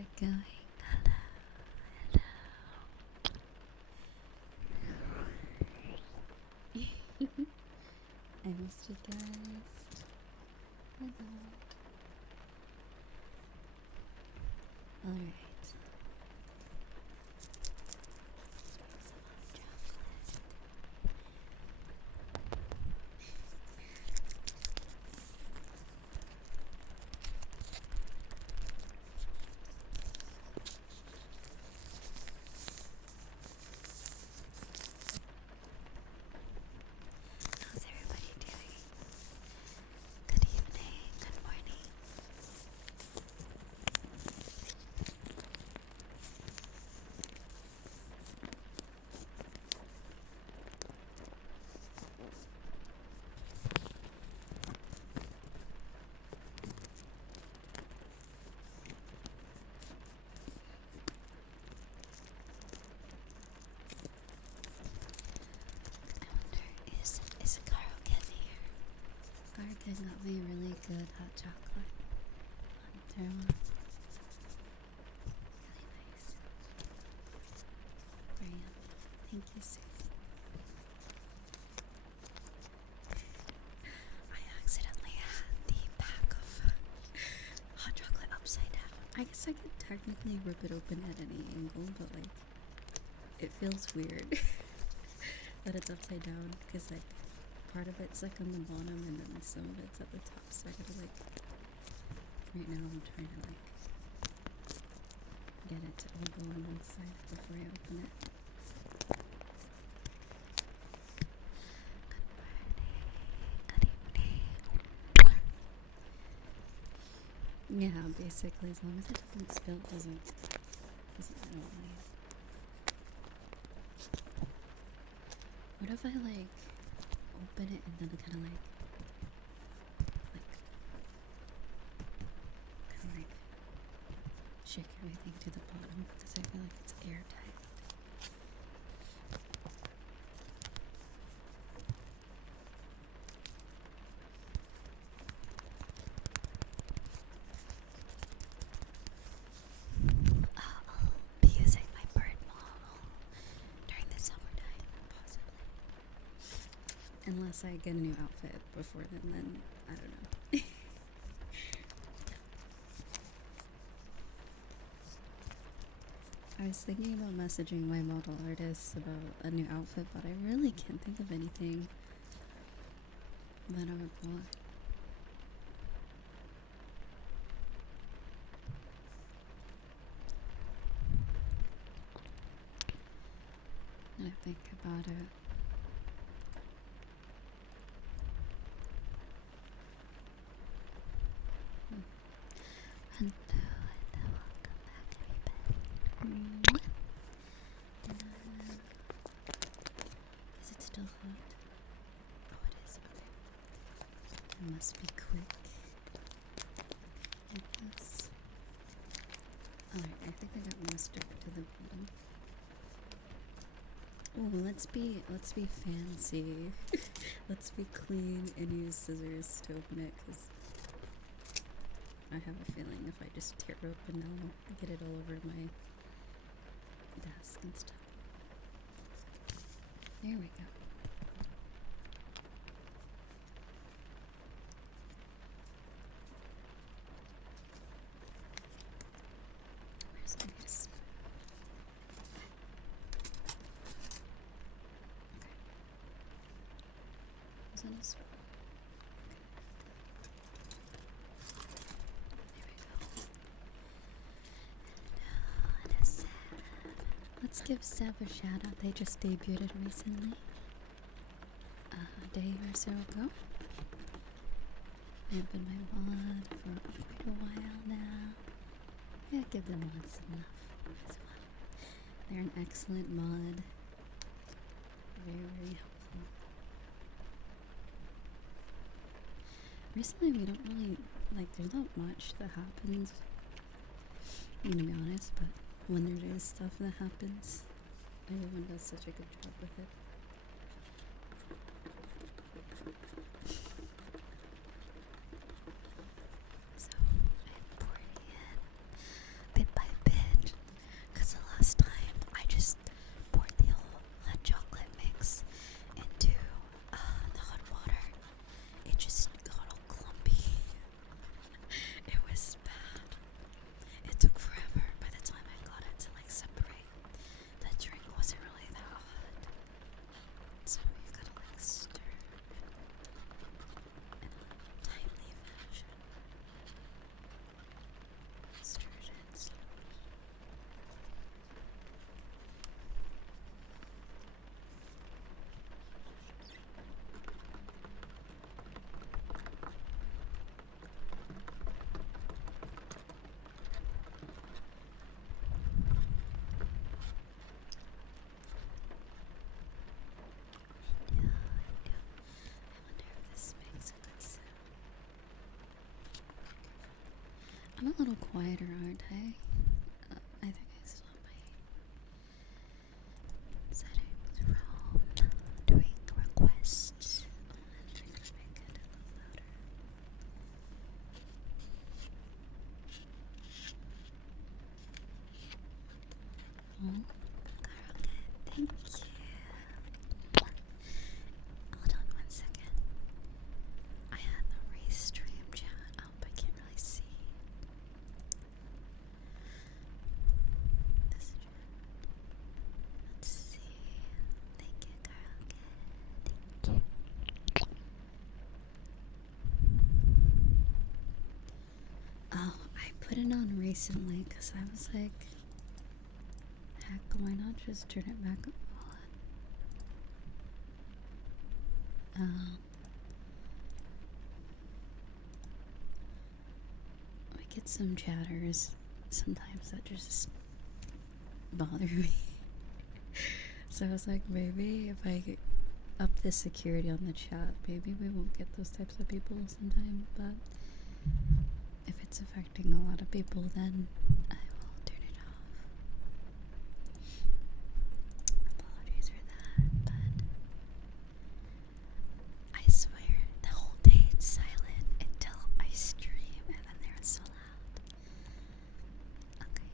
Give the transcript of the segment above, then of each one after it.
it going? Hello, hello. I missed you guys. Hello. Alright. How's everybody doing? Good evening, good morning. I wonder, is Carl getting here? Carl got me really good hot chocolate on thermal. Really nice. Very yummy. Thank you, sir. I accidentally had the pack of hot chocolate upside down. I guess I could technically rip it open at any angle, but like, it feels weird that it's upside down because like part of it's like on the bottom and then some of it's at the top. So I gotta like, right now I'm trying to like get it to all go on one side before I open it. Good evening. Yeah, basically, as long as it doesn't spill, it doesn't matter why. What if I like open it and then kind of like shake everything to the bottom because I feel like it's airtight. I'll be using my bird model during the summertime, possibly. Unless I get a new outfit before then I don't know. I was thinking about messaging my model artist about a new outfit, but I really can't think of anything that I would want. And I think about it. Hello, welcome back, everybody. Is it still hot? Oh, it is. Okay. I must be quick. Like this. Alright, I think I got most of it to the bottom. Oh, let's be fancy. Let's be clean and use scissors to open it, because I have a feeling if I just tear it open, I'll get it all over my desk and stuff. There we go. Where's my spoon? Okay. Was that a spoon? Let's give Seb a shout out. They just debuted recently. A day or so ago. They've been my mod for quite a while now. Yeah, give them mods enough as well. They're an excellent mod. Very, very helpful. Recently we don't really, like, there's not much that happens. I'm gonna be honest, but when there is stuff that happens, everyone does such a good job with it. So I'm pouring in bit by I'm a little quieter, aren't I? I think I saw my settings from doing requests. I'm trying to make it a little louder. Oh, karaoke. Thank you. Hold on 1 second. I had the restream chat up. I can't really see. This chat. Let's see. Thank you, karaoke. Thank you. Oh, I put it on recently because I was like, heck, why not just turn it back on? I get some chatters sometimes that just bother me. So I was like, maybe if I up the security on the chat, maybe we won't get those types of people sometime, but if it's affecting a lot of people, then I will turn it off. Apologies for that, but I swear the whole day it's silent until I stream and then they're so loud. Okay.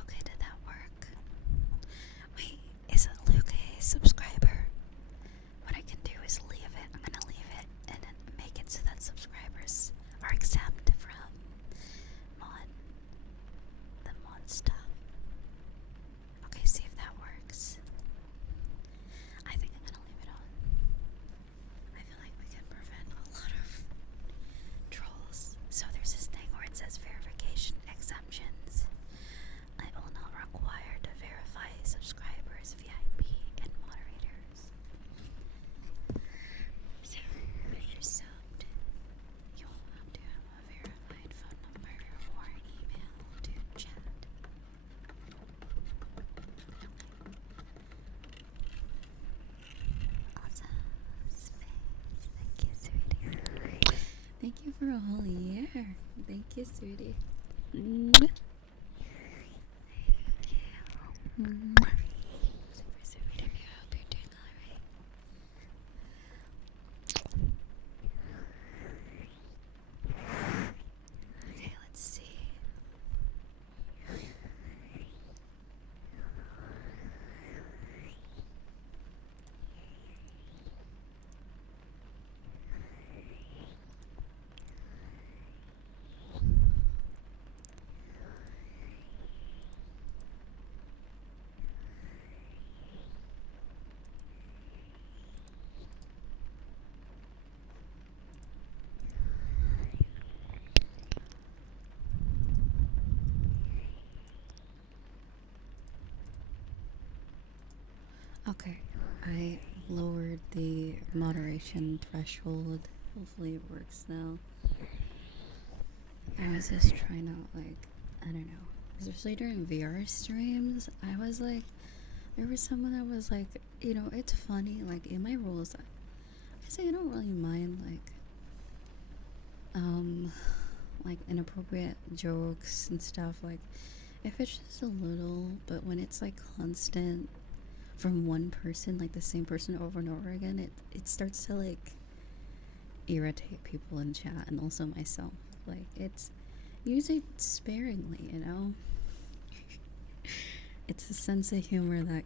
Okay, did that work? Wait, is it Luke a subscriber? What I can do is leave it. I'm gonna leave it and then make it so that subscribers are exempt from the mod stuff. Okay, see if that works. I think I'm gonna leave it on. I feel like we can prevent a lot of trolls. So there's this thing where it says verification exemptions. I will not require to verify subscribers, VIP, and moderators. So if you're subbed, you will have to have a verified phone number or email to chat. Awesome. Space. Thank you, sweetie. Thank you for a whole year. Thank you, sweetie. Super, sweet of you. I hope you're doing alright. Okay, let's see. Okay, I lowered the moderation threshold. Hopefully it works now. I was just trying to, like, I don't know, especially during VR streams, I was like, there was someone that was like, you know, it's funny, like, in my rules, I say I don't really mind, like inappropriate jokes and stuff, like, if it's just a little, but when it's like constant from one person, like the same person over and over again, it starts to like irritate people in chat and also myself. Like, it's usually sparingly, you know. It's a sense of humor that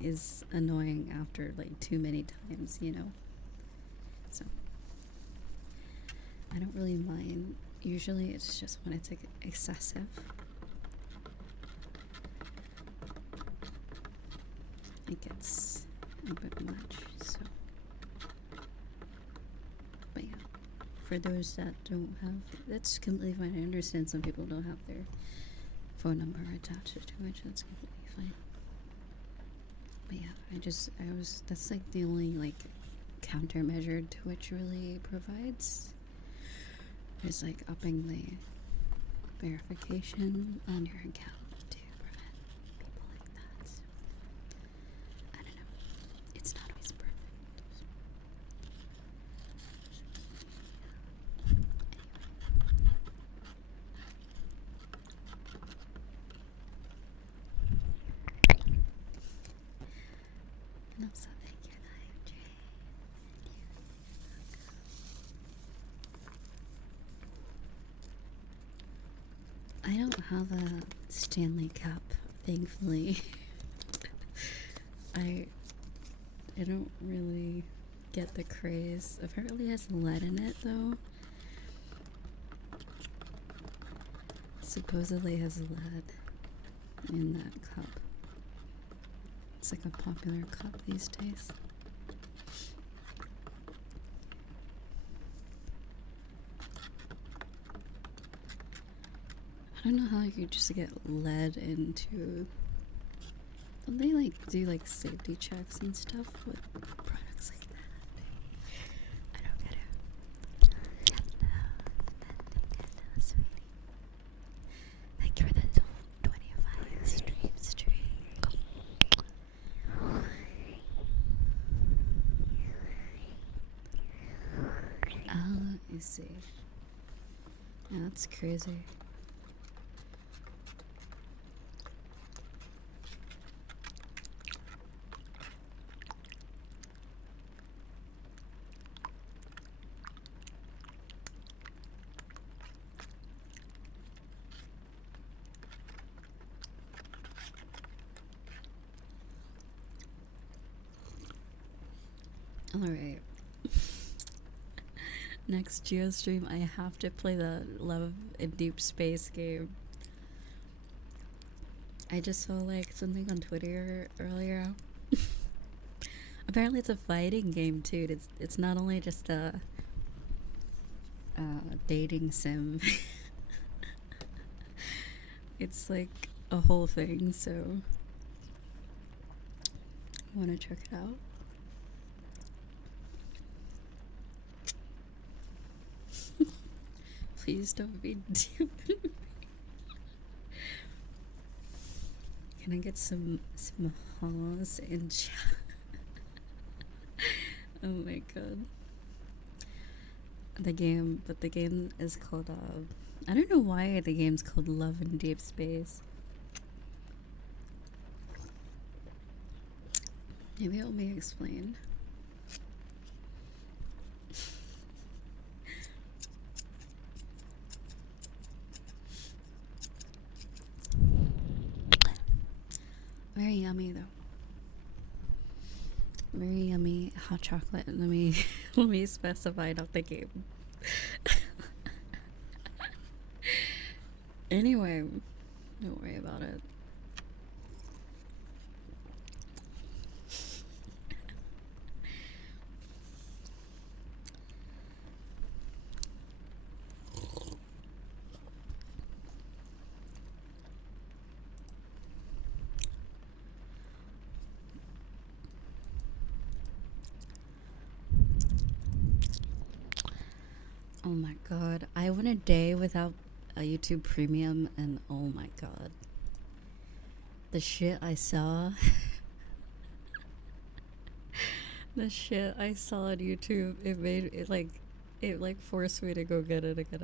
is annoying after like too many times, you know. So I don't really mind. Usually it's just when it's like excessive. It gets a bit much, so. But yeah, for those that don't have, that's completely fine. I understand some people don't have their phone number attached to it. That's completely fine. But yeah, that's like the only like countermeasure Twitch really provides. Is like upping the verification on your account to prevent people like that. So, I don't know. It's not always perfect. have a Stanley Cup, thankfully. I don't really get the craze. Apparently it has lead in it though. Supposedly has lead in that cup. It's like a popular cup these days. I don't know how you could just get lead into. Don't they like do like safety checks and stuff with products like that? I don't get it. Hello, sweetie. Thank you for the 25 stream. Let me see. Yeah, that's crazy. Alright. Next GeoStream, I have to play the Love in Deep Space game. I just saw like something on Twitter earlier. Apparently it's a fighting game too. It's not only just a dating sim. It's like a whole thing, so I want to check it out. Please don't be deep. Can I get some haws in chat? Oh my god. The game is called I don't know why the game's called Love in Deep Space. Maybe it'll be explained. Very yummy though. Very yummy hot chocolate. Let me specify, not the game. Anyway, don't worry about it. Oh my god, I went a day without a YouTube Premium and oh my god. The shit I saw. The shit I saw on YouTube, it like forced me to go get it again.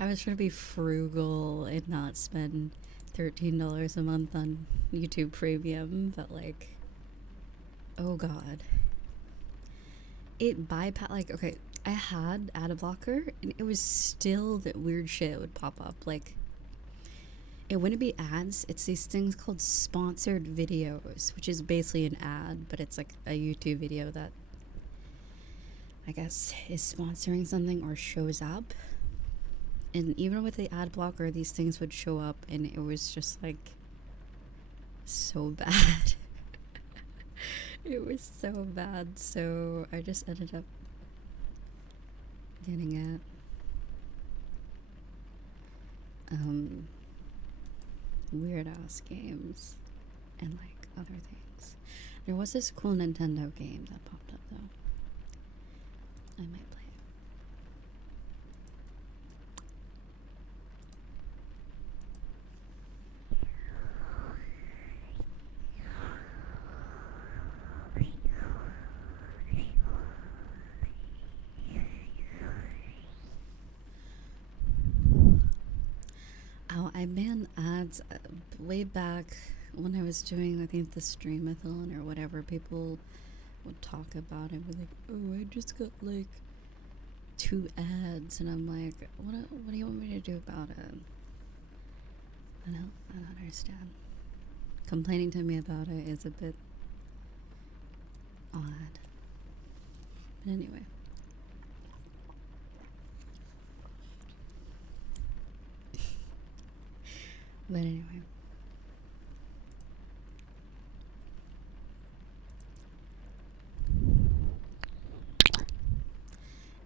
I was trying to be frugal and not spend $13 a month on YouTube Premium, but like, oh god. It bypassed, like, okay, I had ad blocker and it was still that weird shit would pop up. Like, it wouldn't be ads, it's these things called sponsored videos, which is basically an ad, but it's like a YouTube video that I guess is sponsoring something or shows up. And even with the ad blocker, these things would show up and it was just like so bad. It was so bad, so I just ended up getting it. Weird ass games and like other things. There was this cool Nintendo game that popped up though. I might play it. Oh, I banned ads way back when I was doing, I think, the streamathon or whatever. People would talk about it, be like, "Oh, I just got like 2 ads," and I'm like, "What do you want me to do about it?" I don't understand. Complaining to me about it is a bit odd. But anyway. But anyway.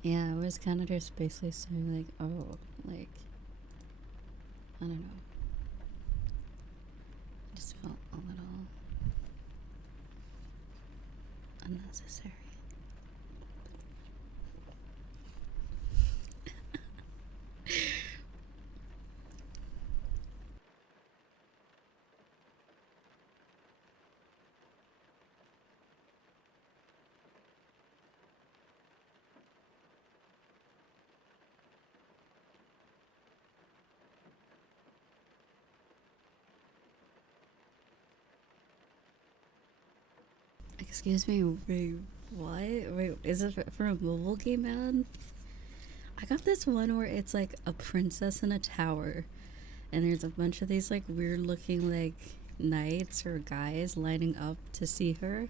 Yeah, I was kind of just basically saying like, oh, like, I don't know. I just felt a little unnecessary. Excuse me, wait, what? Wait, is it for a mobile game, man? I got this one where it's like a princess in a tower, and there's a bunch of these like weird looking like knights or guys lining up to see her,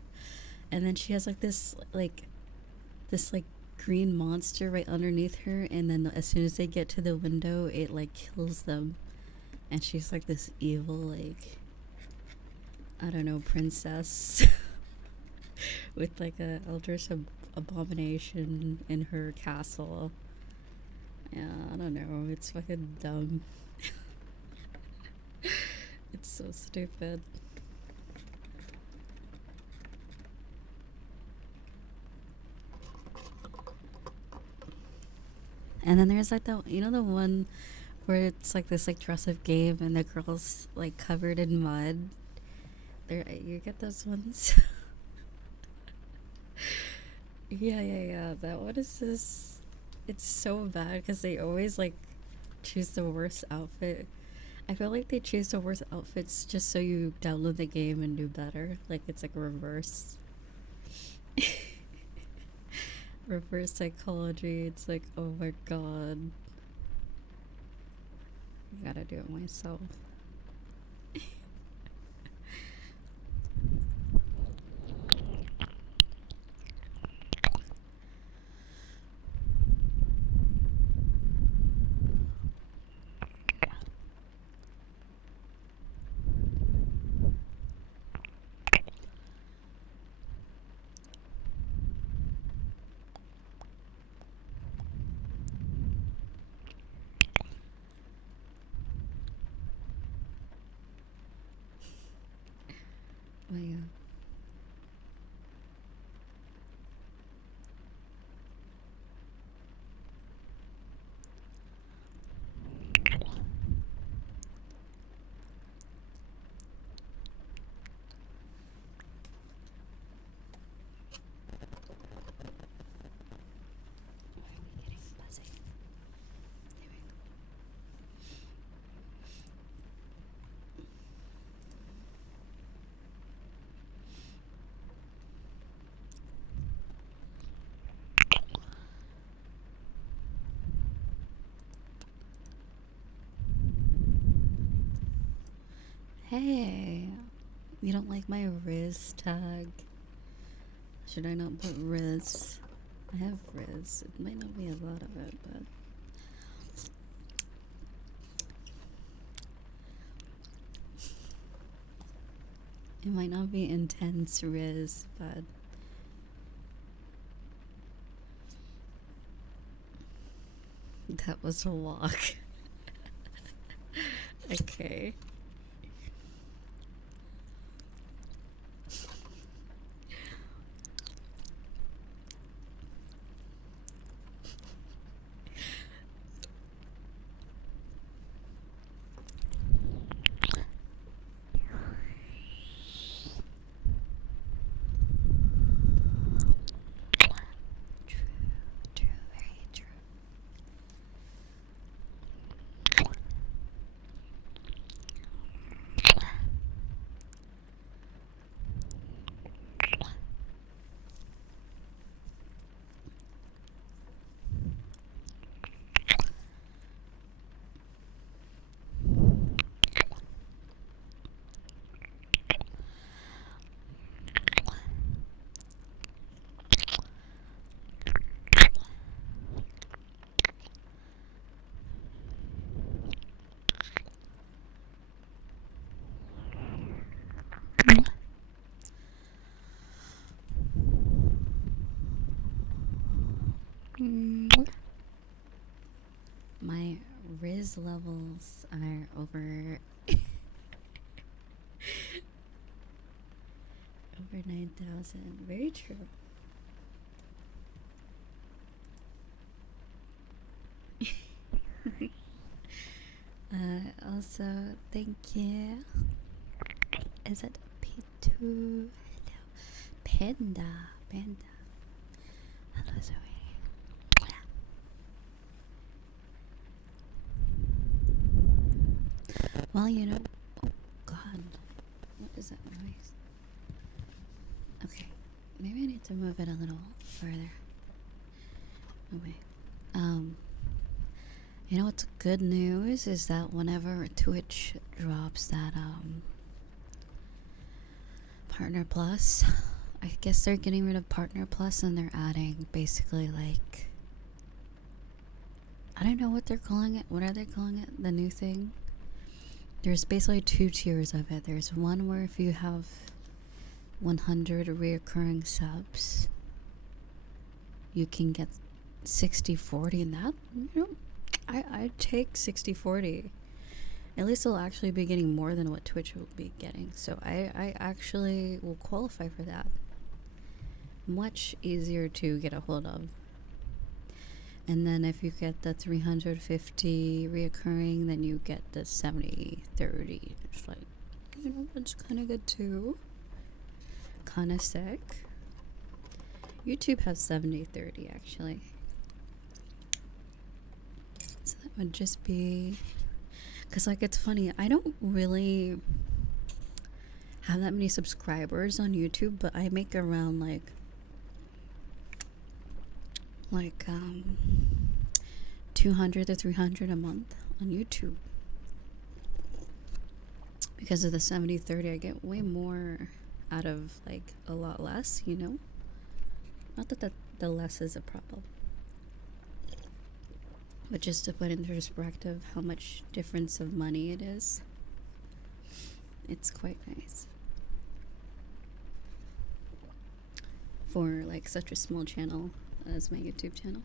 and then she has like this like green monster right underneath her, and then as soon as they get to the window, it like kills them, and she's like this evil like, I don't know, princess with like a eldritch abomination in her castle. Yeah, I don't know. It's fucking dumb. It's so stupid. And then there's like the one where it's like this like dress up game and the girl's like covered in mud. There, you get those ones. Yeah. That one is just, it's so bad because they always like choose the worst outfit. I feel like they choose the worst outfits just so you download the game and do better. Like it's like reverse. Reverse psychology. It's like, oh my god. I gotta do it myself. Oh yeah. I'm getting buzzy. There we go. Hey, you don't like my Riz tag? Should I not put Riz? I have Riz. It might not be a lot of it, but it might not be intense Riz, but that was a walk. Okay. True, very true. subscribers levels are over over 9,000. Very true. Also, thank you. Is it P2? Hello. Panda. Hello, Zoe. Well, you know. Oh, God. What is that noise? Okay. Maybe I need to move it a little further away. You know what's good news is that whenever Twitch drops that Partner Plus, I guess they're getting rid of Partner Plus and they're adding basically like, I don't know what they're calling it. What are they calling it? The new thing? There's basically 2 tiers of it. There's one where if you have 100 reoccurring subs, you can get 60/40, and that, you know, I'd take 60/40. At least I'll actually be getting more than what Twitch will be getting. So I actually will qualify for that. Much easier to get a hold of. And then if you get the 350 reoccurring, then you get the 70/30. It's like, you know, it's kind of good too. Kind of sick. YouTube has 70/30 actually. So that would just be, because like it's funny, I don't really have that many subscribers on YouTube, but I make around like 200 to 300 a month on YouTube. Because of the 70/30, I get way more out of like a lot less, you know? Not that the less is a problem, but just to put into perspective how much difference of money it is, it's quite nice for like such a small channel as my YouTube channel.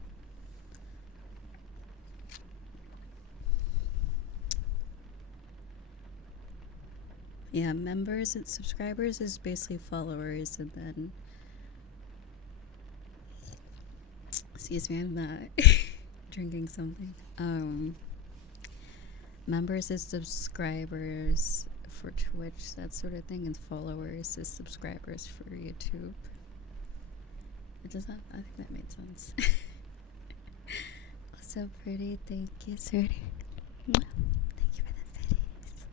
Yeah, members and subscribers is basically followers, and then, excuse me, I'm drinking something. Members is subscribers for Twitch, that sort of thing, and followers is subscribers for YouTube. It does not, I think that made sense. So pretty, thank you, sweetie. Thank you for the fitties.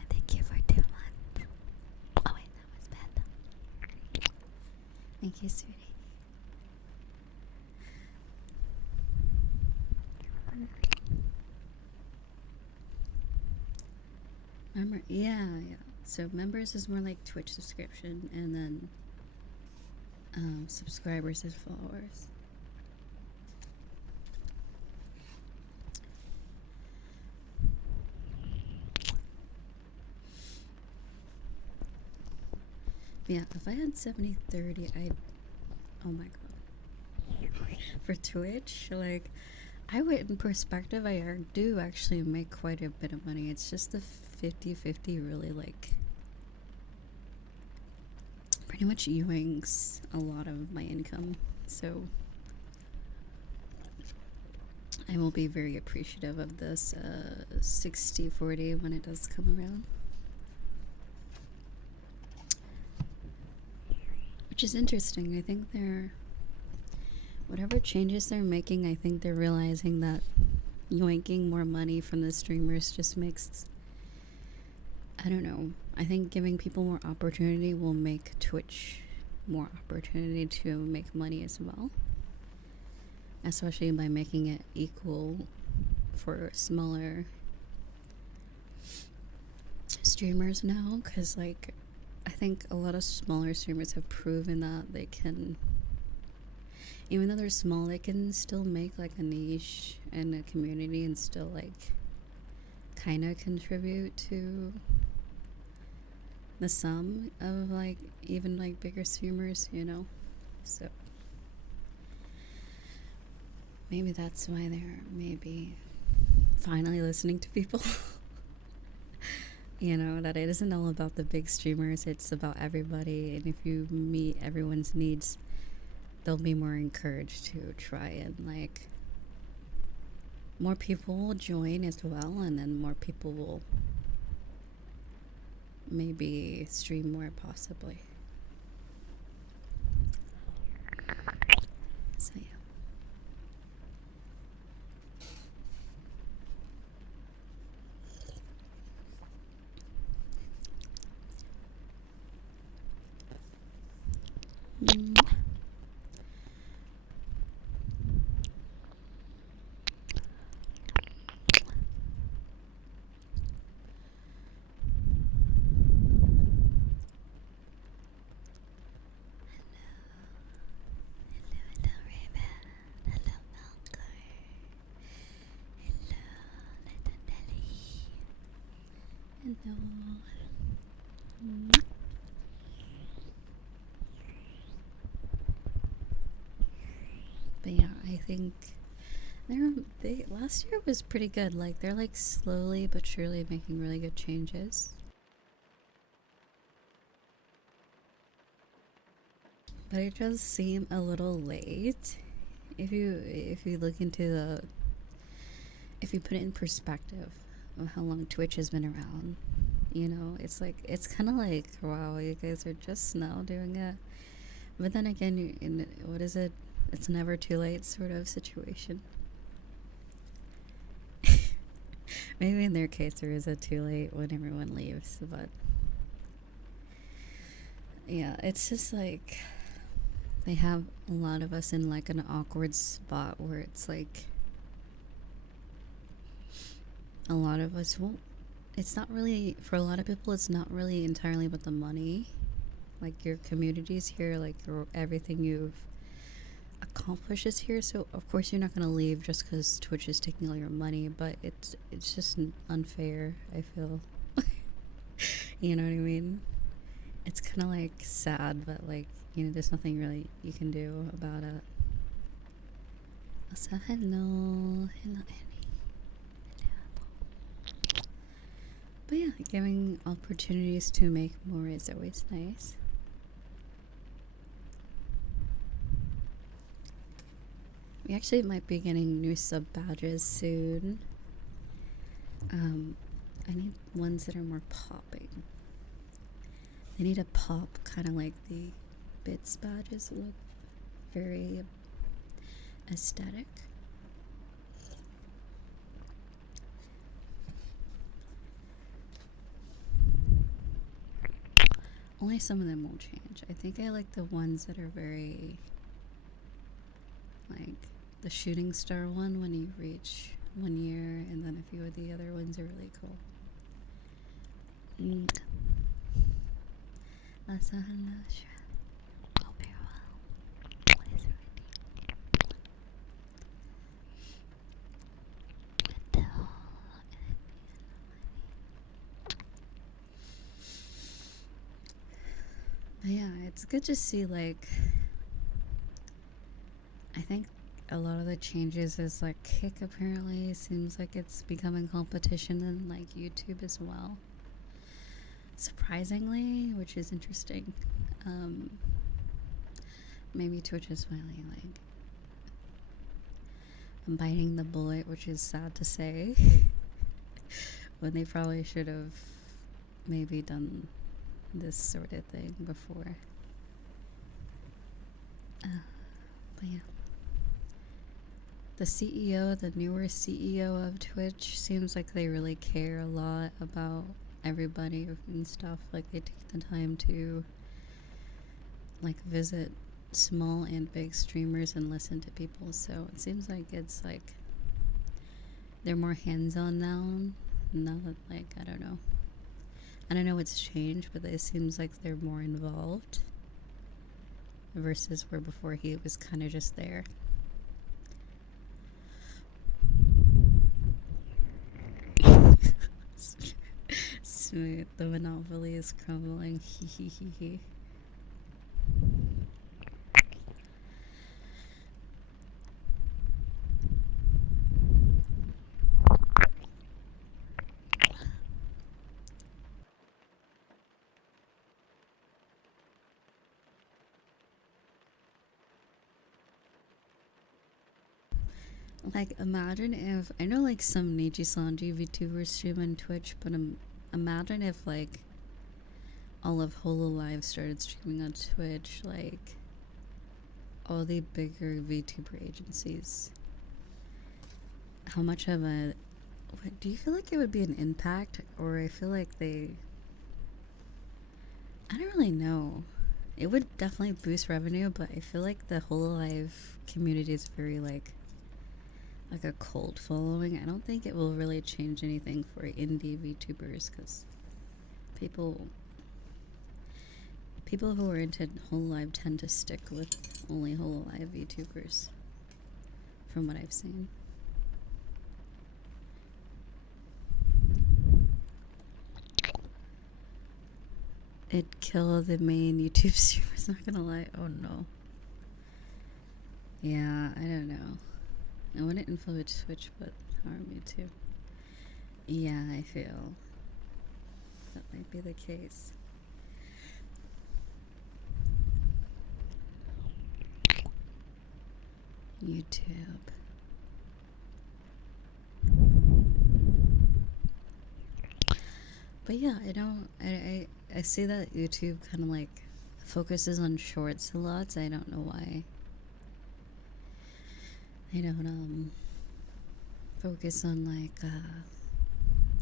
And thank you for 2 months. Oh wait, that was bad. Thank you, sweetie. Yeah. So members is more like Twitch subscription, and then subscribers is followers. Yeah, if I had 70/30, I'd, oh my god. For Twitch, like, I would, in perspective, I do actually make quite a bit of money. It's just the 50/50 really, like, pretty much ewings a lot of my income. So I will be very appreciative of this 60/40 when it does come around. Which is interesting. I think whatever changes they're making, I think they're realizing that yoinking more money from the streamers just makes, I don't know, I think giving people more opportunity will make Twitch more opportunity to make money as well, especially by making it equal for smaller streamers now, because like I think a lot of smaller streamers have proven that they can, even though they're small, they can still make like a niche and a community and still like kind of contribute to the sum of like even like bigger streamers, you know? So maybe that's why they're maybe finally listening to people. You know, that it isn't all about the big streamers, it's about everybody. And if you meet everyone's needs, they'll be more encouraged to try and like more people will join as well, and then more people will maybe stream more possibly. So yeah. Hello. But yeah, I think they last year was pretty good. Like they're like slowly but surely making really good changes. But it does seem a little late. If you look into if you put it in perspective of how long Twitch has been around, you know, it's like it's kind of like, wow, you guys are just now doing it. But then again, in what is it? It's never too late sort of situation. Maybe in their case there is a too late when everyone leaves, but yeah, it's just like they have a lot of us in like an awkward spot where it's like a lot of us won't, it's not really, for a lot of people it's not really entirely about the money. Like your community's here, like everything you've accomplished is here, so of course you're not going to leave just because Twitch is taking all your money, but it's just unfair, I feel. You know what I mean? It's kind of like sad, but like, you know, there's nothing really you can do about it. Also, hello Annie. But yeah, giving opportunities to make more is always nice. We actually might be getting new sub badges soon. I need ones that are more popping. They need a pop, kind of like the bits badges look very aesthetic. Only some of them won't change. I think I like the ones that are very like the shooting star one when you reach 1 year, and then a few of the other ones are really cool. Also, hello, Shra. Hope you're well. Please ready. But yeah, it's good to see, like, I think a lot of the changes is like Kick apparently seems like it's becoming competition in like YouTube as well, surprisingly, which is interesting. Maybe Twitch is finally like biting the bullet, which is sad to say. When they probably should have maybe done this sort of thing before. But yeah, the CEO, the newer CEO of Twitch, seems like they really care a lot about everybody and stuff. Like they take the time to like visit small and big streamers and listen to people, so it seems like it's like they're more hands-on now that, like, I don't know what's changed, but it seems like they're more involved versus where before he was kind of just there. Smooth, the monopoly is crumbling. Hee. Like, imagine if I know like some Neji Sanji VTubers stream on Twitch, but imagine if like all of Hololive started streaming on Twitch, like all the bigger VTuber agencies. How much of a do you feel like it would be an impact, or I feel like I don't really know. It would definitely boost revenue, but I feel like the Hololive community is very like a cult following. I don't think it will really change anything for indie VTubers, because people who are into Hololive tend to stick with only Hololive VTubers, from what I've seen. It'd kill the main YouTube streamers, not gonna lie. Oh no. Yeah, I don't know. I wouldn't influence Twitch, but harm YouTube. Yeah, I feel that might be the case. YouTube. But yeah, I see that YouTube kind of like focuses on shorts a lot, so I don't know why they don't focus on like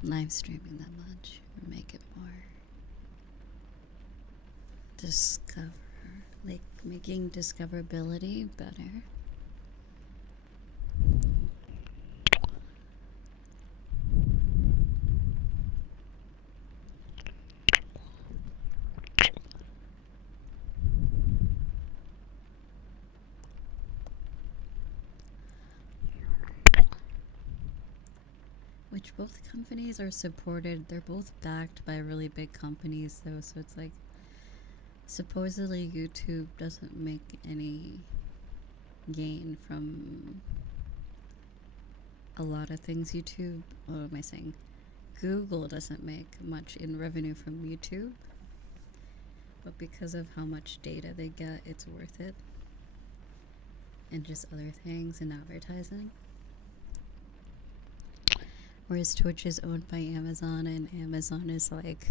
live streaming that much, or make it more like making discoverability better. Which both companies are supported. They're both backed by really big companies though, so it's like supposedly YouTube doesn't make any gain from a lot of things. What am I saying? Google doesn't make much in revenue from YouTube, but because of how much data they get, it's worth it. And just other things and advertising. Whereas Twitch is owned by Amazon, and Amazon is like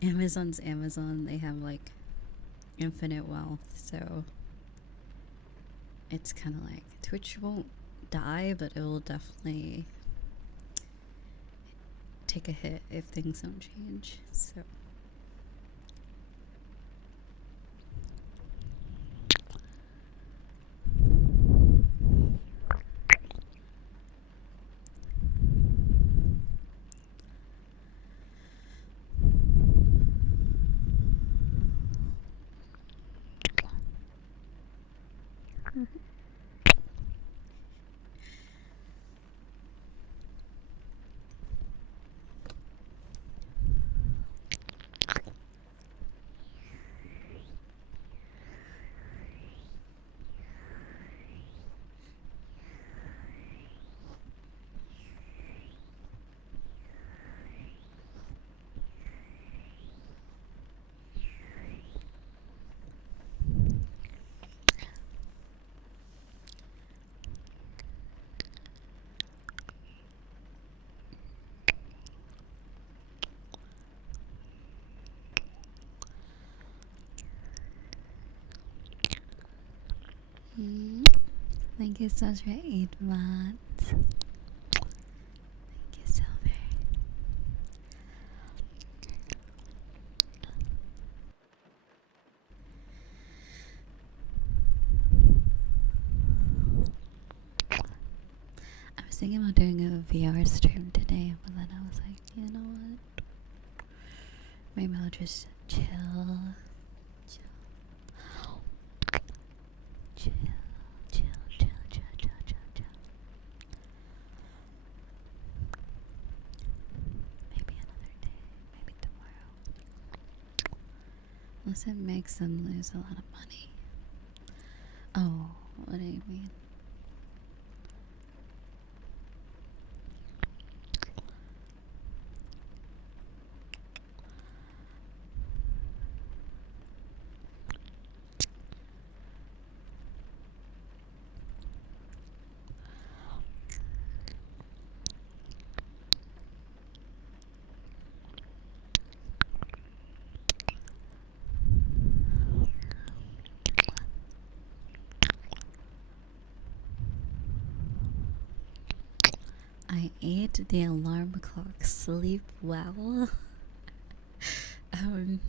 Amazon's Amazon. They have like infinite wealth, so it's kind of like Twitch won't die, but it will definitely take a hit if things don't change. So thank you so much for 8 months. Thank you, Silver. I was thinking about doing a VR stream today, but then I was like, you know what? Maybe I'll just chill. Maybe another day. Maybe tomorrow. Unless it makes them lose a lot of money. Oh, what do you mean? the alarm clock. Sleep well. um.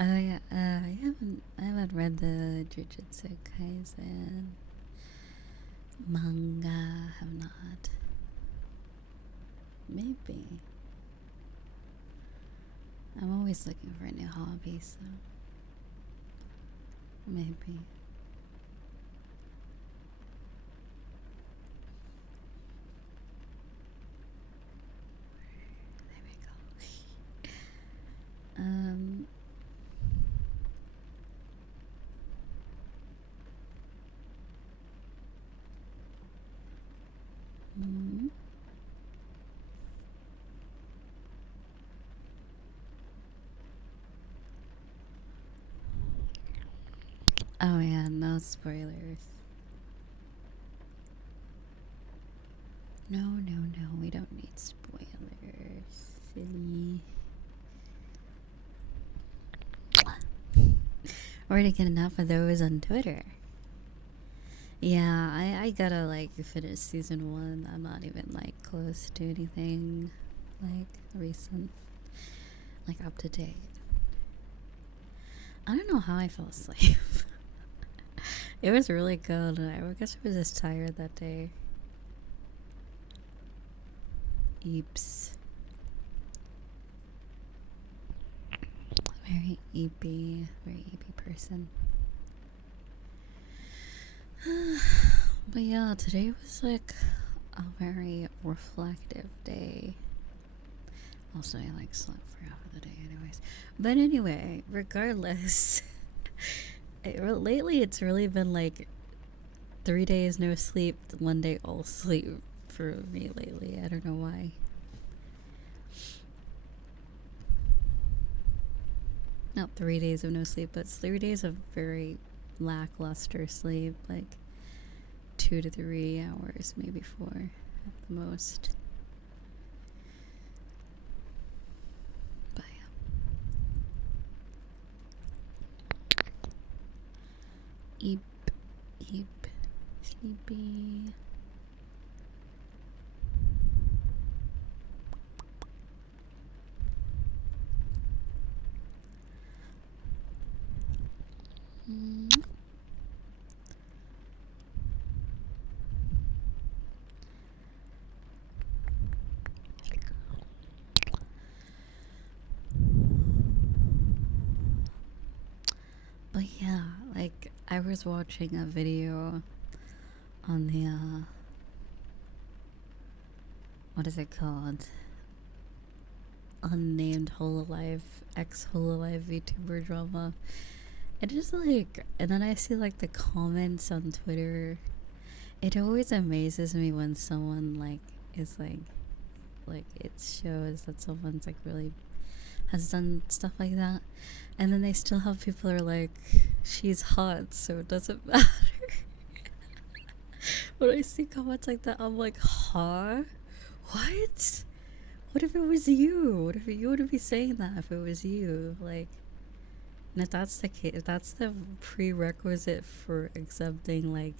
Oh yeah, I haven't read the Jujutsu Kaisen manga. Have not. Maybe. I'm always looking for a new hobby, so maybe. There we go. Mm. Oh yeah, no spoilers. No, we don't need spoilers. Silly. Already get enough of those on Twitter. Yeah, I gotta like finish season 1. I'm not even like close to anything like recent, like up to date. I don't know how I fell asleep. It was really good. I guess I was just tired that day. Eeps. Very eepy person. But yeah, today was like a very reflective day. Also, I like slept for half of the day, anyways. But anyway, regardless, lately it's really been like 3 days no sleep, 1 day all sleep for me lately. I don't know why. Not 3 days of no sleep, but 3 days of very lackluster sleep, like 2 to 3 hours, maybe 4 at the most. But yeah. Eep, sleepy. But yeah, like I was watching a video on the what is it called? Unnamed Hololive, ex Hololive VTuber drama. It is like, and then I see like the comments on Twitter. It always amazes me when someone like is like it shows that someone's like really has done stuff like that, and then they still have people are like, she's hot, so it doesn't matter. When I see comments like that, I'm like, huh? What? What if it was you? What if you would be saying that if it was you? Like, and if that's the case, if that's the prerequisite for accepting like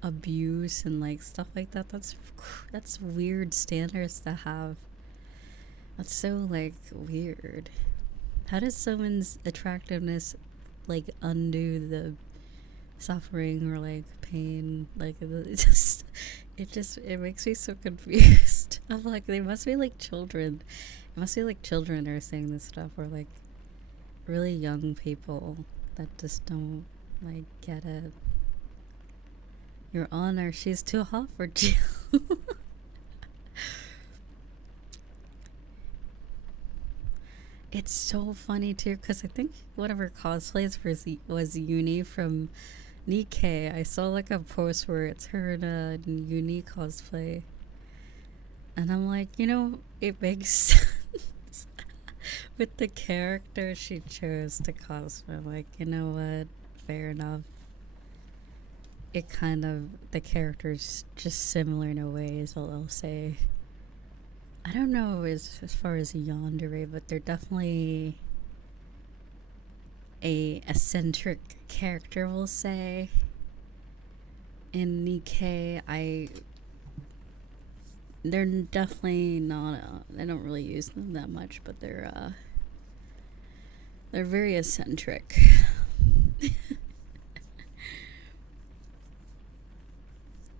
abuse and like stuff like that, that's weird standards to have. That's so like weird. How does someone's attractiveness like undo the suffering or like pain? Like it makes me so confused. I'm like, they must be like children. It must be like children are saying this stuff, or like really young people that just don't like get it. Your Honor, she's too hot for you. It's so funny too, because I think one of her cosplays was Uni from Nikkei. I saw like a post where it's her in a Uni cosplay, and I'm like, it makes sense with the character she chose to cosplay. Like, you know what? Fair enough. It kind of, the character's just similar in a way, is all I'll say. I don't know as far as yandere, but they're definitely a eccentric character, we'll say. In Nikkei, they're definitely not. I don't really use them that much, but they're very eccentric.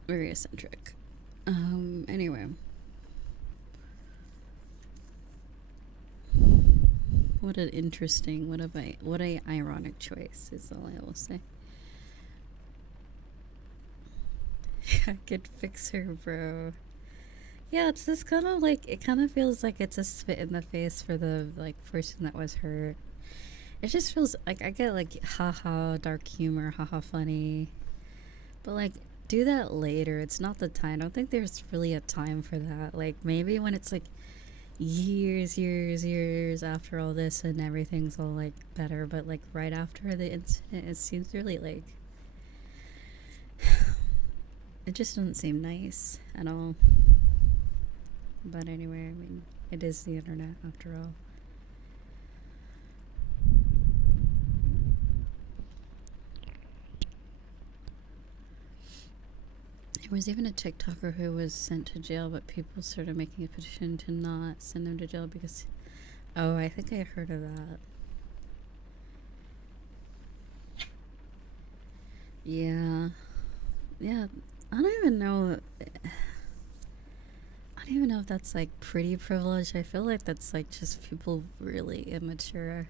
Very eccentric. Anyway. What an interesting, what a ironic choice is all I will say. I could fix her, bro. Yeah, it's this kind of like, it kind of feels like it's a spit in the face for the like person that was hurt. It just feels like I get like haha dark humor, haha funny, but like do that later. It's not the time. I don't think there's really a time for that. Like maybe when it's like years after all this and everything's all like better, but like right after the incident, it seems really like it just doesn't seem nice at all. But anyway, I mean, it is the internet after all. There was even a TikToker who was sent to jail, but people started making a petition to not send him to jail because, oh, I think I heard of that. Yeah, I don't even know. I don't even know if that's like pretty privilege. I feel like that's like just people really immature.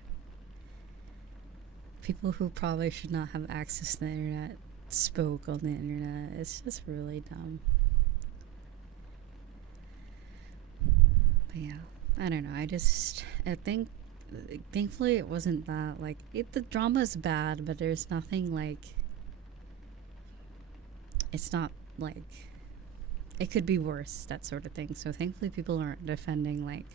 People who probably should not have access to the internet spoke on the internet. It's just really dumb. But yeah, I don't know. I think, thankfully it wasn't that, like, the drama's bad, but there's nothing like, it's not like, it could be worse, that sort of thing. So thankfully people aren't defending like,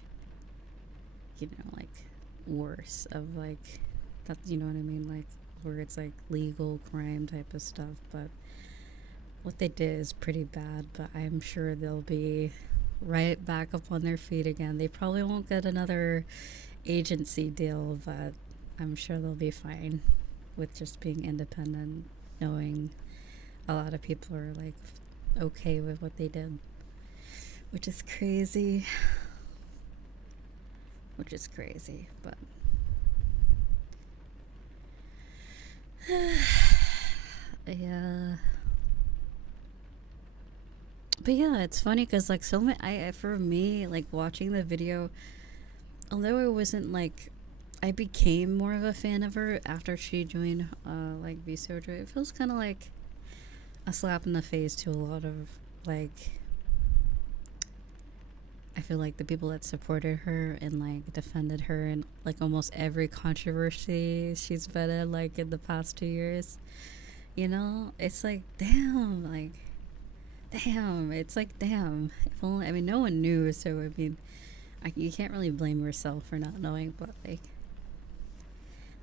you know, like worse of like, that, you know what I mean? Like, where it's like legal crime type of stuff, but what they did is pretty bad. But I'm sure they'll be right back up on their feet again. They probably won't get another agency deal, but I'm sure they'll be fine with just being independent, knowing a lot of people are like okay with what they did, which is crazy. But yeah. But yeah, it's funny because like so many, for me, like watching the video, although it wasn't like, I became more of a fan of her after she joined like Vsojo. It feels kind of like a slap in the face to a lot of like, I feel like the people that supported her and like defended her in like almost every controversy she's been in like in the past 2 years. You know, it's like damn, it's like damn. If only, I mean, no one knew, so I mean, you can't really blame yourself for not knowing, but like,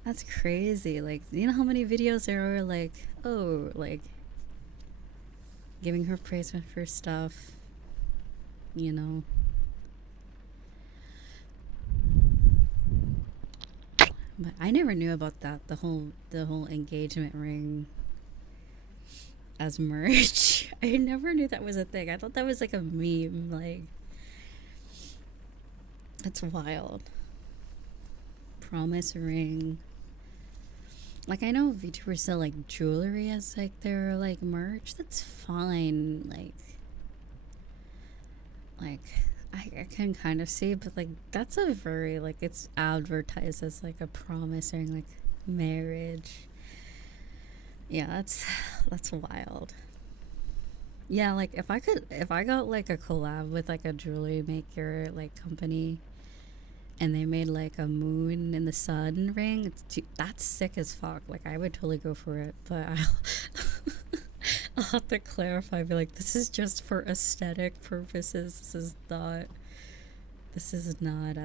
that's crazy. Like, you know how many videos there are like, oh, like giving her praise for stuff, you know. But I never knew about that, the whole engagement ring as merch. I never knew that was a thing. I thought that was like a meme. Like, that's wild. Promise ring. Like, I know VTubers sell like jewelry as like their like merch. That's fine. Like I can kind of see, but like that's a very like, it's advertised as like a promise ring, like marriage. Yeah, that's wild. Yeah, like if I got like a collab with like a jewelry maker like company, and they made like a moon in the sun ring, that's sick as fuck. Like, I would totally go for it, but I'll have to clarify. Be like, this is just for aesthetic purposes. This is not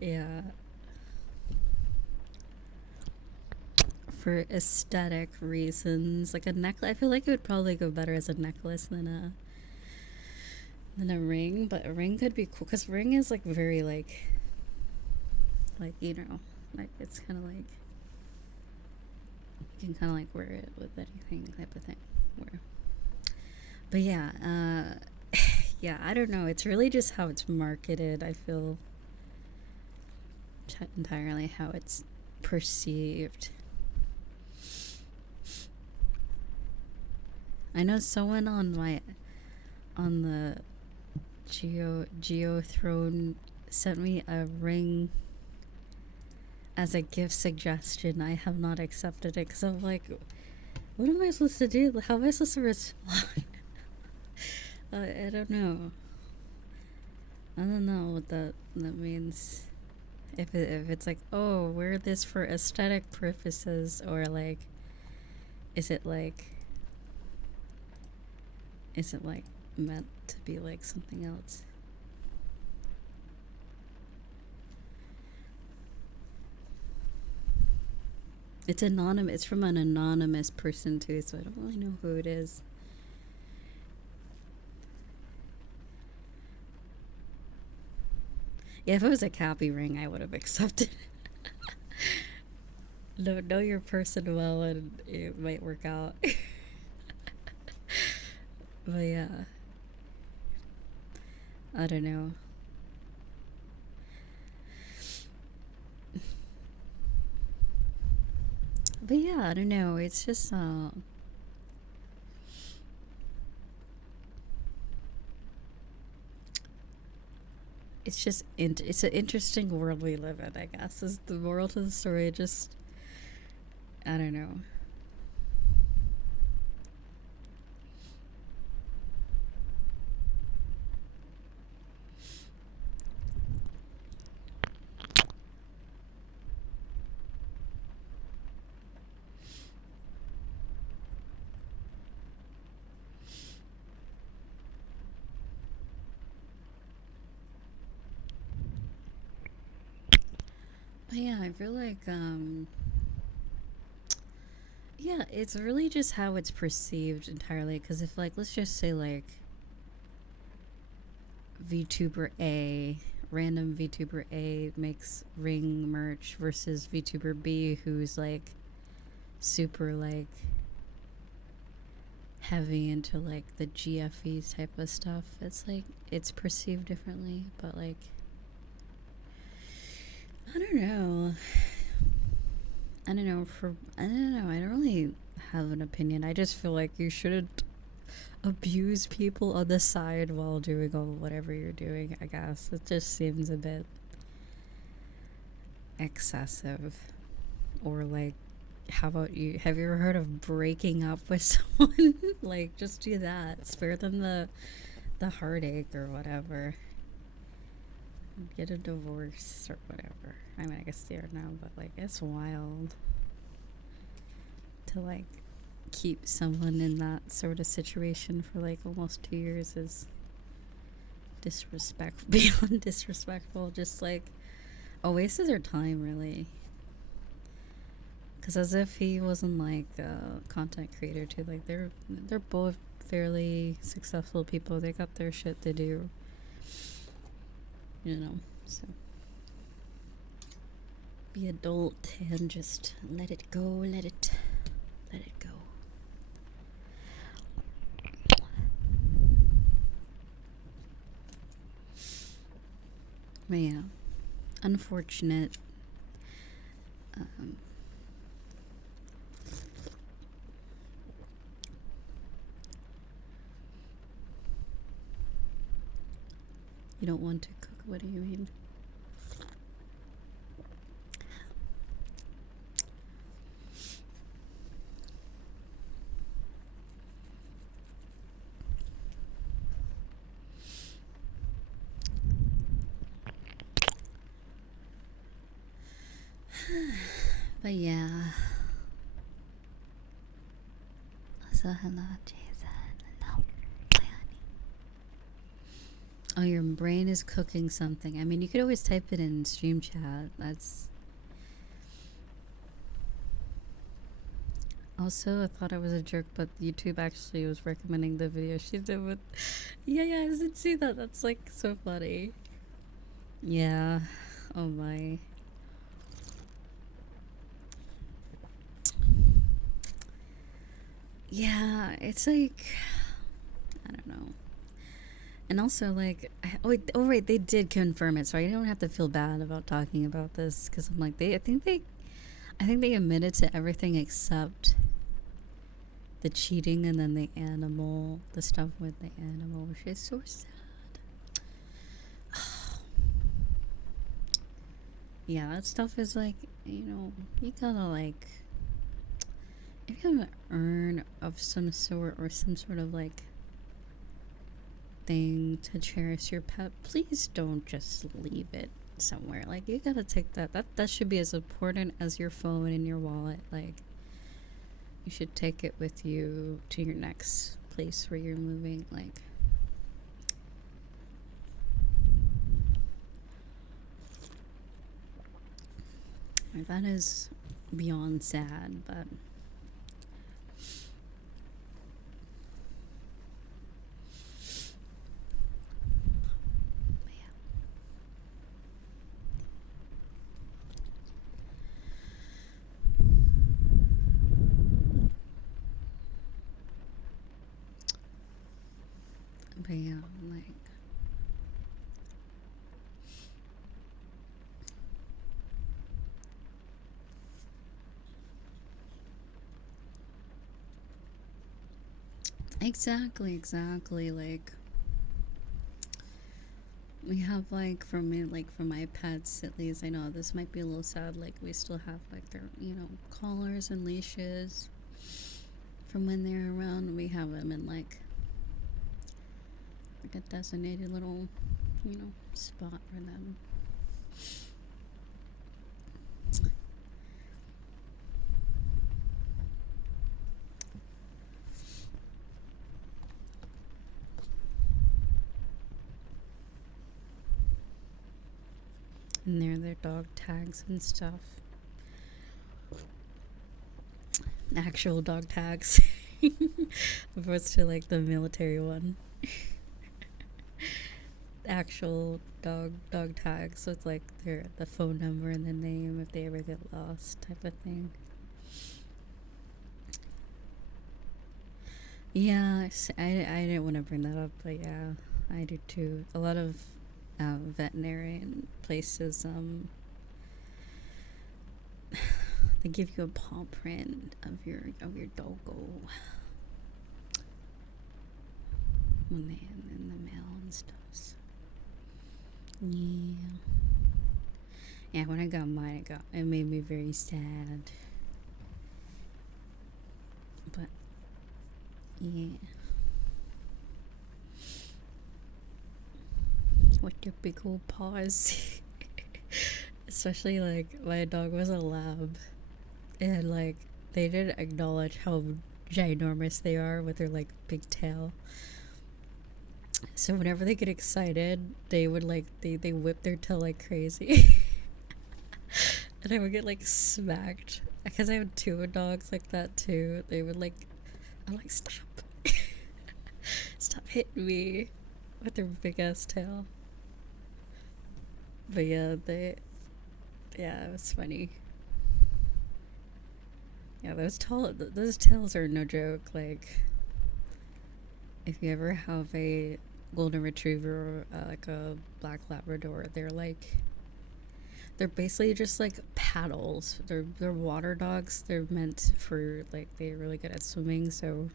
yeah, for aesthetic reasons. Like a necklace, I feel like it would probably go better as a necklace than a ring, but a ring could be cool because ring is like very like you know, like it's kind of like you can kind of like wear it with anything type of thing. Where, but yeah, yeah, I don't know. It's really just how it's marketed. I feel entirely how it's perceived. I know someone on the Geo Throne sent me a ring as a gift suggestion. I have not accepted it because I'm like, what am I supposed to do? How am I supposed to respond? I don't know. I don't know what that means. If it's like, oh, wear this for aesthetic purposes, or like, is it like meant to be like something else? It's anonymous. It's from an anonymous person too, so I don't really know who it is. Yeah, if it was a Cappy ring, I would have accepted. Know your person well, and it might work out. But yeah, I don't know. But yeah, I don't know. It's just it's just it's an interesting world we live in, I guess, is the moral to the story. Just, I don't know. But yeah, I feel like yeah, it's really just how it's perceived entirely. Because if, like, let's just say like VTuber A, random VTuber A makes ring merch versus VTuber B, who's like super like heavy into like the GFE type of stuff. It's like it's perceived differently, but like I don't know. I don't know. I don't know. I don't really have an opinion. I just feel like you shouldn't abuse people on the side while doing all whatever you're doing. I guess it just seems a bit excessive. Or like, how about you? Have you ever heard of breaking up with someone? Like, just do that. Spare them the heartache or whatever. Get a divorce or whatever. I mean, I guess they are now, but like, it's wild to like keep someone in that sort of situation for like almost 2 years is disrespectful, beyond disrespectful. Just like a waste of their time, really. Because as if he wasn't like a content creator too. Like they're both fairly successful people. They got their shit to do. You know, so be adult and just let it go, let it go. But yeah, unfortunate. You don't want to cook? What do you mean? But yeah. So hello, Jason. Hello, my honey. Oh, your brain is cooking something. I mean, you could always type it in stream chat. That's. Oh, also, I thought I was a jerk, but YouTube actually was recommending the video she did with. Yeah, yeah, I didn't see that. That's like so funny. Yeah. Oh my. Yeah, it's like, I don't know. And also, like, oh right, they did confirm it, so I don't have to feel bad about talking about this because I'm like, I think they admitted to everything except the cheating and then the stuff with the animal, which is so sad. Yeah, that stuff is like, you gotta like, if you have an urn of some sort or some sort of like thing to cherish your pet, please don't just leave it somewhere. Like, you gotta take that should be as important as your phone and your wallet. Like, you should take it with you to your next place where you're moving. Like, that is beyond sad, but yeah, like, exactly, like, we have like, for my pets at least, I know this might be a little sad, like, we still have like their collars and leashes from when they're around. We have them in like a designated little spot for them. And they're their dog tags and stuff. Actual dog tags. Opposed to like the military one. Actual dog tags with like the phone number and the name if they ever get lost, type of thing. Yeah, I didn't want to bring that up, but yeah, I do too. A lot of veterinarian places, they give you a paw print of your doggo when they in the mail and stuff. So. Yeah. Yeah, when I got mine, it made me very sad. But yeah. With your big old paws. Especially like my dog was a lab. And like they didn't acknowledge how ginormous they are with their like big tail. So whenever they get excited, they would like they whip their tail like crazy. And I would get like smacked because I have two dogs like that too. They would like, I'm like, stop. Stop hitting me with their big ass tail. But yeah, it was funny. Yeah, those tails are no joke. Like, if you ever have a golden retriever or like a black Labrador, they're basically just like paddles. They're water dogs. They're meant for like, they're really good at swimming, so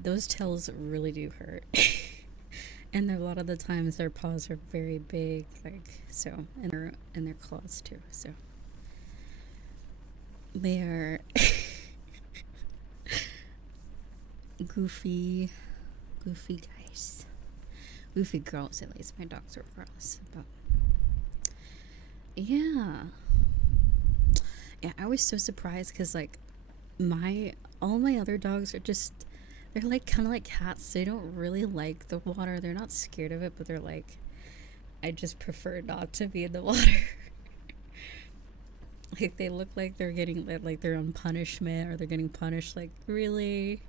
those tails really do hurt. And a lot of the times their paws are very big, like so, and their claws too. So they are goofy guys, goofy girls. At least my dogs are girls, but yeah, I was so surprised because like all my other dogs are just, they're like kind of like cats. They don't really like the water. They're not scared of it, but they're like, I just prefer not to be in the water. Like they look like they're getting like they're on punishment or they're getting punished. Like, really?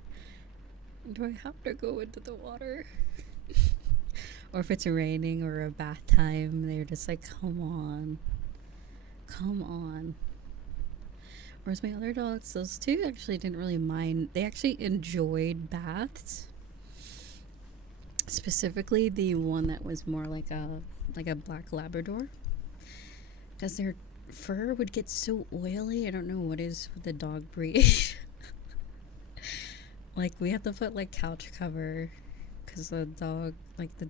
Do I have to go into the water? Or if it's raining or a bath time, they're just like, come on. Come on. Whereas my other dogs, those two actually didn't really mind. They actually enjoyed baths. Specifically the one that was more like a black Labrador. Because their fur would get so oily. I don't know what is with the dog breed. Like we had to put like couch cover because the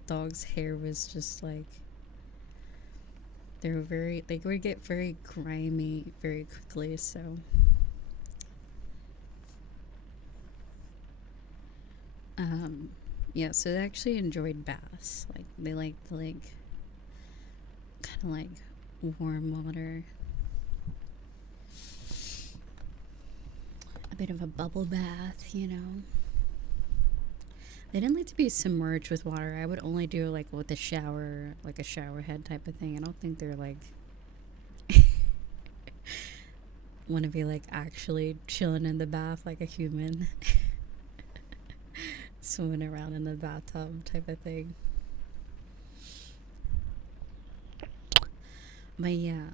dog's hair was just like they would get very grimy very quickly. So yeah, so they actually enjoyed baths. Like they liked like kind of like warm water, a bit of a bubble bath, you know. They didn't like to be submerged with water. I would only do like with a shower, like a shower head type of thing. I don't think they're like want to be like actually chilling in the bath like a human. Swimming around in the bathtub type of thing. But yeah,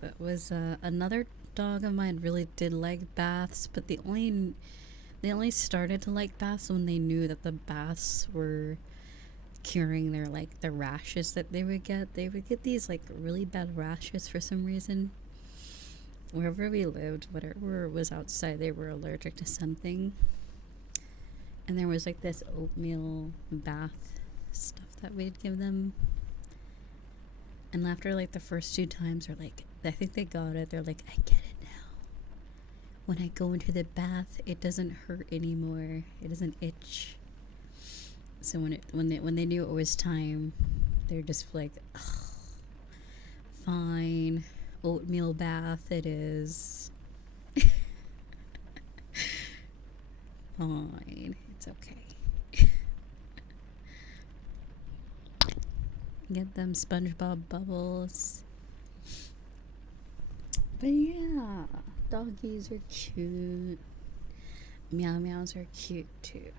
that was another dog of mine really did like baths, but they only started to like baths when they knew that the baths were curing their like the rashes that they would get. They would get these like really bad rashes for some reason. Wherever we lived, whatever was outside, they were allergic to something. And there was like this oatmeal bath stuff that we'd give them. And after like the first 2 times, they're like, I think they got it. They're like, I get it now. When I go into the bath, it doesn't hurt anymore. It doesn't itch. So when they knew it was time, they're just like, oh, fine, oatmeal bath it is. Fine, it's okay. Get them SpongeBob bubbles. But yeah, doggies are cute. Meow meows are cute too.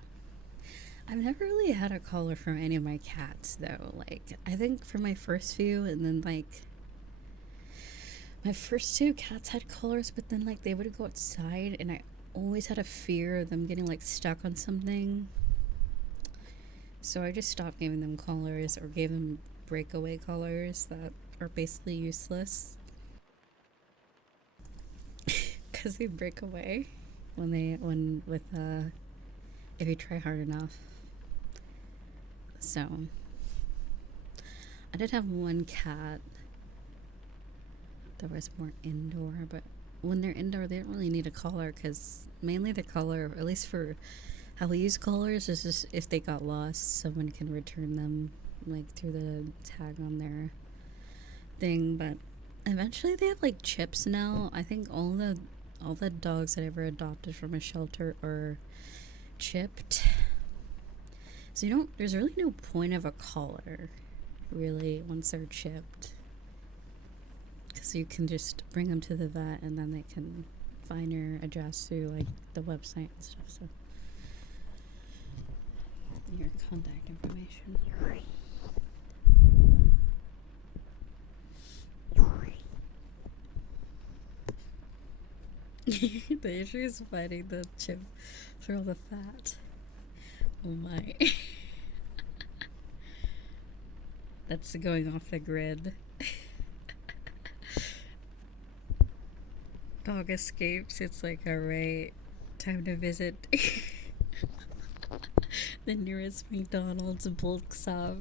I've never really had a collar from any of my cats though. Like I think for my first few, and then like my first 2 cats had collars, but then like they would go outside and I always had a fear of them getting like stuck on something. So I just stopped giving them collars or gave them breakaway collars that are basically useless. Because they break away if you try hard enough. So I did have one cat that was more indoor, but when they're indoor they don't really need a collar because mainly the collar, at least for how we use collars, is just if they got lost someone can return them like through the tag on their thing. But eventually they have like chips now. I think all the dogs that I ever adopted from a shelter are chipped, so there's really no point of a collar really once they're chipped, because you can just bring them to the vet and then they can find your address through like the website and stuff. So your contact information. The issue is finding the chip through all the fat. Oh my. That's going off the grid. Dog escapes. It's like, alright, time to visit the nearest McDonald's bulk stop.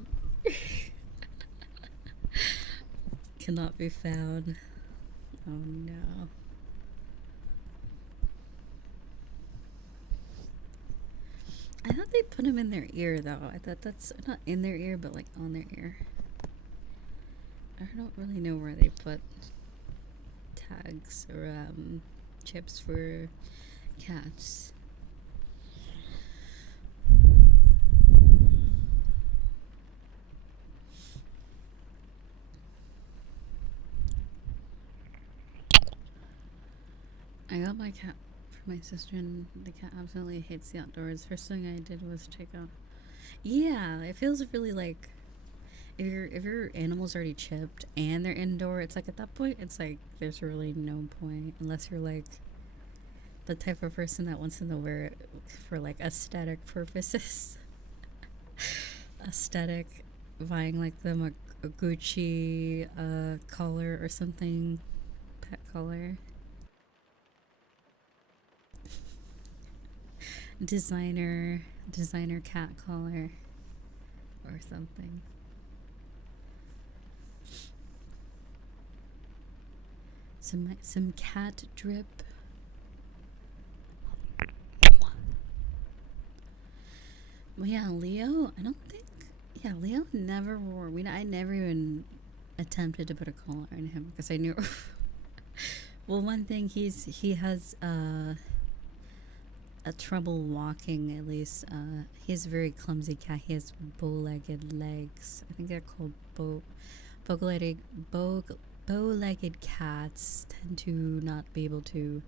Cannot be found. Oh no. I thought they put them in their ear though. I thought that's not in their ear, but like on their ear. I don't really know where they put tags or chips for cats. I got my cat for my sister, and the cat absolutely hates the outdoors. First thing I did was check out. Yeah, it feels really like if your animal's already chipped and they're indoor, it's like at that point, it's like there's really no point unless you're like the type of person that wants to wear it for like aesthetic purposes. Aesthetic, buying like them a Gucci collar or something, pet collar, designer cat collar or something. Some cat drip. Well, yeah, Leo. I don't think. Yeah, Leo never wore. I never even attempted to put a collar on him because I knew. Well, one thing he has a trouble walking. At least he's a very clumsy cat. He has bow-legged legs. I think they're called bow-legged bow-legged cats tend to not be able to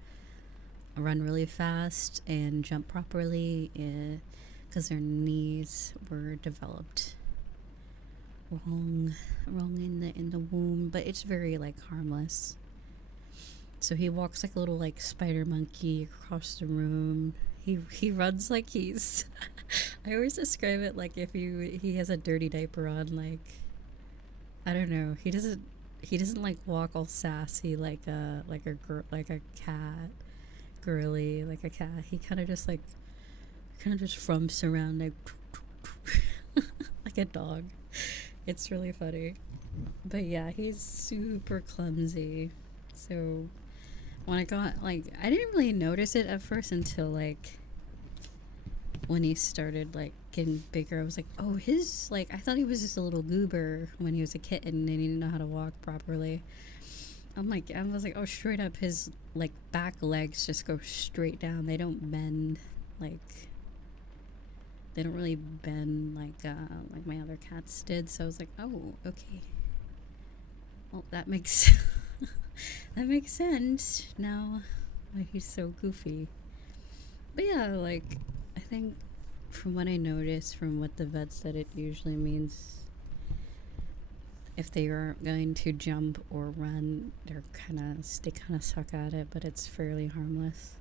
run really fast and jump properly because their knees were developed wrong in the womb, but it's very like harmless. So he walks like a little like spider monkey across the room. He runs like he's I always describe it like if he has a dirty diaper on, like I don't know. He doesn't like walk all sassy like a cat, girly like a cat. He kind of just frumps around like like a dog. It's really funny. But yeah, he's super clumsy. So when I got like I didn't really notice it at first until like when he started like getting bigger. I was like, oh, his like I thought he was just a little goober when he was a kitten and he didn't know how to walk properly. I was like, oh, straight up his like back legs just go straight down. They don't bend like they don't really bend like my other cats did. So I was like, oh, okay. Well, that makes that makes sense now why he's so goofy. But yeah, like I think from what I noticed from what the vet said, it usually means if they are going to jump or run, they kind of suck at it, but it's fairly harmless.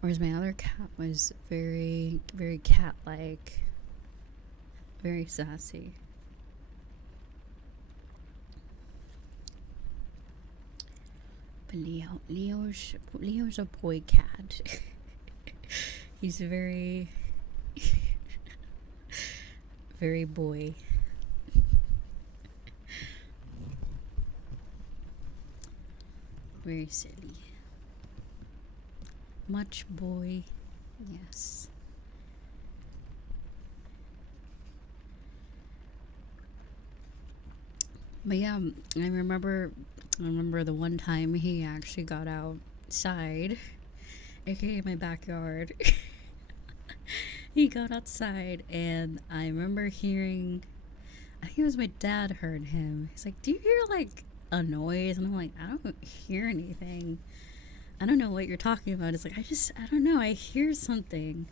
Whereas my other cat was very, very cat-like, very sassy. But Leo's a boy cat. He's very, very boy. Very silly. Much boy. Yes. But yeah, I remember the one time he actually got outside, aka my backyard. He got outside, and I remember hearing, I think it was my dad heard him. He's like, do you hear like a noise? And I'm like, I don't hear anything. I don't know what you're talking about. It's like, I don't know. I hear something.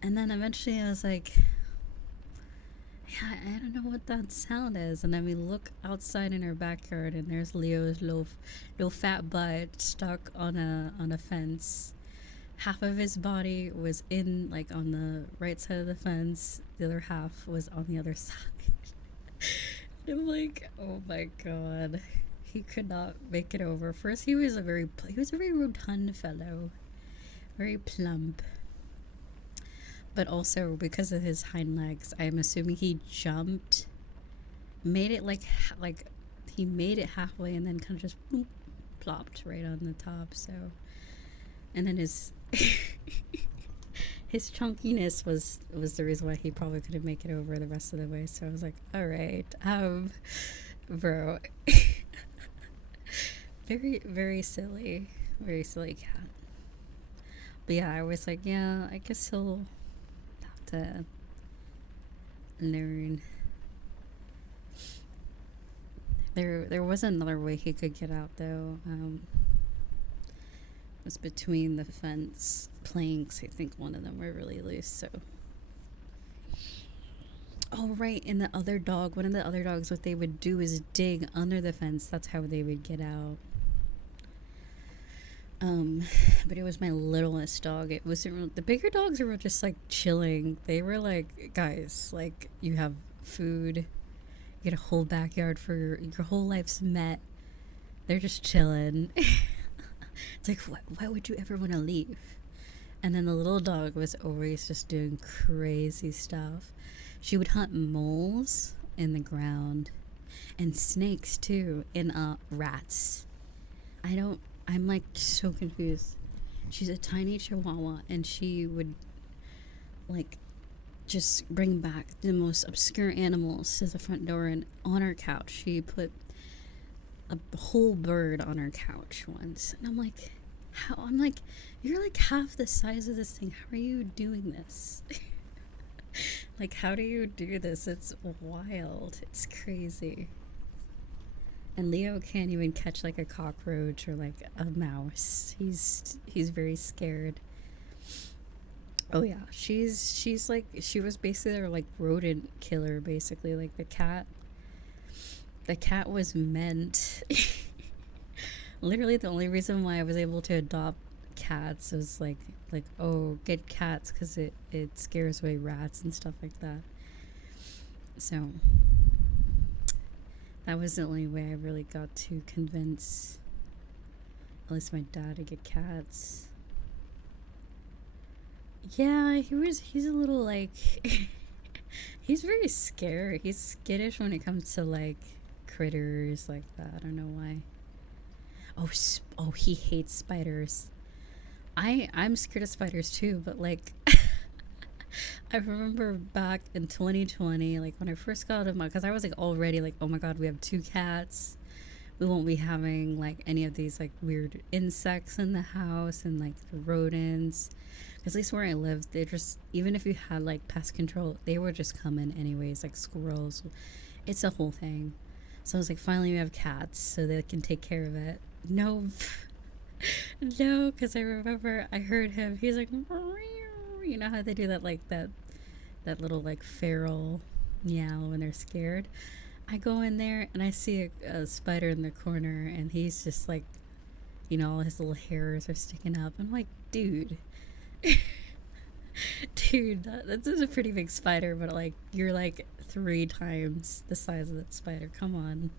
And then eventually I was like, yeah, I don't know what that sound is. And then we look outside in our backyard, and there's Leo's little fat butt stuck on a fence. Half of his body was in like on the right side of the fence. The other half was on the other side. And I'm like, oh my god, he could not make it over. First, he was a very rotund fellow, very plump. But also because of his hind legs, I'm assuming he jumped, made it like he made it halfway, and then kind of just boop, plopped right on the top. So, and then his his chunkiness was the reason why he probably couldn't make it over the rest of the way. So I was like, all right, bro. Very silly cat. But yeah, I was like, yeah, I guess he'll have to learn There was another way he could get out though. It was between the fence planks. I think one of them were really loose. So. Oh right, and the other dog. One of the other dogs. What they would do is dig under the fence. That's how they would get out. But it was my littlest dog. It wasn't real, the bigger dogs were just like chilling. They were like, guys, like you have food, you get a whole backyard for your whole life's met. They're just chilling. It's like, why would you ever want to leave? And then the little dog was always just doing crazy stuff. She would hunt moles in the ground and snakes too, and rats. I'm like so confused. She's a tiny chihuahua and she would like just bring back the most obscure animals to the front door, and on our couch she put a whole bird on our couch once. And I'm like, how? I'm like, you're like half the size of this thing. How are you doing this? Like, how do you do this? It's wild. It's crazy. And Leo can't even catch like a cockroach or like a mouse. He's very scared. Oh yeah, she's like, she was basically their like rodent killer basically. Like the cat was meant literally the only reason why I was able to adopt cats was like oh, get cats because it scares away rats and stuff like that. So that was the only way I really got to convince at least my dad to get cats. Yeah, he's a little like he's very scary. He's skittish when it comes to like critters like that. I don't know why. Oh, he hates spiders. I'm scared of spiders too, but like I remember back in 2020, like when I first got him, because I was like already like, oh my god, we have 2 cats. We won't be having like any of these like weird insects in the house and like the rodents. Because at least where I lived, they just, even if you had like pest control, they would just come in anyways, like squirrels. It's a whole thing. So I was like, finally we have cats so they can take care of it. No, no, because I remember I heard him. He's like, you know how they do that, like that little like feral meow when they're scared. I go in there and I see a spider in the corner, and he's just like, you know, all his little hairs are sticking up. I'm like, dude, dude, that's a pretty big spider, but like you're like 3 times the size of that spider. Come on,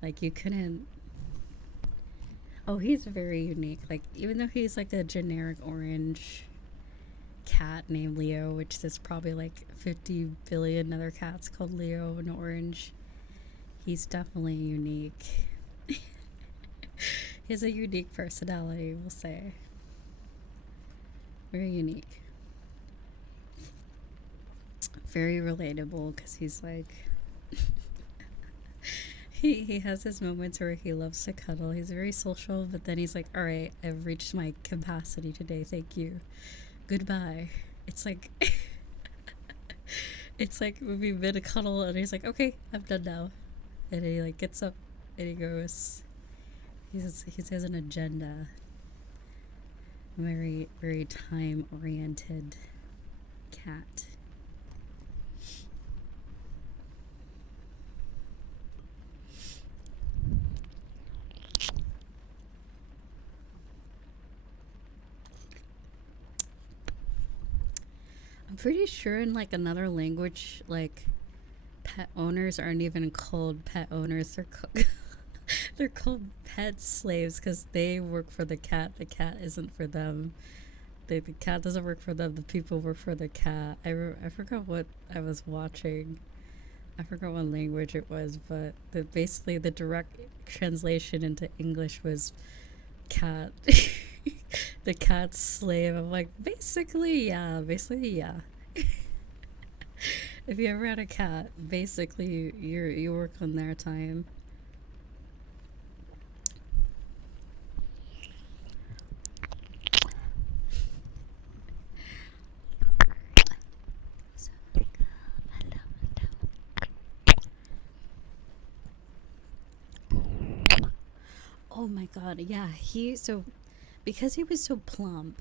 like you couldn't. Oh, he's very unique. Like even though he's like a generic orange cat named Leo, which there's probably like 50 billion other cats called Leo and orange, he's definitely unique. He has a unique personality, we'll say. Very unique. Very relatable because he's like he has his moments where he loves to cuddle. He's very social, but then he's like, all right, I've reached my capacity today, thank you, goodbye. It's like it's like we've been a cuddle and he's like, okay, I'm done now. And he like gets up and he goes, he has an agenda. Very, very time oriented cat. I'm pretty sure in like another language, like pet owners aren't even called pet owners. They're called pet slaves because they work for the cat. The cat isn't for them. The cat doesn't work for them. The people work for the cat. I forgot what I was watching. I forgot what language it was, but basically the direct translation into English was cat. The cat's slave. I'm like, basically yeah. If you ever had a cat, basically you work on their time. Oh my god, yeah, because he was so plump,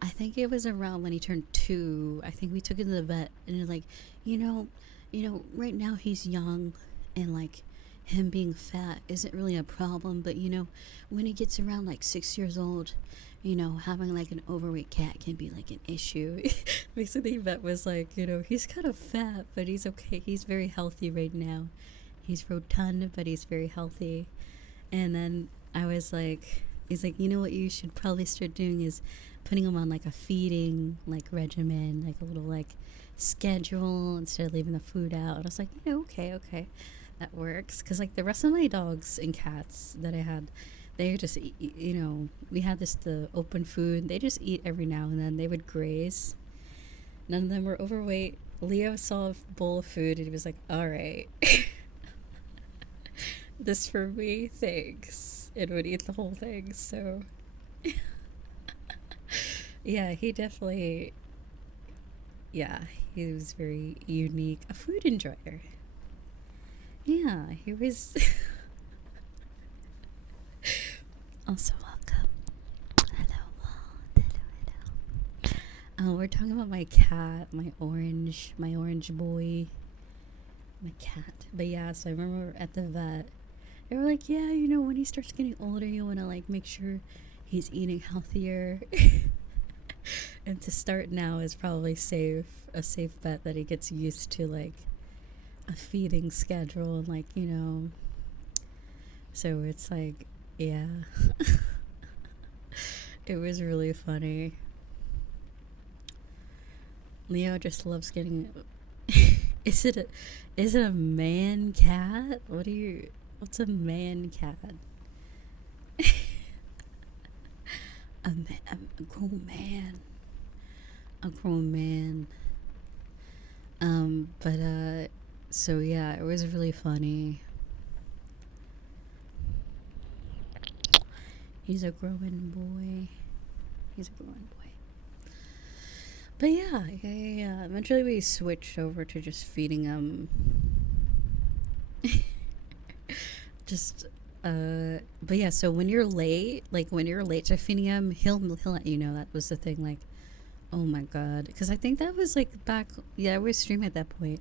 I think it was around when he turned 2. I think we took him to the vet, and they're like, you know, right now he's young, and like him being fat isn't really a problem, but when he gets around like 6 years old, having like an overweight cat can be like an issue. Basically, vet was like, he's kind of fat, but he's okay. He's very healthy right now. He's rotund, but he's very healthy. And then I was like, he's like, what you should probably start doing is putting him on like a feeding like regimen, like a little like schedule instead of leaving the food out. And I was like, okay, that works. Because like the rest of my dogs and cats that I had, they just eat, we had the open food. They just eat every now and then. They would graze. None of them were overweight. Leo saw a bowl of food and he was like, all right. This for me, thanks. And would eat the whole thing. So yeah, he definitely, yeah, he was very unique, a food enjoyer. Yeah, he was. Also, welcome. Hello, hello. We're talking about my cat, my orange boy, my cat. But yeah, so I remember at the vet, they were like, yeah, when he starts getting older, you want to like make sure he's eating healthier. And to start now is probably a safe bet that he gets used to like a feeding schedule and like, so it's like, yeah. It was really funny. Leo just loves getting is it a man cat? What's a man cat? A grown man. A grown man. But so yeah, it was really funny. He's a growing boy. But yeah. Eventually we switched over to just feeding him. But yeah, so when you're late to feeding him, he'll let you know. That was the thing, like, oh my god, because I think that was like back, yeah, I was streaming at that point.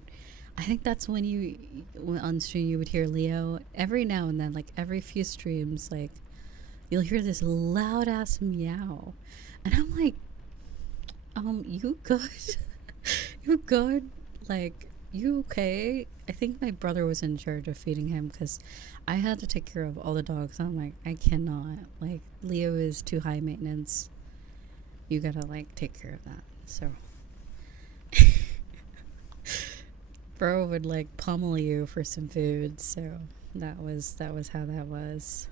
I think that's when on stream you would hear Leo every now and then, like every few streams, like you'll hear this loud ass meow, and I'm like, you good? You good? Like, you okay? I think my brother was in charge of feeding him because I had to take care of all the dogs. I'm like, I cannot. Like, Leo is too high maintenance. You gotta, like, take care of that. So, bro would, like, pummel you for some food. So, that was how that was.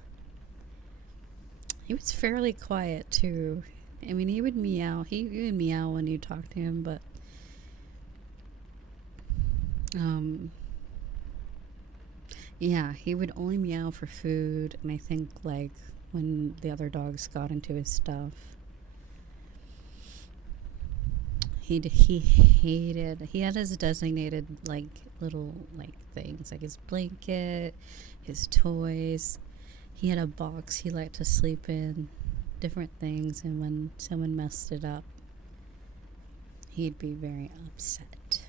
He was fairly quiet, too. I mean, he would meow. He would meow when you talk to him, but yeah, he would only meow for food, and I think like when the other dogs got into his stuff, he hated. He had his designated like little like things, like his blanket, his toys. He had a box he liked to sleep in, different things, and when someone messed it up, he'd be very upset.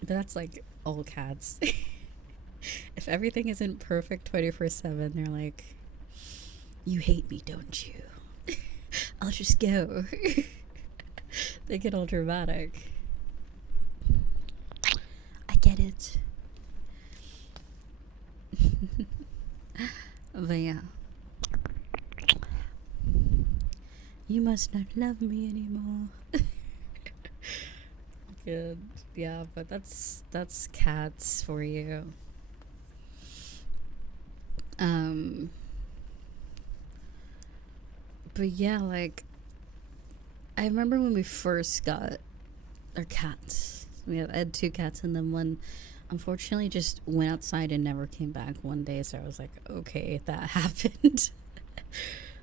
But that's like all cats. If everything isn't perfect 24/7, they're like, you hate me, don't you? I'll just go. They get all dramatic. I get it. But yeah. You must not love me anymore. Good. Yeah, but that's cats for you. But yeah, like I remember when we first got our cats. I had 2 cats, and then one unfortunately just went outside and never came back one day. So I was like, okay, that happened.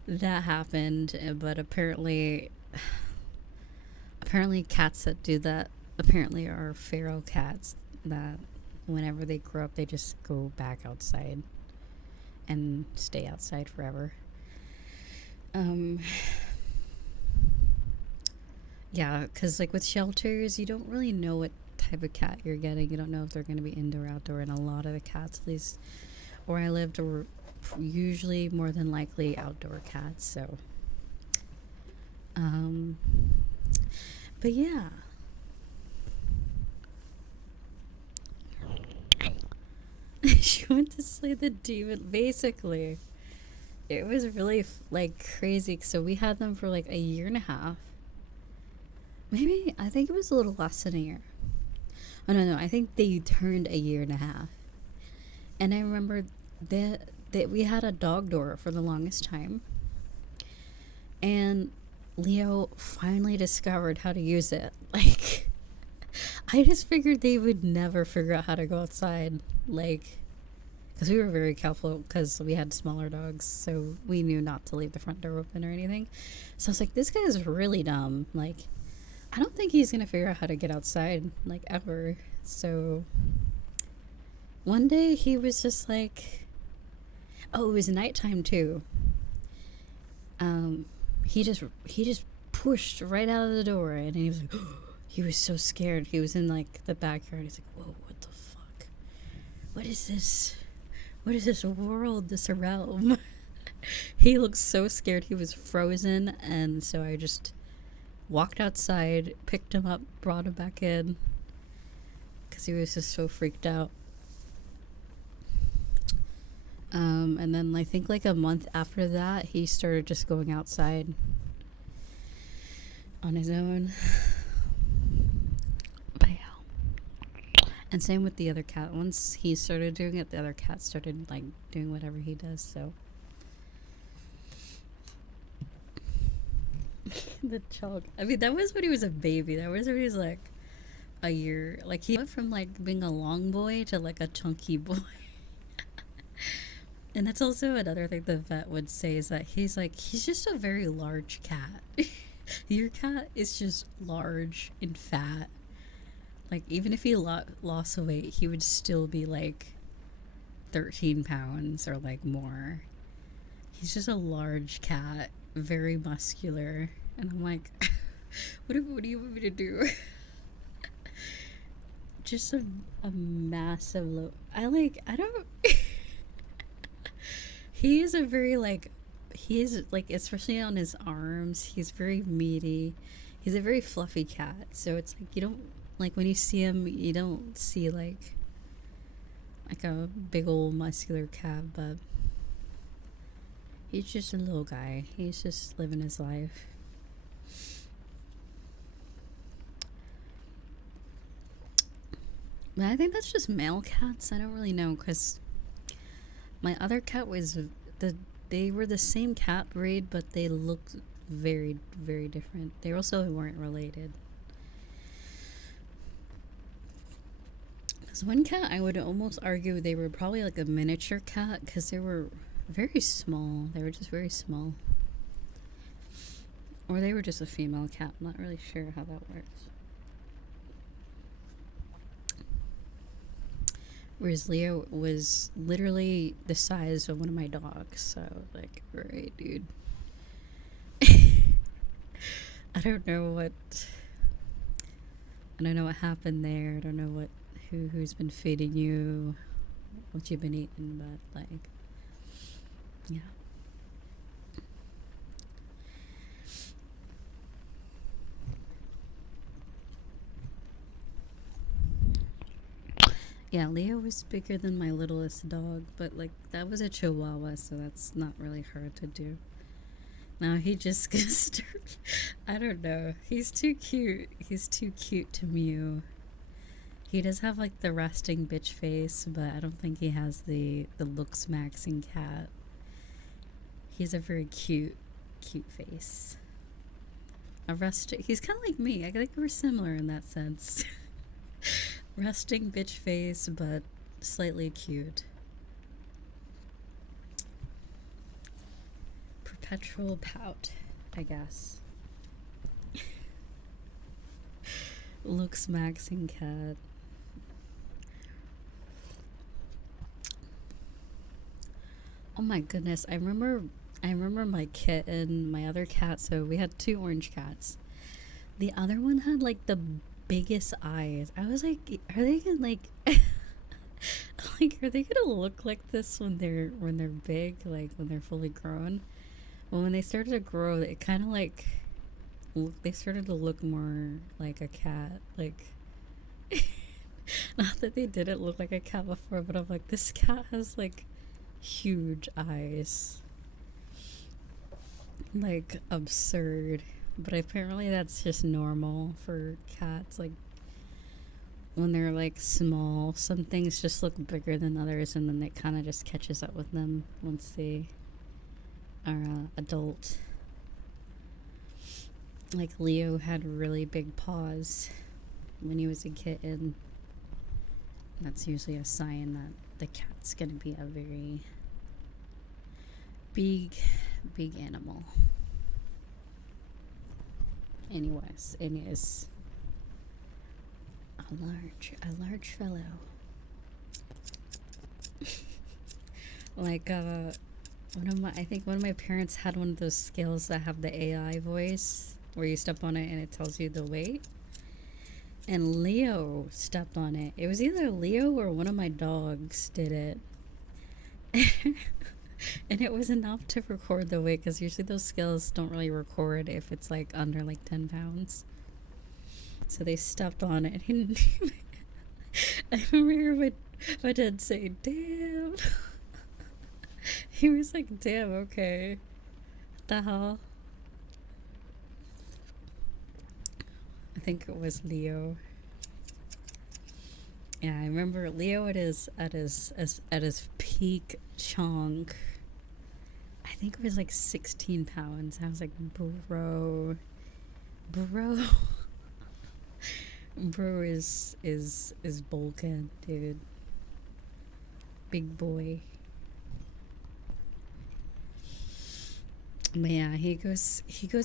That happened. But apparently cats that do that apparently are feral cats that whenever they grow up they just go back outside. and stay outside forever. Yeah, because like with shelters, you don't really know what type of cat you're getting. You don't know if they're going to be indoor, outdoor, and a lot of the cats, at least where I lived, were usually more than likely outdoor cats. So, but yeah. She went to slay the demon, basically. It was really like crazy. So we had them for like a year and a half. Maybe, I think it was a little less than a year. Oh, no, I think they turned a year and a half. And I remember that we had a dog door for the longest time. And Leo finally discovered how to use it. Like, I just figured they would never figure out how to go outside. Like, because we were very careful because we had smaller dogs, so we knew not to leave the front door open or anything. So I was like, this guy is really dumb. Like, I don't think he's gonna figure out how to get outside, like, ever. So one day he was just like, oh, it was nighttime too. He just pushed right out of the door, and he was like, he was so scared. He was in like the backyard. He's like, whoa, what the fuck? What is this? What is this world? This realm? He looked so scared. He was frozen, and so I just walked outside, picked him up, brought him back in, because he was just so freaked out. And then I think like a month after that, he started just going outside on his own. But yeah. And same with the other cat. Once he started doing it, the other cat started like doing whatever he does. So the child. I mean, that was when he was a baby. That was when he was like a year. Like he went from like being a long boy to like a chunky boy. And that's also another thing the vet would say is that he's just a very large cat. Your cat is just large and fat. Like, even if he lost weight, he would still be like 13 pounds or like more. He's just a large cat, very muscular. And I'm like, what do you want me to do? Just a massive I don't. He is a very like, he is like, especially on his arms, he's very meaty. He's a very fluffy cat. So it's like, you don't, like when you see him, you don't see like a big old muscular cat, but he's just a little guy. He's just living his life. But I think that's just male cats. I don't really know, because my other cat was they were the same cat breed, but they looked very, very different. They also weren't related. Because one cat, I would almost argue they were probably like a miniature cat, because they were very small. They were just very small. Or they were just a female cat. I'm not really sure how that works. Whereas Leo was literally the size of one of my dogs. So I was like, alright, dude. I don't know what happened there. I don't know who's been feeding you, what you've been eating, but like, yeah. Yeah, Leo was bigger than my littlest dog, but like that was a Chihuahua, so that's not really hard to do. Now he just gets, I don't know. He's too cute. He's too cute to mew. He does have like the resting bitch face, but I don't think he has the looks maxing cat. He's a very cute face. He's kind of like me. I think we're similar in that sense. Resting bitch face, but slightly cute. Perpetual pout, I guess. Looks maxing cat. Oh my goodness, I remember my kitten, my other cat, so we had two orange cats. The other one had like the biggest eyes. I was like, are they gonna like like are they gonna look like this when they're big, like when they're fully grown? Well, when they started to grow, it kind of like they started to look more like a cat. Like, not that they didn't look like a cat before, but I'm like, this cat has like huge eyes, like absurd. But apparently that's just normal for cats. Like when they're like small, some things just look bigger than others, and then it kind of just catches up with them once they are adult. Like Leo had really big paws when he was a kitten. That's usually a sign that the cat's gonna be a very big animal. Anyways, a large fellow. Like I think one of my parents had one of those scales that have the AI voice where you step on it and it tells you the weight. And Leo stepped on it. It was either Leo or one of my dogs did it. And it was enough to record the weight, because usually those scales don't really record if it's like under like 10 pounds. So they stepped on it. And I remember my dad saying, damn. He was like, damn, okay. What the hell? I think it was Leo. Yeah, I remember Leo at his peak chunk. I think it was like 16 pounds. I was like, bro, bro is bulking, dude. Big boy. But yeah, he goes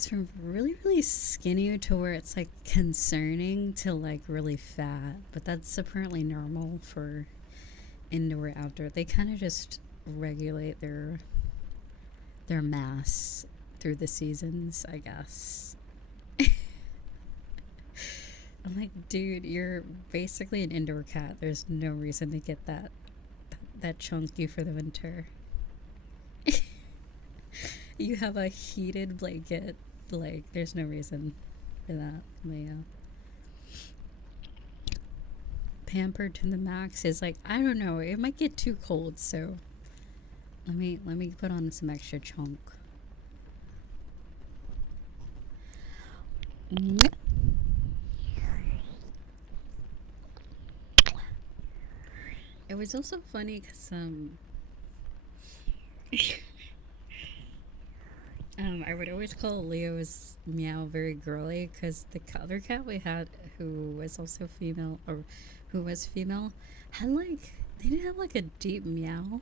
from really skinny to where it's like concerning to like really fat. But that's apparently normal for indoor outdoor. They kind of just regulate their mass through the seasons, I guess. I'm like, dude, you're basically an indoor cat. There's no reason to get that chunky for the winter. You have a heated blanket. Like, there's no reason for that. But yeah. Pampered to the max is like, I don't know. It might get too cold, so let me put on some extra chunk. It was also funny because I would always call Leo's meow very girly, because the other cat we had, who was also female, or who was female, had like, they didn't have like a deep meow,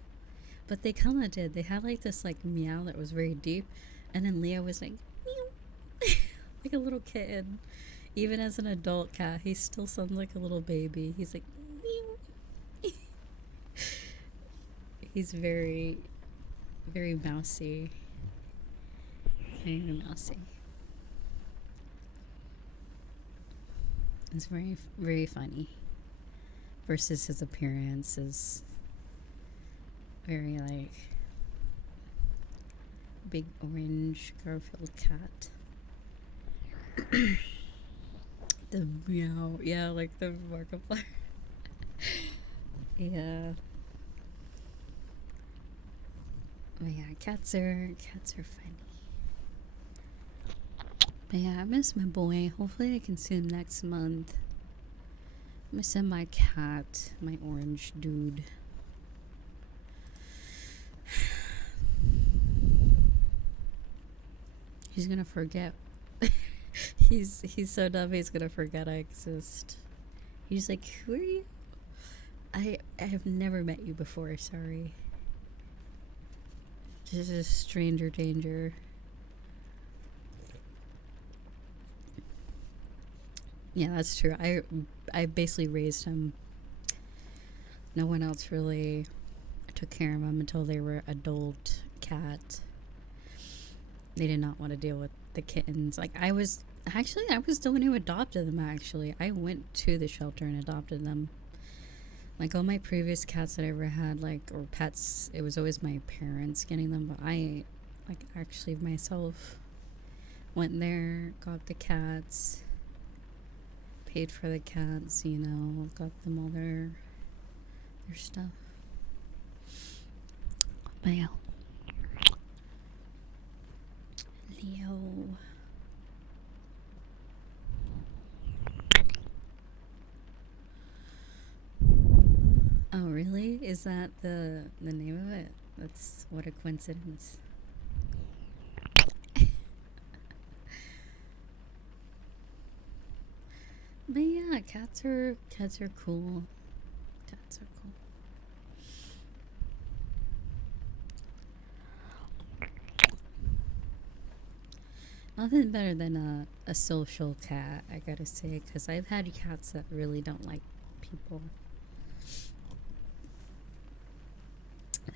but they kind of did. They had like this like meow that was very deep, and then Leo was like meow, like a little kitten. Even as an adult cat, he still sounds like a little baby. He's like meow. He's very mousy. Very mousy. It's very funny. Versus his appearance is very like big orange Garfield cat. The meow, yeah, like the Markiplier. Yeah. But yeah, cats are funny. But yeah, I miss my boy. Hopefully I can see him next month. I'm missing my cat, my orange dude. He's gonna forget. he's so dumb. He's gonna forget I exist. He's like, who are you? I have never met you before. Sorry. This is stranger danger. Yeah, that's true. I basically raised him. No one else really took care of them until they were adult cat. They did not want to deal with the kittens. Like, I was the one who adopted them, actually. I went to the shelter and adopted them. Like, all my previous cats that I ever had, like, or pets, it was always my parents getting them, but I, like, actually myself went there, got the cats, paid for the cats, you know, got them all their stuff. But yeah. Leo. Oh, really? Is that the name of it? That's what a coincidence. But yeah, cats are cool. Cats are cool. Nothing better than a social cat, I gotta say, because I've had cats that really don't like people.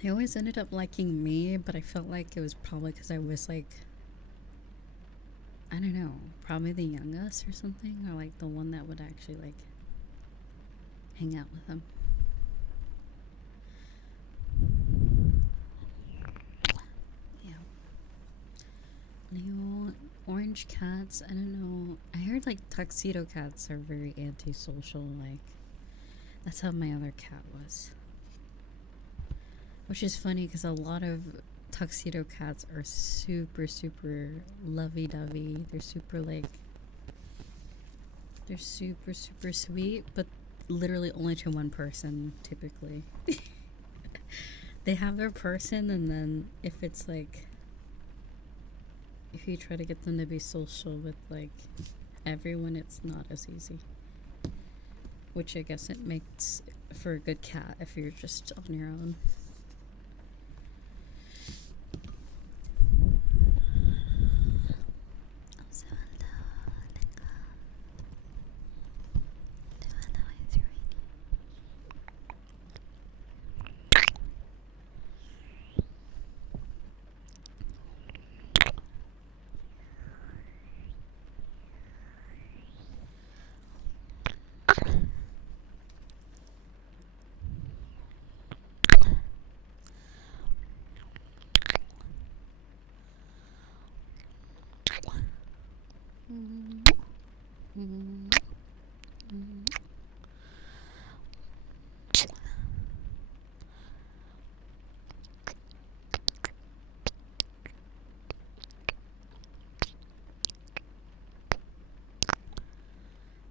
They always ended up liking me, but I felt like it was probably because I was like, I don't know, probably the youngest or something, or like the one that would actually like hang out with them. Yeah. Leo, orange cats, I don't know. I heard like tuxedo cats are very antisocial, like that's how my other cat was. Which is funny because a lot of tuxedo cats are super, super lovey-dovey. They're super, like, they're super, super sweet, but literally only to one person, typically. They have their person, and then if it's, like, if you try to get them to be social with, like, everyone, it's not as easy. Which I guess it makes for a good cat if you're just on your own.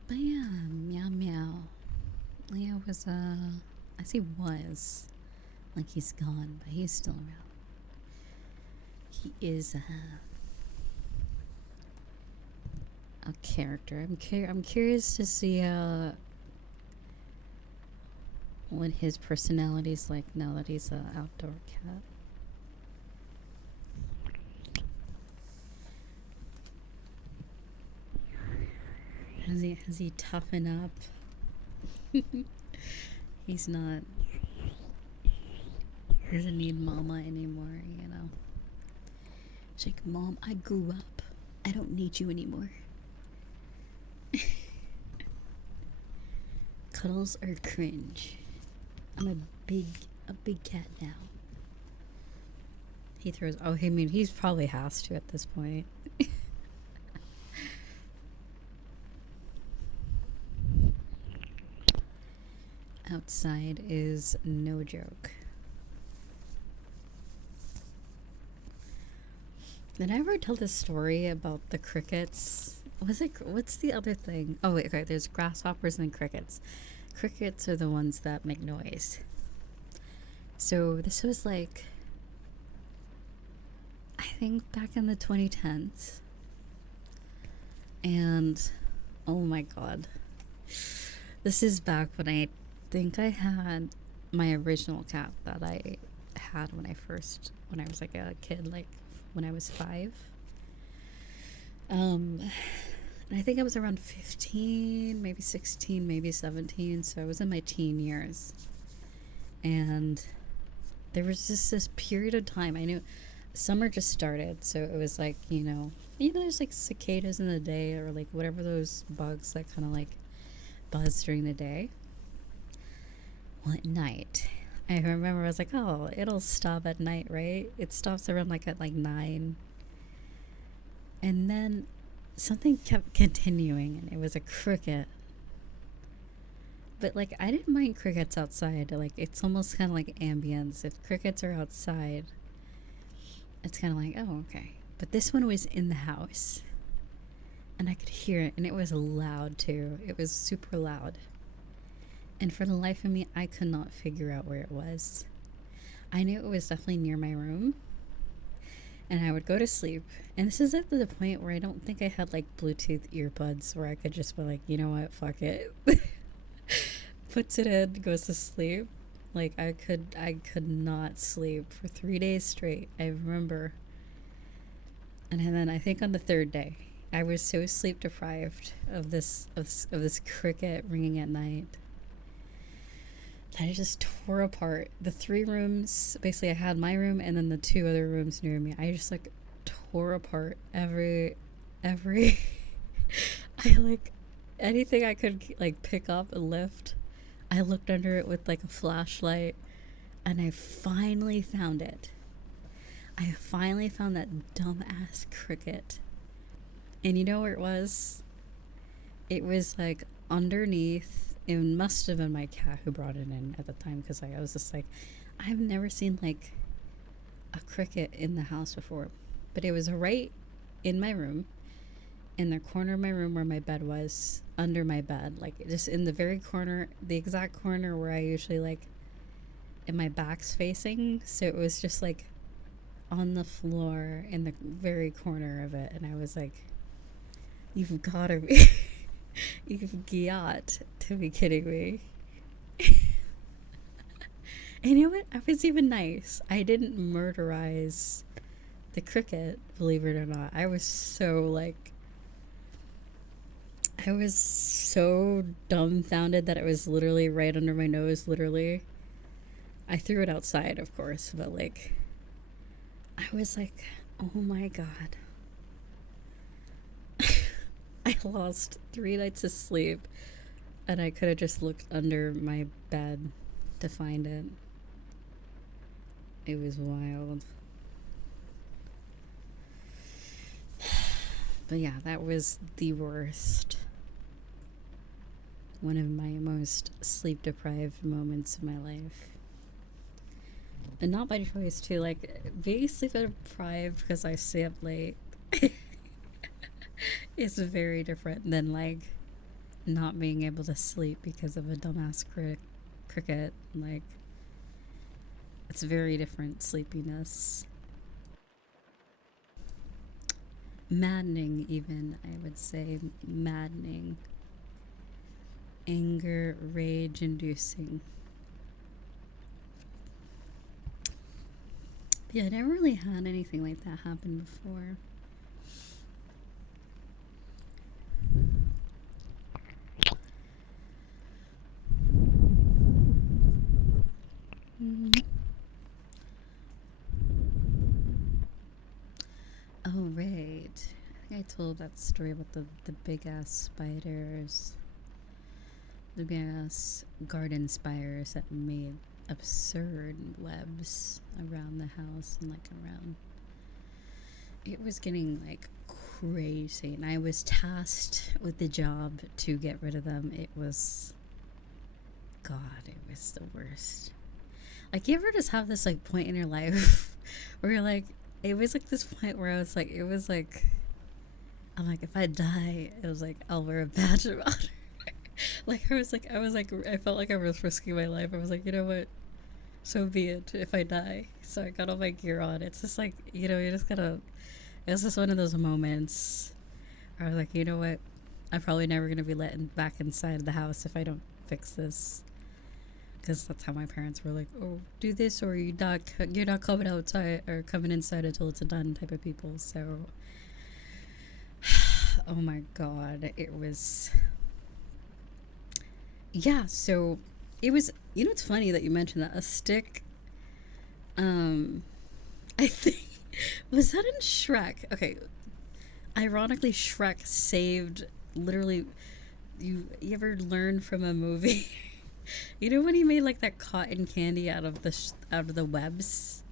But yeah, meow meow. Leo was I say was, like he's gone, but he's still around. He is a character. I'm curious to see what his personality's like now that he's an outdoor cat. Has he toughened up? He's not. He doesn't need mama anymore, you know. She's like, Mom, I grew up. I don't need you anymore. Cuddles are cringe. I'm a big cat now. He throws. Oh, I mean, he's probably has to at this point. Outside is no joke. Did I ever tell this story about the crickets? What's the other thing? Oh, wait, okay, there's grasshoppers and crickets. Crickets are the ones that make noise. So this was like, I think back in the 2010s. And, oh my god. This is back when I think I had my original cat that I had when I was like a kid, like when I was 5. And I think I was around 15, maybe 16, maybe 17, so I was in my teen years. And there was just this period of time. I knew summer just started, so it was like, there's like cicadas in the day, or like whatever those bugs that kind of like buzz during the day. Well, at night, I remember I was like, oh, it'll stop at night, right? It stops around like at like 9. And then something kept continuing, and it was a cricket. But like, I didn't mind crickets outside. Like, it's almost kind of like ambience. If crickets are outside, it's kind of like, oh, okay. But this one was in the house, and I could hear it, and it was loud too. It was super loud. And for the life of me, I could not figure out where it was. I knew it was definitely near my room, and I would go to sleep. And this is at the point where I don't think I had like Bluetooth earbuds where I could just be like, you know what, fuck it. Puts it in, goes to sleep. Like, I could not sleep for 3 days straight, I remember. And then I think on the third day, I was so sleep deprived of this cricket ringing at night that I just tore apart the 3 rooms. Basically, I had my room and then the 2 other rooms near me. I just like tore apart every I like anything I could like pick up and lift. I looked under it with like a flashlight, and I finally found it. I finally found that dumbass cricket. And you know where it was? It was like underneath. It must have been my cat who brought it in at the time, because I was just like, I've never seen like a cricket in the house before. But it was right in my room, in the corner of my room where my bed was, under my bed, like just in the very corner, the exact corner where I usually like, and my back's facing, so it was just like on the floor in the very corner of it. And I was like, you've gotta be you've got to be kidding me. And you know what, I was even nice. I didn't murderize the cricket, believe it or not. I was so dumbfounded that it was literally right under my nose, literally. I threw it outside, of course, but like, I was like, oh my god. I lost 3 nights of sleep, and I could have just looked under my bed to find it. It was wild. But yeah, that was the worst. One of my most sleep deprived moments of my life. And not by choice too, like being sleep deprived because I stay up late is very different than like not being able to sleep because of a dumbass cricket. Like, it's very different sleepiness. Maddening, even, I would say. Maddening. Anger, rage inducing. Yeah, I never really had anything like that happen before. Oh, right. I think I told that story about the big ass spiders. The big ass garden spiders that made absurd webs around the house and like around. It was getting like crazy, and I was tasked with the job to get rid of them. It was, God, it was the worst. Like, you ever just have this like point in your life where you're like, it was like this point where I was like, it was like, I'm like, if I die, it was like, I'll wear a badge of honor. Like, I felt like I was risking my life. I was like, you know what? So be it if I die. So I got all my gear on. It's just like, you just gotta, it's just one of those moments where I was like, you know what? I'm probably never gonna be let back inside the house if I don't fix this. Because that's how my parents were like, oh, do this or you're not coming outside or coming inside until it's done type of people. So, oh my God, it was, yeah, so it was, it's funny that you mentioned that. A stick Um, I think was that in Shrek? Okay, ironically, Shrek saved literally. You ever learn from a movie? You know when he made like that cotton candy out of the webs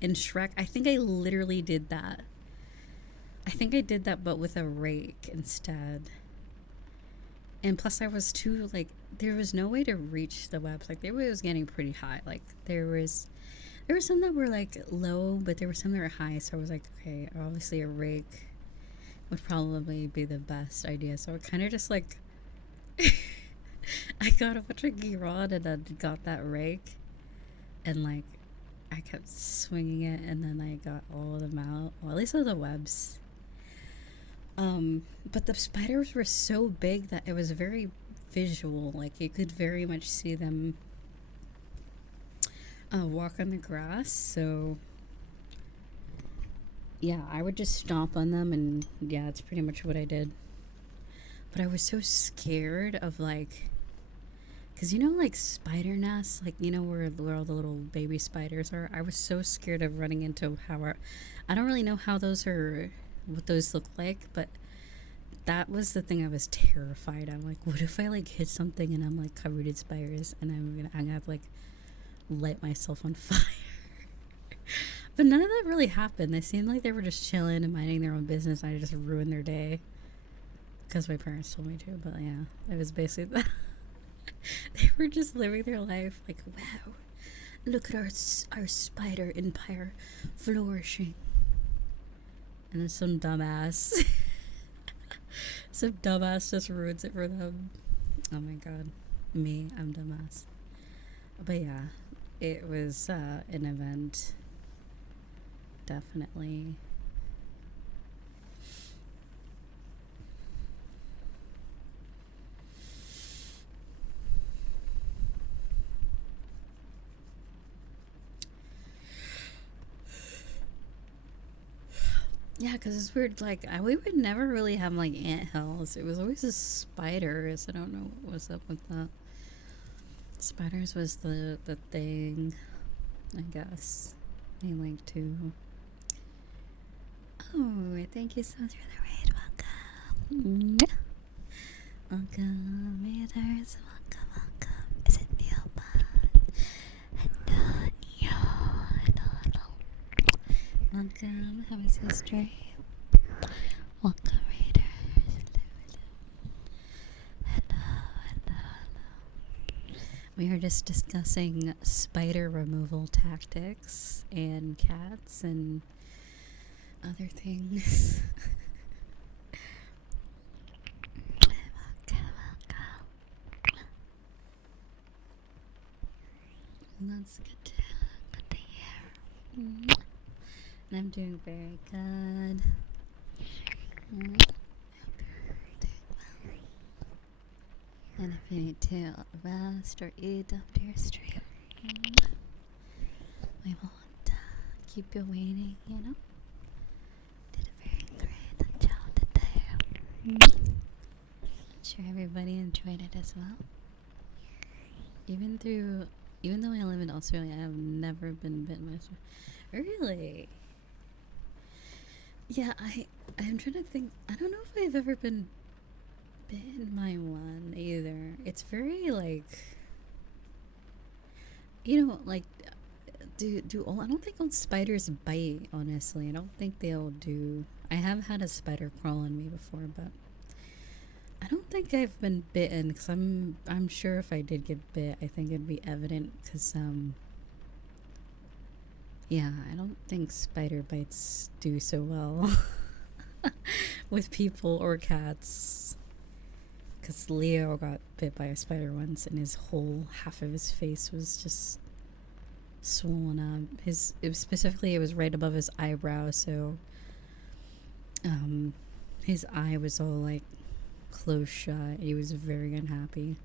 in Shrek? I think I literally did that. I think I did that, but with a rake instead. And plus, I was too like there was no way to reach the webs. Like, it was getting pretty high. Like, there were some that were like low, but there were some that were high. So I was like, okay, obviously a rake would probably be the best idea. So I kind of just like I got a bunch of Giron and then got that rake, and like I kept swinging it, and then I got all of them out. Well, at least all the webs. But the spiders were so big that it was very visual. Like, you could very much see them walk on the grass. So yeah, I would just stomp on them, and yeah, that's pretty much what I did. But I was so scared of like, cause like spider nests, like where all the little baby spiders are. I was so scared of running into I don't really know how those are, what those look like, but that was the thing I was terrified. I'm like, what if I like hit something and I'm like covered in spiders, and I'm gonna have to like light myself on fire. But none of that really happened. They seemed like they were just chilling and minding their own business. I just ruined their day because my parents told me to. But yeah, it was basically that. They were just living their life like, wow, look at our spider empire flourishing. And then some dumbass just ruins it for them. Oh my god, me, I'm dumbass. But yeah, it was an event, definitely. Yeah, because it's weird. Like, we would never really have like ant hills. It was always just spiders. I don't know what was up with that. Spiders was the thing, I guess. They like to. Oh, thank you so much for the raid. Welcome. Welcome, readers. Welcome. Is it Neopod? Hello. Welcome. How was your stream? Welcome, readers. Hello. We were just discussing spider removal tactics and cats and other things. That's good to hear. And I'm doing very good. And if you need to rest or eat after your stream, we won't keep you waiting, Did a very great job today. I'm sure everybody enjoyed it as well. Even though I live in Australia, I have never been bitten by a spider. Really? Yeah, I'm trying to think. I don't know if I've ever been bitten by one either. It's very like, like, I don't think all spiders bite, honestly. I don't think they'll do. I have had a spider crawl on me before, but I don't think I've been bitten, because I'm sure if I did get bit, I think it'd be evident, because yeah, I don't think spider bites do so well with people or cats. Because Leo got bit by a spider once, and his whole half of his face was just swollen up. It was right above his eyebrow, so his eye was all like closed shut. He was very unhappy.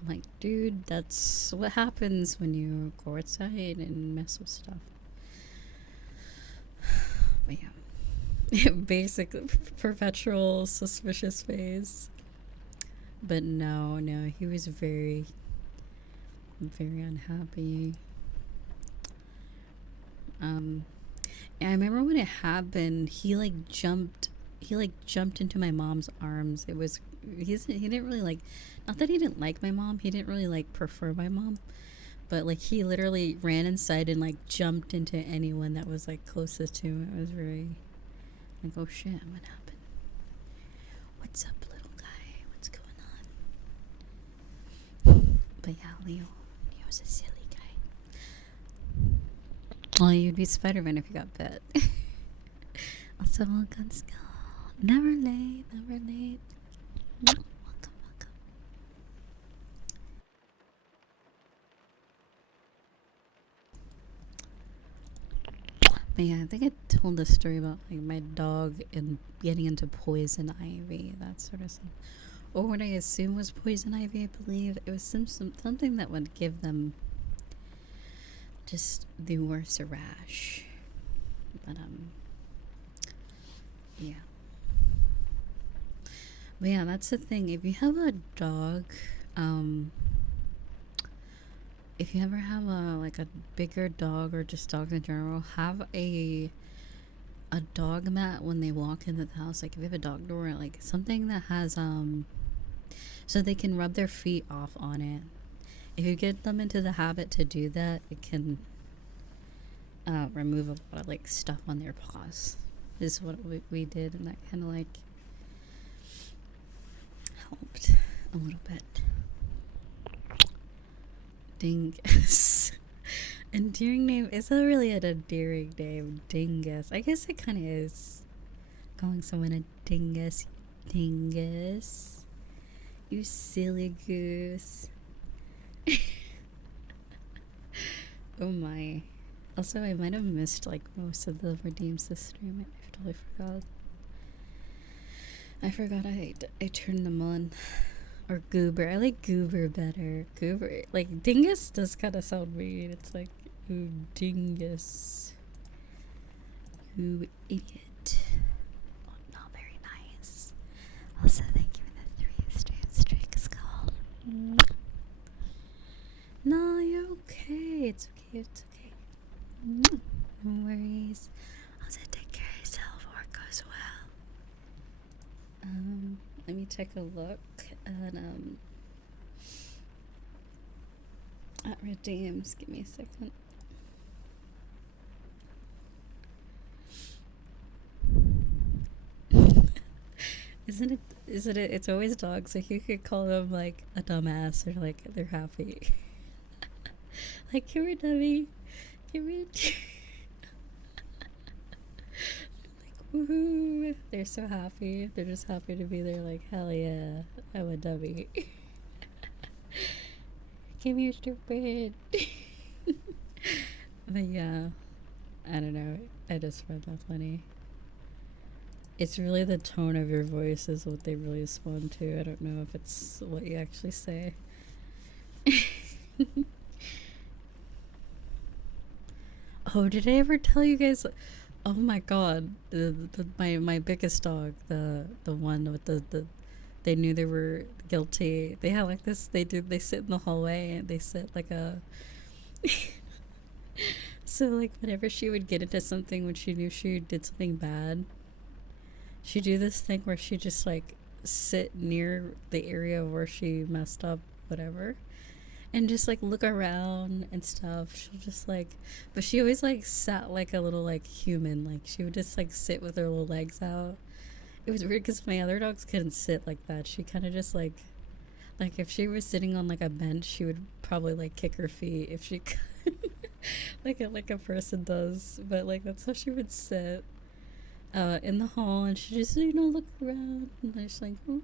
I'm like, dude, that's what happens when you go outside and mess with stuff. But yeah, basic perpetual suspicious face. But no, he was very, very unhappy. And I remember when it happened, he like jumped into my mom's arms. He didn't really like, not that he didn't like my mom, he didn't really like prefer my mom, but like he literally ran inside and like jumped into anyone that was like closest to him. It was very like, oh shit, what happened? What's up, little guy? What's going on? But yeah, Leo's a silly guy. Well, you'd be Spider-Man if you got bit. Also, welcome, Skull. Never late, never late. Welcome, welcome. But yeah, I think I told a story about like my dog and getting into poison ivy, that sort of stuff. Or what I assume was poison ivy, I believe. It was something that would give them just the worst rash. But yeah. But yeah, that's the thing. If you have a dog, if you ever have a bigger dog or just dogs in general, have a dog mat when they walk into the house. Like if you have a dog door, like something that has so they can rub their feet off on it. If you get them into the habit to do that, it can remove a lot of like stuff on their paws. Is what we did, and that kind of like helped a little bit. Dingus. Endearing name. Is that really an endearing name? Dingus. I guess it kind of is. Calling someone a dingus. Dingus. You silly goose. Oh my. Also, I might have missed like most of the redeems this stream. I totally forgot. I forgot I turned them on. Or goober. I like goober better. Goober. Like dingus does kind of sound weird. It's like, ooh, dingus. You idiot. Oh, not very nice. Also, thank you for the 3 stream Skull. No, you're okay. It's okay. It's okay. No worries. Also, take care of yourself or it goes well. Let me take a look at redeems. Give me a second. Isn't it? It's always dogs. Like you could call them like a dumbass or like they're happy. Like, come here, dummy. Come here. Like, woohoo. They're so happy. They're just happy to be there. Like, hell yeah, I'm a dummy. Come here, stupid. But yeah, I don't know. I just find that funny. It's really the tone of your voice is what they really respond to. I don't know if it's what you actually say. Oh, did I ever tell you guys? Oh my god, my biggest dog, the one with the they knew they were guilty. They had like this. They sit in the hallway and they sit like a. So like whenever she would get into something when she knew she did something bad, she'd do this thing where she just like sit near the area where she messed up, whatever. And just like look around and stuff. She'll just like, but she always like sat like a little like human. Like she would just like sit with her little legs out. It was weird because my other dogs couldn't sit like that. She kind of just like if she was sitting on like a bench, she would probably like kick her feet if she could, like a person does. But like that's how she would sit in the hall, and she just look around and I just like, oh.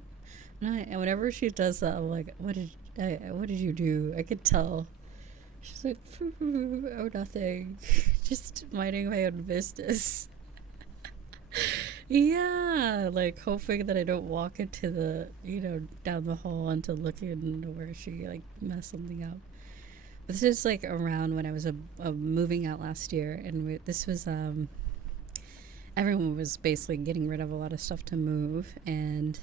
And whenever she does that, I'm like, what did you do? I could tell. She's like, oh, nothing. Just minding my own business. Yeah, like hoping that I don't walk into the, down the hall into looking where she like messed something up. But this is like around when I was moving out last year, and this was everyone was basically getting rid of a lot of stuff to move, and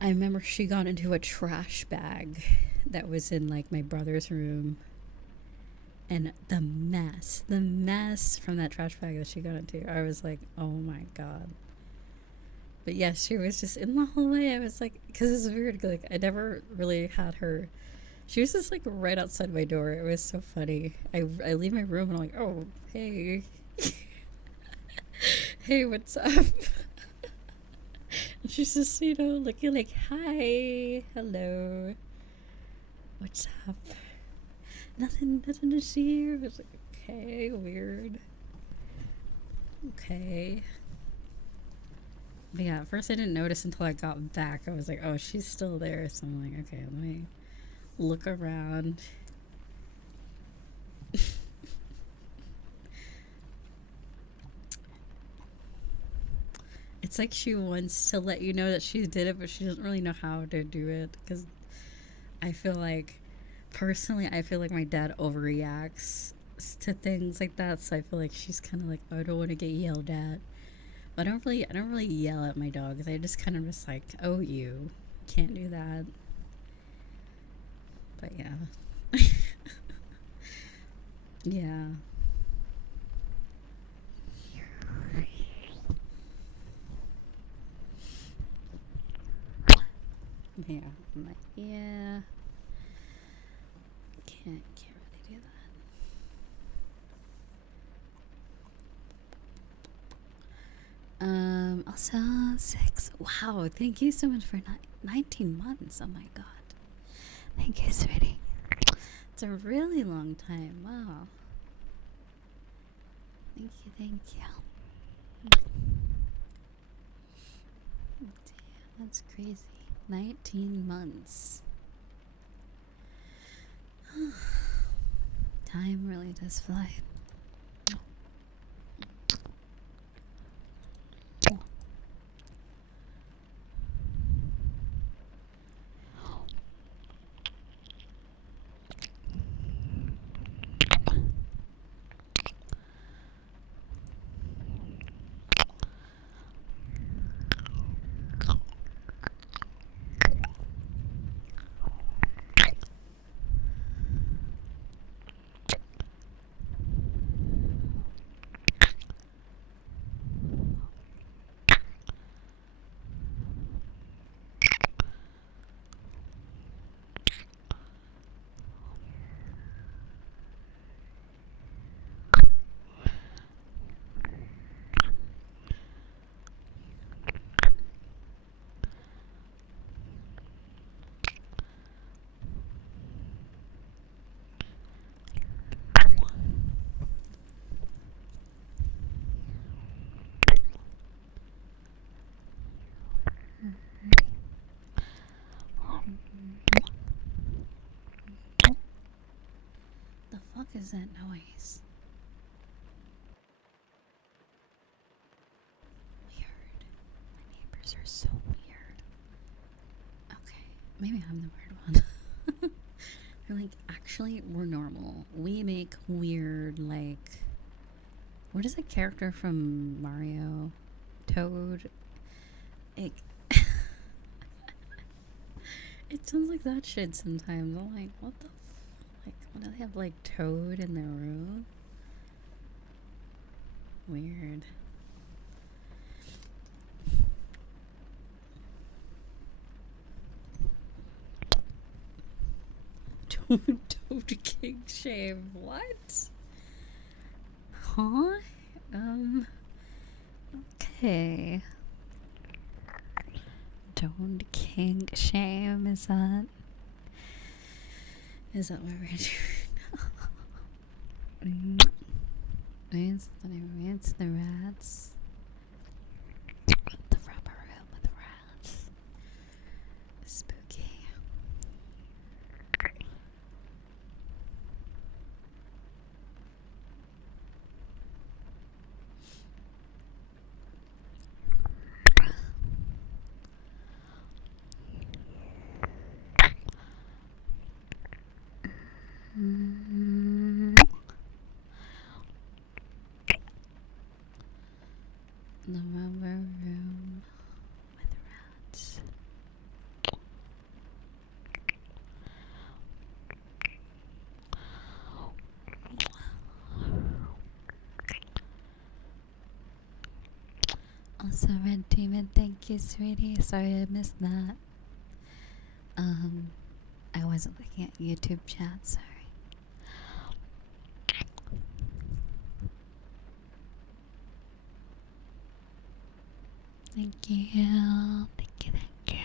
I remember she got into a trash bag that was in like my brother's room, And the mess from that trash bag that she got into, I was like, oh my god. But yeah, she was just in the hallway. I was like, because it's weird, like, I never really had her. She was just like right outside my door. It was so funny. I leave my room and I'm like, oh, hey. Hey, what's up? And she's just, looking like, hi, hello. What's up? Nothing to see. I was like, okay, weird. Okay. But yeah, at first I didn't notice until I got back. I was like, oh, she's still there. So I'm like, okay, let me look around. It's like she wants to let you know that she did it, but she doesn't really know how to do it. Because I feel like, personally, I feel like my dad overreacts to things like that. So I feel like she's kind of like, oh, I don't want to get yelled at. But I don't really yell at my dogs. I just kind of just like, oh, you can't do that. But yeah. Yeah. Yeah. I'm like, yeah. Can't really do that. Also 6. Wow, thank you so much for 19 months. Oh my god. Thank you, sweetie. It's a really long time. Wow. Thank you. Damn, that's crazy. 19 months. Time really does fly. The fuck is that noise? Weird. My neighbors are so weird. Okay, maybe I'm the weird one. They're like, actually, we're normal. We make weird, like, what is a character from Mario? Toad? It, it sounds like that shit sometimes. I'm like, what the like, what do they have, like, Toad in their room? Weird. Toad King Shame. What? Huh? Okay. Toad King Shame, is that what we're doing? It's the rats. The rubber room with rats. Spooky. The rubber room with rats. Also, Red Demon, thank you, sweetie. Sorry I missed that. I wasn't looking at YouTube chat, sorry. Thank you. Thank you, thank you.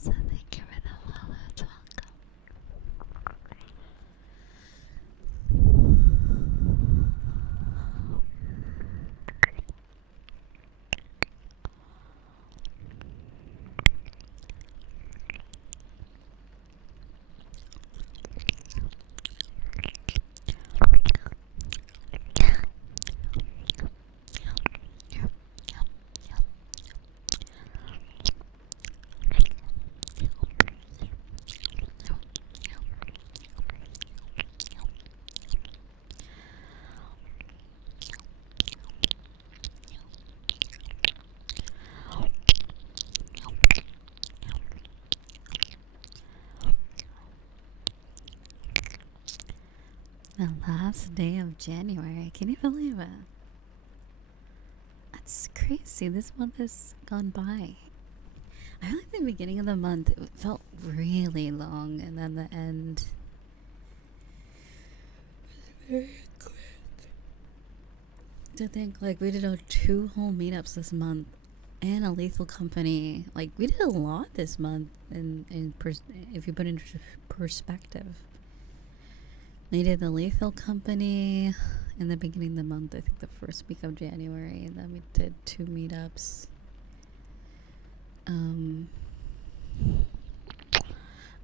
So thank you for the follow. It's welcome. The last day of January. Can you believe it? That's crazy. This month has gone by. I feel like the beginning of the month it felt really long, and then the end very quick. To think like we did 2 whole meetups this month, and a Lethal Company. Like we did a lot this month, if you put it into perspective. We did the Lethal Company in the beginning of the month, I think the first week of January, and then we did 2 meetups.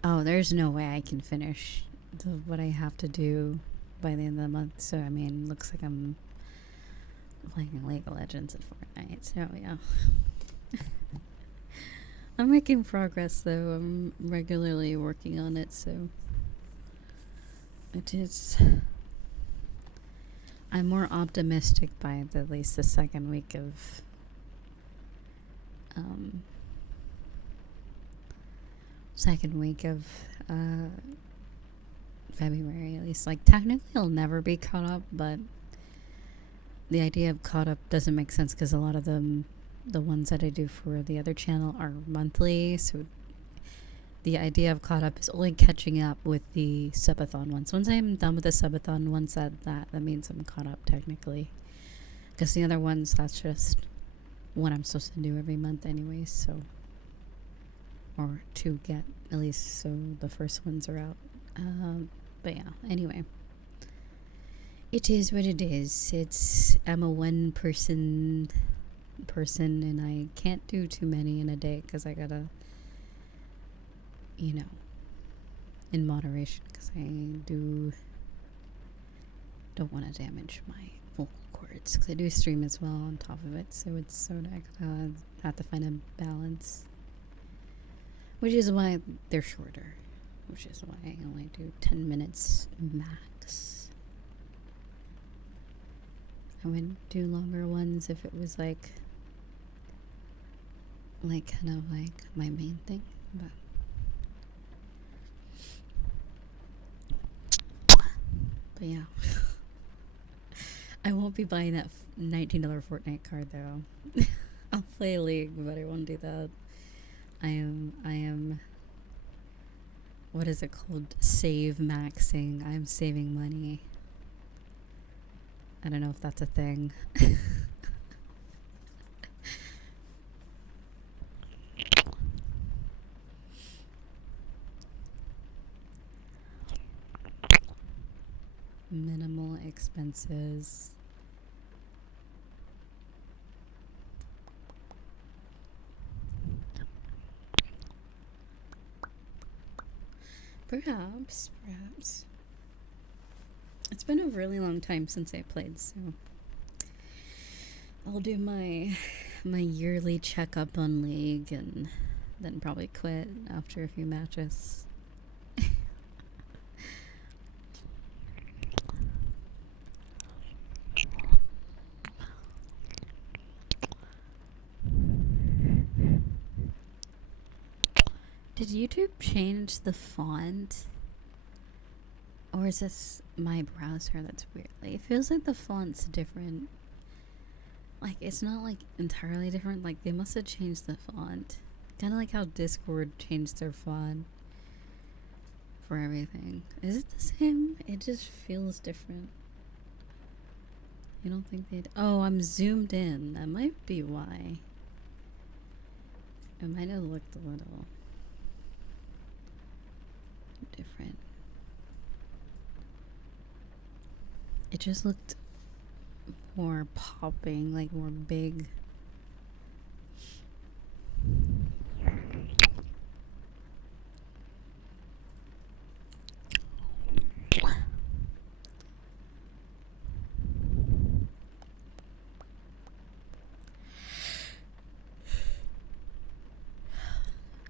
Oh, there's no way I can finish what I have to do by the end of the month, so I mean, looks like I'm playing League of Legends at Fortnite, so yeah. I'm making progress though, I'm regularly working on it, so it is. I'm more optimistic by at least the second week of February, at least. Like technically I'll never be caught up, but the idea of caught up doesn't make sense because a lot of them, the ones that I do for the other channel, are monthly, so the idea of caught up is only catching up with the subathon ones. Once I'm done with the subathon ones, that means I'm caught up technically, because the other ones, that's just what I'm supposed to do every month anyways, so, or to get at least so the first ones are out. But yeah, anyway, it is what it is. I'm a one person and I can't do too many in a day because I gotta, in moderation, because I don't want to damage my vocal cords, because I do stream as well on top of it, so it's sort of, I gotta have to find a balance, which is why they're shorter, which is why I only do 10 minutes max. I would do longer ones if it was like kind of like my main thing, but But yeah. I won't be buying that $19 Fortnite card though. I'll play League, but I won't do that. I am, what is it called? Save maxing. I'm saving money. I don't know if that's a thing. Minimal expenses. Perhaps. It's been a really long time since I played, so I'll do my yearly checkup on League and then probably quit after a few matches. Did YouTube change the font? Or is this my browser that's weird? Like, it feels like the font's different. Like, it's not like entirely different. Like, they must have changed the font. Kind of like how Discord changed their font for everything. Is it the same? It just feels different. You don't think they'd... Oh, I'm zoomed in. That might be why. It might have looked a little different. It just looked more popping, like more big.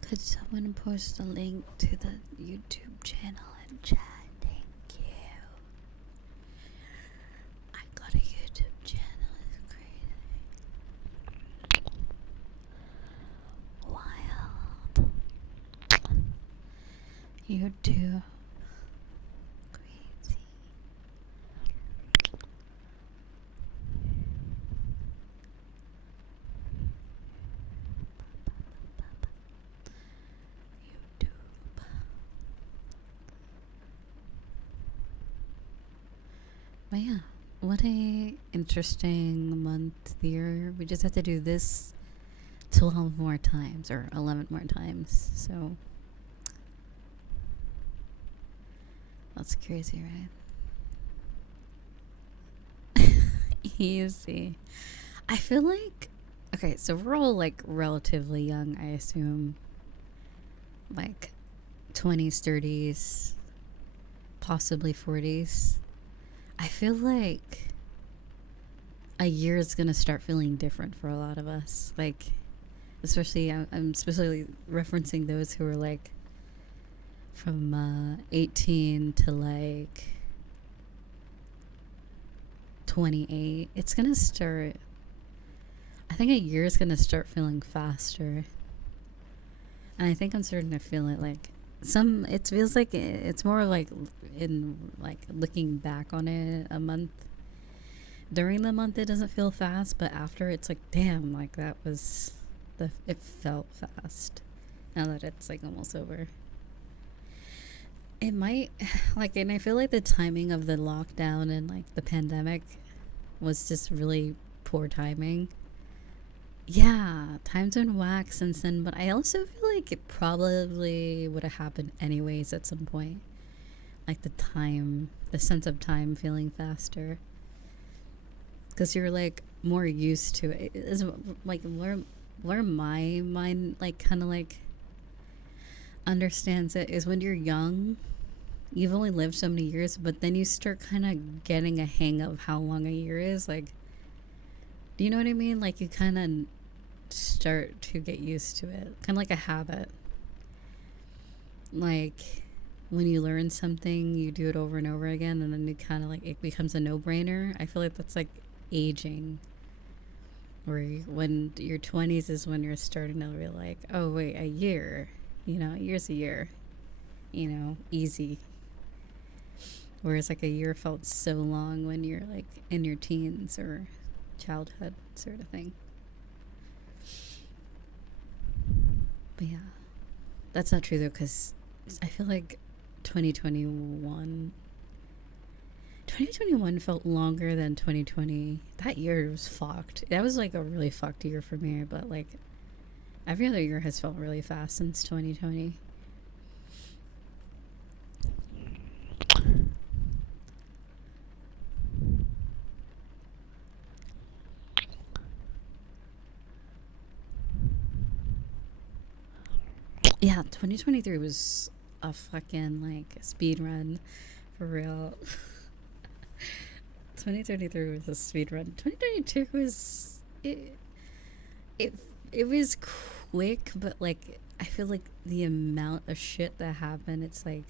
Could someone post a link to the YouTube channel in chat? Thank you. I got a YouTube channel. It's crazy. Wild. YouTube. Crazy. But yeah, what a interesting month here. We just have to do this 12 more times or 11 more times. So that's crazy, right? Easy. I feel like, okay, so we're all like relatively young, I assume. Like 20s, 30s, possibly 40s. I feel like a year is gonna start feeling different for a lot of us. Like, especially, I'm specifically referencing those who are like from 18 to like 28. It's gonna start, I think a year is gonna start feeling faster. And I think I'm starting to feel it like it feels like it's more like in like looking back on it a month. During the month it doesn't feel fast, but after it's like, damn, like that was it felt fast. Now that it's like almost over. It might like, and I feel like the timing of the lockdown and like the pandemic was just really poor timing. Yeah, time's been whack since then, but I also feel like it probably would have happened anyways at some point. Like the sense of time feeling faster. Because you're like more used to it. It's like where my mind like kind of like understands it is when you're young, you've only lived so many years, but then you start kind of getting a hang of how long a year is. Like, do you know what I mean? Like, you kind of start to get used to it. Kind of like a habit. Like, when you learn something, you do it over and over again, and then you kind of like, it becomes a no-brainer. I feel like that's like aging. Or when your 20s is when you're starting to be like, oh, wait, a year. You know, a year's a year. You know, easy. Whereas like a year felt so long when you're like in your teens or childhood sort of thing. But yeah, that's not true though, because I feel like 2021 2021 felt longer than 2020. That year was fucked. That was like a really fucked year for me, but like every other year has felt really fast since 2020. Yeah, 2023 was a fucking like speed run for real. 2033 was a speed run. 2022 was it it was quick, but like I feel like the amount of shit that happened, it's like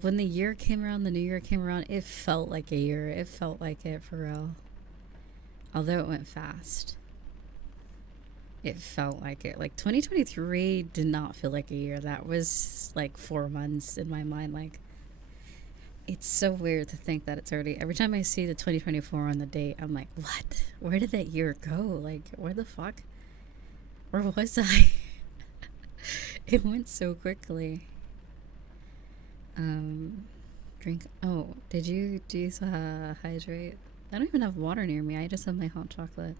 when the year came around, the new year came around, it felt like a year. It felt like it for real. Although it went fast. It felt like it. Like 2023 did not feel like a year. That was like 4 months in my mind. Like it's so weird to think that it's already. Every time I see the 2024 on the date, I'm like, what? Where did that year go? Like, where the fuck? Where was I? It went so quickly. Drink. Oh, did you hydrate? I don't even have water near me. I just have my hot chocolate.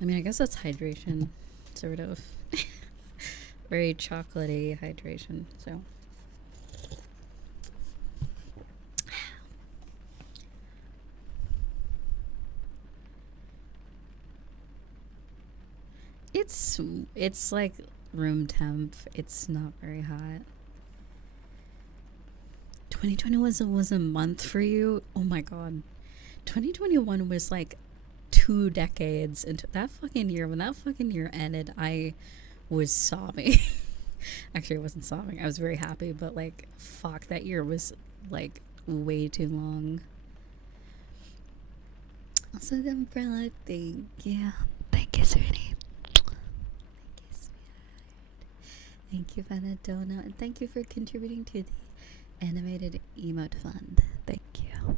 I mean, I guess that's hydration, sort of. Very chocolatey hydration, so. It's like room temp. It's not very hot. 2020 was a month for you? Oh my god. 2021 was like 2 decades into that fucking year. When that fucking year ended, I was sobbing. Actually, I wasn't sobbing. I was very happy, but like, fuck, that year was like way too long. Also, the umbrella, thank you. Thank you, sweetie. Thank you, sweetheart. Thank you for the donut, and thank you for contributing to the animated emote fund. Thank you.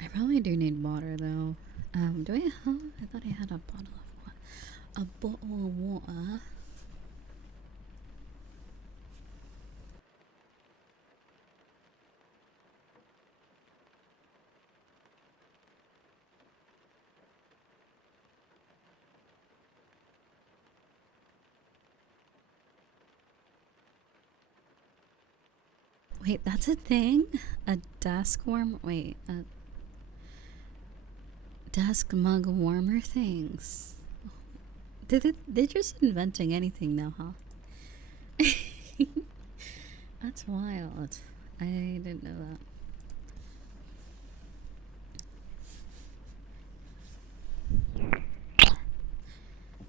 I probably do need water though. Do I have? I thought I had a bottle of water. A bottle of water. Wait, that's a thing? A desk warm? Wait, a desk mug warmer things. They're just inventing anything now, huh? That's wild. I didn't know that.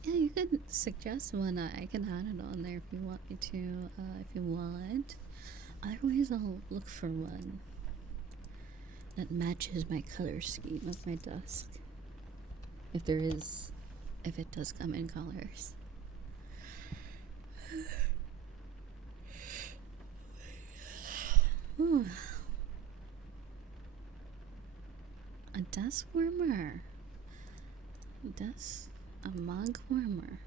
Yeah, you could suggest one. I can add it on there if you want me to, if you want. Otherwise, I'll look for one that matches my color scheme of my desk. If it does come in colors. Ooh. A desk warmer. A mug warmer.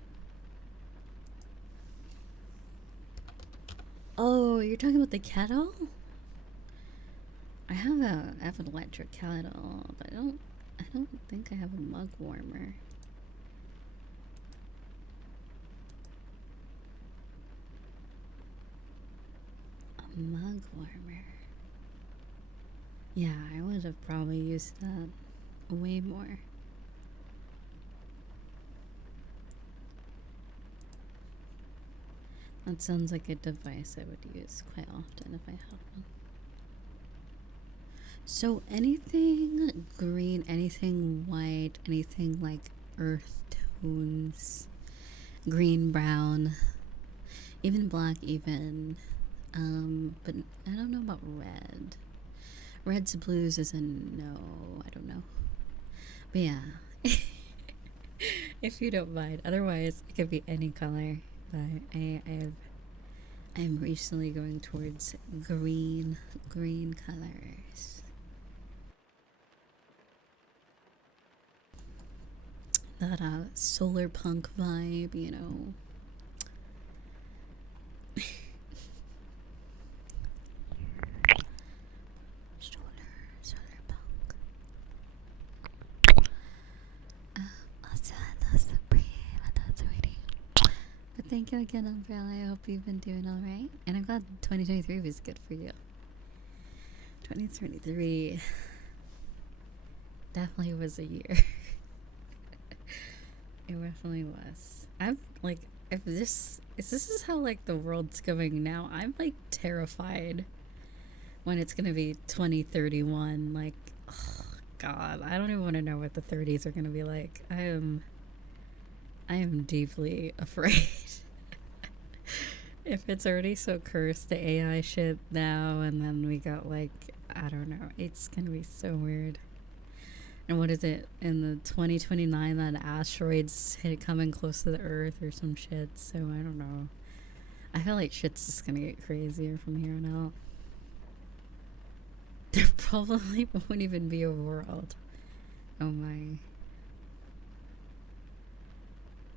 Oh, you're talking about the kettle? I have an electric kettle, but I don't think I have a mug warmer. A mug warmer. Yeah, I would have probably used that way more. That sounds like a device I would use quite often if I had one. So anything green, anything white, anything like earth tones, green, brown, even black, even. But I don't know about red. Reds, blues is a no. I don't know. But yeah. If you don't mind. Otherwise, it could be any color. but I'm recently going towards green colors. That solar punk vibe, you know. solar punk. Also, hello Supreme, hello sweetie. But thank you again, Umbrella. I hope you've been doing alright. And I'm glad 2023 was good for you. 2023 definitely was a year. It definitely was. I'm like, if this is how like the world's going now, I'm like terrified when it's gonna be 2031. Like, oh God, I don't even want to know what the 30s are gonna be like. I am deeply afraid. If it's already so cursed, the AI shit now, and then we got like, I don't know, it's gonna be so weird. And what is it, in the 2029 that asteroids coming close to the Earth or some shit? So I don't know. I feel like shit's just gonna get crazier from here on out. There probably won't even be a world. Oh my.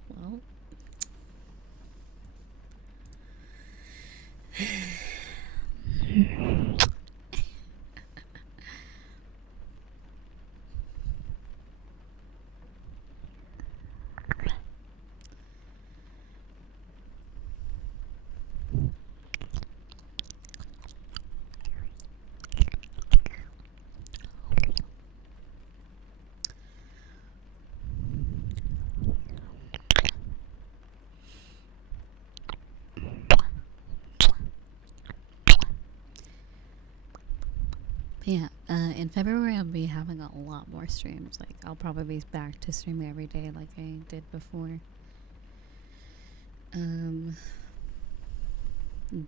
Well. Yeah, in February I'll be having a lot more streams. Like, I'll probably be back to streaming every day like I did before.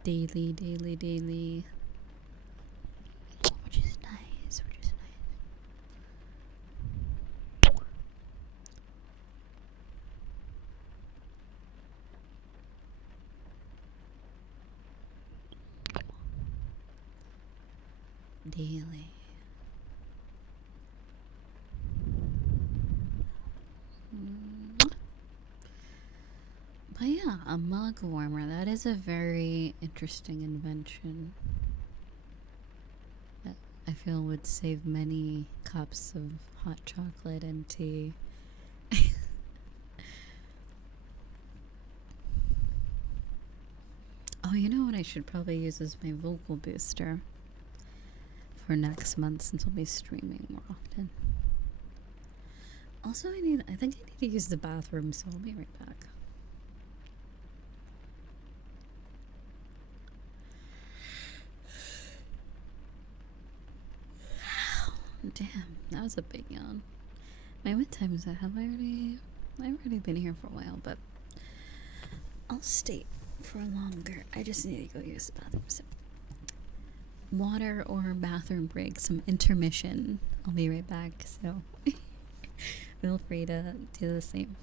Daily. Which is nice, Daily. But yeah, a mug warmer. That is a very interesting invention that I feel would save many cups of hot chocolate and tea. Oh, you know what I should probably use as my vocal booster for next month, since I'll be streaming more often. Also, I think I need to use the bathroom, so I'll be right back. Damn, that was a big yawn. What time is that? I've already been here for a while, but I'll stay for longer. I just need to go use the bathroom. So, water or bathroom break, some intermission. I'll be right back. So, feel free to do the same.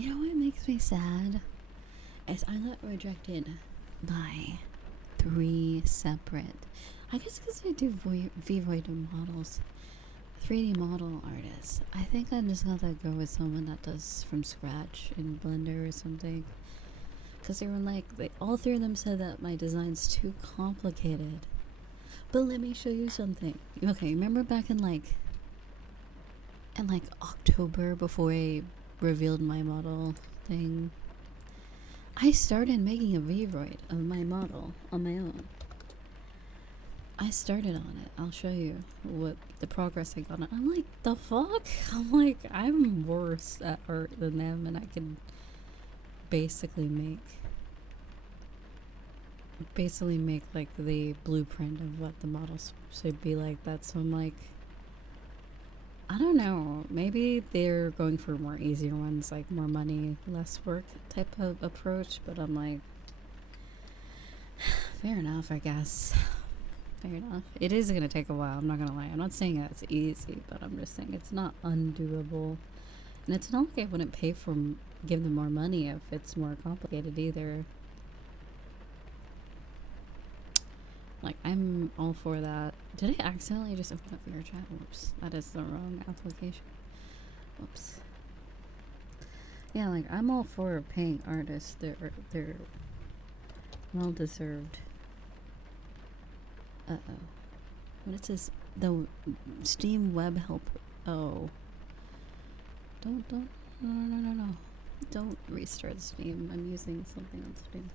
You know what makes me sad? Is I got rejected by 3 separate. I guess because I do Vroid models. 3D model artists. I think I'm just gonna go with someone that does from scratch in Blender or something. Because they were like, all 3 of them said that my design's too complicated. But let me show you something. Okay, remember back in October before I revealed my model thing? I started making a Vroid of my model on my own. I started on it. I'll show you what the progress I got on. I'm like, the fuck? I'm like, I'm worse at art than them, and I can basically make like the blueprint of what the models should be like that. So I'm like, I don't know, maybe they're going for more easier ones, like more money, less work type of approach, but I'm like, fair enough, I guess. Fair enough. It is gonna take a while, I'm not gonna lie. I'm not saying that it's easy, but I'm just saying it's not undoable. And it's not like I wouldn't give them more money if it's more complicated either. Like, I'm all for that. Did I accidentally just open up your chat? Whoops. That is the wrong application. Whoops. Yeah, like, I'm all for paying artists. They're well deserved. Uh-oh. What it says? The Steam web helper. Oh. No. Don't restart Steam. I'm using something on Steam.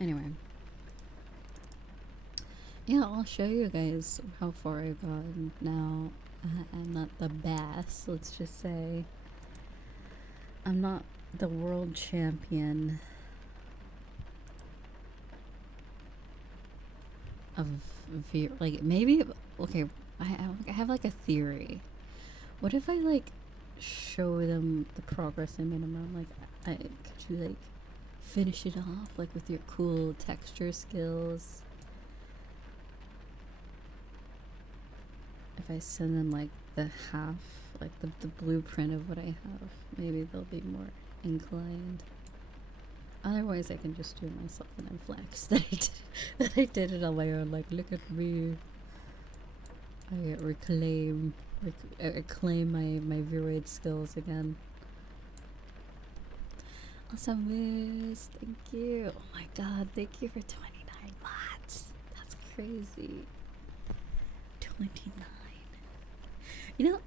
Anyway. Yeah, I'll show you guys how far I've gotten now. I'm not the best, let's just say. I'm not the world champion of like, maybe, okay, I have like a theory. What if I like show them the progress I made? Like, could you like finish it off like with your cool texture skills? If I send them like the half, like the blueprint of what I have, maybe they'll be more inclined. Otherwise I can just do it myself and then flex that I did it on my own. Like, look at me. I reclaim my Vroid skills again. Awesome, Miss. Thank you. Oh my god, thank you for 29 mods. That's crazy. 29. You know,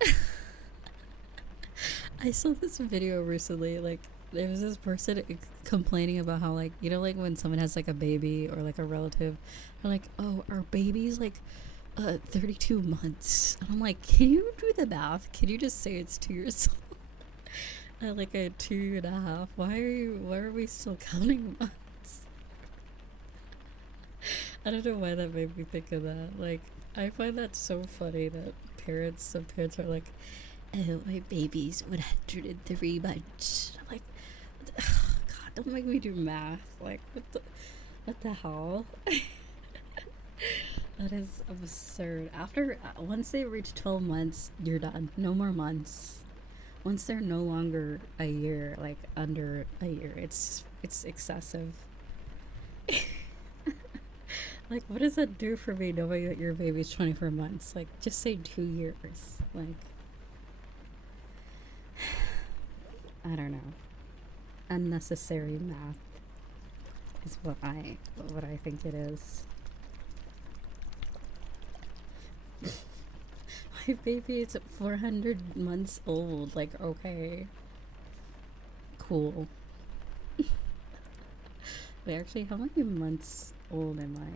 I saw this video recently, like, there was this person complaining about how, like, you know, like when someone has like a baby or like a relative, they're like, oh, our baby's like 32 months. And I'm like, can you do the math? Can you just say it's 2 years old? Like a 2.5. Why are we still counting months? I don't know why that made me think of that. Like, I find that so funny that some parents are like, oh, my baby's 103 months. I'm like, oh, God, don't make me do math. Like, what the hell? That is absurd. Once they reach 12 months, you're done. No more months. Once they're no longer a year, like under a year, it's excessive. Like, what does that do for me knowing that your baby's 24 months? Like, just say 2 years. Like, I don't know. Unnecessary math is what I think it is. My baby is 400 months old. Like, okay. Cool. Wait, actually, how many months old am I?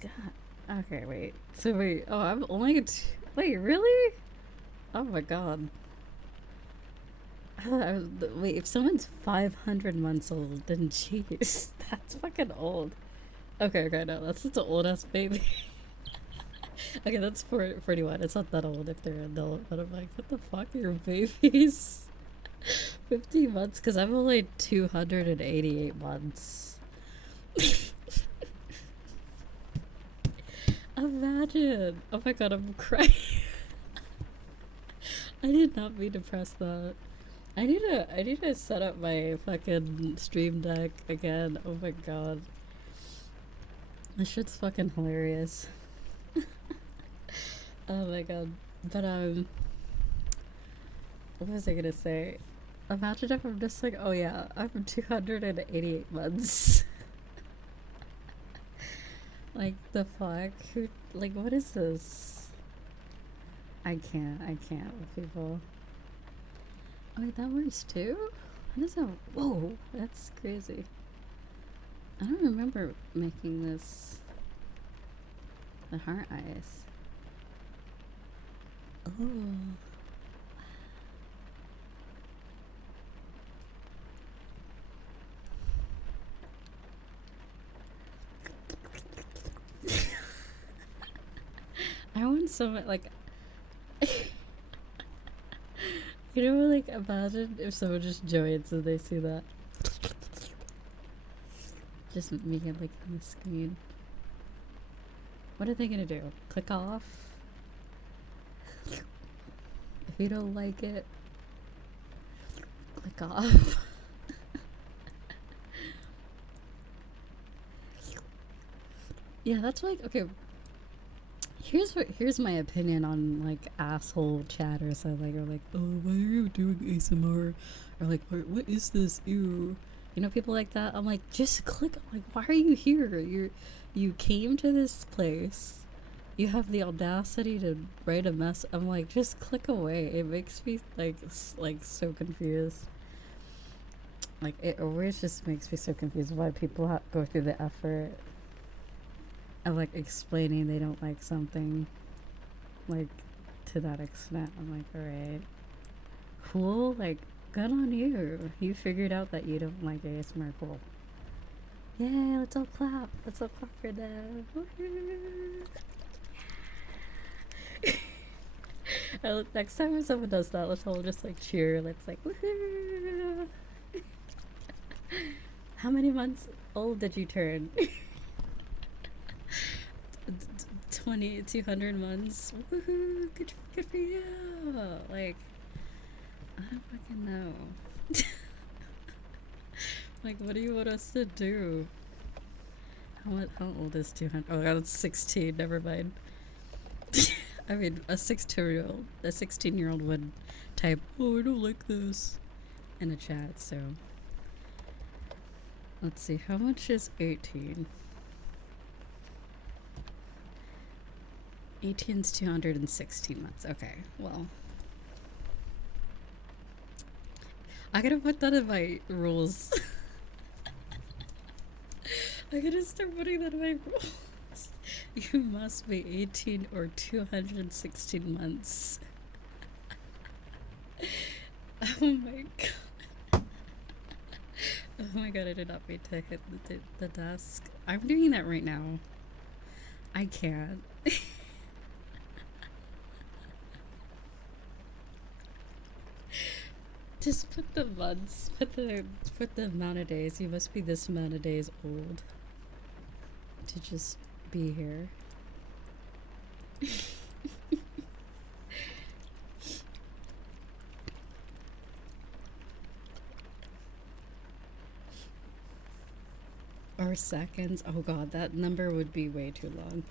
God. Okay, wait. So wait. Oh, I'm only wait, really? Oh my god. Wait, if someone's 500 months old, then jeez, that's fucking old. Okay, no, that's such an old ass baby. Okay, that's 41. It's not that old if they're an adult, but I'm like, what the fuck, your babies? 50 months? Because I'm only 288 months. Imagine. Oh my god, I'm crying. I did not mean to press that. I need to set up my fucking stream deck again. Oh my god. This shit's fucking hilarious. Oh my god. But what was I gonna say? Imagine if I'm just like, oh yeah, I'm 288 months. Like the fuck? Who, like, what is this? I can't with people. Oh wait, that works too? How does that, whoa, that's crazy. I don't remember making this, the heart eyes. Oh. I want so much, like, you know, like, imagine if someone just joins and they see that. Just me, like, on the screen. What are they gonna do? Click off? If you don't like it, click off. Yeah, that's like, okay. Here's my opinion on like asshole chat or something, or like, oh, why are you doing ASMR, or like, what is this? Ew, you know, people like that. I'm like, just click. Like, why are you here? You came to this place. You have the audacity to write a mess. I'm like, just click away. It makes me like so confused. Like, it always just makes me so confused why people go through the effort of like explaining they don't like something, like, to that extent. I'm like, alright, cool, like, good on you. You figured out that you don't like ASMR. Cool. Yay, let's all clap. Let's all clap for them. Next time when someone does that, let's all just like cheer. Let's like, woohoo. How many months old did you turn? 200 months. Woohoo! Good for you. Like, I don't fucking know. Like, what do you want us to do? How old is 200? Oh god, it's 16. Never mind. I mean, a 16-year-old would type, "Oh, I don't like this," in a chat. So let's see. How much is 18? 18's 216 months. Okay, well, I gotta put that in my rules. I gotta start putting that in my rules. You must be 18 or 216 months. Oh my god. Oh my god, I did not mean to hit the desk. I'm doing that right now. I can't. Just put the months, put the amount of days. You must be this amount of days old to just be here. Or seconds. Oh god, that number would be way too long.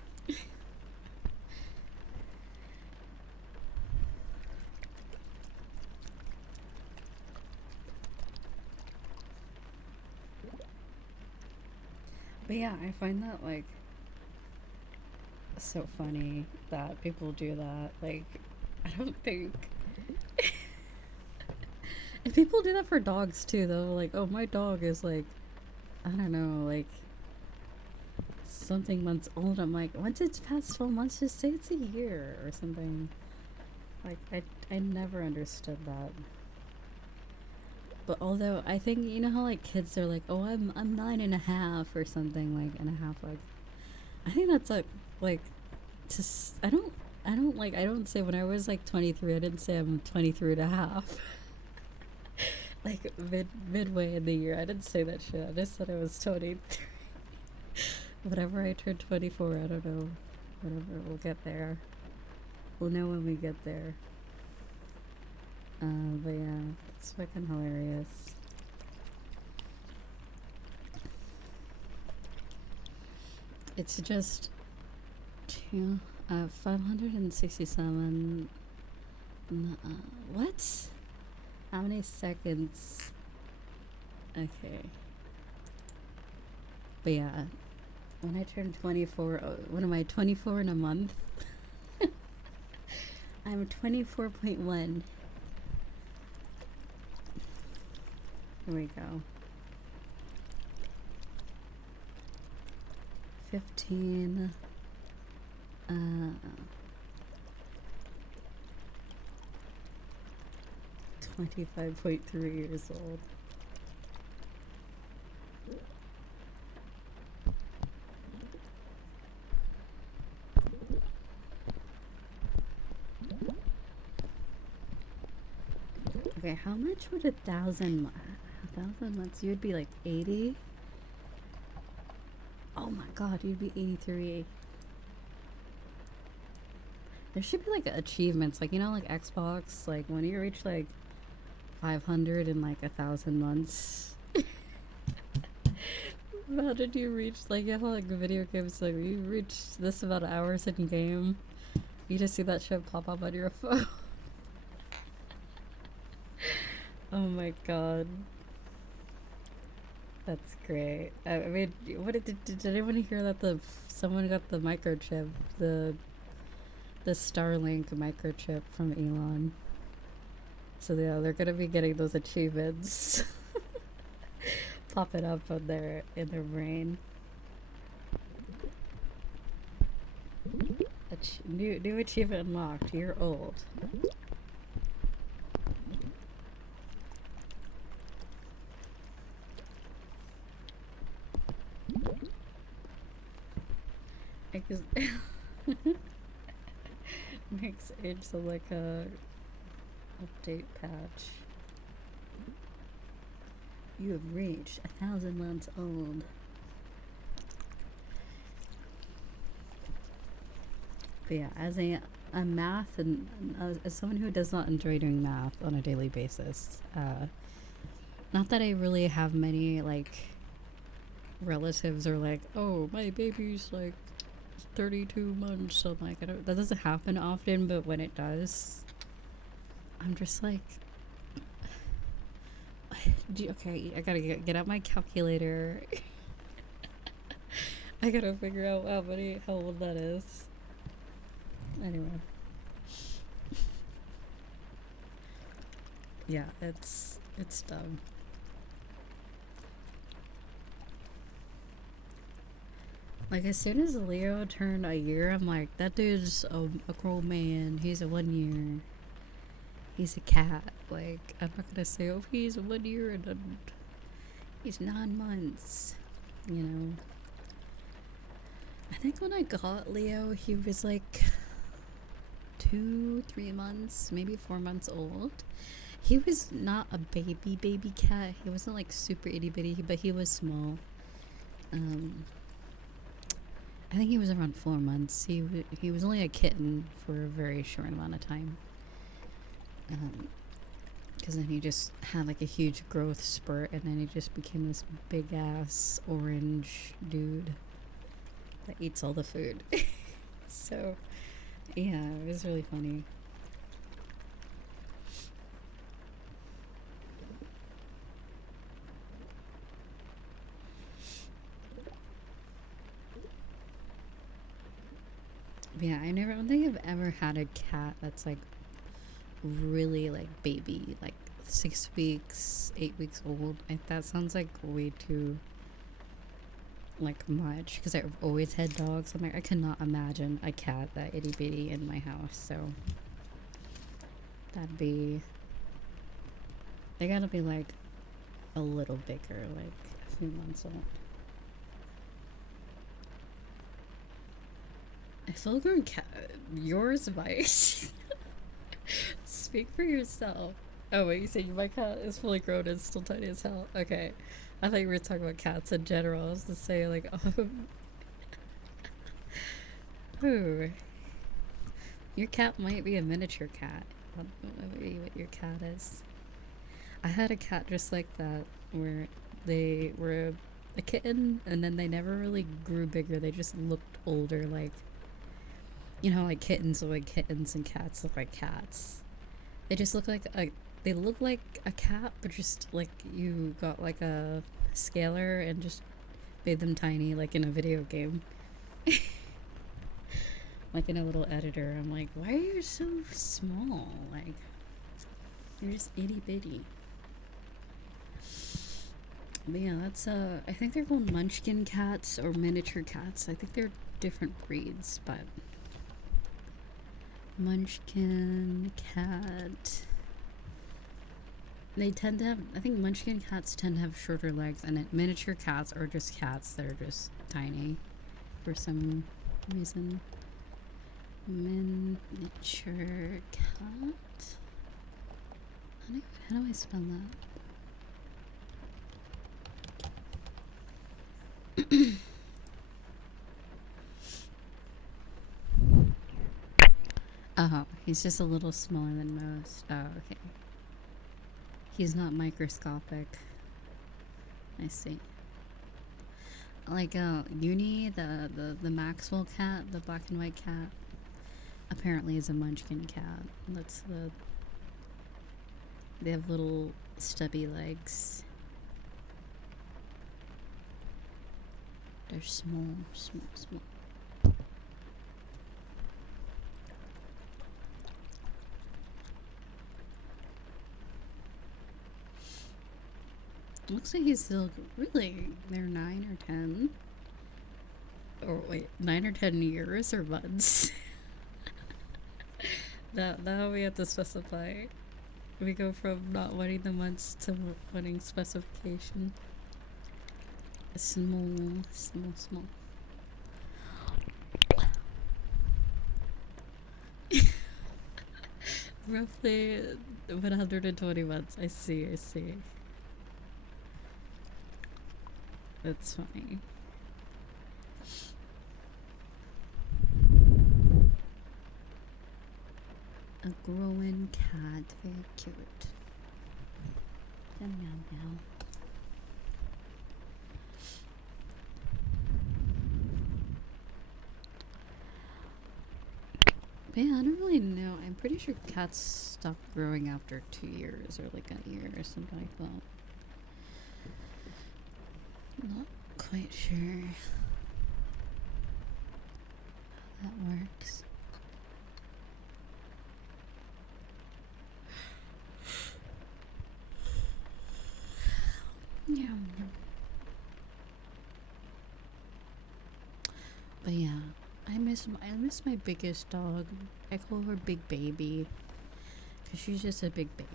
But yeah, I find that like so funny that people do that. Like, I don't think. And people do that for dogs too, though. Like, oh, my dog is like, I don't know, like something months old. I'm like, once it's past 12 months, just say it's a year or something. Like, I never understood that. But although I think, you know how like kids are like, oh, I'm 9.5 or something, like, and a half. Like, I think that's like just I don't say when I was like 23, I didn't say I'm 23 and a half. Like midway in the year. I didn't say that shit. I just said I was 23. Whenever I turn 24, I don't know. Whatever, we'll get there. We'll know when we get there. But yeah, it's fucking hilarious. It's just 567. What? How many seconds? Okay. But yeah, when I turn 24, when am I 24 in a month? I'm 24.1. Here we go. 15. 25.3 years old. Okay, how much would 1,000 months? You'd be like 80? Oh my god, you'd be 83. There should be like achievements, like, you know, like Xbox, like when you reach like 500 in like 1,000 months. How did you reach, like, you know, like video games, like you reach this amount of hours in game, you just see that shit pop up on your phone. Oh my god, that's great. I mean, what did anyone hear that someone got the microchip, the Starlink microchip from Elon? So yeah, they're gonna be getting those achievements pop it up on in their brain. New achievement unlocked. You're old. Makes age so like a update patch. You have reached 1,000 months old. But yeah, as a math and as someone who does not enjoy doing math on a daily basis, not that I really have many like relatives or like, oh, my baby's like 32 months, so like that doesn't happen often, but when it does, I'm just like, okay, I gotta get out my calculator. I gotta figure out how old that is. Anyway. Yeah, it's dumb. Like, as soon as Leo turned a year, I'm like, that dude's a grown man. He's a 1 year. He's a cat. Like, I'm not gonna say, oh, he's 1 year and he's 9 months. You know? I think when I got Leo, he was like 2-3 months, maybe 4 months old. He was not a baby cat. He wasn't like super itty bitty, but he was small. I think he was around 4 months. He was only a kitten for a very short amount of time. Because then he just had like a huge growth spurt, and then he just became this big ass orange dude that eats all the food. So, yeah, it was really funny. Yeah, I don't think I've ever had a cat that's like really like baby, like 6 weeks, 8 weeks old. That sounds like way too like much, because I've always had dogs. I'm like, I cannot imagine a cat that itty bitty in my house. So they gotta be like a little bigger, like a few months old. A full-grown cat, yours, Vice. Speak for yourself. Oh wait, you said my cat is fully grown and still tiny as hell. Okay, I thought you were talking about cats in general. I was to say like, ooh, your cat might be a miniature cat. I don't know maybe what your cat is. I had a cat just like that, where they were a kitten and then they never really grew bigger. They just looked older, like, you know, like kittens look like kittens and cats look like cats. They just look like a they look like a cat, but just like you got like a scaler and just made them tiny, like in a video game. Like in a little editor. I'm like, why are you so small? Like, you're just itty bitty. But yeah, that's I think they're called munchkin cats or miniature cats. I think they're different breeds, but munchkin cat. They tend to have, I think munchkin cats tend to have shorter legs, and miniature cats are just cats that are just tiny for some reason. Miniature cat? How do I spell that? Oh, he's just a little smaller than most. Oh, okay. He's not microscopic. I see. Like Uni, the Maxwell cat, the black and white cat, apparently is a munchkin cat. They have little stubby legs. They're small. Looks like he's still really. They're 9 or 10. Or wait, 9 or 10 years or months. Now we have to specify. We go from not wanting the months to wanting specification. Small. Roughly 120 months. I see. That's funny. A growing cat, very cute. Meow meow. But yeah, I don't really know. I'm pretty sure cats stop growing after 2 years or like a year or something like that. Not quite sure how that works. But yeah, I miss my biggest dog. I call her Big Baby because she's just a big baby.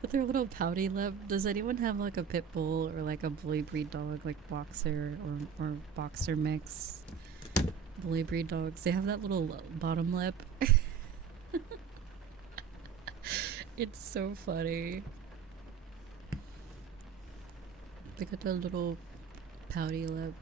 With her little pouty lip. Does anyone have like a pit bull or like a bully breed dog, like boxer or boxer mix? Bully breed dogs. They have that little bottom lip. It's so funny. They got that little pouty lip.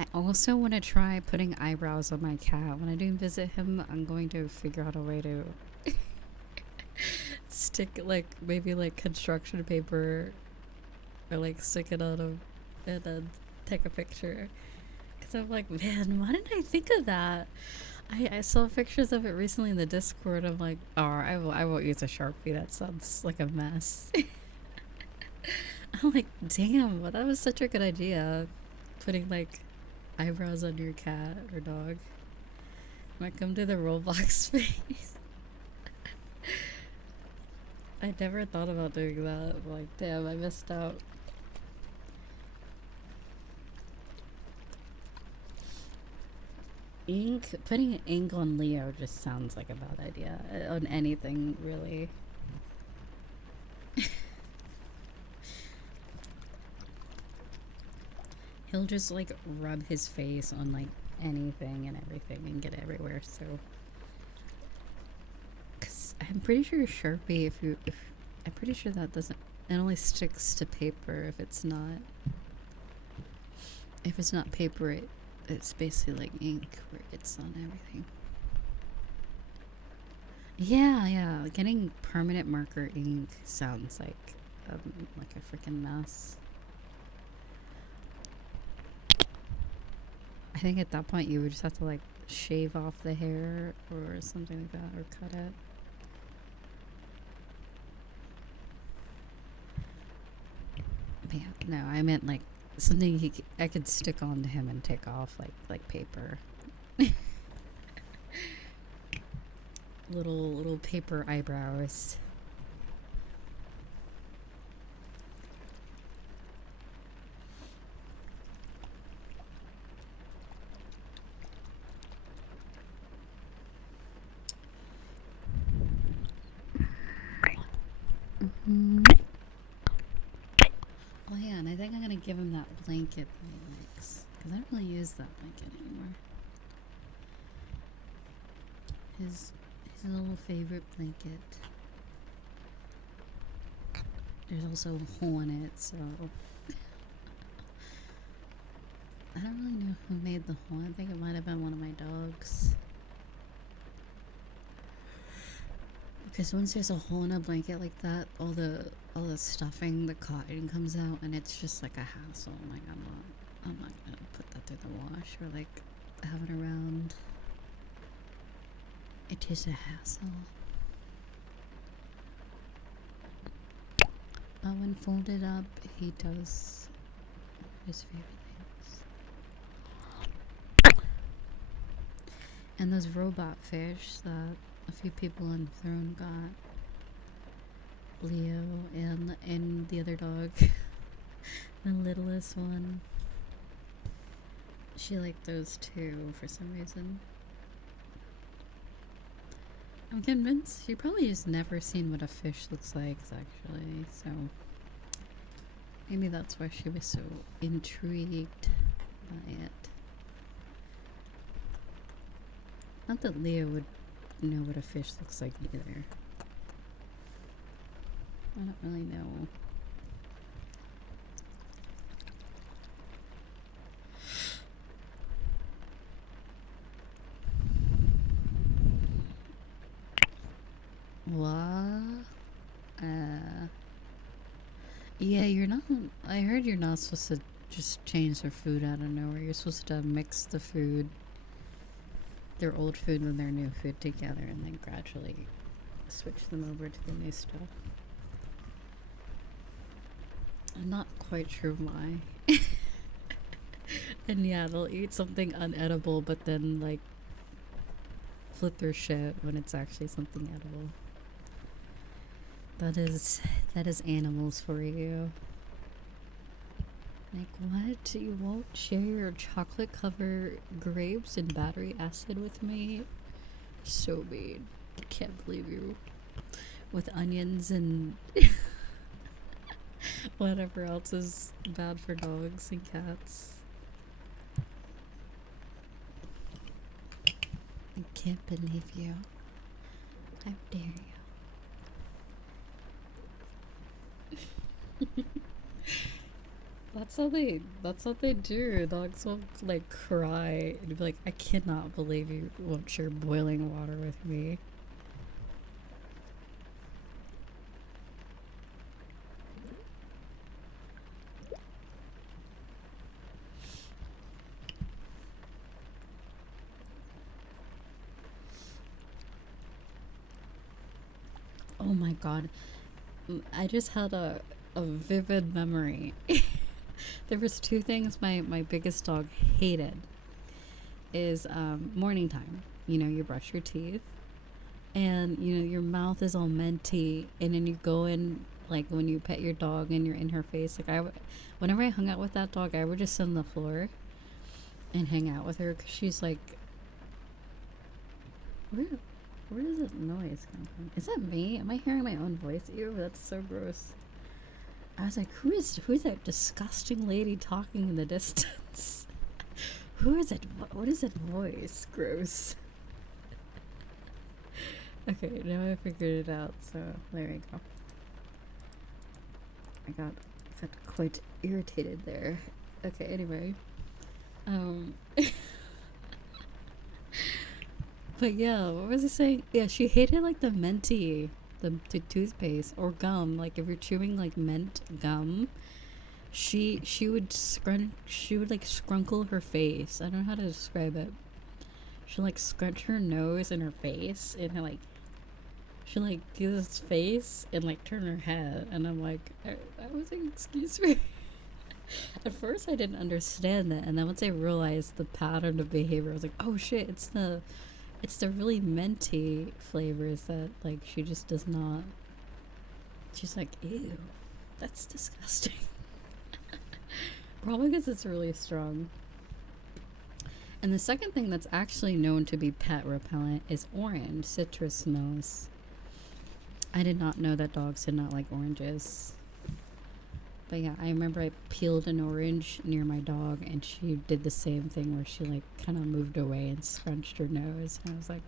I also want to try putting eyebrows on my cat. When I do visit him, I'm going to figure out a way to stick like maybe like construction paper or like stick it on him and then take a picture. Because I'm like, man, why didn't I think of that? I saw pictures of it recently in the Discord. I'm like, oh, I won't use a Sharpie. That sounds like a mess. I'm like, damn, well, that was such a good idea. Putting like eyebrows on your cat or dog. Might come to the Roblox space. I never thought about doing that. I'm like, damn, I missed out. Ink, putting ink on Leo just sounds like a bad idea. On anything, really. He'll just like rub his face on like anything and everything and get everywhere. So, because I'm pretty sure Sharpie, if I'm pretty sure that doesn't, it only sticks to paper if it's not paper. It's basically like ink where it gets on everything. Yeah. Getting permanent marker ink sounds like a freaking mess. I think at that point you would just have to like shave off the hair or something like that, or cut it. But yeah, no, I meant like something I could stick on to him and take off like paper. little paper eyebrows. Oh yeah, and I think I'm gonna give him that blanket that he likes, because I don't really use that blanket anymore. His little favorite blanket. There's also a hole in it, so I don't really know who made the hole. I think it might have been one of my dogs. Because once there's a hole in a blanket like that, all the stuffing, the cotton comes out, and it's just like a hassle. Like I'm not gonna put that through the wash or like have it around. It is a hassle. But when folded up, he does his favorite things. And those robot fish that a few people on Throne got, Leo and the other dog, the littlest one, she liked those too for some reason. I'm convinced she probably just never seen what a fish looks like, actually, so maybe that's why she was so intrigued by it. Not that Leo would know what a fish looks like either. I don't really know. What? Yeah, you're not. I heard you're not supposed to just change their food out of nowhere. You're supposed to mix the food, their old food and their new food together, and then gradually switch them over to the new stuff. I'm not quite sure why. And yeah, they'll eat something unedible, but then like flip their shit when it's actually something edible. That is animals for you. Like, what? You won't share your chocolate covered grapes and battery acid with me? So mean. I can't believe you. With onions and whatever else is bad for dogs and cats. I can't believe you. How dare you? That's what they do. Dogs will like cry and be like, I cannot believe you won't share boiling water with me. Oh my god. I just had a vivid memory. There was two things my biggest dog hated. Is morning time. You know, you brush your teeth and you know your mouth is all minty, and then you go in like when you pet your dog and you're in her face. Like whenever I hung out with that dog, I would just sit on the floor and hang out with her because she's like, where where does that noise come from? Is that me? Am I hearing my own voice? Ew, that's so gross. I was like, who's that disgusting lady talking in the distance? Who is it? What is that voice? Gross. Okay, now I figured it out, so there we go. I got quite irritated there. Okay, anyway. But yeah, what was I saying? Yeah, she hated like the minty, the toothpaste or gum. Like if you're chewing like mint gum, she would like scrunkle her face. I don't know how to describe it. She like scrunch her nose and her face, and like she like do this face and like turn her head, and I'm like, I was like, excuse me. At first I didn't understand that, and then once I realized the pattern of behavior, I was like, oh shit, it's the really minty flavors that like she just does not. She's like, ew, that's disgusting. Probably because it's really strong. And the second thing that's actually known to be pet repellent is orange, citrus smells. I did not know that dogs did not like oranges. But yeah, I remember I peeled an orange near my dog, and she did the same thing where she like kind of moved away and scrunched her nose. And I was like,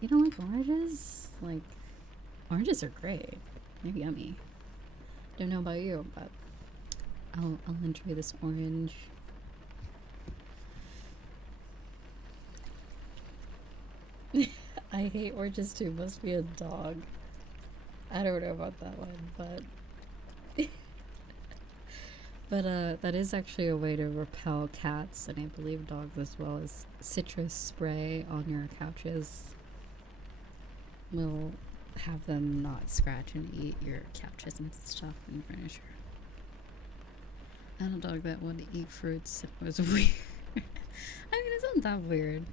you don't like oranges? Like, oranges are great. They're yummy. Don't know about you, but I'll enjoy this orange. I hate oranges too. Must be a dog. I don't know about that one, but that is actually a way to repel cats, and I believe dogs as well, as citrus spray on your couches will have them not scratch and eat your couches and stuff and furniture. I had a dog that wanted to eat fruits. It was weird. I mean, it's not that weird.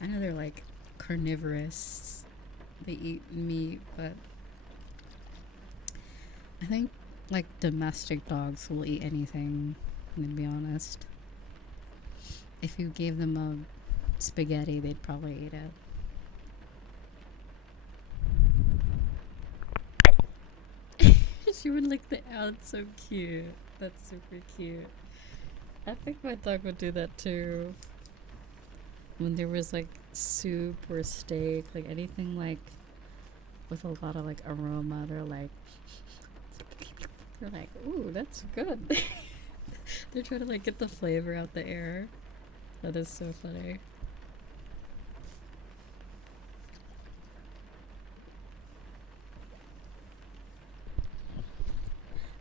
I know they're like carnivorous. They eat meat, but I think like domestic dogs will eat anything, I'm gonna be honest. If you gave them a spaghetti, they'd probably eat it. She would lick the out. So cute. That's super cute. I think my dog would do that too. When there was like soup or steak, like anything like with a lot of like aroma, they're like, ooh, that's good. They're trying to like get the flavor out the air. That is so funny.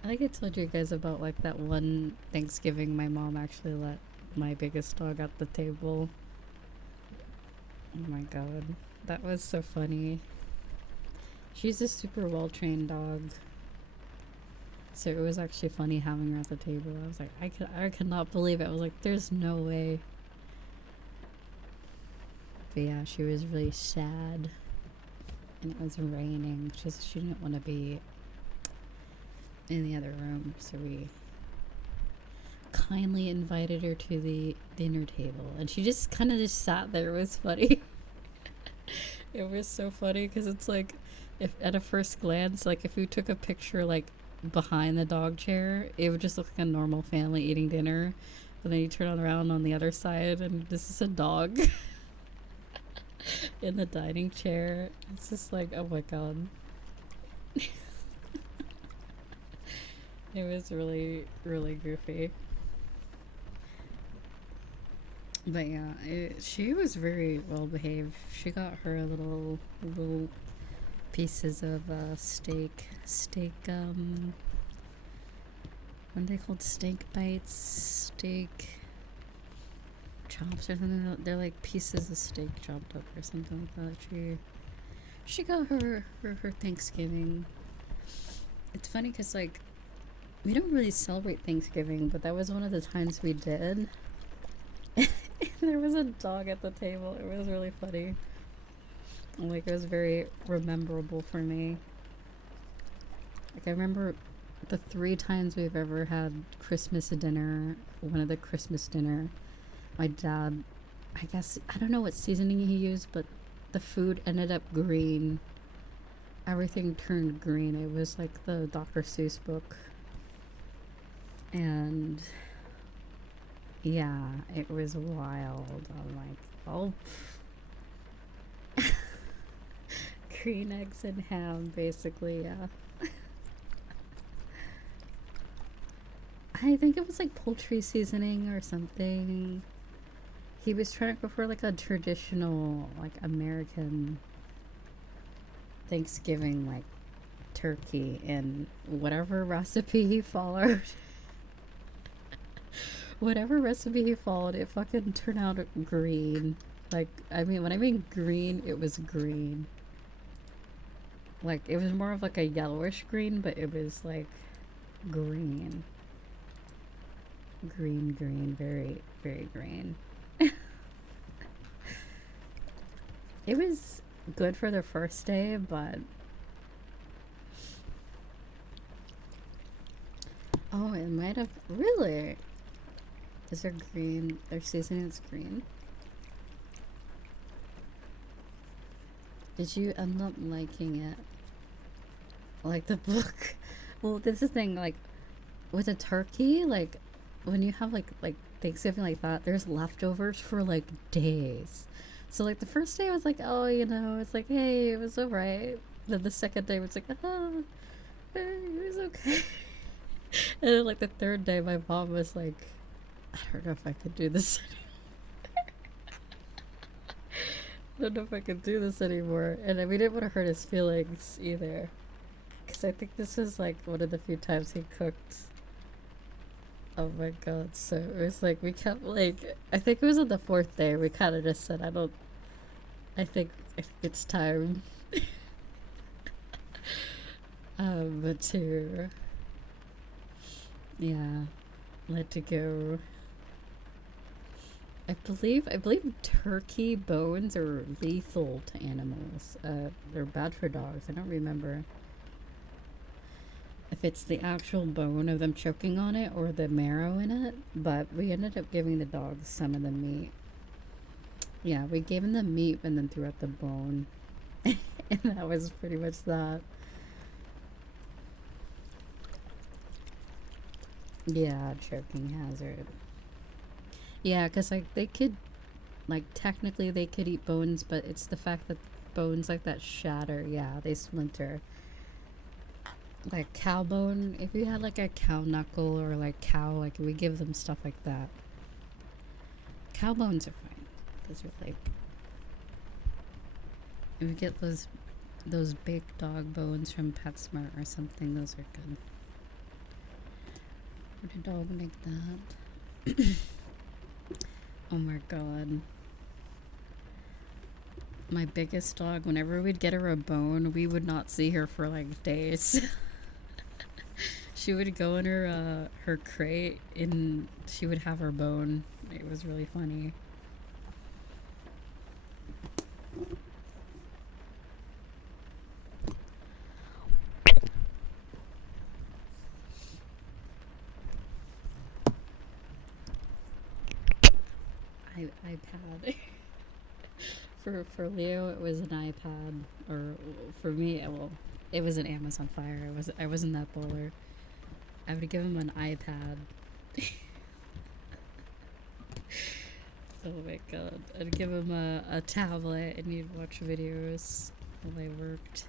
I think I told you guys about like that one Thanksgiving my mom actually let my biggest dog at the table. Oh my god. That was so funny. She's a super well trained dog. So it was actually funny having her at the table. I was like, I could not believe it. I was like, there's no way. But yeah, she was really sad. And it was raining. She didn't want to be in the other room, so we kindly invited her to the dinner table, and she just kind of just sat there. It was funny. It was so funny because it's like, if at a first glance, like if we took a picture like behind the dog chair, it would just look like a normal family eating dinner, but then you turn around on the other side and this is a dog in the dining chair. It's just like, oh my god. It was really, really goofy. But yeah, she was very well behaved. She got her little pieces of steak, what are they called? Steak bites, steak chops or something. They're like pieces of steak chopped up or something like that. She got her Thanksgiving. It's funny because like we don't really celebrate Thanksgiving, but that was one of the times we did. There was a dog at the table. It was really funny. Like, it was very rememberable for me. Like, I remember the 3 times we've ever had Christmas dinner. One of the Christmas dinner, my dad, I guess, I don't know what seasoning he used, but the food ended up green. Everything turned green. It was like the Dr. Seuss book. And yeah, it was wild. I'm like, oh, green eggs and ham, basically, yeah. I think it was like poultry seasoning or something. He was trying to go for like a traditional, like American Thanksgiving, like turkey, and whatever recipe he followed, whatever recipe he followed, it fucking turned out green. Like, I mean, when I mean green, it was green. Like, it was more of like a yellowish green, but it was like green. Green, very, very green. It was good for the first day, but oh, it might have really. Is there green? They're seasoning it's green. Did you end up liking it? Like the book? Well, this is the thing. Like with a turkey, like when you have like Thanksgiving like that, there's leftovers for like days. So like the first day I was like, oh, you know, it's like, hey, it was alright. Then the second day was like, oh, it was okay. And then like the third day, my mom was like, I don't know if I could do this. I don't know if I could do this anymore. And we didn't want to hurt his feelings either. Because I think this was like one of the few times he cooked. Oh my god. So it was like, we kept like, I think it was on the 4th day, we kind of just said, I think it's time. But to, yeah, let it go. I believe turkey bones are lethal to animals. They're bad for dogs. I don't remember if it's the actual bone of them choking on it or the marrow in it, but we ended up giving the dogs some of the meat. Yeah, we gave them the meat and then threw out the bone. And that was pretty much that. Yeah, choking hazard. Yeah, because like they could, like technically they could eat bones, but it's the fact that bones like that shatter. Yeah, they splinter. Like cow bone, if you had like a cow knuckle or like cow, like we give them stuff like that. Cow bones are fine. Those are like, if you get those big dog bones from PetSmart or something, those are good. Would a dog make that? Oh my god. My biggest dog, whenever we'd get her a bone, we would not see her for like days. She would go in her crate and she would have her bone. It was really funny. iPad. For Leo, it was an iPad, or for me, well, it was an Amazon Fire. I wasn't that baller. I would give him an iPad. Oh my god! I'd give him a tablet, and he'd watch videos while I worked.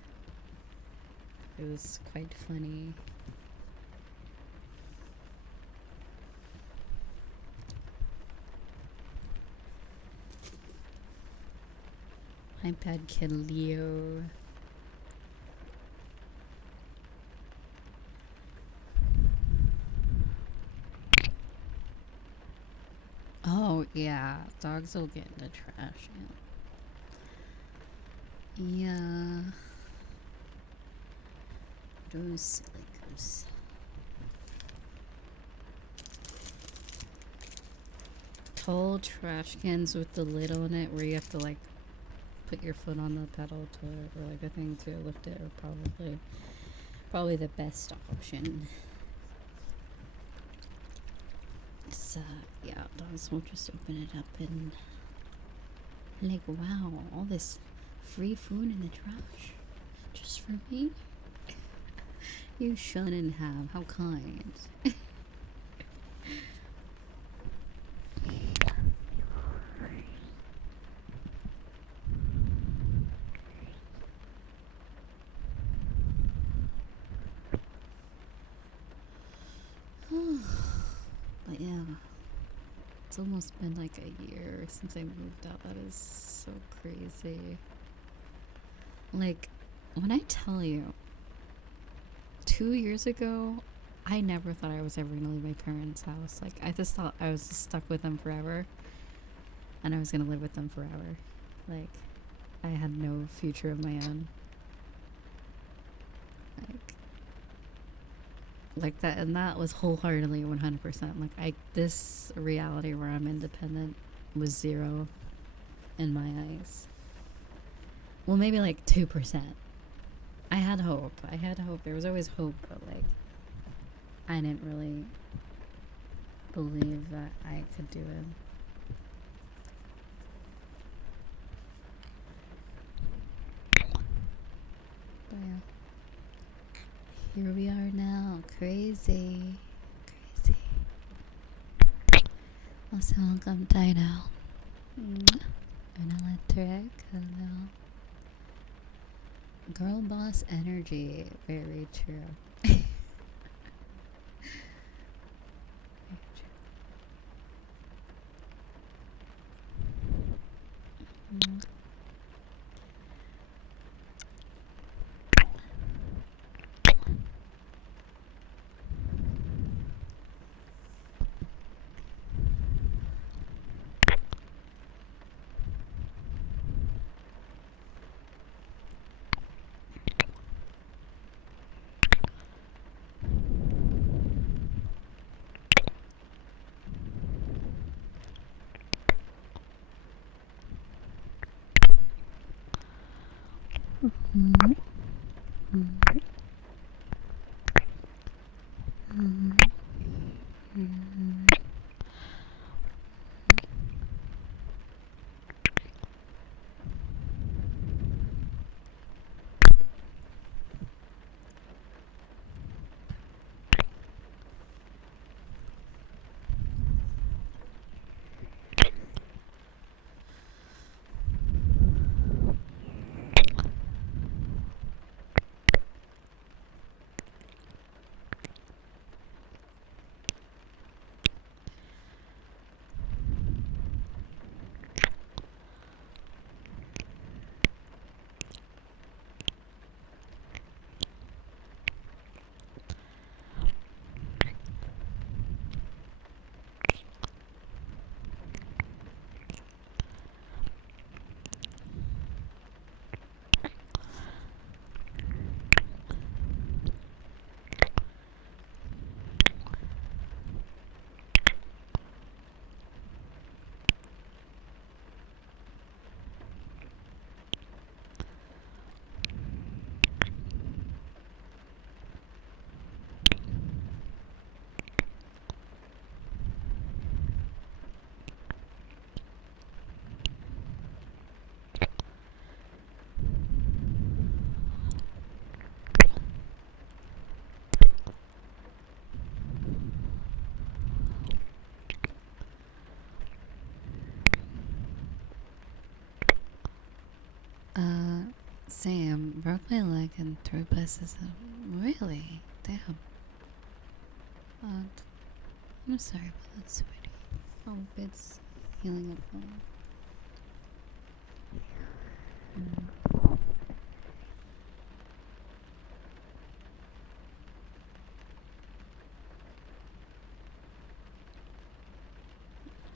It was quite funny. iPad kid Leo. Oh yeah, dogs will get in the trash. Yeah. Those silly goose. Tall trash cans with the lid on it, where you have to like put your foot on the pedal to, or like the thing to lift it, are probably the best option. So yeah, Dawes will just open it up and like, wow, all this free food in the trash just for me. You shouldn't have. How kind. But yeah, it's almost been like a year since I moved out. That is so crazy. Like, when I tell you, 2 years ago, I never thought I was ever gonna leave my parents' house. Like, I just thought I was just stuck with them forever, and I was gonna live with them forever. Like, I had no future of my own. Like that, and that was wholeheartedly 100%. Like, this reality where I'm independent was 0 in my eyes. Well, maybe like 2%. I had hope. There was always hope, but like, I didn't really believe that I could do it. But yeah. Here we are now. Crazy. Also, welcome, Dino. And Electric. Hello. Girl boss energy. Very true. Sam broke my leg in 3 places. Really? Damn. I'm sorry about that, sweetie. I hope it's healing up well.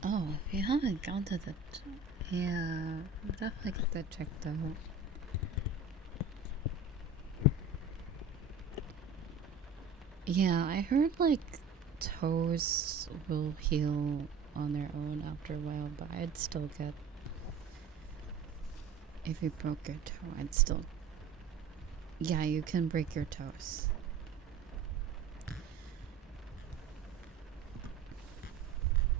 Oh, if you haven't gone to the... Yeah, definitely get that checked out. Yeah, I heard like toes will heal on their own after a while, but I'd still get If you broke your toe, I'd still... Yeah, you can break your toes.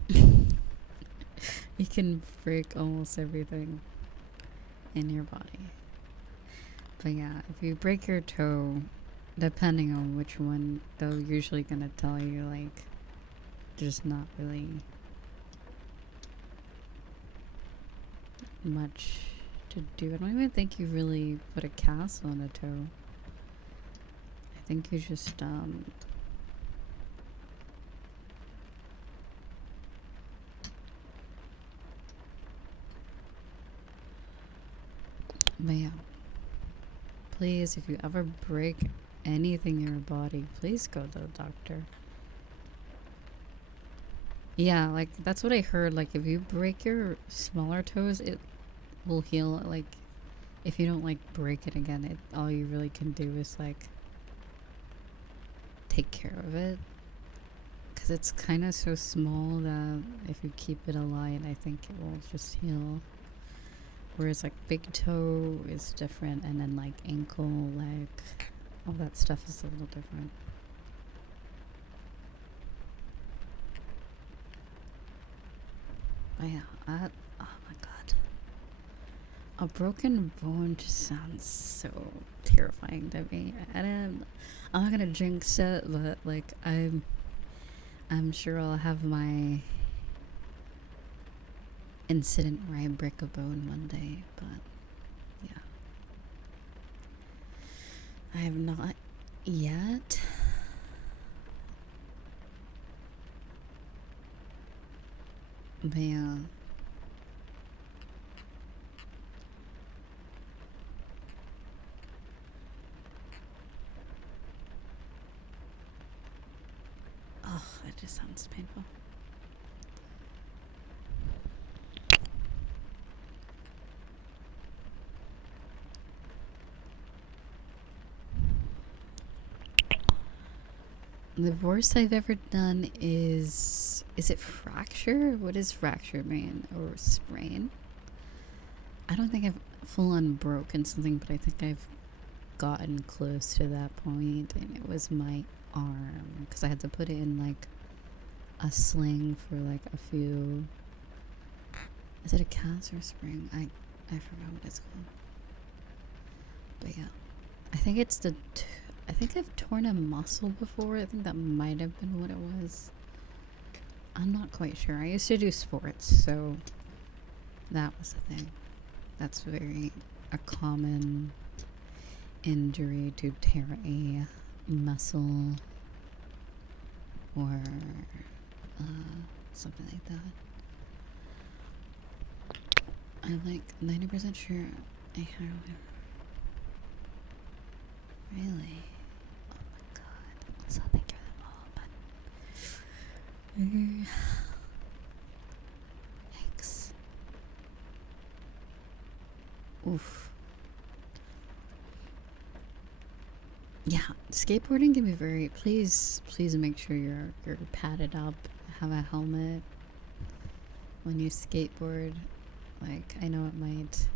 You can break almost everything in your body. But yeah, if you break your toe, depending on which one, they're usually gonna tell you, like, there's not really much to do. I don't even think you really put a cast on a toe. I think you just, but yeah. Please, if you ever break anything in your body, please go to the doctor. Yeah, like, that's what I heard. Like, if you break your smaller toes, it will heal. Like, if you don't, like, break it again, all you really can do is, like, take care of it. Because it's kind of so small that if you keep it alive, I think it will just heal. Whereas, like, big toe is different, and then, like, ankle, leg, all that stuff is a little different. But yeah, oh my god. A broken bone just sounds so terrifying to me. I'm not gonna jinx it, but, like, I'm sure I'll have my incident where I break a bone one day, but yeah. I have not yet. But yeah. Oh, that just sounds painful. The worst I've ever done is it fracture? What does fracture mean? Or sprain? I don't think I've full on broken something, but I think I've gotten close to that point, and it was my arm, because I had to put it in, like, a sling for, like, a few... Is it a cast or a spring? I forgot what it's called. But yeah, I think it's I think I've torn a muscle before. I think that might have been what it was. I'm not quite sure. I used to do sports, so that was the thing. That's very a common injury, to tear a muscle or something like that. I'm like 90% sure I have. Really? Oh my god. Also, thank you for the follow, but yikes. Oof. Yeah, skateboarding can be very... Please make sure you're padded up, have a helmet when you skateboard. Like, I know it might...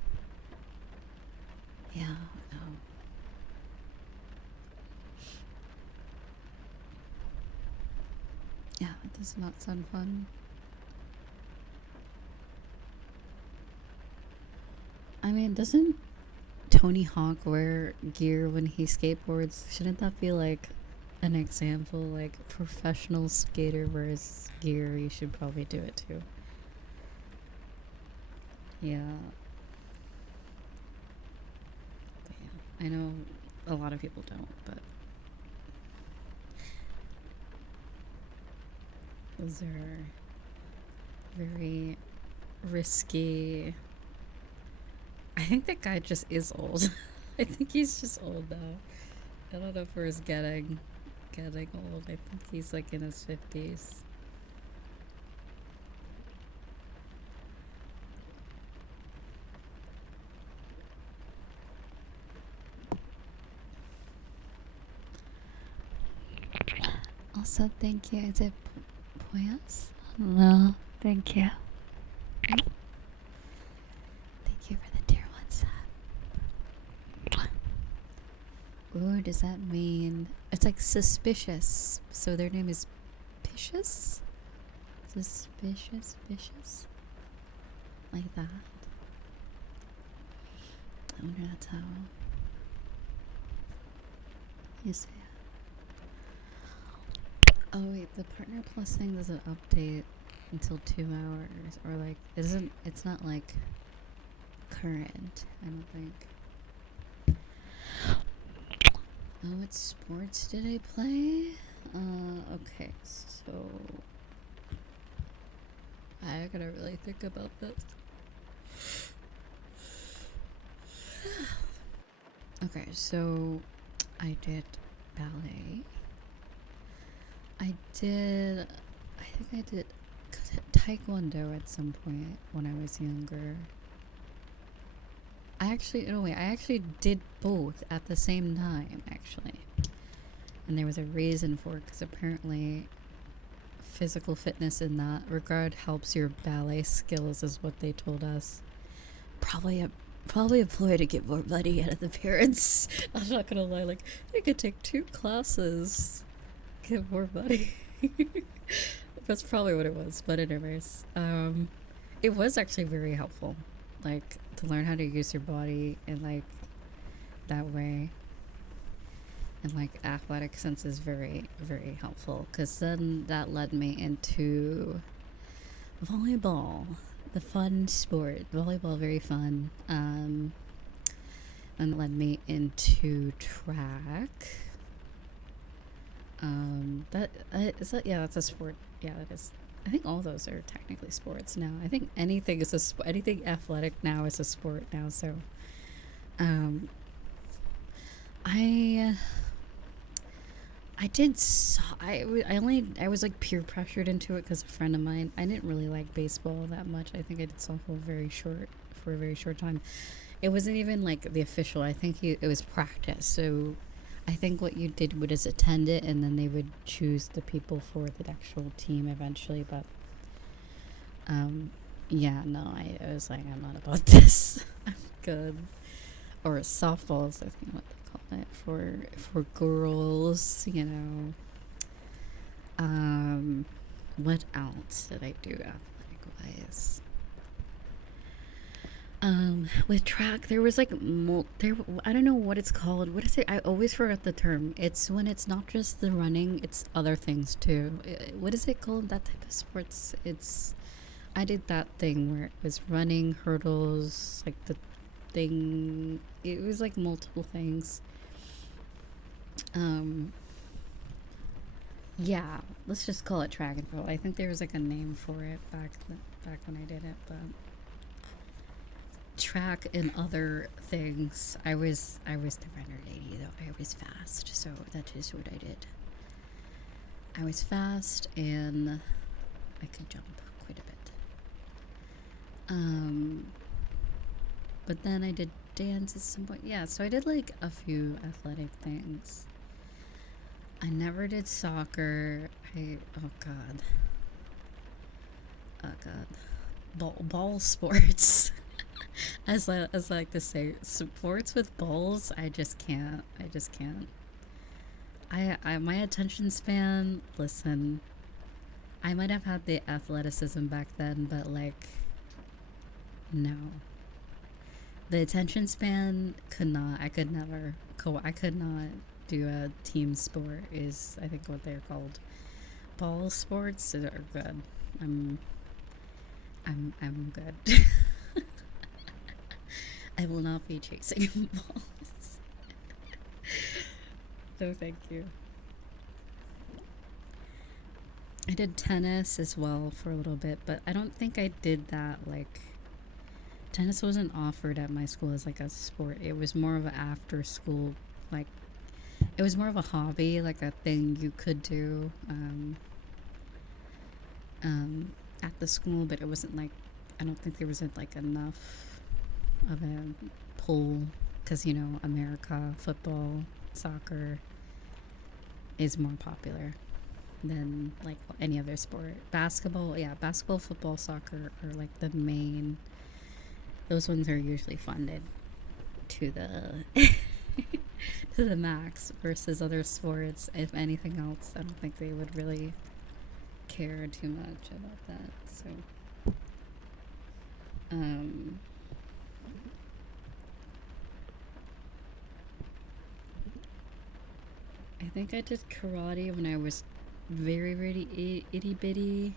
Yeah, no. Yeah, that does not sound fun. I mean, doesn't Tony Hawk wear gear when he skateboards? Shouldn't that be like an example? Like, professional skater wears gear, you should probably do it too. Yeah. But yeah, I know a lot of people don't, but those are very risky. I think that guy just is old. I think he's just old now. I don't know if he's getting old. I think he's like in his 50s. Also, thank you. Is it Poyas? No, thank you. Thank you for the tier 1 sub. What does that mean? It's like suspicious. So their name is Picious? Suspicious, vicious? Like that. I wonder that's how you say it. Oh wait, the Partner Plus thing doesn't update until 2 hours, or like it's not like current, I don't think. Oh, what sports did I play? Okay, so I gotta really think about this. Okay, so I did ballet. I think I did taekwondo at some point when I was younger. I actually did both at the same time, actually. And there was a reason for it, because apparently physical fitness in that regard helps your ballet skills, is what they told us. Probably a ploy to get more money out of the parents. I'm not gonna lie, like, they could take 2 classes, get more money. That's probably what it was. But anyways, it was actually very helpful, like, to learn how to use your body in like that way. And like athletic sense is very, very helpful, because then that led me into volleyball, the fun sport. Volleyball, very fun. And it led me into track. That's a sport. Yeah, that is. I think all those are technically sports now. I think anything is anything athletic now is a sport now. So, I was like peer pressured into it because a friend of mine. I didn't really like baseball that much. I think I did softball for a very short time. It wasn't even like the official. I think it was practice. So I think what you did would is attend it, and then they would choose the people for the actual team eventually. But yeah, no, I was like, I'm not about this. I'm good. Or softballs, I think what they call it for girls, you know. What else did I do athletic wise? With track, there was like I don't know what it's called. What is it? I always forget the term. It's when it's not just the running, it's other things too. What is it called? That type of sports. I did that thing where it was running, hurdles, like the thing. It was like multiple things. Yeah, let's just call it track and field. I think there was like a name for it back when I did it, but track and other things. I was the runner lady though. I was fast, so that is what I did. I was fast and I could jump quite a bit. But then I did dance at some point. Yeah, so I did like a few athletic things. I never did soccer. Oh god, ball sports. as I like to say, sports with balls. I just can't. My attention span. Listen, I might have had the athleticism back then, but like, no. The attention span could not. I could never. I could not do a team sport. Is I think what they're called. Ball sports are good. I'm good. I will not be chasing balls. No, thank you. I did tennis as well for a little bit, but I don't think I did that like. Tennis wasn't offered at my school as like a sport. It was more of an after school, like, it was more of a hobby, like a thing you could do at the school, but it wasn't like, I don't think there was like enough of a pull, because, you know, America, football, soccer is more popular than like any other sport. Basketball, football, soccer are like the main. Those ones are usually funded to the to the max versus other sports. If anything else, I don't think they would really care too much about that. So, um, I think I did karate when I was very, very itty bitty.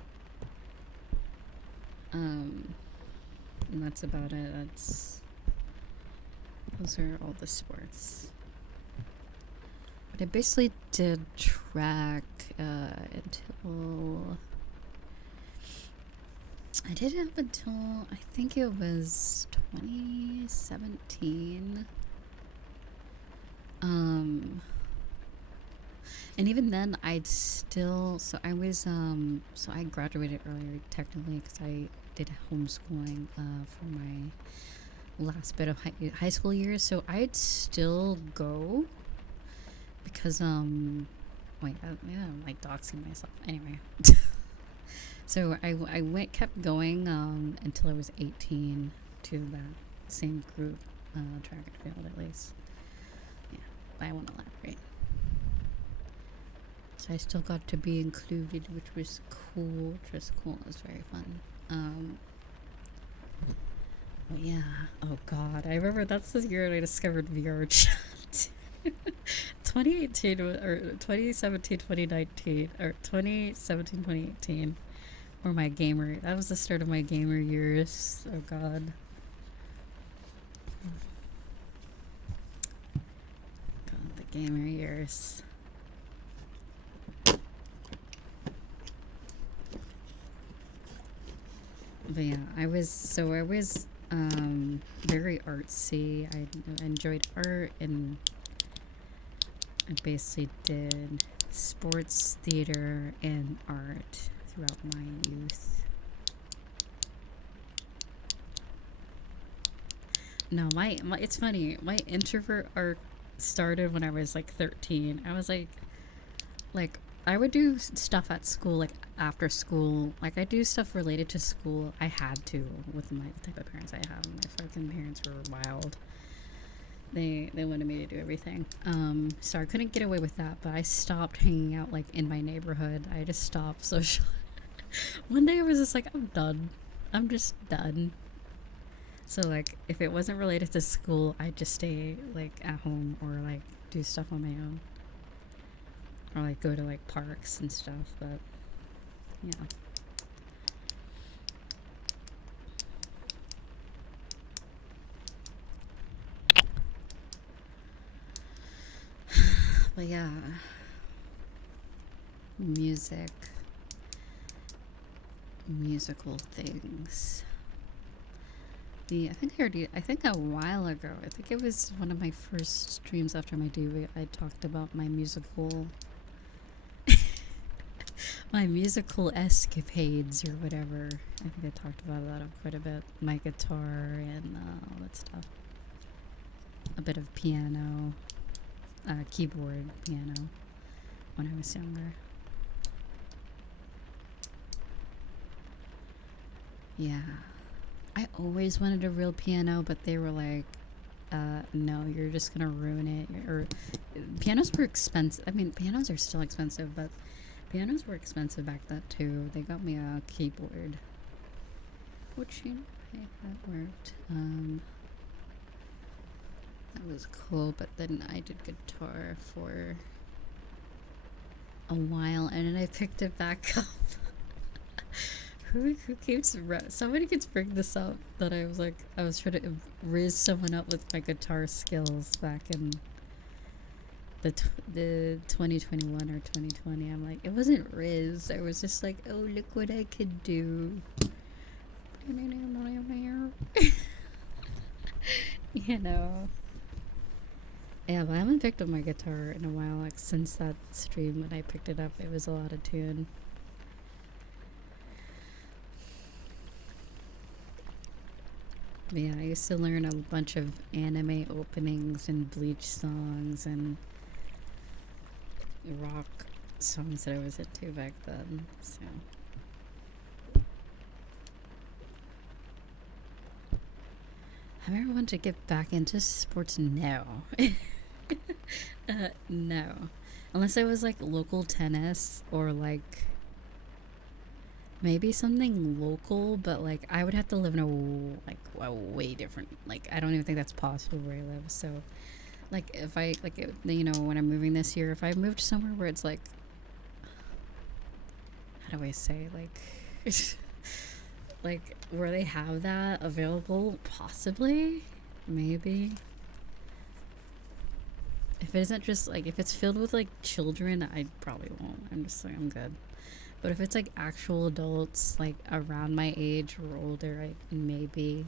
And that's about it. Those are all the sports. But I basically did track until I did it up until I think it was 2017. And even then, I'd still I graduated earlier technically because I did homeschooling for my last bit of high school years. So I'd still go because I'm like doxing myself anyway. So I kept going until I was 18 to that same group, track and field at least. Yeah, but I won't elaborate. So I still got to be included, which was cool. It was very fun. But yeah. Oh god, I remember that's the year I discovered VR chat. 2018 or 2017, 2019 or 2017, 2018 were my gamer. That was the start of my gamer years. Oh god. God, the gamer years. But yeah, I was very artsy. I enjoyed art, and I basically did sports, theater, and art throughout my youth. No, it's funny. My introvert art started when I was like 13. I was like I would do stuff at school, like after school. Like I do stuff related to school. I had to with my type of parents I have. My fucking parents were wild. They wanted me to do everything. So I couldn't get away with that. But I stopped hanging out like in my neighborhood. I just stopped social. One day I was just like, I'm done. I'm just done. So like, if it wasn't related to school, I'd just stay like at home or like do stuff on my own. Or like go to like parks and stuff, but yeah. But yeah, musical things. I think a while ago, I think it was one of my first streams after my debut, I talked about my musical escapades or whatever. I think I talked about that quite a bit. My guitar and all that stuff. A bit of piano, keyboard piano when I was younger. Yeah. I always wanted a real piano, but they were like, no, you're just gonna ruin it. Or pianos were expensive. I mean, pianos are still expensive, but pianos were expensive back then too. They got me a keyboard, which that worked. That was cool. But then I did guitar for a while, and then I picked it back up. Who keeps somebody keeps bringing this up that I was trying to riz someone up with my guitar skills back in the 2021 or 2020. I'm like, it wasn't riz. I was just like, oh, look what I could do. You know. Yeah, but I haven't picked up my guitar in a while. Like since that stream when I picked it up, it was a lot of tune. Yeah, I used to learn a bunch of anime openings and Bleach songs and rock songs that I was into back then. So have I ever wanted to get back into sports? No. No. Unless it was like local tennis or like maybe something local, but like I would have to live in a way different. Like I don't even think that's possible where I live. So like if I like you know when I'm moving this year, if I moved somewhere where it's like how do I say like like where they have that available, possibly, maybe. If it isn't just like if it's filled with like children, I probably won't. I'm just like I'm good. But if it's like actual adults like around my age or older, I maybe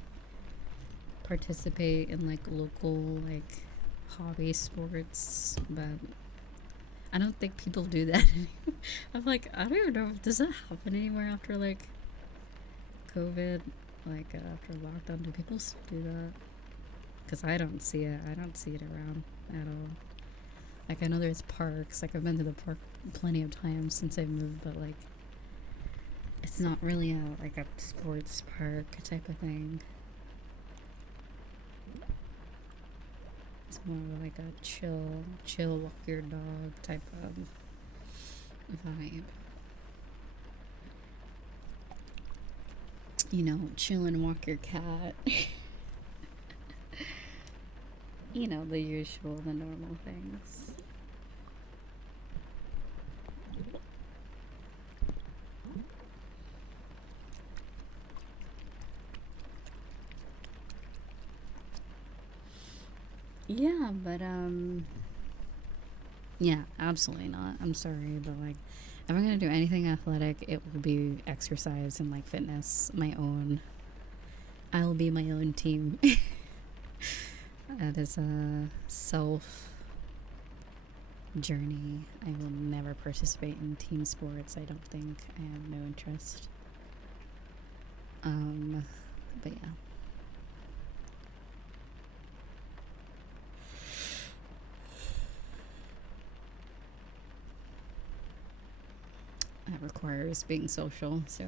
participate in like local like hobby sports, but I don't think people do that anymore. I'm like I don't even know if does that happen anymore after like COVID, like after lockdown. Do people still do that? Because I don't see it. I don't see it around at all. Like I know there's parks. Like I've been to the park plenty of times since I've moved, but like it's not really a like a sports park type of thing. It's more of like a chill walk your dog type of vibe. You know, chill and walk your cat. You know, the usual, the normal things. Yeah, but yeah, absolutely not. I'm sorry, but like if I'm gonna do anything athletic, it will be exercise and like fitness, my own. I will be my own team. That is a self journey. I will never participate in team sports. I don't think. I have no interest. But yeah. That requires being social, so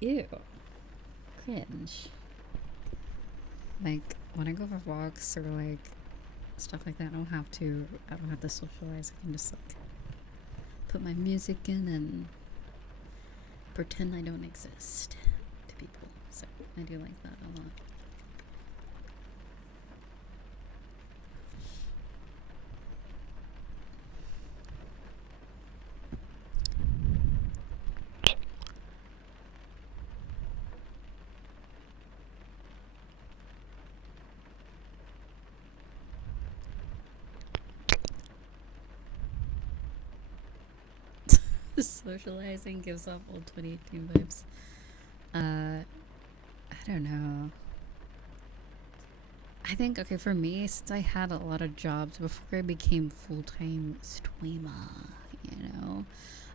ew. Cringe. Like when I go for walks or like stuff like that, I don't have to socialize. I can just like put my music in and pretend I don't exist to people. So I do like that a lot. Socializing gives off old 2018 vibes. I don't know. I think, okay, for me, since I had a lot of jobs before I became full time streamer, you know,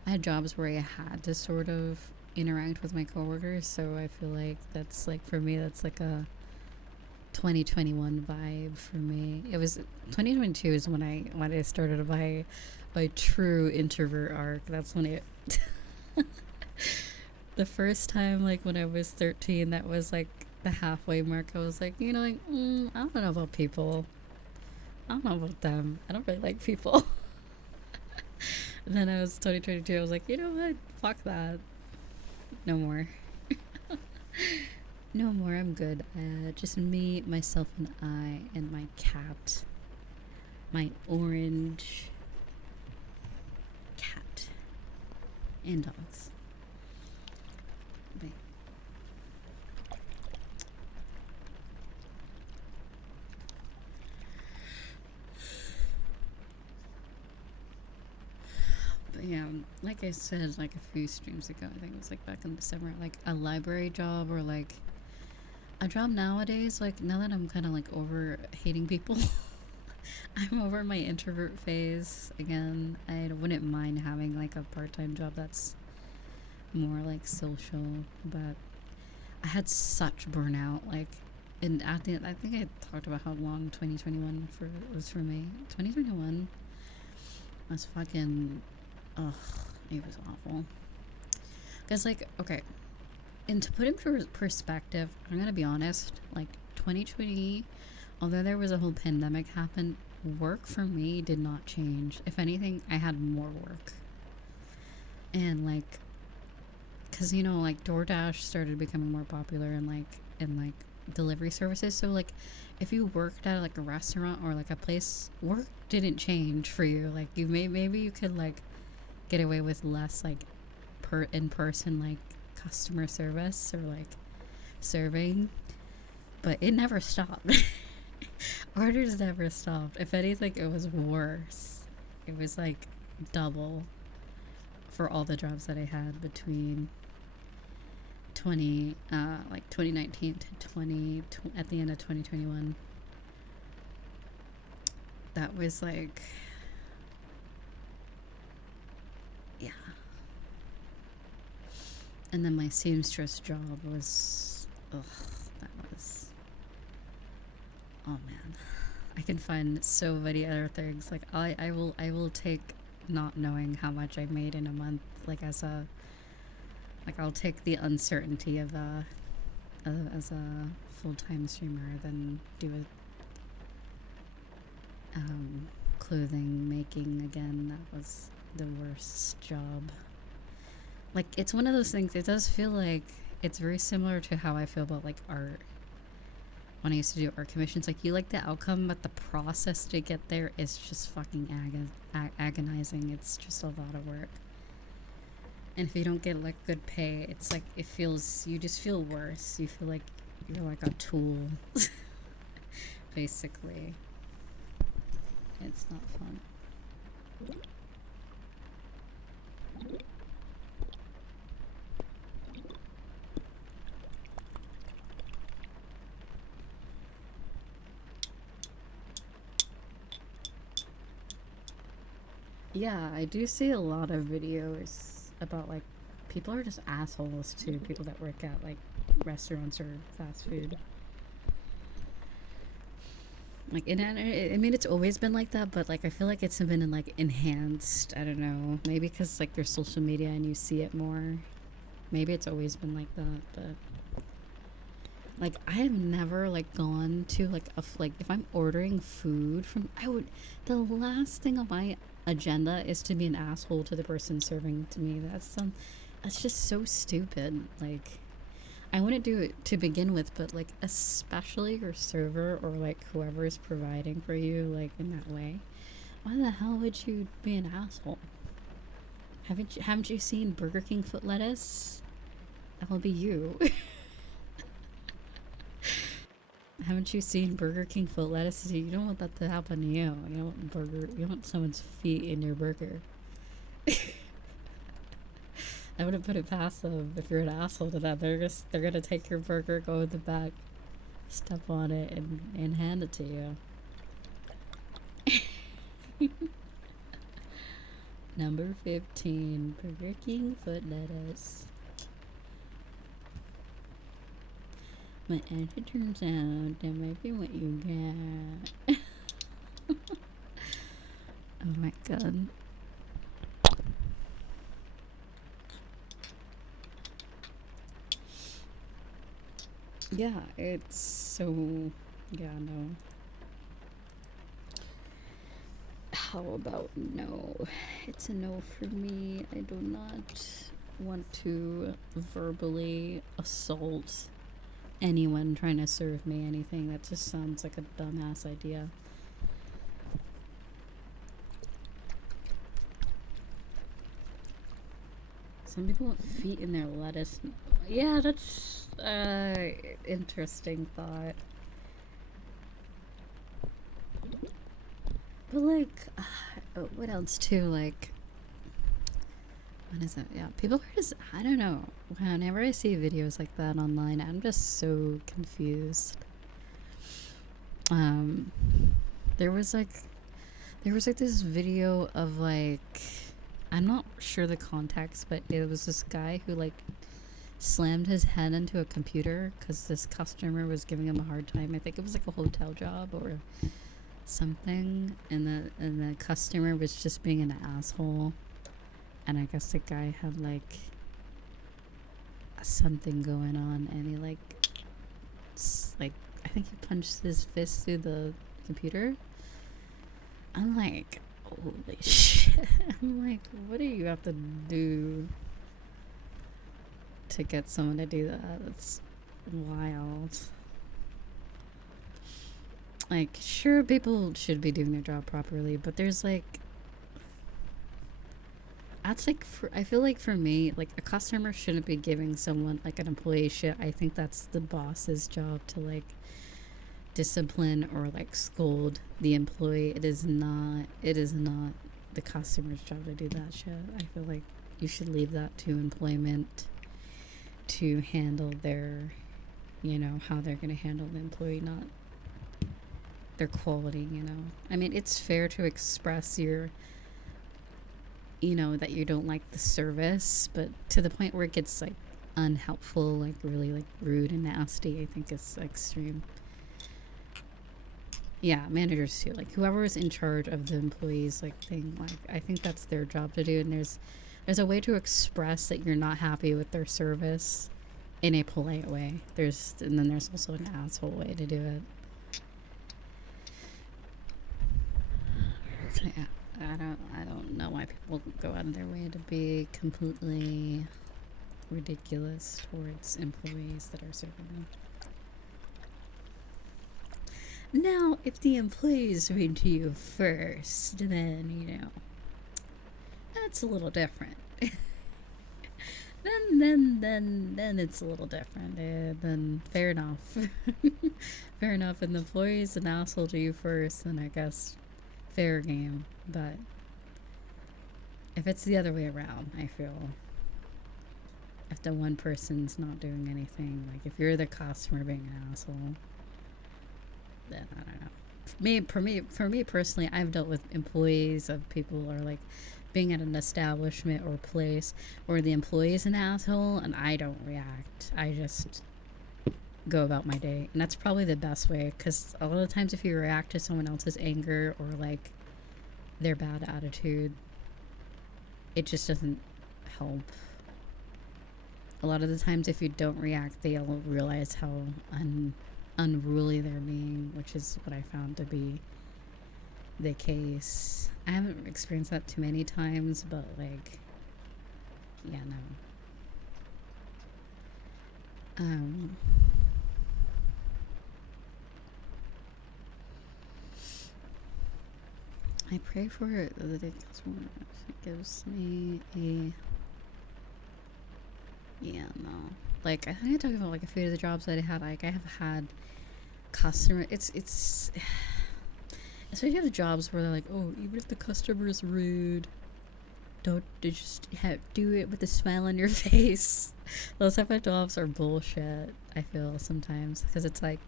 I had jobs where I had to sort of interact with my coworkers. So I feel like that's like, for me, that's like a 2021 vibe for me. It was 2022 is when I started my true introvert arc. That's when it the first time, like when I was 13, that was like the halfway mark. I was like, you know, like I don't know about people. I don't know about them. I don't really like people. And then I was 2022. I was like, you know what? Fuck that. No more. No more. I'm good. Just me, myself, and I, and my cat. My orange cat. And dogs. But yeah, like I said, like a few streams ago, I think it was like back in December, like a library job or like a job nowadays, like now that I'm kind of like over hating people, I'm over my introvert phase again. I wouldn't mind having like a part-time job that's more like social, but I had such burnout. Like, and at the end, I think I talked about how long 2021 was for me. 2021 was fucking, ugh, it was awful. Cause like, okay, and to put into perspective, I'm gonna be honest. Like 2020 although there was a whole pandemic happened, work for me did not change. If anything, I had more work. And like, cause you know, like DoorDash started becoming more popular and like delivery services. So like, if you worked at like a restaurant or like a place, work didn't change for you. Like you maybe you could like get away with less like in person like customer service or like serving, but it never stopped. Orders never stopped. If anything, it was worse. It was like double for all the jobs that I had between 2019 to 20 at the end of 2021. That was like, yeah. And then my seamstress job was, that was, oh man. I can find so many other things. Like I will take not knowing how much I made in a month, like as a, like I'll take the uncertainty of as a full-time streamer than do a clothing making again. That was the worst job. Like it's one of those things, it does feel like it's very similar to how I feel about like art. When I used to do art commissions, like you like the outcome, but the process to get there is just fucking agonizing. It's just a lot of work. And if you don't get like good pay, it's like it feels, you just feel worse. You feel like you're like a tool, basically. It's not fun. Yeah, I do see a lot of videos about like people are just assholes to people that work at like restaurants or fast food. Like I mean it's always been like that, but like I feel like it's been like enhanced. I don't know, maybe because like there's social media and you see it more. Maybe it's always been like that, but like I have never like gone to like like if I'm ordering food from, the last thing on my agenda is to be an asshole to the person serving to me. That's just so stupid. Like I wouldn't do it to begin with, but like especially your server or like whoever is providing for you like in that way. Why the hell would you be an asshole? Haven't you seen Burger King foot lettuce? That'll be you. Haven't you seen Burger King foot lettuce? You don't want that to happen to you. You don't want someone's feet in your burger. I wouldn't put it past them if you're an asshole to that. They're gonna take your burger, go in the back, step on it, and hand it to you. Number 15, Burger King foot lettuce. But as it turns out, that might be what you get. Oh my god. Yeah, it's so... Yeah, no. How about no? It's a no for me. I do not want to verbally assault anyone trying to serve me anything. That just sounds like a dumbass idea. Some people want feet in their lettuce. Yeah, that's interesting thought. But like, what else too? Like, what is it? Yeah, people are just, I don't know. Whenever I see videos like that online, I'm just so confused. There was like this video of like, I'm not sure the context, but it was this guy who like slammed his head into a computer because this customer was giving him a hard time. I think it was like a hotel job or something, and the customer was just being an asshole, and I guess the guy had like something going on, and he like I think he punched his fist through the computer. I'm like, holy shit. I'm like, what do you have to do to get someone to do that? That's wild. Like, sure, people should be doing their job properly, but there's like, that's like, I feel like for me, like, a customer shouldn't be giving someone, like, an employee shit. I think that's the boss's job to, like, discipline or, like, scold the employee. It is not the customer's job to do that shit. I feel like you should leave that to employment to handle their, you know, how they're going to handle the employee, not their quality, you know. I mean, it's fair to express your, you know, that you don't like the service, but to the point where it gets like unhelpful, like really like rude and nasty, I think it's extreme. Yeah, managers too, like whoever is in charge of the employees like thing, like I think that's their job to do. And there's a way to express that you're not happy with their service in a polite way. And then there's also an asshole way to do it. So yeah, I don't know why people go out of their way to be completely ridiculous towards employees that are serving them. Now, if the employees read to you first, then, you know, that's a little different. then it's a little different. Then fair enough. Fair enough. And the employee's an asshole to you first, then I guess fair game. But if it's the other way around, I feel, if the one person's not doing anything, like if you're the customer being an asshole, then I don't know. For me personally, I've dealt with employees of people are like being at an establishment or place where the employee is an asshole and I don't react. I just go about my day. And that's probably the best way, because a lot of times if you react to someone else's anger or like their bad attitude, it just doesn't help. A lot of the times if you don't react, they'll realize how unruly they're being, which is what I found to be the case. I haven't experienced that too many times, but like, yeah, no. I pray for it that it gives me a, yeah, no. Like, I think I talked about like a few of the jobs that I had. Like, I have had customer, it's especially if you have the jobs where they're like, oh, even if the customer is rude, don't just do it with a smile on your face. Those type of jobs are bullshit, I feel sometimes, because it's like,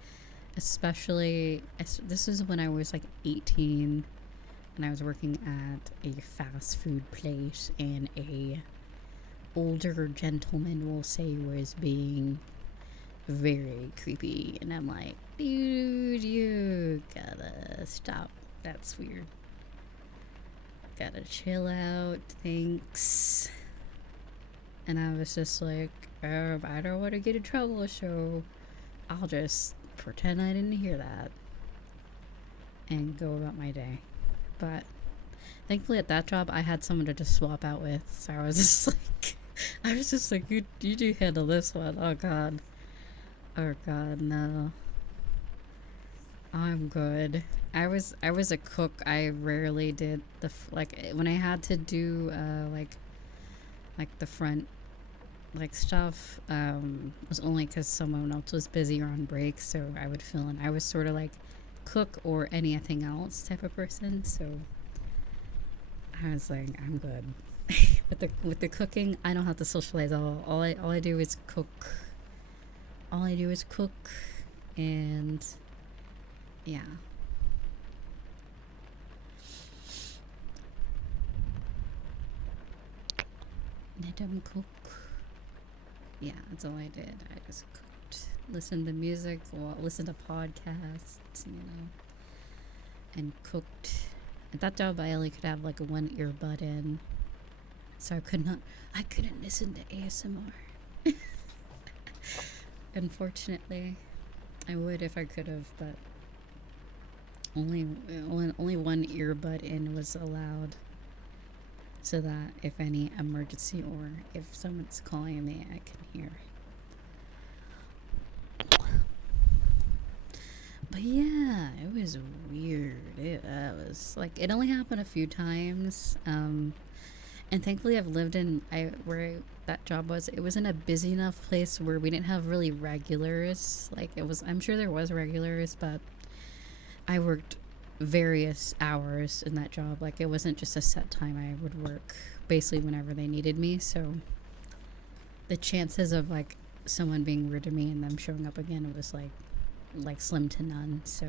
especially this is when I was like 18 and I was working at a fast food place, and a older gentleman, will say, was being very creepy, and I'm like, dude, you gotta stop, that's weird, gotta chill out, thanks. And I was just like, I don't want to get in trouble, so I'll just pretend I didn't hear that and go about my day. But thankfully at that job I had someone to just swap out with, so I was just like, you do handle this one. Oh god, no, I'm good. I was a cook. I rarely did the like when I had to do like the front like stuff, was only because someone else was busy or on break, so I would fill in. I was sort of like cook or anything else type of person, so I was like, I'm good. with the cooking, I don't have to socialize at all. All I do is cook. And yeah. And I don't cook. Yeah, that's all I did. I just cooked, listened to music, listened to podcasts, you know, and cooked. At that job, I only could have like one earbud in, so I couldn't listen to ASMR. Unfortunately, I would if I could have, but only one earbud in was allowed, so that if any emergency or if someone's calling me, I can hear. But yeah, it was weird. It was like it only happened a few times, and thankfully I've lived in where that job was. It was in a busy enough place where we didn't have really regulars. Like it was, I'm sure there was regulars, but I worked various hours in that job. Like it wasn't just a set time. I would work basically whenever they needed me. So the chances of like someone being rude to me and them showing up again was like slim to none. So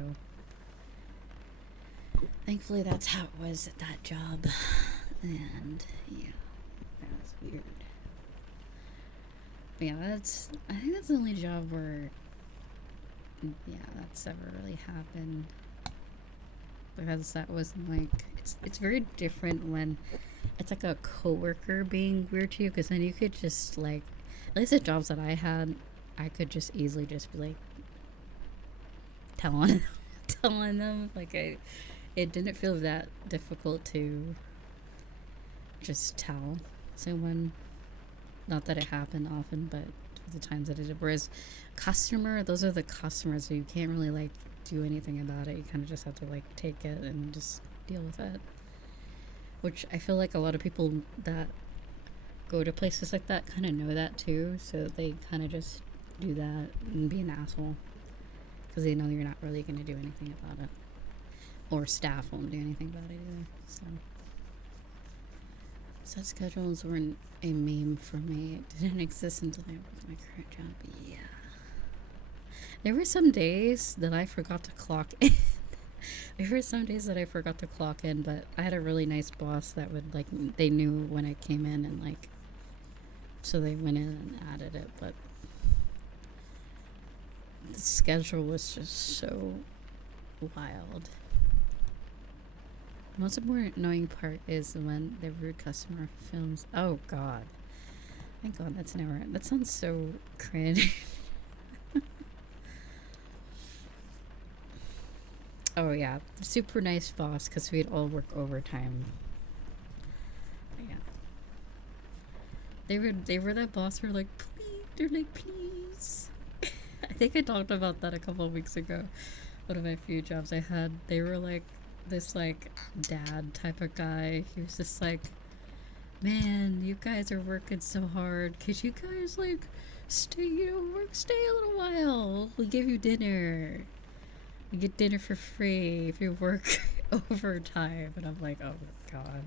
thankfully that's how it was at that job. And yeah, that was weird. But yeah, I think that's the only job where that's ever really happened. Because that was like it's very different when it's like a coworker being weird to you, because then you could just like, at least the jobs that I had, I could just easily just be like telling them like it didn't feel that difficult to just tell someone. Not that it happened often, but the times that it did. Whereas those are the customers, so you can't really like do anything about it. You kind of just have to like take it and just deal with it. Which I feel like a lot of people that go to places like that kind of know that too, so they kind of just do that and be an asshole because they know you're not really going to do anything about it, or staff won't do anything about it either. So set schedules weren't a meme for me. It didn't exist until I worked my current job. But yeah, there were some days that I forgot to clock in. But I had a really nice boss that would like, they knew when I came in and like, so they went in and added it. But the schedule was just so wild. The most important annoying part is when the rude customer films. Oh god. Thank god that's never. That sounds so cringe. Oh yeah, super nice boss because we'd all work overtime. But yeah. They were that boss who were like, please. They're like, please. I think I talked about that a couple of weeks ago. One of my few jobs I had. They were like this like dad type of guy. He was just like, man, you guys are working so hard. Could you guys like stay a little while? We'll give you dinner. You get dinner for free if you work overtime. And I'm like, oh god.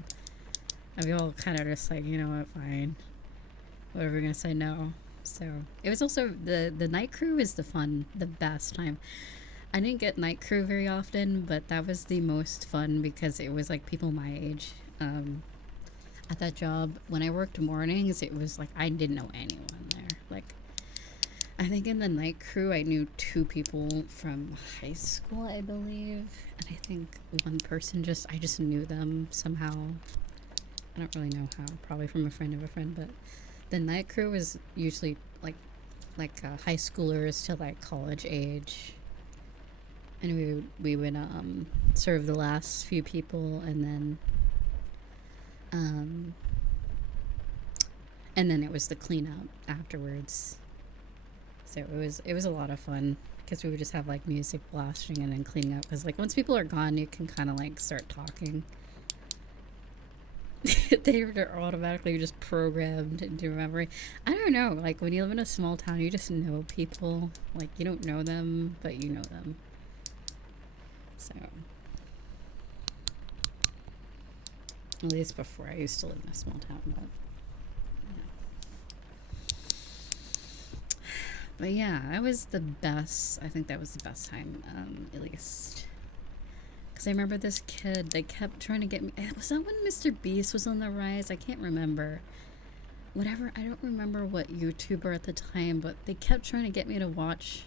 And we all kind of just like, you know what, fine. Whatever, we're gonna say no. So it was also the night crew is the best time. I didn't get night crew very often, but that was the most fun because it was like people my age. At that job, when I worked mornings, it was like I didn't know anyone there. Like, I think in the night crew, I knew 2 people from high school, I believe. And I think one person I just knew them somehow. I don't really know how. Probably from a friend of a friend, but the night crew was usually like high schoolers to like college age. And we would serve the last few people, and then it was the cleanup afterwards. So it was a lot of fun because we would just have like music blasting and then cleaning up, because like once people are gone, you can kind of like start talking. They're automatically just programmed into memory. I don't know, like when you live in a small town, you just know people. Like you don't know them, but you know them. So, at least before, I used to live in a small town, but yeah, that was the best. I think that was the best time, at least. Because I remember this kid, they kept trying to get me. Was that when Mr. Beast was on the rise? I can't remember. Whatever, I don't remember what YouTuber at the time, but they kept trying to get me to watch.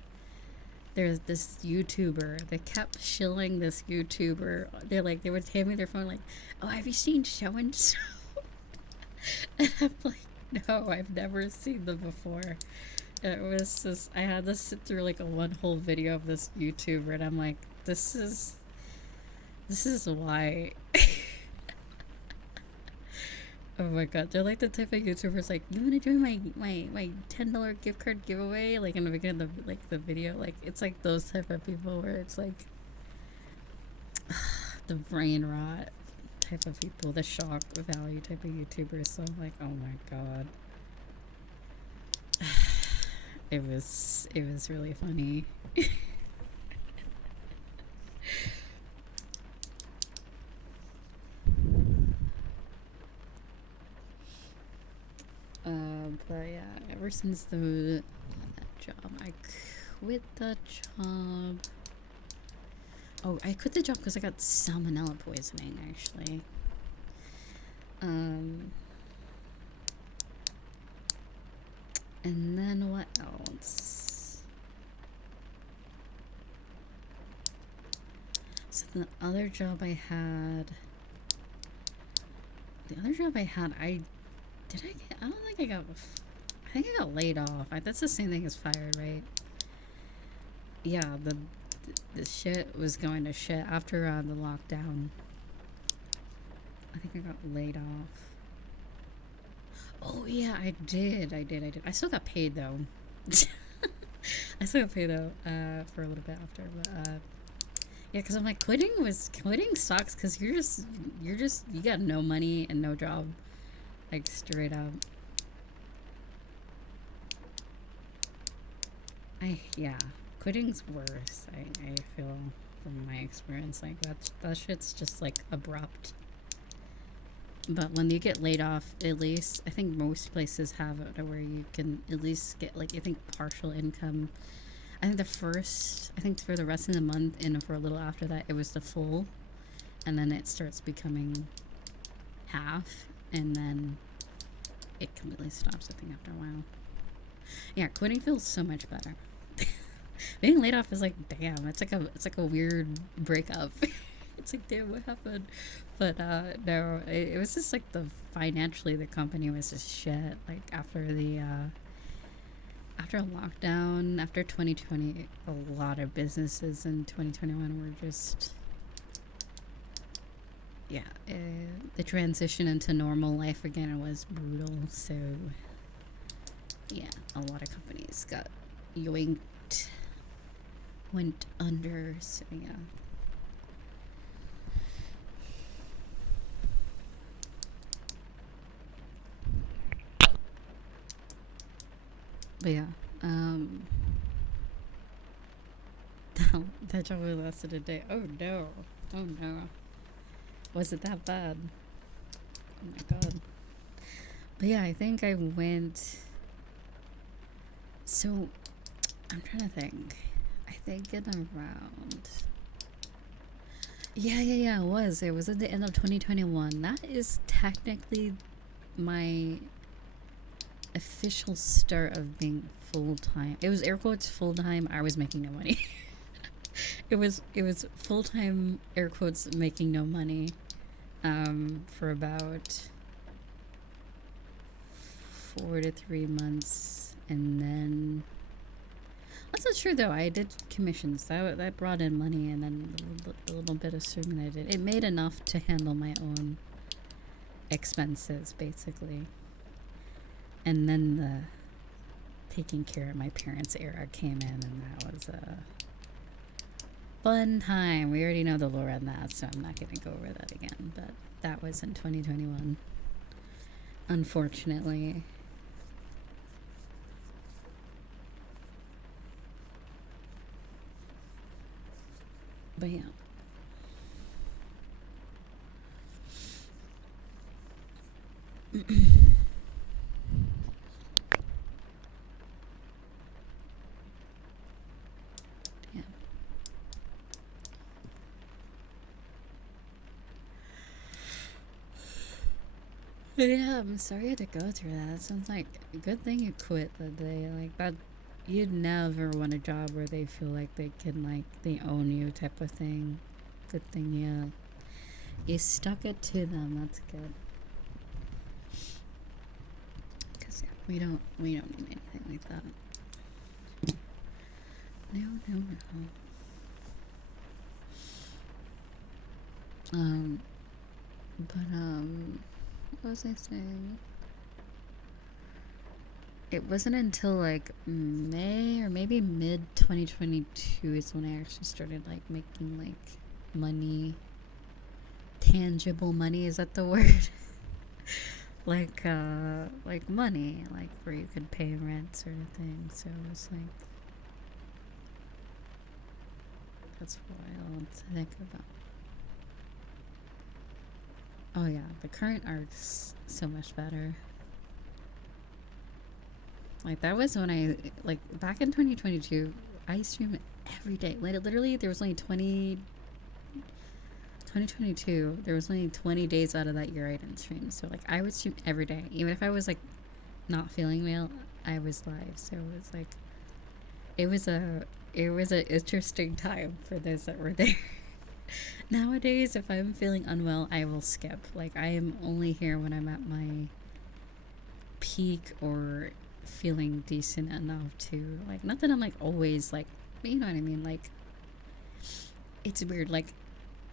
There's this YouTuber. They kept shilling this YouTuber. They would hand me their phone like, oh, have you seen so and so? And I'm like, no, I've never seen them before. It was just, I had to sit through like a one whole video of this YouTuber, and I'm like, this is why. Oh my god, they're like the type of YouTubers like, you want to join my $10 gift card giveaway? Like in the beginning of the video, like it's like those type of people where it's like the brain rot type of people, the shock value type of YouTubers. So I'm like, oh my god. It was really funny. But yeah, ever since that job, I quit that job. Oh, I quit the job because I got salmonella poisoning, actually. And then what else? So the other job I had, I don't think I got, I think I got laid off. That's the same thing as fired, right? Yeah, the shit was going to shit after the lockdown. I think I got laid off. Oh yeah, I did. I still got paid though. I still got paid though for a little bit after, but yeah, because I'm like, quitting sucks because you got no money and no job, like straight up. Yeah, quitting's worse. I feel from my experience, like that shit's just like abrupt. But when you get laid off, at least I think most places have it where you can at least get like, I think partial income. I think for the rest of the month and for a little after that it was the full, and then it starts becoming half, and then it completely stops, I think, after a while. Yeah, quitting feels so much better. Being laid off is like, damn, it's like a weird breakup. It's like, damn, what happened? But no, it was just like financially the company was just shit. Like after lockdown, after 2020, a lot of businesses in 2021 were just, yeah, the transition into normal life again was brutal. So yeah, a lot of companies got yoinked, went under. So yeah. But yeah, that job only lasted a day. Oh no. Was it that bad? Oh my god. But yeah, I think I went, so I'm trying to think. I think in around, yeah, it was at the end of 2021. That is technically my official start of being full-time. It was air quotes full-time. I was making no money. it was full-time air quotes making no money for about 4 to 3 months, and then that's not true though. I did commissions that brought in money, and then the little bit of streaming I did, it made enough to handle my own expenses basically. And then the taking care of my parents era came in, and that was a fun time. We already know the lore on that, so I'm not going to go over that again. But that was in 2021, unfortunately. But yeah. Yeah, I'm sorry you had to go through that. It sounds like a good thing you quit that day. Like that, you'd never want a job where they feel like they can, like, they own you type of thing. Good thing you stuck it to them. That's good. Cause yeah, we don't need anything like that. No, no, no. What was I saying? It wasn't until like May or maybe mid 2022 is when I actually started like making like money, tangible money. Is that the word? like money, like where you could pay rent sort of thing. So it was like, that's wild to think about. Oh yeah, the current arc's so much better. Like that was when I, like back in 2022, I streamed every day. Like literally there was only 2022, there was only 20 days out of that year I didn't stream. So like I would stream every day. Even if I was like not feeling well, I was live. So it was like, it was a interesting time for those that were there. Nowadays, if I'm feeling unwell, I will skip. Like I am only here when I'm at my peak or feeling decent enough to, like, not that I'm like always like, you know what I mean, like it's weird. Like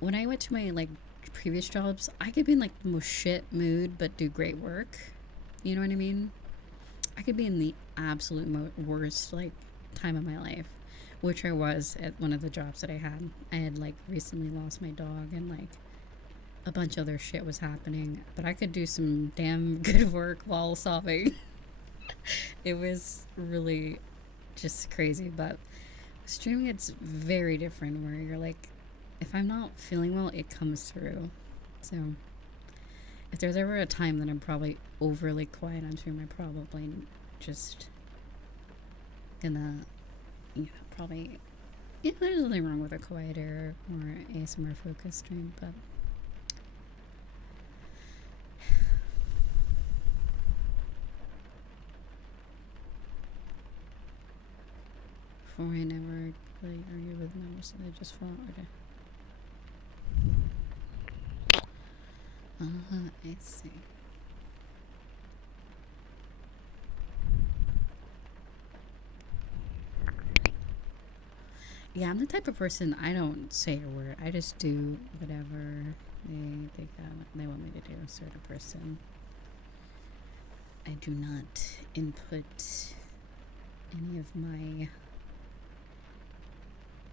when I went to my like previous jobs, I could be in like the most shit mood but do great work, you know what I mean. I could be in the absolute worst like time of my life, which I was at one of the jobs that I had like recently lost my dog and like a bunch of other shit was happening, but I could do some damn good work while sobbing. It was really just crazy. But streaming, it's very different where you're like, if I'm not feeling well, it comes through. So if there's ever a time that I'm probably overly quiet on stream, I probably just gonna, probably, there's nothing wrong with a quieter or ASMR focused stream, but before I never really argue with members, so I just follow order. I see. Yeah, I'm the type of person, I don't say a word. I just do whatever they want me to do, sort of person. I do not input any of my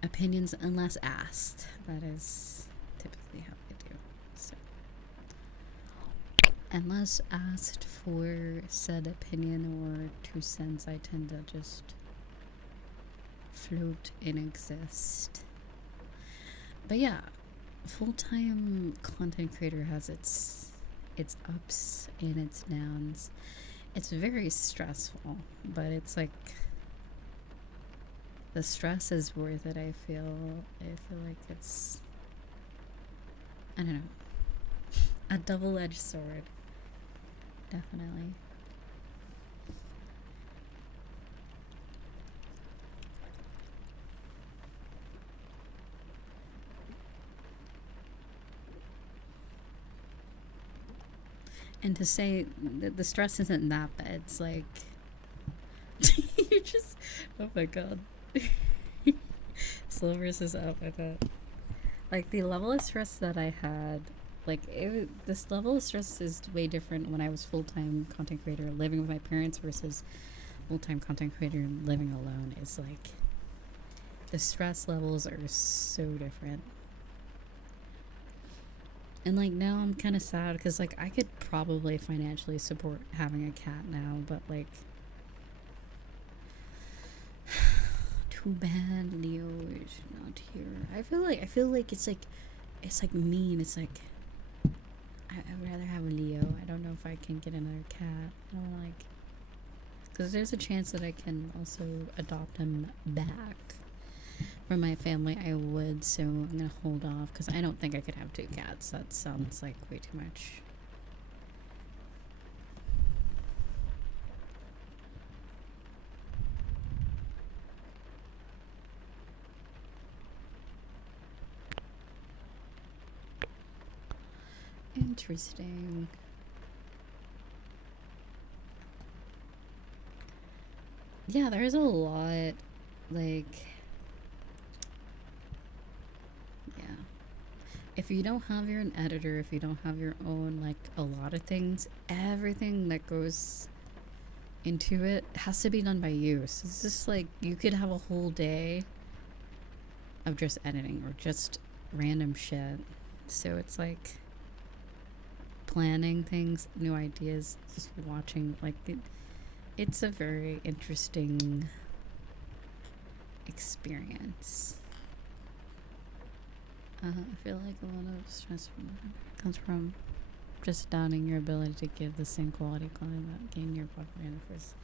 opinions unless asked. That is typically how I do. So, unless asked for said opinion or 2 cents, I tend to just float and exist. But yeah, full-time content creator has its ups and its downs. It's very stressful, but it's like, the stress is worth it. I feel like it's, I don't know, a double-edged sword. Definitely. And to say that the stress isn't that bad, it's like you just, oh my god. Slow versus up, I thought. Like the level of stress that I had, like this level of stress is way different when I was full-time content creator living with my parents versus full-time content creator living alone. It's like the stress levels are so different. And like now I'm kind of sad because like I could probably financially support having a cat now, but like too bad Leo is not here. I feel like it's like mean. It's like I would rather have a Leo. I don't know if I can get another cat. I don't like, because there's a chance that I can also adopt him back from my family. I would, so I'm gonna hold off because I don't think I could have 2 cats. That sounds like way too much. Interesting. Yeah, there's a lot, like, if you don't have your own editor, if you don't have your own, like, a lot of things, everything that goes into it has to be done by you. So it's just like you could have a whole day of just editing or just random shit. So it's like planning things, new ideas, just watching, like, it's a very interesting experience. I feel like a lot of stress comes from just doubting your ability to give the same quality content that gained your popularity first.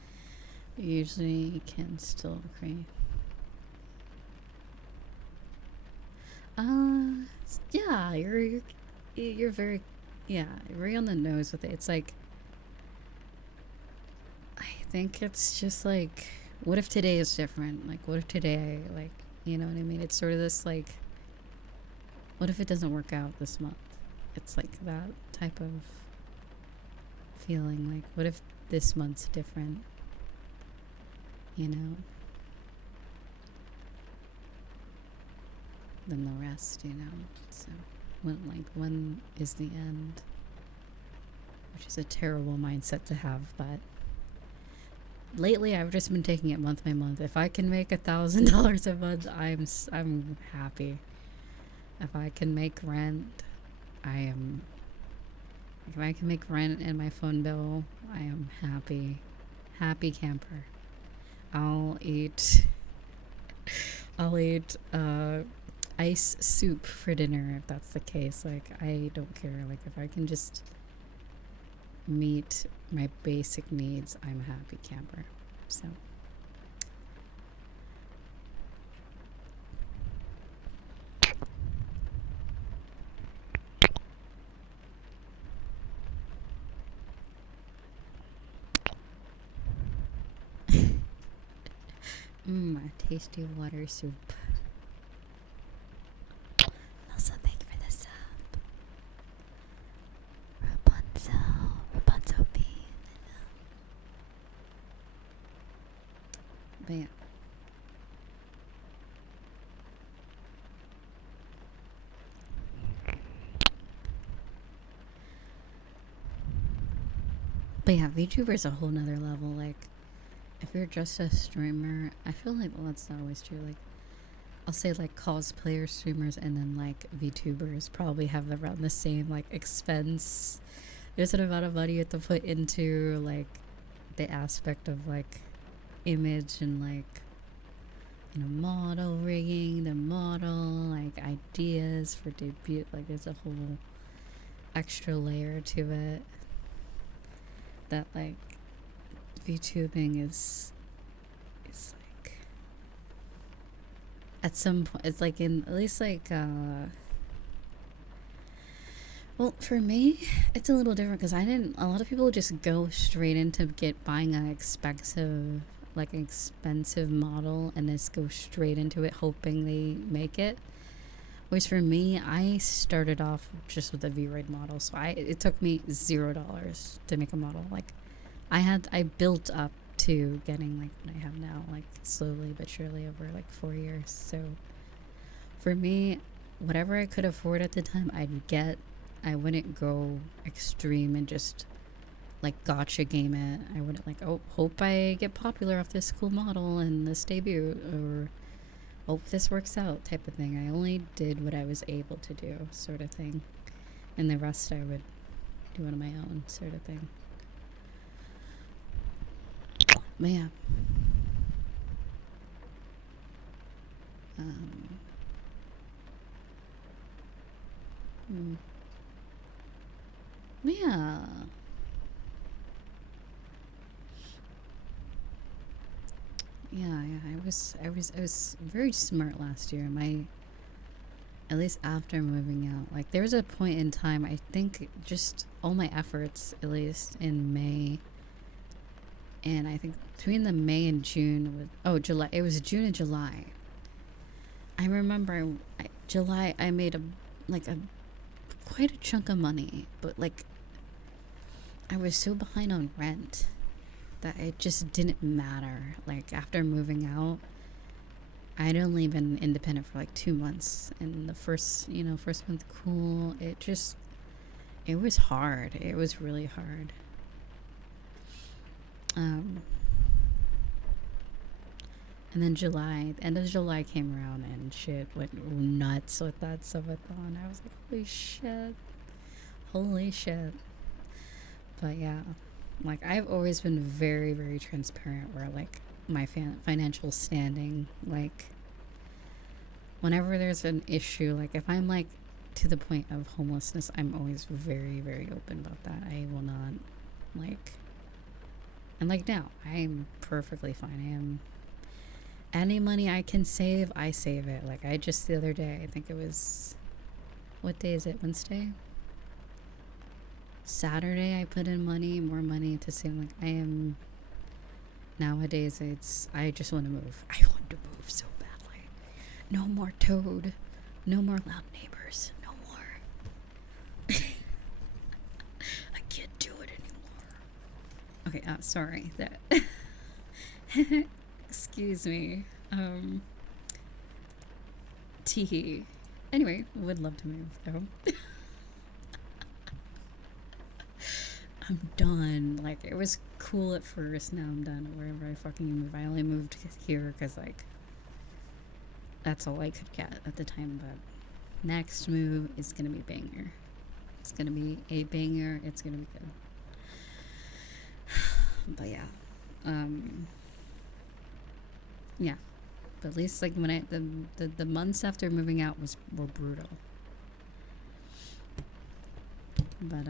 Usually can still create. Yeah, you're very, yeah, very on the nose with it. It's like, I think it's just like, what if today is different? Like, what if today, like, you know what I mean? It's sort of this, like, what if it doesn't work out this month? It's like that type of feeling. Like, what if this month's different? You know? Than the rest, you know? So, when is the end? Which is a terrible mindset to have, but lately I've just been taking it month by month. If I can make $1,000 a month, I'm happy. If I can make rent, I am. If I can make rent and my phone bill, I am happy. Happy camper. I'll eat ice soup for dinner if that's the case. Like, I don't care. Like, if I can just meet my basic needs, I'm a happy camper. So a tasty water soup. Also, thank you for the sub. Rapunzel bean. But yeah. But yeah, VTuber is a whole nother level. Like, if you're just a streamer, I feel like, well, that's not always true. Like, I'll say like cosplayer streamers and then like VTubers probably have around the same like expense. There's an amount of money you have to put into like the aspect of like image and like, you know, model rigging, the model, like ideas for debut. Like, there's a whole extra layer to it that like VTubing is like, at some point, it's like, in at least like well, for me it's a little different because a lot of people just go straight into buying an expensive model and just go straight into it hoping they make it. Whereas for me, I started off just with a V-Rig model, so it took me $0 to make a model. Like, I built up to getting like what I have now, like slowly but surely over like 4 years. So for me, whatever I could afford at the time, I'd get. I wouldn't go extreme and just like gotcha game it. I wouldn't like, oh, hope I get popular off this cool model and this debut, or hope this works out type of thing. I only did what I was able to do, sort of thing, and the rest I would do on my own, sort of thing. But yeah. Yeah. I was very smart last year. At least after moving out, like there was a point in time, I think just all my efforts, at least in May, and I think between the May and June July, it was June and July. I remember July I made quite a chunk of money, but like I was so behind on rent that it just didn't matter. Like, after moving out, I'd only been independent for like 2 months, and the first month, cool. It was hard. It was really hard. And then July, the end of July came around, and shit went nuts with that subathon. I was like, holy shit. But yeah, like I've always been very, very transparent. Where like my financial standing, like whenever there's an issue, like if I'm like to the point of homelessness, I'm always very, very open about that. I will not like, and like now, I'm perfectly fine. I am. Any money I can save, I save it. Like I just the other day, I think it was, what day is it? Wednesday? Saturday, I put in more money to save. Like I am, nowadays, I just want to move. I want to move so badly. No more Toad. No more loud neighbors. No more. I can't do it anymore. Okay, sorry. That. Excuse me. Teehee. Anyway, would love to move though. I'm done. Like, it was cool at first. Now I'm done wherever I fucking move. I only moved here because, like, that's all I could get at the time. But next move is gonna be banger. It's gonna be a banger. It's gonna be good. But yeah. Yeah. But at least, like, when the months after moving out were brutal. But,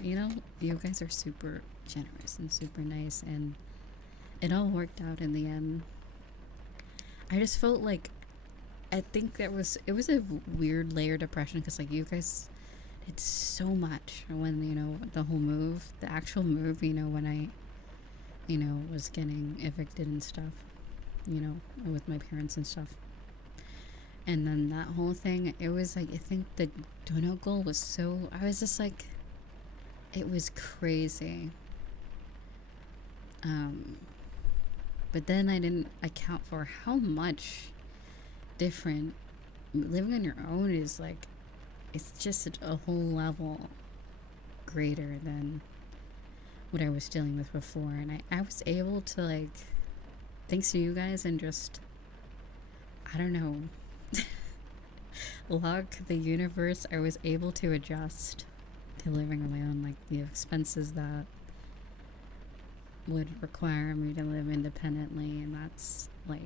you guys are super generous and super nice, and it all worked out in the end. I just felt like, I think it was a weird layer depression, because, like, you guys did so much when, the whole move, the actual move, when I, was getting evicted and stuff, with my parents and stuff. And then that whole thing, it was like, I think the donut goal was I was just like, it was crazy. But then I didn't account for how much different living on your own is. Like, it's just a whole level greater than what I was dealing with before. And I was able to, like, thanks to you guys, and just, I don't know, luck, the universe, I was able to adjust to living on my own. Like, the expenses that would require me to live independently, and that's, like,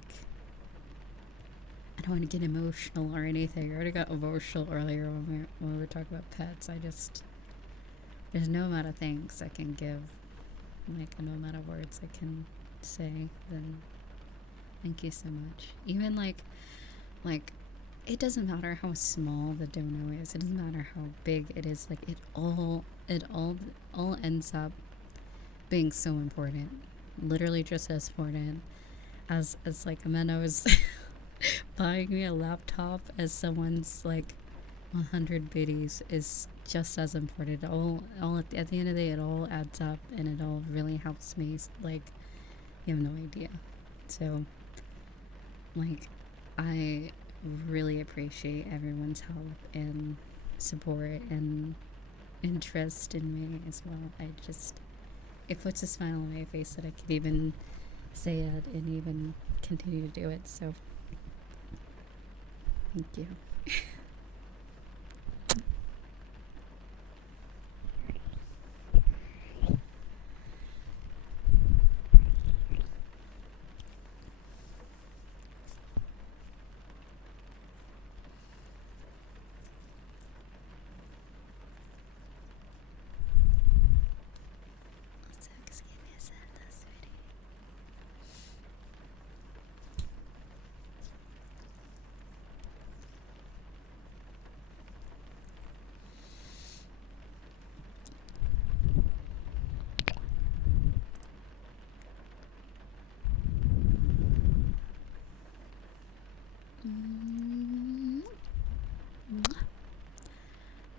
I don't want to get emotional or anything. I already got emotional earlier when we were talking about pets. There's no amount of thanks I can give, like, no amount of words I can say, then thank you so much. Even like it doesn't matter how small the dono is, it doesn't matter how big it is, like, it all ends up being so important, literally just as important as like Amanda was buying me a laptop, as someone's like 100 biddies is just as important. All at the end of the day, it all adds up, and it all really helps me. Like, you have no idea. So, like, I really appreciate everyone's help and support and interest in me as well. It puts a smile on my face that I could even say it and even continue to do it. So, thank you.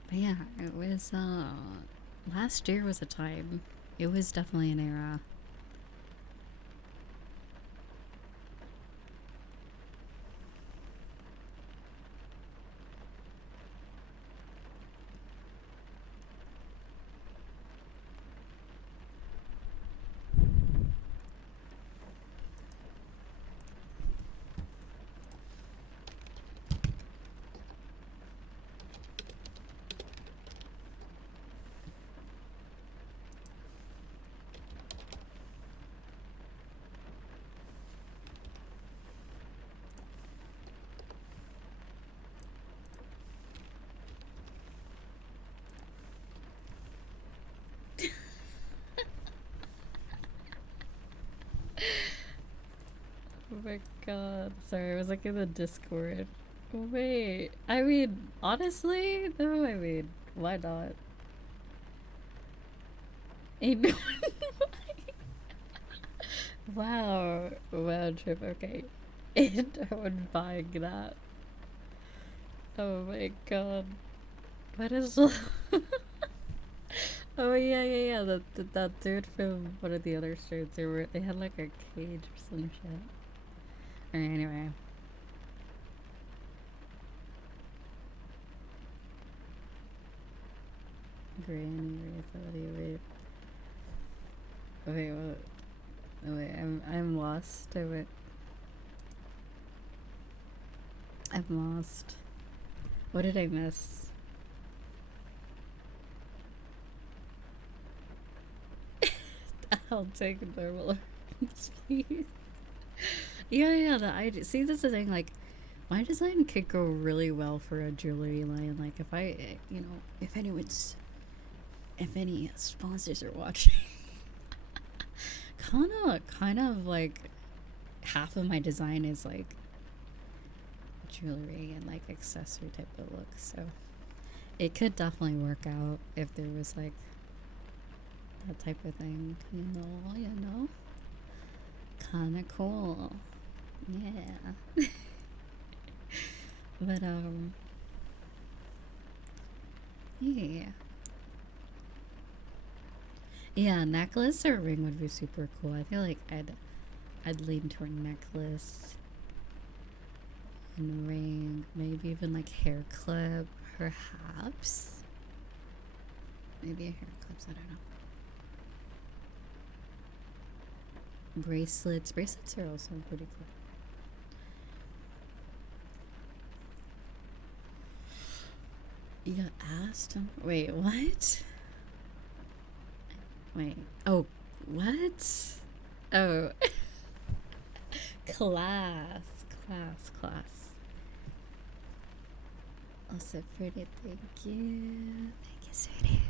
But yeah, it was, last year was a time. It was definitely an era. my god. Sorry, I was like in the Discord. Wait, I mean, honestly, though, I mean, why not? Ain't no Wow. Wow, Trip, okay. Ain't no one buying that. Oh my god. What is... Oh yeah. That dude from one of the other streams, they had like a cage or some shit. Alright, anyway. Granny Wait. Wait, what? Oh, wait, I'm lost. I'm lost. What did I miss? I'll take normal items, please. Yeah, see, that's the thing, like, my design could go really well for a jewelry line. Like, if I, you know, if any sponsors are watching, kind of like, half of my design is like jewelry and like accessory type of look, so it could definitely work out if there was like that type of thing, you know, kind of cool, yeah. But yeah, necklace or ring would be super cool. I feel like I'd lean toward necklace and ring, maybe even like hair clip, perhaps. Maybe a hair clips, I don't know. Bracelets are also pretty cool. You got asked? Wait, what? Wait. Oh, what? Oh. Class. Also pretty, thank you. Thank you, sweetie.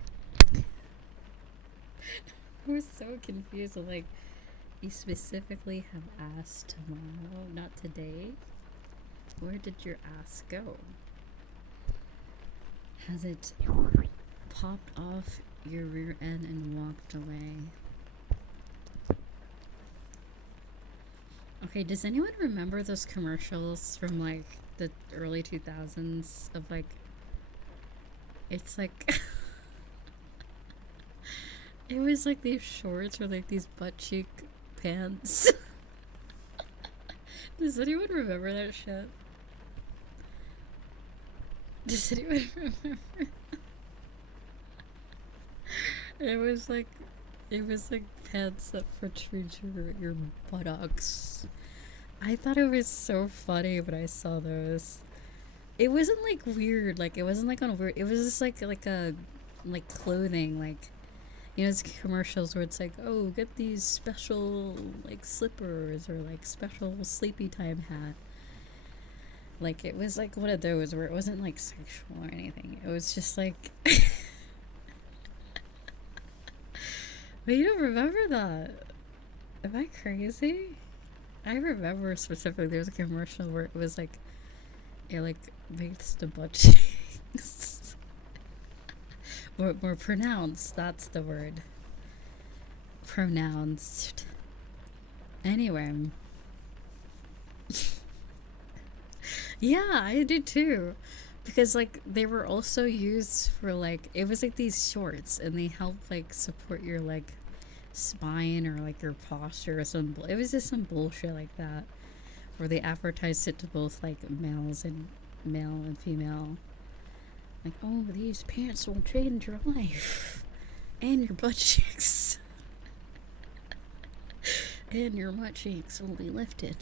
I was so confused. I'm like, you specifically have asked tomorrow, not today? Where did your ask go? Has it popped off your rear end and walked away? Okay, does anyone remember those commercials from like the early 2000s of like, it's like it was like these shorts or like these butt cheek pants. Does anyone remember that shit? Does anyone remember? It was like pants that protrude your buttocks. I thought it was so funny when I saw those. It wasn't like weird, like it wasn't like on weird. It was just like a like clothing, like, you know, it's commercials where it's like, oh, get these special like slippers or like special sleepy time hat. Like it was like one of those where it wasn't like sexual or anything. It was just like but you don't remember that? Am I crazy? I remember specifically there was a commercial where it was like, it like makes the butt cheeks more pronounced. That's the word. Pronounced. Anyway. Yeah, I did too. Because like they were also used for like, it was like these shorts and they help like support your like spine or like your posture or some, it was just some bullshit like that where they advertised it to both like male and female, like, oh, these pants will change your life and your butt cheeks and your butt cheeks will be lifted.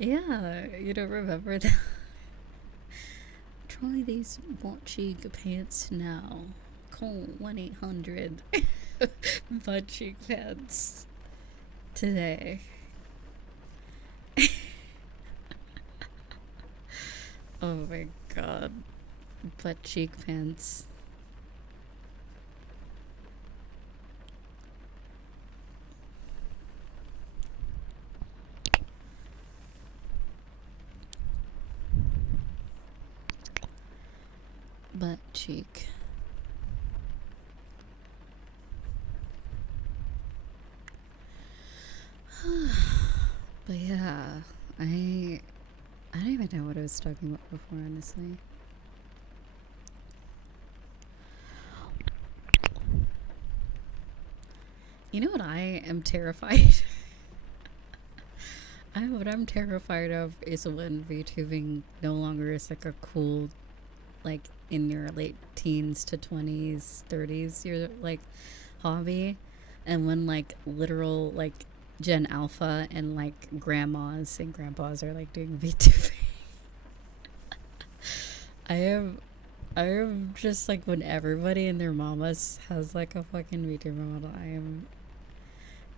Yeah, you don't remember that? Try these butt cheek pants now. Call 1-800 butt cheek pants today. Oh my god. Butt cheek pants. butt cheek. But yeah, I don't even know what I was talking about before, honestly. You know what I am terrified? What I'm terrified of is when VTubing no longer is like a cool, like in your late teens to 20s, 30s, your like hobby, and when like literal like Gen Alpha and like grandmas and grandpas are like doing VTubing. I am just like when everybody and their mamas has like a fucking VTuber model.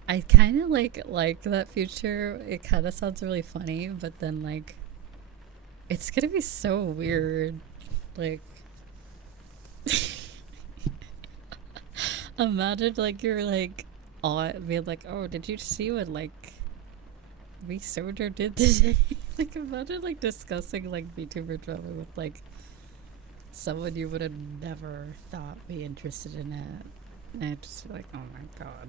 I kind of like that future. It kind of sounds really funny, but then like it's gonna be so weird. Like imagine like you're like being like, oh, did you see what like V Soldier did today? Like imagine like discussing like VTuber drama with like someone you would have never thought be interested in it. And I'd just be like, oh my god.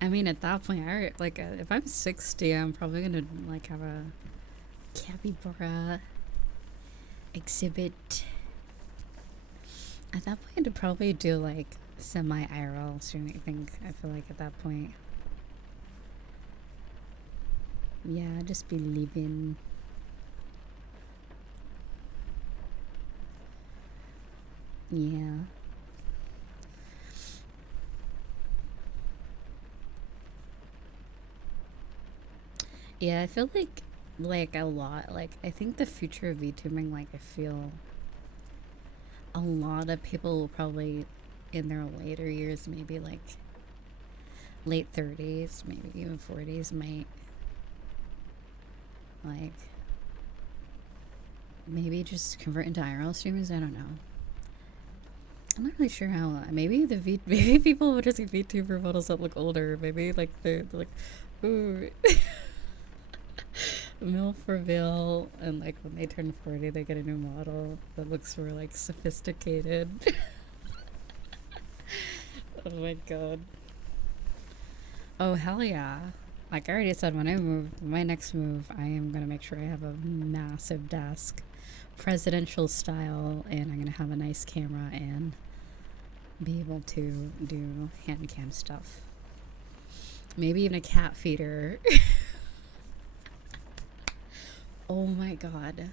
I mean, at that point, if I'm 60, I'm probably gonna like have a capybara exhibit. At that point, I'd probably do like semi IRL streaming. I feel like at that point, yeah, I'd just be living. Yeah. Yeah, I feel like a lot. Like I think the future of VTubing, like I feel a lot of people will probably in their later years, maybe like late 30s, maybe even 40s, might like maybe just convert into IRL streamers. I don't know. I'm not really sure how. Maybe maybe people would just get VTuber models that look older. Maybe like they're like, ooh. MILF reveal, and like when they turn 40 they get a new model that looks more like sophisticated. Oh my god. Oh hell yeah. Like I already said, when I move, my next move, I am gonna make sure I have a massive desk, presidential style, and I'm gonna have a nice camera and be able to do hand cam stuff. Maybe even a cat feeder. Oh my god.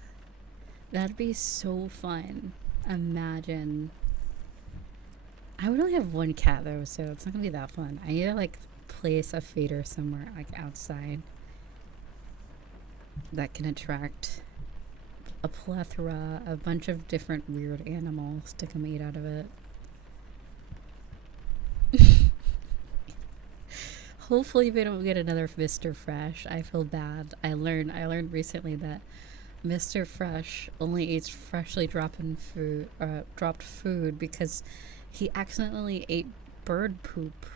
That'd be so fun. Imagine. I would only have one cat though, so it's not gonna be that fun. I need to like place a feeder somewhere like outside that can attract a plethora, a bunch of different weird animals to come eat out of it. Hopefully we don't get another Mr. Fresh. I feel bad. I learned recently that Mr. Fresh only eats freshly dropped food because he accidentally ate bird poop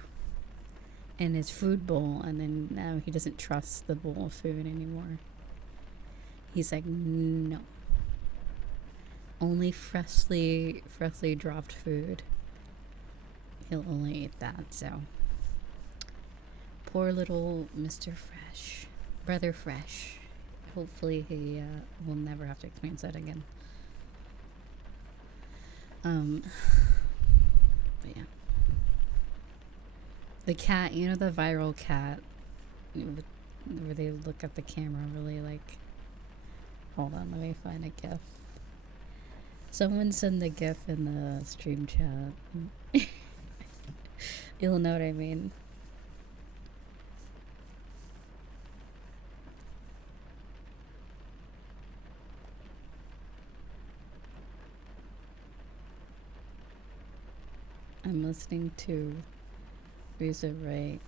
in his food bowl, and then now he doesn't trust the bowl of food anymore. He's like, no, only freshly dropped food. He'll only eat that. So poor little Mr. Fresh, Brother Fresh. Hopefully he will never have to experience that again. But yeah. The cat, you know, the viral cat where they look at the camera really like. Hold on, let me find a gif. Someone send the gif in the stream chat. You'll know what I mean. I'm listening to Reza right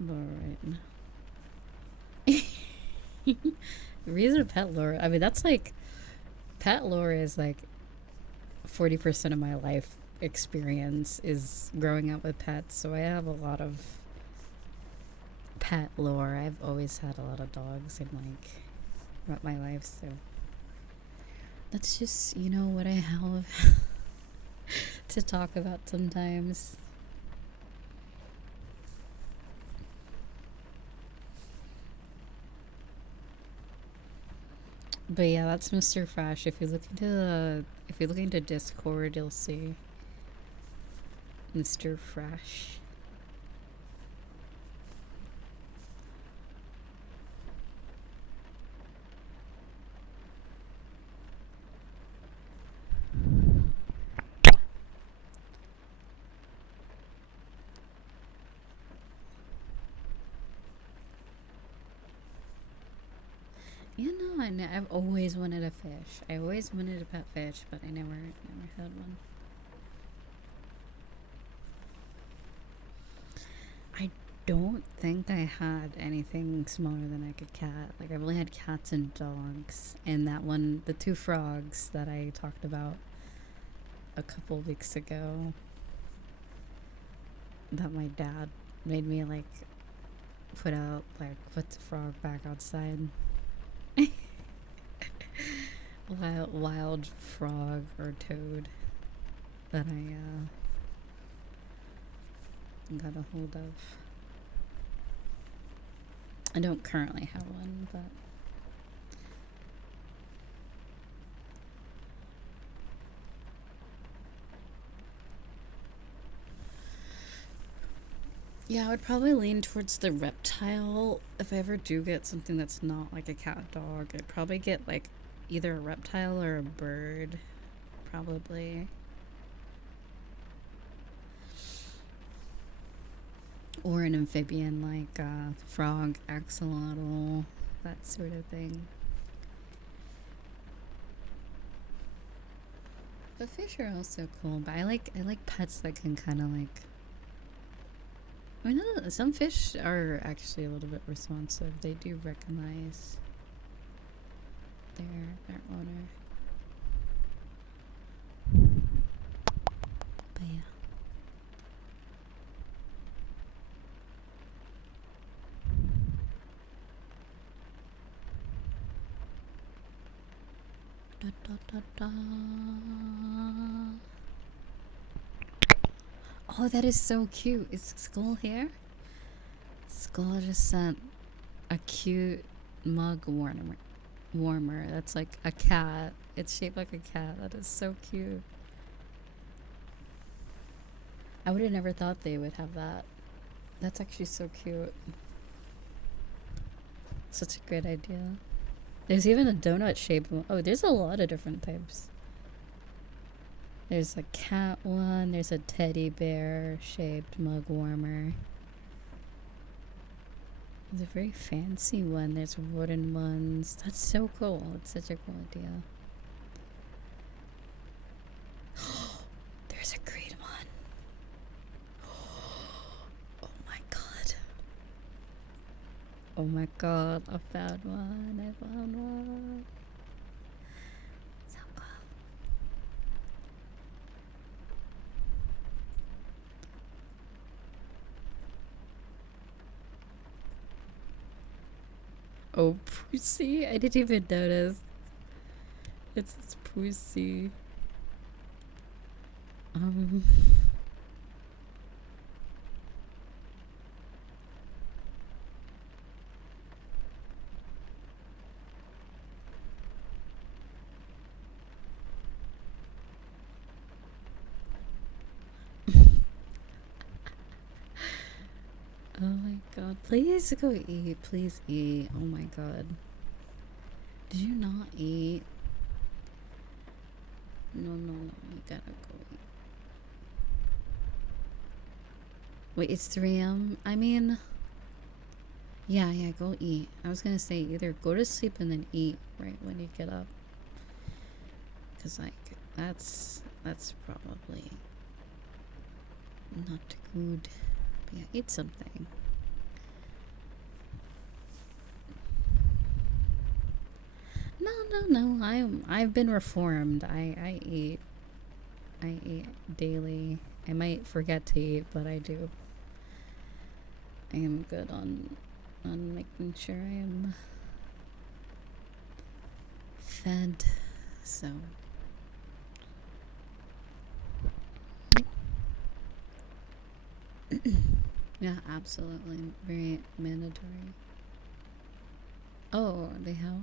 now. Reza pet lore. I mean, that's like pet lore is like 40% of my life experience is growing up with pets. So I have a lot of pet lore, I've always had a lot of dogs in like throughout my life, so that's just, you know, what I have to talk about sometimes. But yeah, that's Mr. Fresh. If you look into Discord, you'll see Mr. Fresh. You know, I've always wanted a fish. I always wanted a pet fish, but I never had one. I don't think I had anything smaller than like a cat. Like I've only had cats and dogs, and that one, the two frogs that I talked about a couple weeks ago, that my dad made me like put the frog back outside. wild frog or toad that I got a hold of. I don't currently have one, but yeah, I would probably lean towards the reptile. If I ever do get something that's not like a cat dog, I'd probably get like either a reptile or a bird, probably. Or an amphibian like frog, axolotl, that sort of thing. But fish are also cool, but I like pets that can kind of like. I know some fish are actually a little bit responsive. They do recognize their owner. But yeah. Da, da, da, da. Oh, that is so cute. Is Skull here? Skull just sent a cute mug warmer. That's like a cat. It's shaped like a cat. That is so cute. I would have never thought they would have that. That's actually so cute. Such a great idea. There's even a donut shaped one. Oh, there's a lot of different types. There's a cat one. There's a teddy bear shaped mug warmer. There's a very fancy one. There's wooden ones. That's so cool. It's such a cool idea. There's a green one. Oh my god. Oh my god. I found one. I found one. So cool. Oh, Pussy. I didn't even notice. It's Pussy. Oh my god. Please go eat. Please eat. Oh my god. Did you not eat? No. You gotta go eat. Wait, it's 3 a.m.? I mean... Yeah, go eat. I was gonna say either go to sleep and then eat right when you get up. Cause like, that's probably not good. But yeah, eat something. No. I've been reformed. I eat daily. I might forget to eat, but I do. I am good on on making sure I am fed, so yeah, absolutely, very mandatory. Oh, they have?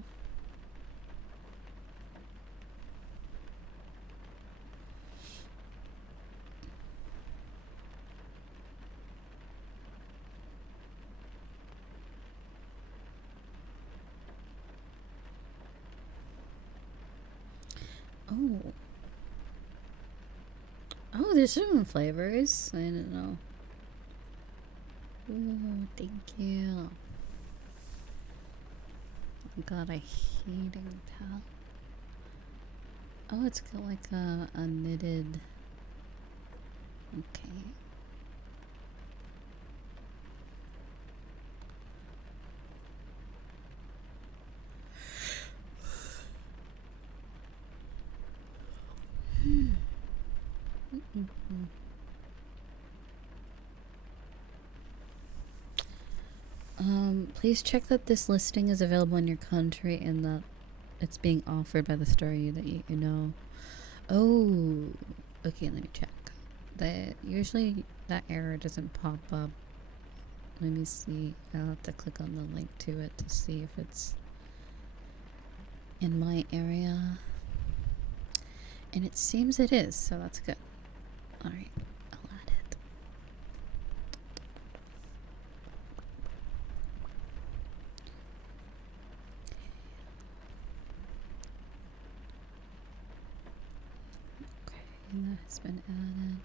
Oh. Oh, there's different flavors. I didn't know. Ooh, thank you. I got a heating pad. Oh, it's got like a knitted. Okay. Please check that this listing is available in your country and that it's being offered by the store that you know. Oh, okay. Let me check. That usually that error doesn't pop up. Let me see. I'll have to click on the link to it to see if it's in my area. And it seems it is, so that's good. Alright, I'll add it. Okay, and that has been added.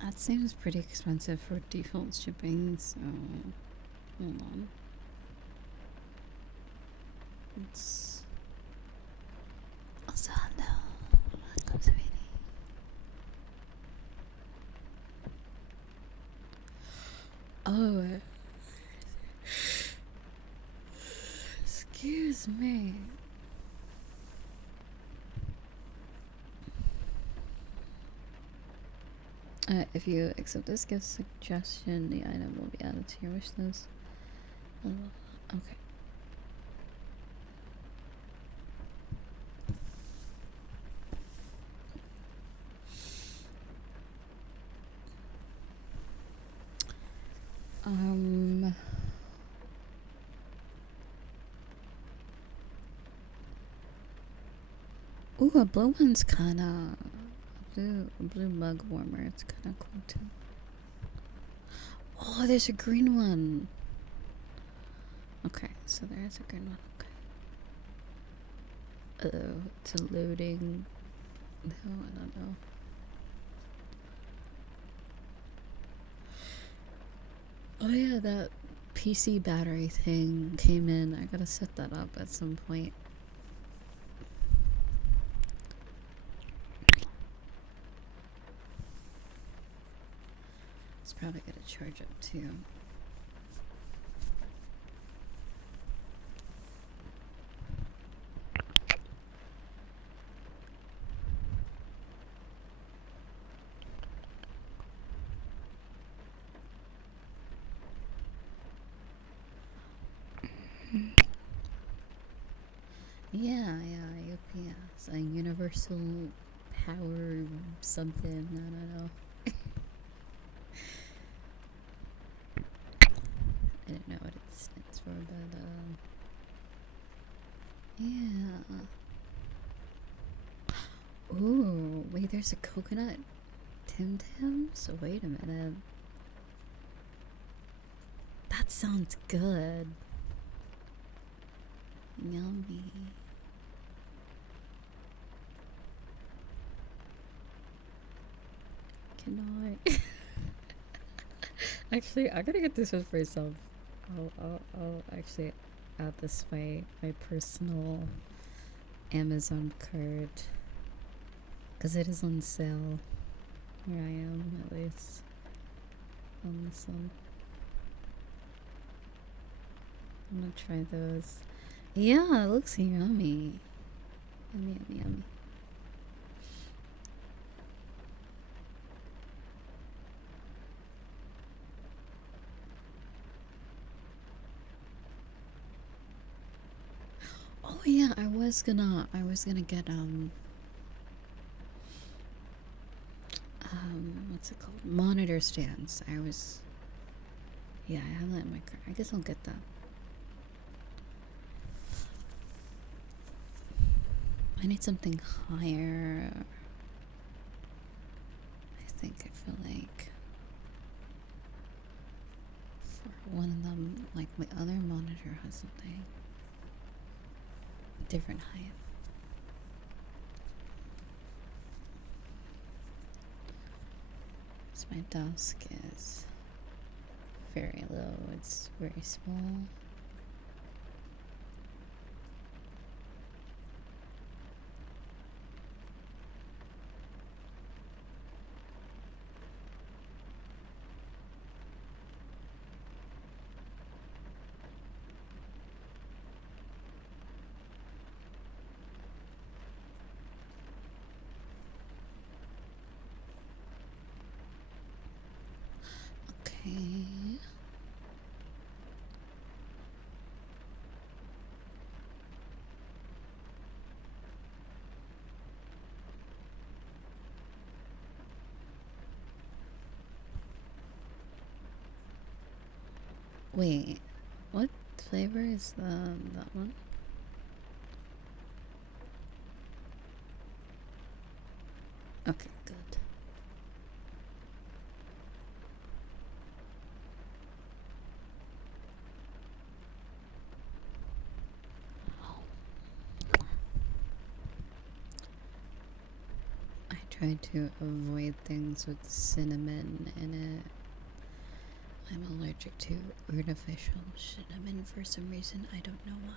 That seems pretty expensive for default shipping, so hold on. It's also hello. Welcome to meeting. Oh, excuse me. If you accept this gift suggestion, the item will be added to your wish list. Okay. Ooh, a blue one's kinda a blue mug warmer. It's kinda cool too. Oh, there's a green one. Okay, so there's a green one. Okay. Oh, it's loading. No, I don't know. Oh yeah, that PC battery thing came in. I gotta set that up at some point. It's probably gonna charge up too. Yeah, UPS, a universal power something. I don't know. I don't know what it stands for, but yeah. Ooh, wait, there's a coconut Tim Tam? So wait a minute. That sounds good. Yummy. Actually, I'm gonna get this one for myself. I'll actually add this my personal Amazon card because it is on sale where I am, at least on this one. I'm gonna try those. Yeah, it looks yummy. Yummy, yummy, yummy. Oh yeah, I was gonna get what's it called? Monitor stands. Yeah, I have that in my car. I guess I'll get that. I need something higher. I feel like for one of them, like my other monitor has something different height. So my desk is very low, it's very small. Okay. Wait, what flavor is that one? Okay, good. I try to avoid things with cinnamon in it. I'm allergic to artificial cinnamon for some reason. I don't know why.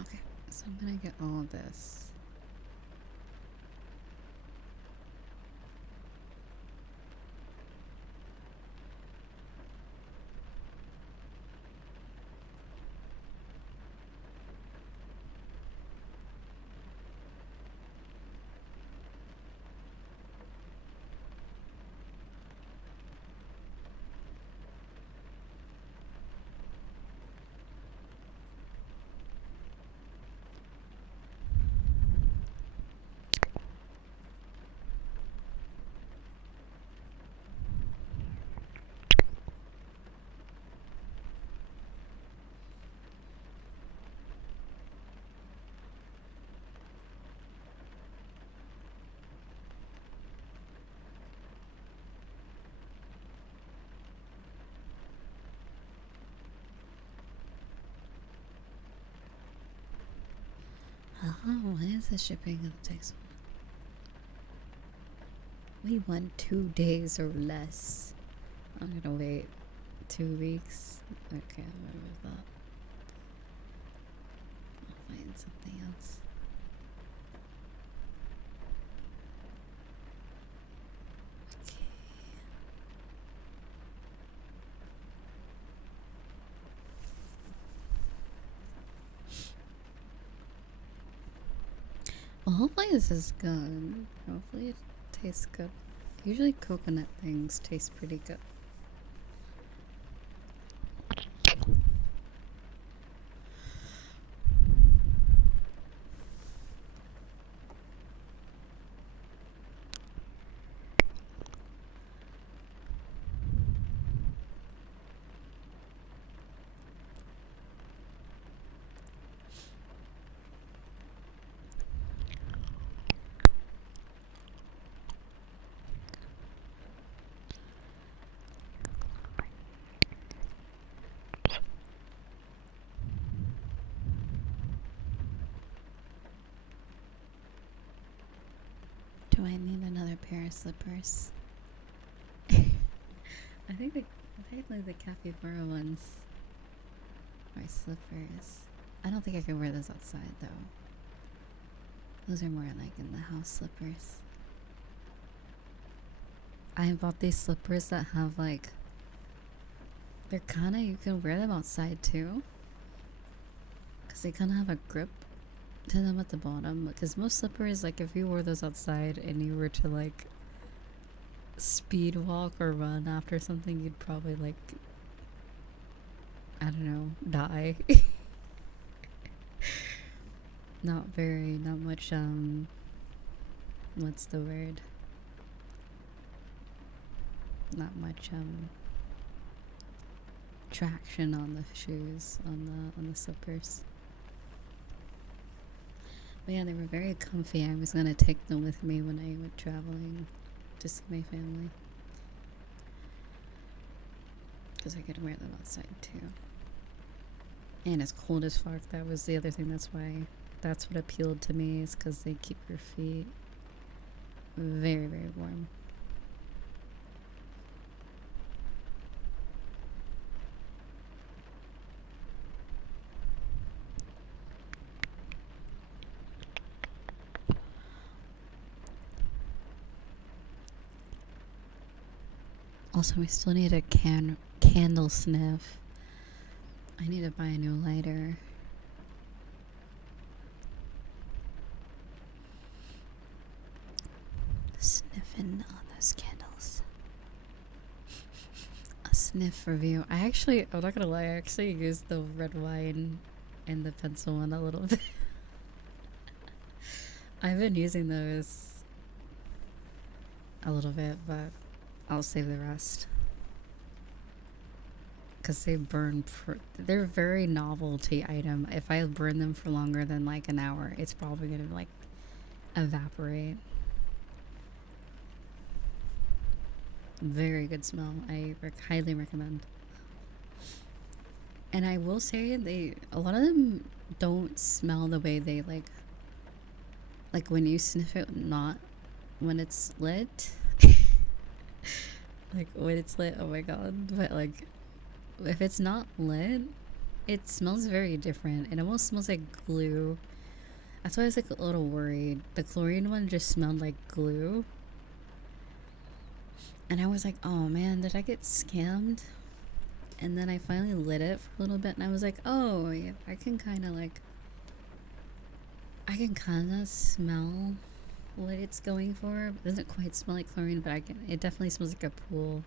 Okay, so I'm gonna get all of this. Why is the shipping gonna take so long? We want 2 days or less. I'm gonna wait 2 weeks. Okay, what was that? I'll find something else. Okay. Well, hopefully this is good. Hopefully it tastes good. Usually coconut things taste pretty good. slippers. I think like the capybara ones are slippers. I don't think I can wear those outside though. Those are more like in the house slippers. I bought these slippers that have like, they're kind of, you can wear them outside too, because they kind of have a grip to them at the bottom. Because most slippers, like if you wore those outside and you were to like speed walk or run after something, you'd probably like, I don't know, die. Not much, what's the word? Not much, traction on the shoes, on the slippers. But yeah, they were very comfy. I was gonna take them with me when I went traveling to see my family, because I could wear them outside too. And it's cold as fuck. That was the other thing. That's what appealed to me, is because they keep your feet very, very warm. Also, we still need a candle sniff. I need to buy a new lighter. Sniffing on those candles. A sniff review. I'm not gonna lie, I actually used the red wine and the pencil one a little bit. I've been using those a little bit, but I'll save the rest. Because they burn, they're a very novelty item. If I burn them for longer than like an hour, it's probably gonna like evaporate. Very good smell. I highly recommend. And I will say, a lot of them don't smell the way they like when you sniff it, not when it's lit. Like when it's lit, oh my god. But like if it's not lit, it smells very different. It almost smells like glue. That's why I was like a little worried. The chlorine one just smelled like glue. And I was like, oh man, did I get scammed? And then I finally lit it for a little bit and I was like, oh yeah, I can kind of smell what it's going for. It doesn't quite smell like chlorine, but it definitely smells like a pool,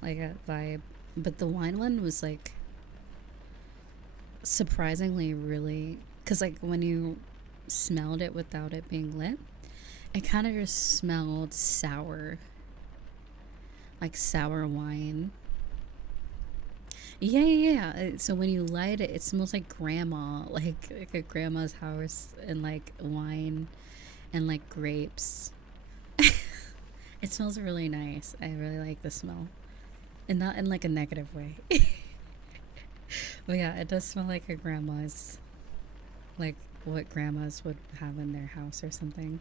like a vibe. But the wine one was like surprisingly really, because like when you smelled it without it being lit, it kind of just smelled sour, like sour wine. Yeah. So when you light it, it smells like grandma, like a grandma's house, and like wine and like grapes. It smells really nice. I really like the smell, and not in like a negative way. But yeah, it does smell like a grandma's, like what grandmas would have in their house or something.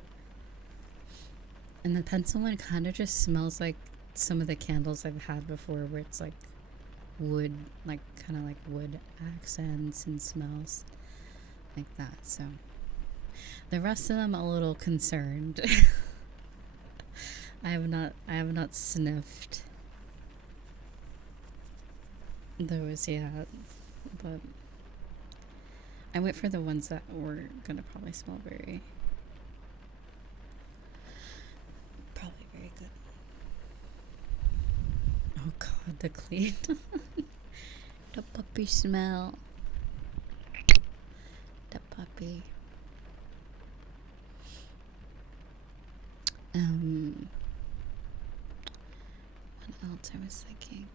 And the pencil one kind of just smells like some of the candles I've had before, where it's like wood, like kind of like wood accents and smells like that. So the rest of them, I'm a little concerned. I have not sniffed those yet, but I went for the ones that were gonna probably smell very good. Oh god, the clean. The puppy smell. The puppy. What else I was thinking?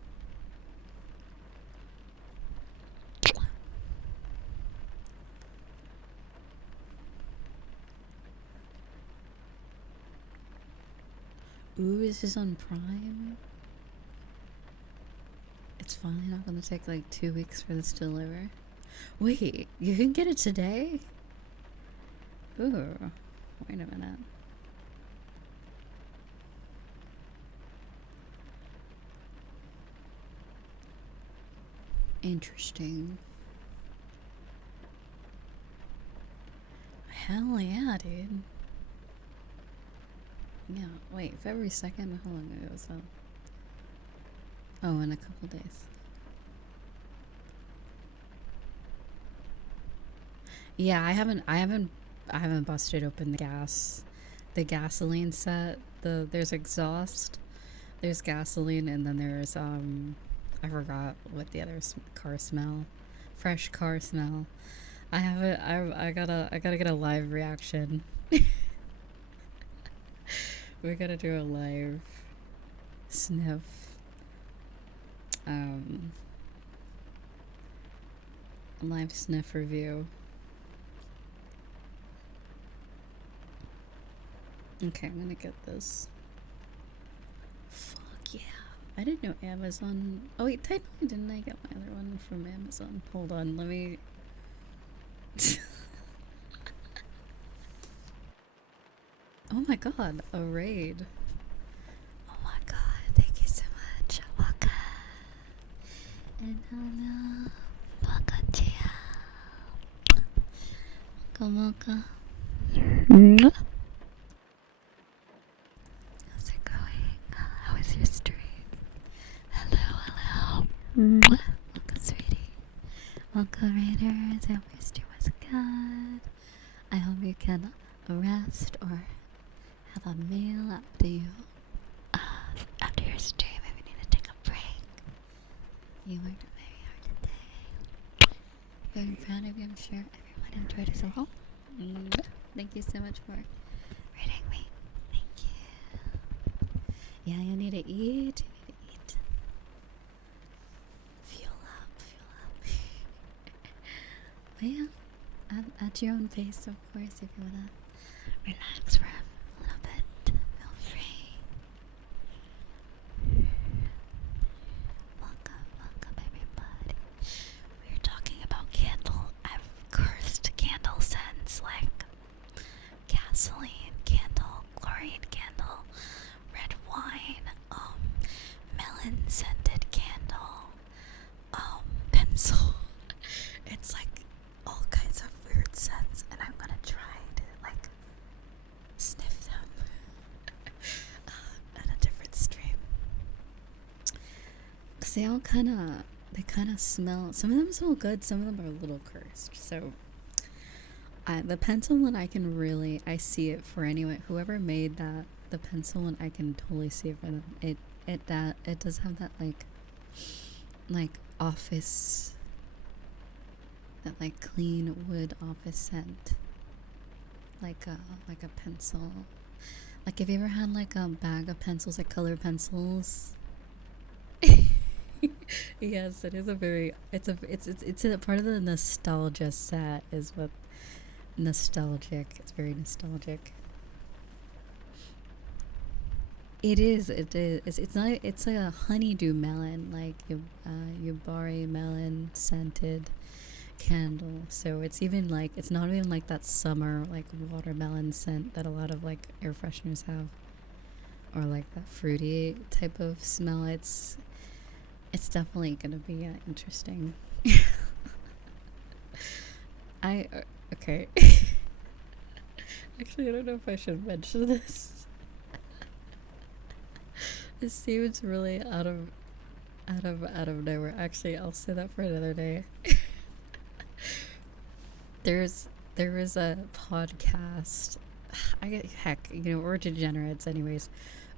Ooh, is this on Prime? It's finally not gonna take like 2 weeks for this to deliver. Wait, you can get it today? Ooh, wait a minute. Interesting. Hell yeah, dude. Yeah, wait, February 2nd? How long ago was that? Oh, in a couple days. Yeah, I haven't busted open the gasoline set. There's exhaust, there's gasoline, and then there's I forgot what the other car smell, fresh car smell. I haven't. I gotta get a live reaction. We gotta do a live sniff. Live sniff review. Okay, I'm gonna get this. Fuck yeah. I didn't know Amazon. Oh wait, technically didn't I get my other one from Amazon? Hold on, let me. Oh my god, a raid. Oh my god, thank you so much. Waka. And hello. Waka chia. Waka waka. How's it going? How is your stream? Hello, hello. Welcome, sweetie. Welcome, raiders. I hope your stream was good. I hope you can rest or have a meal after your stream if you need to take a break. You worked very hard today. Very proud of you. I'm sure everyone enjoyed it so well. Thank you so much for rating me. Thank you. Yeah, you need to eat. Fuel up. But yeah, at your own pace, of course, if you wanna relax for a little bit, feel free. Welcome everybody. We're talking about candle. I've cursed candle scents like gasoline candle, chlorine candle, red wine, melon scented candle, pencil. It's like all kinds of weird scents, and I'm gonna try to like sniff them at a different stream. Cause they kind of smell. Some of them smell good. Some of them are a little cursed. So, the pencil one I see it for anyone. Whoever made that, the pencil one, I can totally see it for them. It does have that like office, that like clean wood office scent. Like a pencil. Like, have you ever had like a bag of pencils, like colored pencils? Yes, it is it's a part of the nostalgia set is what nostalgic. It's very nostalgic. It is. It's not. It's like a honeydew melon, like yubari melon scented candle. So it's even like it's not even like that summer like watermelon scent that a lot of like air fresheners have, or like that fruity type of smell. It's definitely gonna be interesting. Okay. Actually, I don't know if I should mention this. It seems really out of nowhere. Actually, I'll say that for another day. there was a podcast. We're degenerates anyways.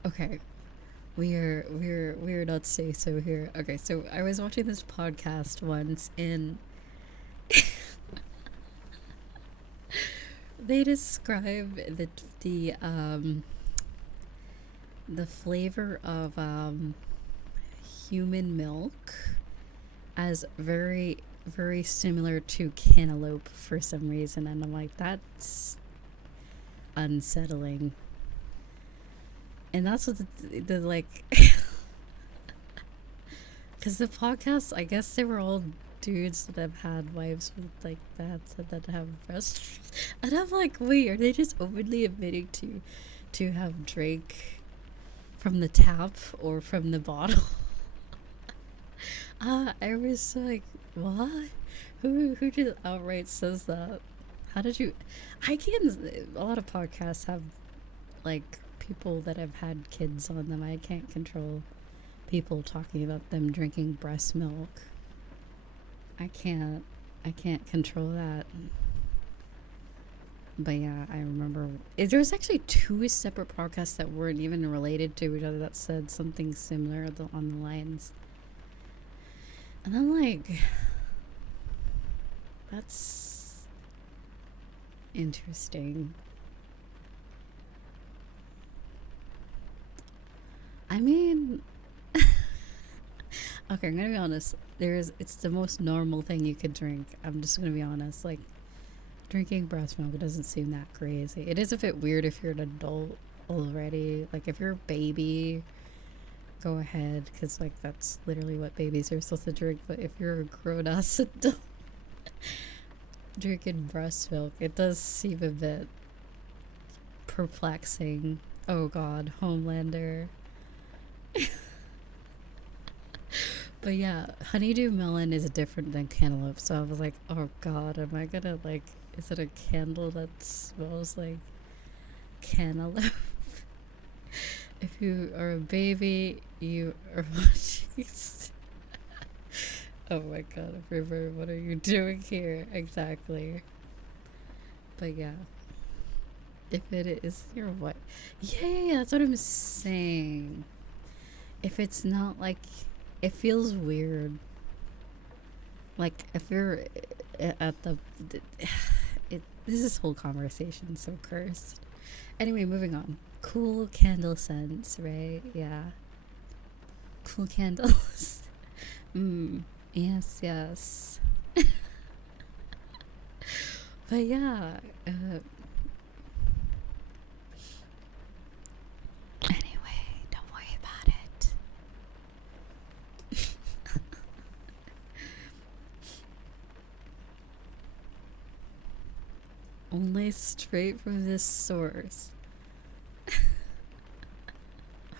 Okay. We're not safe so here. Okay, so I was watching this podcast once and they describe the flavor of human milk as very, very similar to cantaloupe for some reason, and I'm like, that's unsettling. And that's what the like, because the podcasts, I guess they were all dudes that have had wives with like that have breasts, and I'm like, wait, are they just openly admitting to have drank from the tap or from the bottle? I was like, what? Who just outright says that? How did you? I can't. A lot of podcasts have like people that have had kids on them. I can't control people talking about them drinking breast milk. I can't. I can't control that. But yeah, I remember there was actually two separate podcasts that weren't even related to each other that said something similar on the lines. And I'm like, that's interesting. I mean, okay, I'm gonna be honest. It's the most normal thing you could drink. I'm just gonna be honest. Like, drinking breast milk doesn't seem that crazy. It is a bit weird if you're an adult already. Like, if you're a baby, go ahead, because like that's literally what babies are supposed to drink. But if you're a grown-ass adult drinking breast milk, it does seem a bit perplexing. Oh god, Homelander. But yeah, honeydew melon is different than cantaloupe, so I was like, oh god, am I gonna like, is it a candle that smells like cantaloupe? If you are a baby, you are watching. Oh my god, River, what are you doing here? Exactly. But yeah, if it is your what? Yeah, that's what I'm saying. If it's not like, it feels weird. Like if you're at the, this whole conversation is so cursed. Anyway, moving on. Cool candle scents, right? Yeah. Cool candles. Yes, yes. But yeah. Anyway, don't worry about it. Only straight from this source.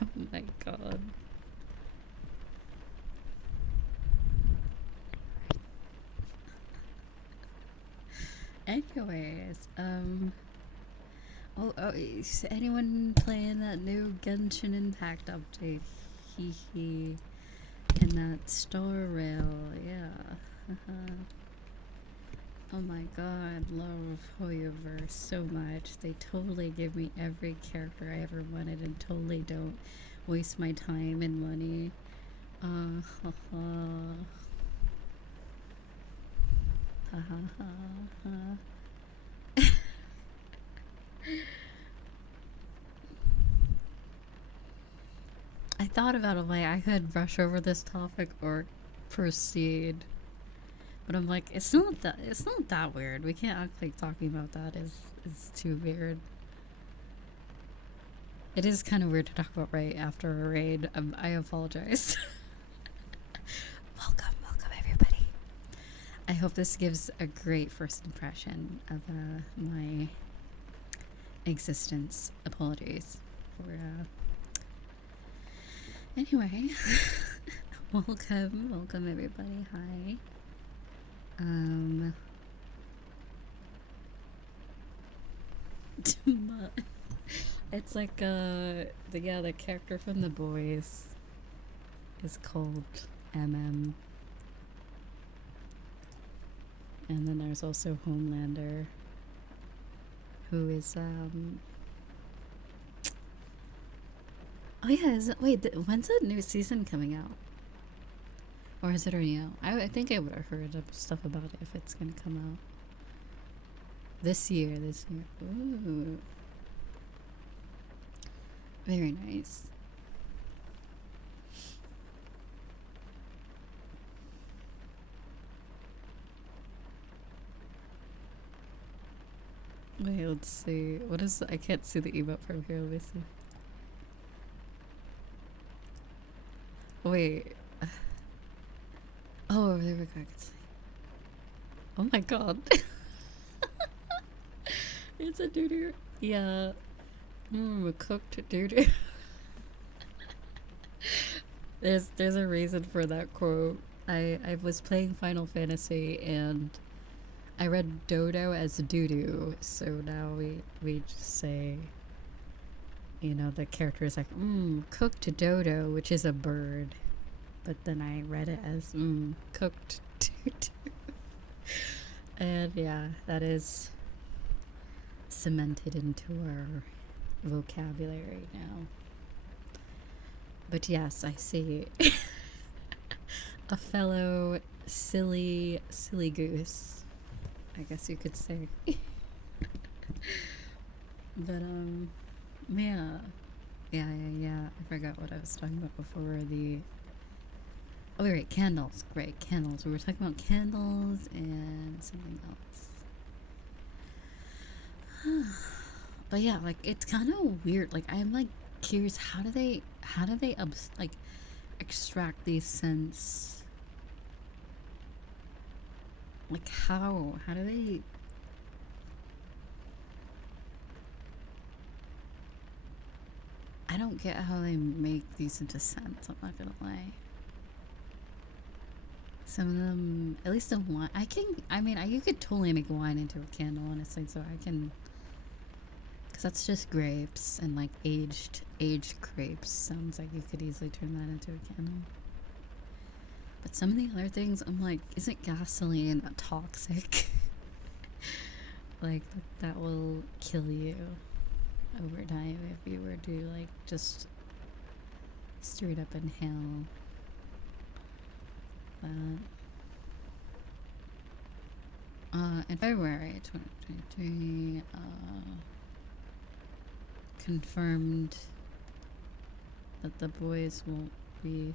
Oh my god. Anyways, is anyone playing that new Genshin Impact update? Hee hee. And that Star Rail, yeah. Oh my god, love Hoyoverse so much. They totally give me every character I ever wanted and totally don't waste my time and money. I thought about it, like I could brush over this topic or proceed. But I'm like, it's not that weird. We can't act like talking about that is too weird. It is kind of weird to talk about right after a raid. I apologize. Welcome everybody. I hope this gives a great first impression of my existence. Apologies for anyway. welcome everybody. Hi. It's like the character from The Boys is called MM. And then there's also Homelander, who is oh yeah, when's the new season coming out? Or is it already out? I think I would have heard stuff about it if it's gonna come out. This year. Ooh. Very nice. Wait, let's see. What is... I can't see the emote from here. Let me see. Wait. Oh, there we go. I can see. Oh my god. It's a doo-doo. Yeah. Cooked doo-doo. There's a reason for that quote. I was playing Final Fantasy and I read dodo as doo-doo, so now we just say, you know, the character is like, cooked dodo, which is a bird. But then I read it as, cooked doo-doo. And yeah, that is cemented into our vocabulary now. But yes, I see a fellow silly goose, I guess you could say. But yeah, I forgot what I was talking about before. Oh right, candles. Great, candles. We were talking about candles and something else. But yeah, like it's kind of weird. Like I'm like curious, how do they like extract these scents? Like how do they? I don't get how they make these into scents. I'm not gonna lie. Some of them, at least the wine, you could totally make wine into a candle, honestly. So I can, because that's just grapes and like aged grapes. Sounds like you could easily turn that into a candle. But some of the other things, I'm like, isn't gasoline toxic? Like that will kill you over time if you were to like just straight up inhale that. In February 2023, confirmed that the boys won't be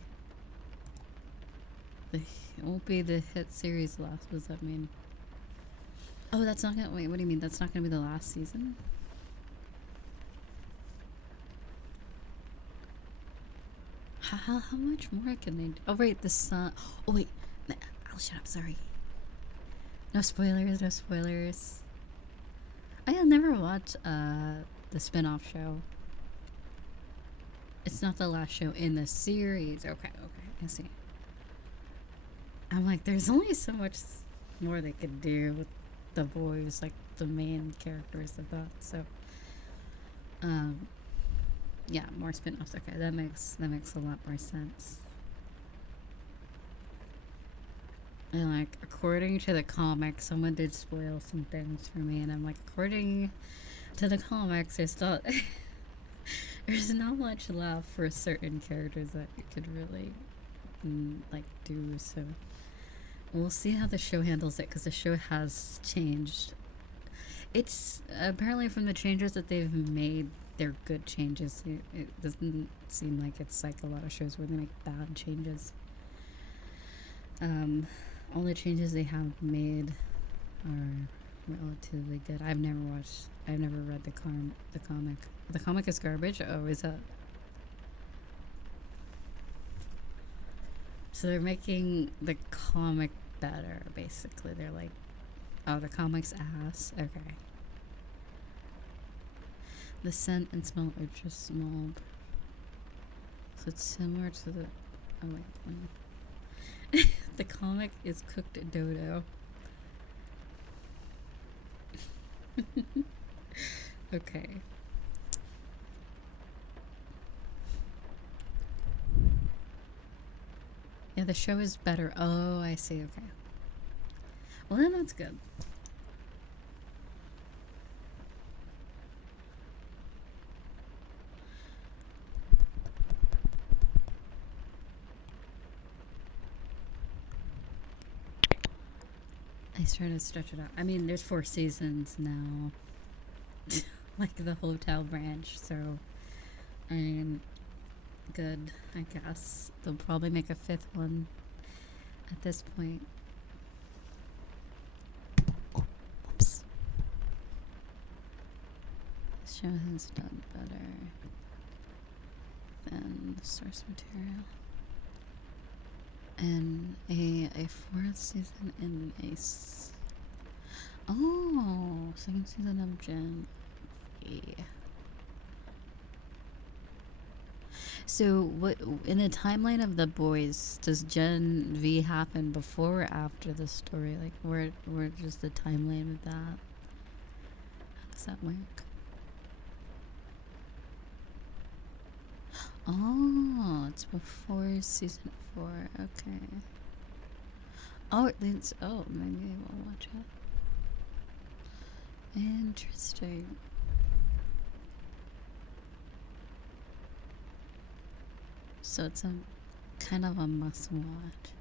the hit series last. What does that mean? Oh, that's not gonna, wait, what do you mean? That's not gonna be the last season? How much more can they do? Oh wait, the sun. Oh wait, I'll shut up, sorry. No spoilers, no spoilers. I'll never watch the spin-off show. It's not the last show in the series. Okay, I see. I'm like, there's only so much more they could do with the boys, like the main characters of that. So, yeah, more spin-offs. Okay, that makes a lot more sense. And like, according to the comics, someone did spoil some things for me, and I'm like, according to the comics, there's not there's not much left for certain characters that you could really like do. So we'll see how the show handles it, because the show has changed. It's apparently, from the changes that they've made, they're good changes. It doesn't seem like it's like a lot of shows where they make bad changes. All the changes they have made are relatively good. I've never read the comic. The comic is garbage? Oh, is that? So they're making the comic better, basically. They're like, oh, the comic's ass? Okay. The scent and smell are just small. So it's similar to the... Oh, wait. The comic is cooked dodo. Okay. Yeah, the show is better. Oh, I see. Okay. Well, then that's good. I started to stretch it out. I mean, there's 4 seasons now. Like the hotel branch, so I mean, good, I guess. They'll probably make a 5th one at this point. Oh, whoops. This show has done better than the source material. And a 4th season in Ace. Oh, 2nd season of Gen V. So, what in the timeline of the boys does Gen V happen before or after the story? Like, where just the timeline with that? How does that work? Oh, it's before season 4. Okay. Oh, maybe we'll watch it. Interesting. So it's a kind of a must watch.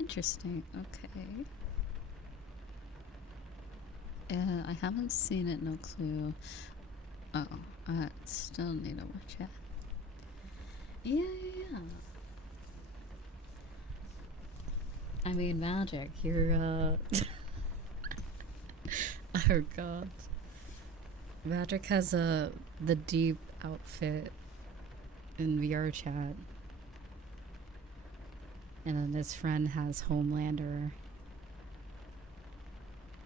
Interesting. Okay. I haven't seen it. No clue. Oh, I still need to watch it. Yeah. I mean, Magic. You're oh god. Magic has the deep outfit in VR chat. And then this friend has Homelander.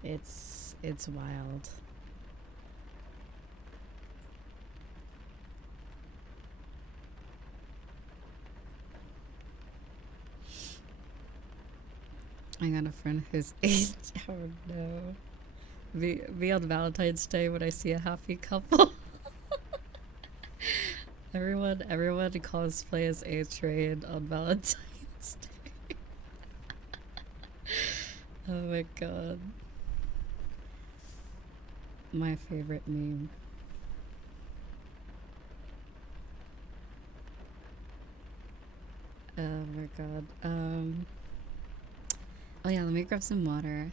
It's wild. I got a friend who's 8. Oh no. Be on Valentine's Day when I see a happy couple. everyone cosplay as A-Train on Valentine's Day. Oh my god. My favorite meme. Oh my god. Oh yeah, let me grab some water.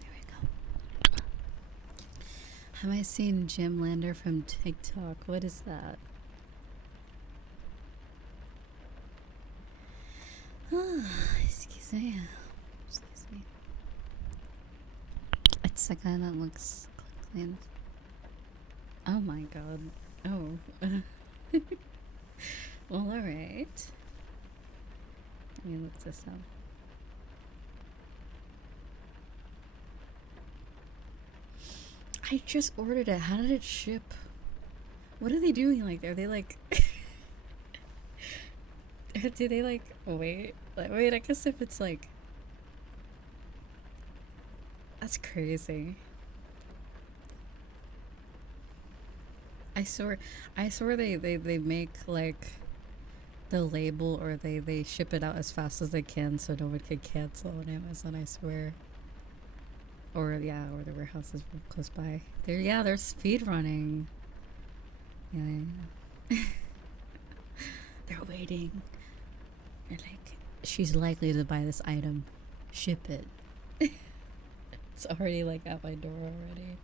There we go. Have I seen Jim Lander from TikTok? What is that? Excuse me. It's the guy that looks clean. Oh my god. Oh. Well, alright. Let me look this up. I just ordered it. How did it ship? What are they doing? Like, are they like... do they like... Wait, I guess if it's like... That's crazy. I swear they make like the label, or they ship it out as fast as they can so no one can cancel on Amazon, I swear. Or the warehouse is close by. They're speed running. Yeah. They're waiting. They're like, she's likely to buy this item. Ship it. It's already like at my door already.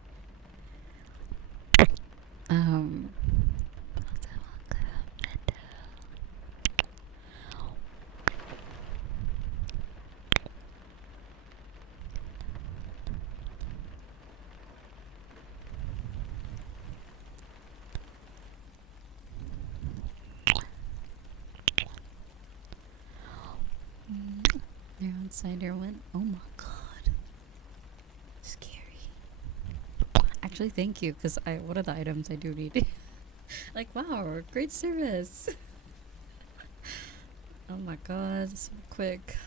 They're outside your window. Oh my god. Scary. Actually, thank you, because one of the items I do need. Like, wow, great service. Oh my god, so quick.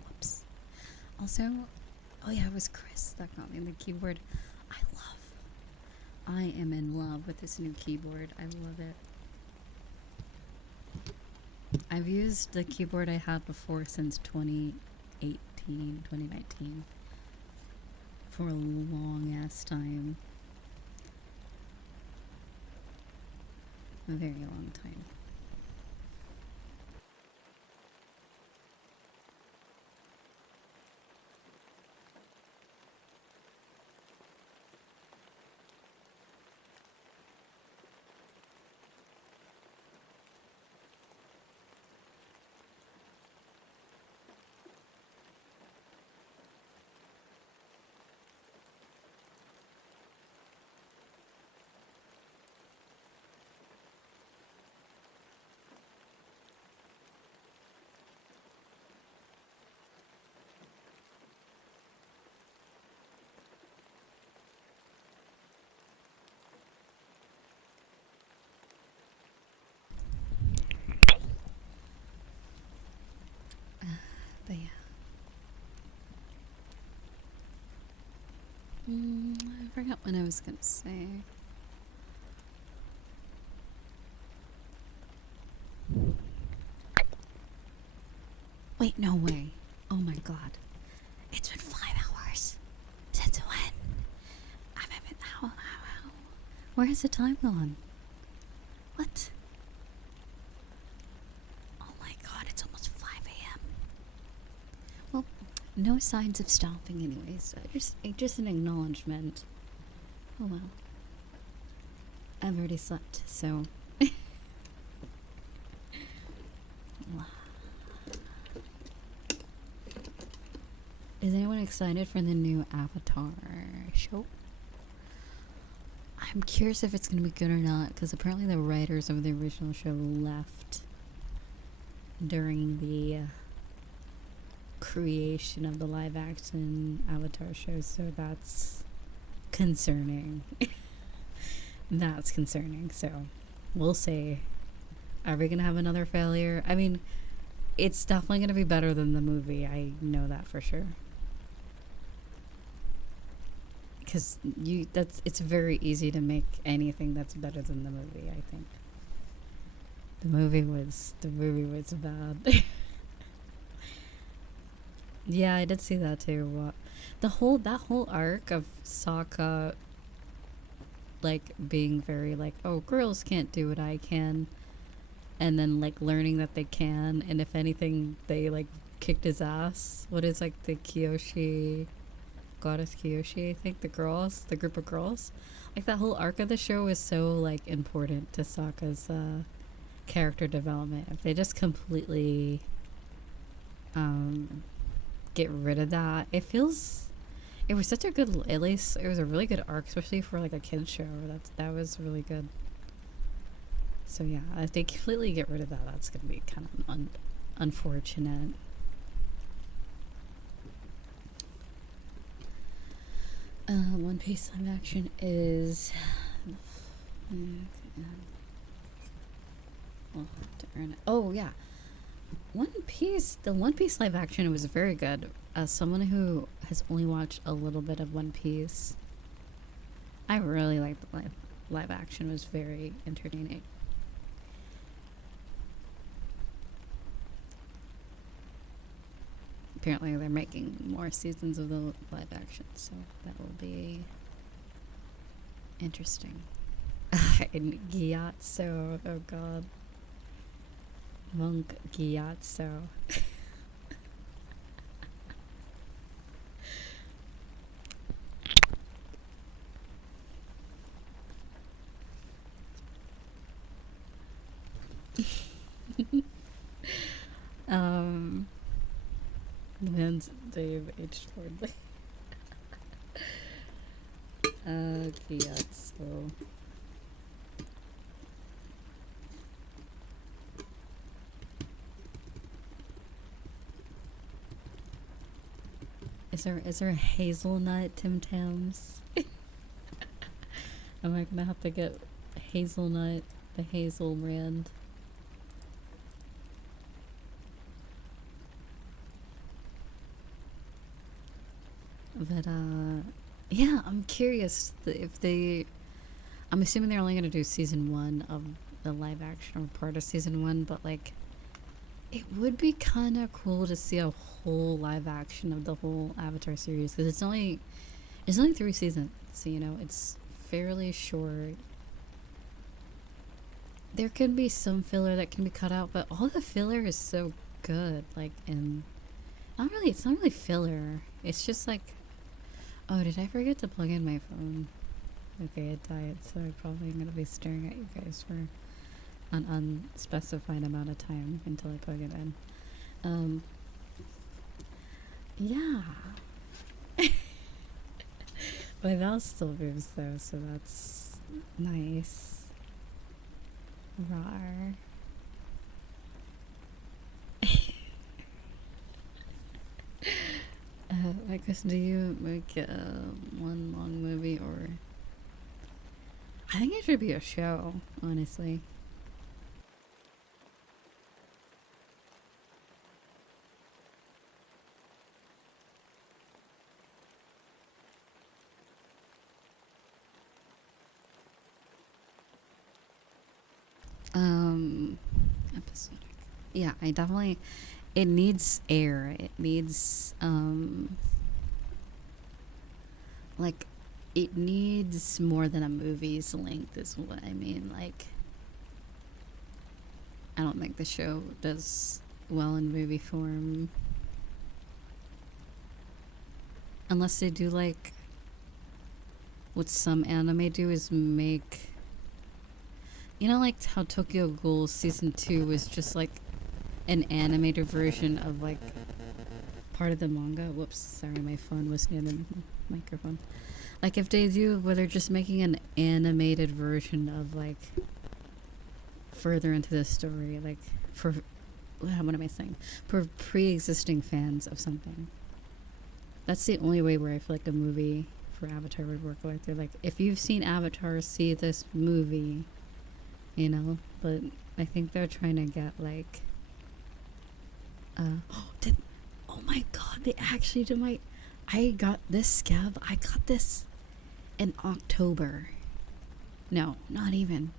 Whoops. Also, oh yeah, it was Chris that got me the keyboard. I am in love with this new keyboard. I love it. I've used the keyboard I had before since 2019. For a long ass time. A very long time. forgot what I was gonna say. Wait, no way. Oh my god. It's been 5 hours. Since when? How? Where has the time gone? What? Oh my god, it's almost 5 a.m. Well, no signs of stopping anyways. Just an acknowledgement. Oh well. I've already slept, so... Is anyone excited for the new Avatar show? I'm curious if it's going to be good or not, because apparently the writers of the original show left during the creation of the live action Avatar show, so that's concerning. That's concerning, so we'll see. Are we going to have another failure? I mean, it's definitely going to be better than the movie, I know that for sure. Because it's very easy to make anything that's better than the movie, I think. The movie was bad. Yeah, I did see that too. That whole arc of Sokka, like, being very like, oh, girls can't do what I can, and then like learning that they can, and if anything they like kicked his ass. What is like the Kyoshi, Goddess Kyoshi, I think, the group of girls, like that whole arc of the show is so like important to Sokka's character development. If they just completely get rid of that, it was such a good, at least it was a really good arc, especially for like a kid's show. That was really good. So yeah, if they completely get rid of that, that's gonna be kind of unfortunate. One Piece live action is... We'll have to earn it. Oh, yeah. The One Piece live action was very good. As someone who has only watched a little bit of One Piece, I really liked the live action. It was very entertaining. Apparently they're making more seasons of the live action, so that will be interesting. And Gyatso, oh god. Monk Gyatso. Man's Dave aged forwardly. Gyatso. Is there a hazelnut Tim Tams? Am I gonna have to get hazelnut, the hazel brand? But yeah, I'm curious if they... I'm assuming they're only gonna do season 1 of the live action, or part of season 1, but like, it would be kind of cool to see a whole live action of the whole Avatar series, because it's only 3 seasons, so you know, it's fairly short. There could be some filler that can be cut out, but all the filler is so good. Like, and it's not really filler. It's just like, oh, did I forget to plug in my phone? Okay, it died, so I'm probably gonna be staring at you guys for an unspecified amount of time until I plug it in. Yeah. My mouse still moves though, so that's nice. Rar. I guess, do you make one long movie, or... I think it should be a show, honestly. Um, episodic. Yeah, I definitely. It needs air. It needs like, it needs more than a movie's length. Is what I mean. Like, I don't think the show does well in movie form, unless they do like what some anime do is make, you know, like how Tokyo Ghoul season 2 was just like an animated version of like part of the manga. Whoops, sorry, my phone was near the microphone. Like if they do where they're just making an animated version of like further into the story, like for, what am I saying, for pre-existing fans of something. That's the only way where I feel like a movie for Avatar would work. Like they're like, if you've seen Avatar, see this movie, you know. But I think they're trying to get like, oh my god, they actually did my, I got this scab. I got this in October. No, not even.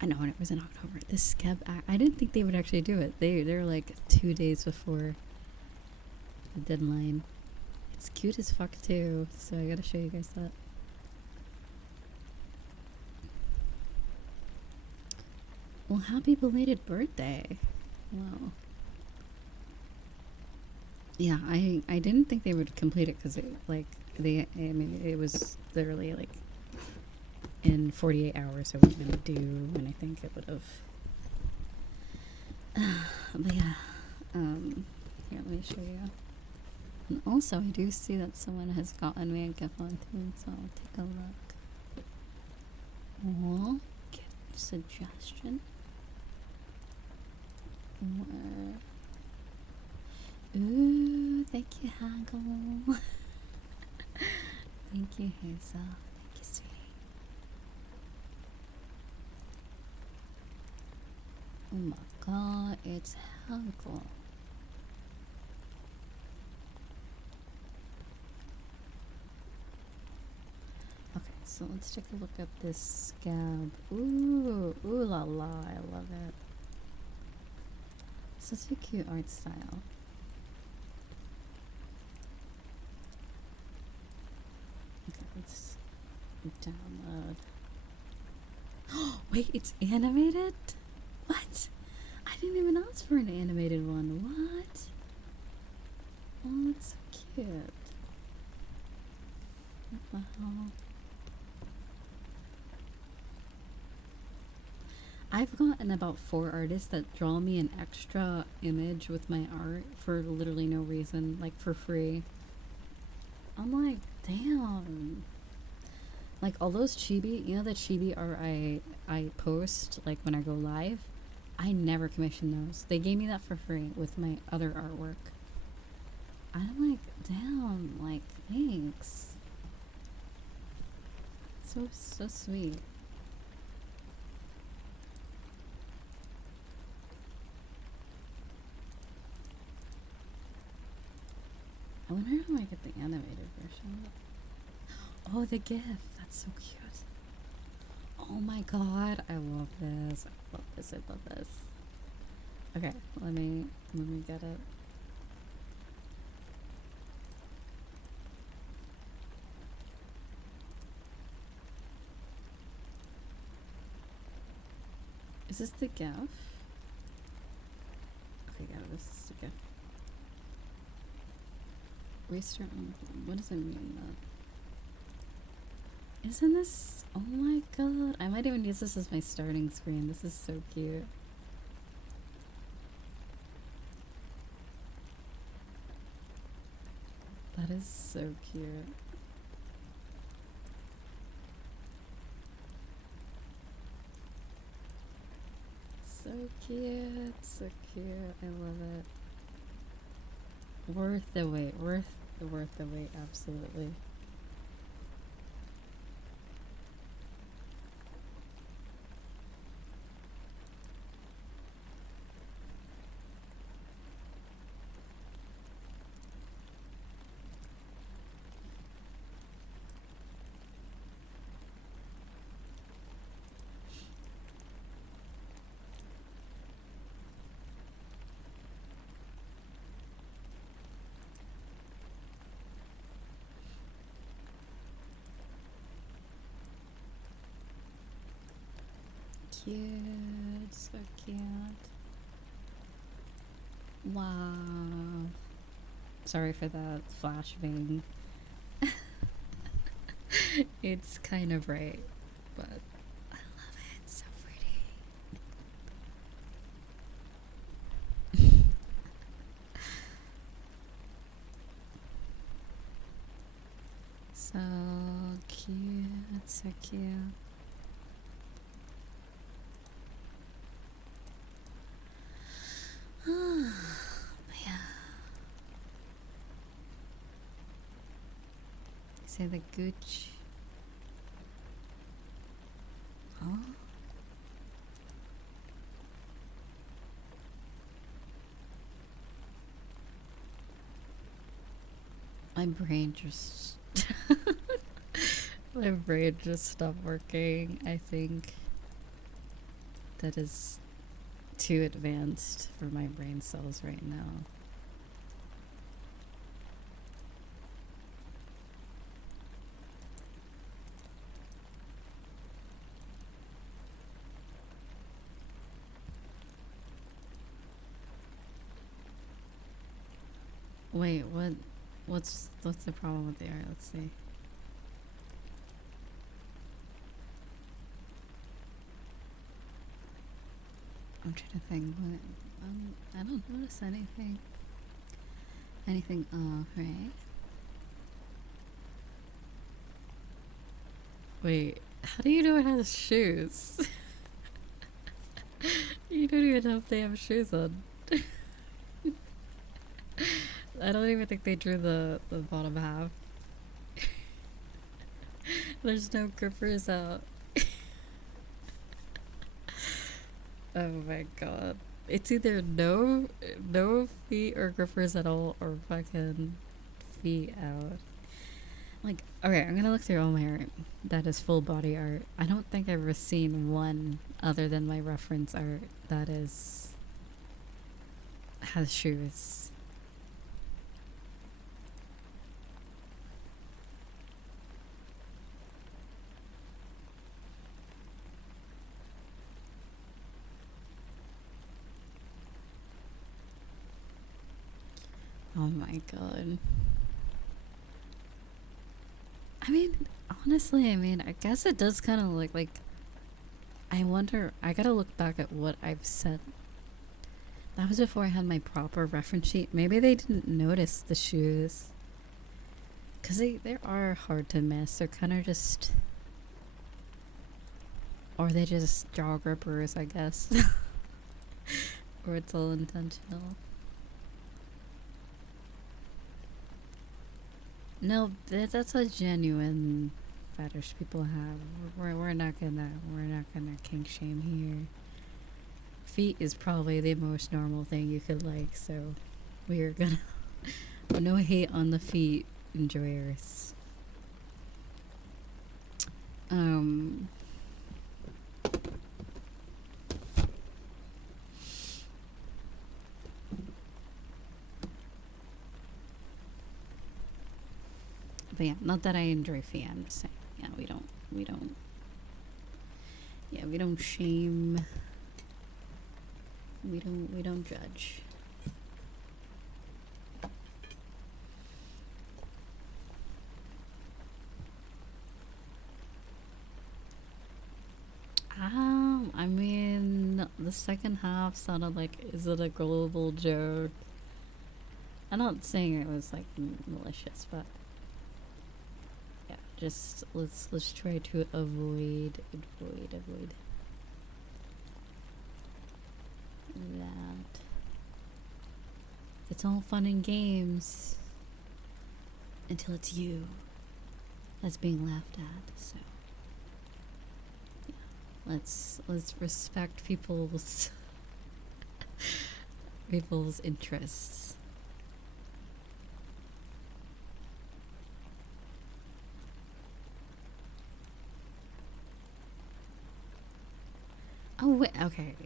I know it was in October. This scab, I didn't think they would actually do it. They're like 2 days before the deadline. It's cute as fuck too, so I gotta show you guys that. Well, happy belated birthday. Wow. Yeah, I didn't think they would complete it because it, like, I mean, it was literally like in 48 hours it was gonna do, and I think it would have. But yeah, here, let me show you. And also, I do see that someone has gotten me a gift on too, so I'll take a look. Oh, gift suggestion. Or, ooh, thank you, Haggle. Thank you, Hazel. Thank you, sweetie. Oh my god, it's Haggle. Okay, so let's take a look at this scab. Ooh, ooh la la, I love it. Such a cute art style. Okay, let's download. Oh, wait, it's animated? What? I didn't even ask for an animated one. What? Oh, that's so cute. What the hell? I've gotten about 4 artists that draw me an extra image with my art for literally no reason, like for free. I'm like, damn. Like all those chibi, you know, the chibi art I post like when I go live, I never commission those. They gave me that for free with my other artwork. I'm like, damn, like, thanks. So sweet. I wonder how I get the animated version. Oh, the GIF. That's so cute. Oh my god, I love this. I love this. I love this. Okay, let me get it. Is this the GIF? Okay, yeah, this is the GIF. Restart. What does it mean? Isn't this? Oh my god! I might even use this as my starting screen. This is so cute. That is so cute. So cute, so cute. I love it. Worth the wait. Worth the wait. Absolutely. cute. So cute. Wow. Sorry for that flash bang. It's kind of bright, but I love it. It's so pretty. So cute. So cute. Oh, man. Say the gooch. Oh. My brain just my brain just stopped working. I think that is too advanced for my brain cells right now. Wait, what's the problem with the art? Let's see. I'm trying to think. What? I don't notice anything. Anything off, right? Wait, how do you know it has shoes? You don't even know if they have shoes on. I don't even think they drew the bottom half. There's no grippers out. Oh my god. It's either no feet or grippers at all, or fucking feet out. Like, okay, I'm gonna look through all my art that is full body art. I don't think I've ever seen one other than my reference art that has shoes. Oh my god. I mean, honestly, I guess it does kind of look like. I wonder. I gotta look back at what I've said. That was before I had my proper reference sheet. Maybe they didn't notice the shoes. Because they are hard to miss. They're kind of just. Or they just jaw grippers, I guess. Or it's all intentional. No, that's a genuine fetish people have. We're not gonna kink shame here. Feet is probably the most normal thing you could like, so we're gonna no hate on the feet enjoyers. But yeah, not that I enjoy feet. I'm just saying, yeah, we don't shame. We don't judge. I mean, the second half sounded like, is it a global joke? I'm not saying it was like malicious, but yeah, just let's try to avoid that. It's all fun and games until it's you that's being laughed at. So yeah, let's respect people's interests. Oh wait, okay.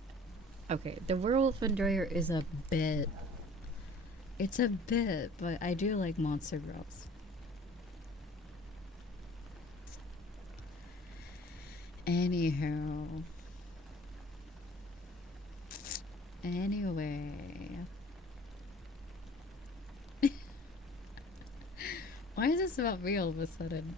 The werewolf enjoyer is a bit. It's a bit, but I do like monster growls. Anyhow, Anyway. Why is this about me all of a sudden?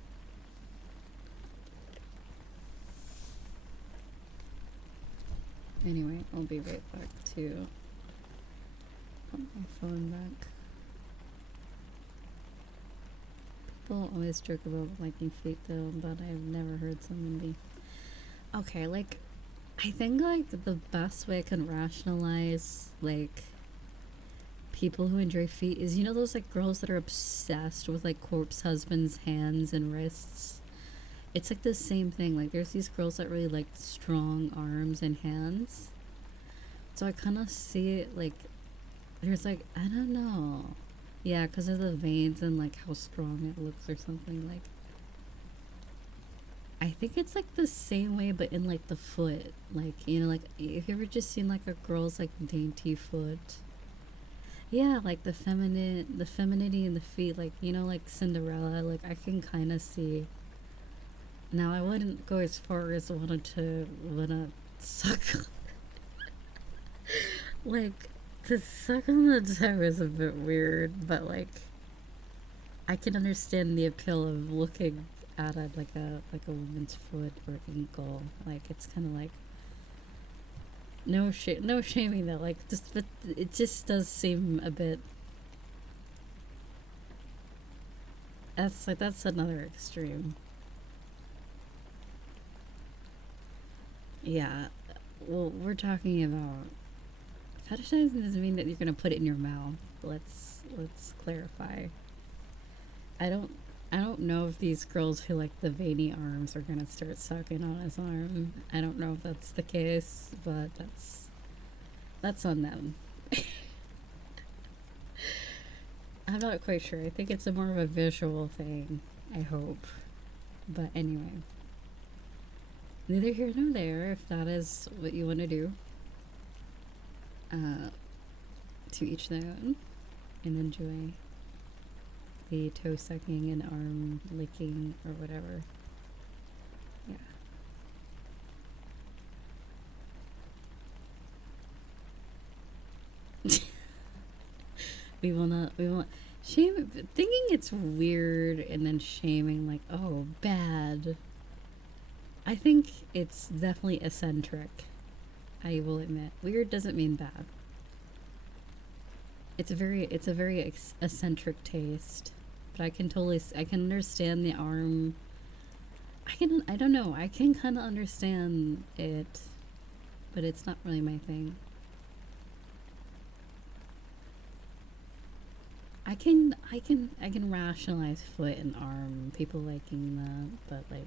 Anyway, I'll be right back to put my phone back. People always joke about liking feet though, but I've never heard someone be... Okay, like, I think like the best way I can rationalize like people who enjoy feet is, you know, those like girls that are obsessed with like corpse husbands' hands and wrists. It's like the same thing. Like there's these girls that really like strong arms and hands. So I kind of see it like there's like, I don't know. Yeah, because of the veins and like how strong it looks or something. Like I think it's like the same way but in like the foot. Like, you know, like if you ever just seen like a girl's like dainty foot. Yeah, like the femininity in the feet, like, you know, like Cinderella, like I can kind of see. Now I wouldn't go as far as wanna suck like to suck on the toe is a bit weird, but like I can understand the appeal of looking at it like a woman's foot or ankle. Like it's kind of like no shaming though. Like just, but it just does seem a bit. That's another extreme. Yeah. Well, we're talking about fetishizing doesn't mean that you're gonna put it in your mouth. Let's clarify. I don't I don't know if these girls who like the veiny arms are gonna start sucking on his arm. I don't know if that's the case, but that's on them. I'm not quite sure. I think it's a more of a visual thing, I hope. But anyway. Neither here nor there if that is what you want to do. To each their own. And enjoy the toe sucking and arm licking or whatever. Yeah. we won't shame thinking it's weird and then shaming like, oh, bad. I think it's definitely eccentric. I will admit. Weird doesn't mean bad. It's a very eccentric taste. But I can understand the arm. I don't know. I can kind of understand it, but it's not really my thing. I can rationalize foot and arm, people liking that, but like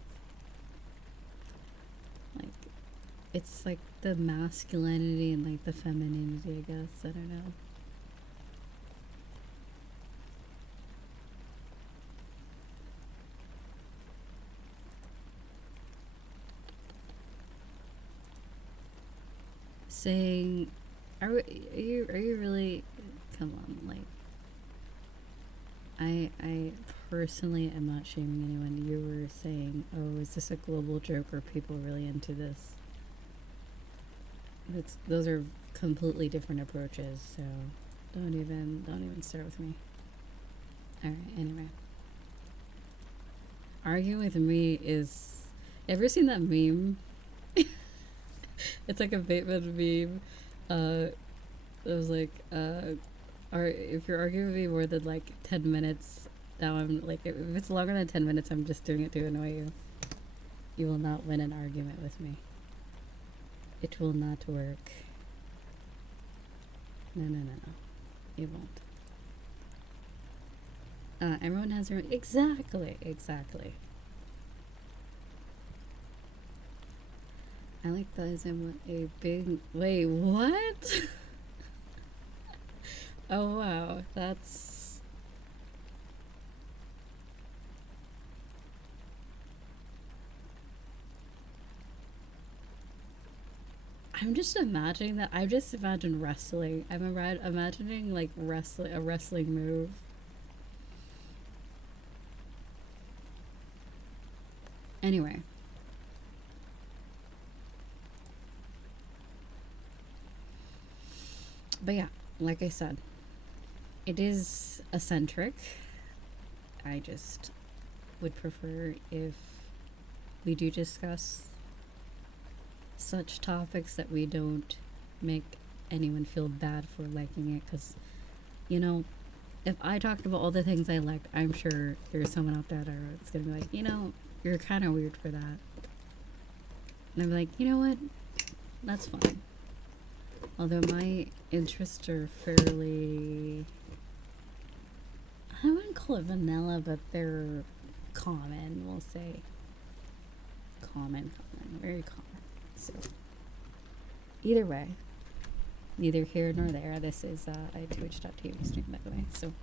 it's like the masculinity and like the femininity, I guess. I don't know. Saying, are you really? Come on, like. I personally am not shaming anyone. You were saying, oh, is this a global joke? Or people really into this? Those are completely different approaches. So don't even start with me. All right. Anyway, arguing with me is. Ever seen that meme? It's like a Bateman meme. It was like, or if you're arguing with me more than like 10 minutes, now I'm like, if it's longer than 10 minutes, I'm just doing it to annoy you. You will not win an argument with me. It will not work. No. It won't. Everyone has their own. Exactly. I like that as in a big. Wait, what? Oh wow, that's. I'm just imagining that. I just imagine wrestling. I'm imagining like a wrestling move. Anyway. But yeah, like I said, it is eccentric. I just would prefer if we do discuss such topics that we don't make anyone feel bad for liking it, because, you know, if I talked about all the things I liked, I'm sure there's someone out there that's gonna be like, you know, you're kind of weird for that. And I'm like, you know what? That's fine. Although my interests are fairly, I wouldn't call it vanilla, but they're common, we'll say. Common, very common. So, either way, neither here nor there. This is a twitch.tv stream, by the way. So,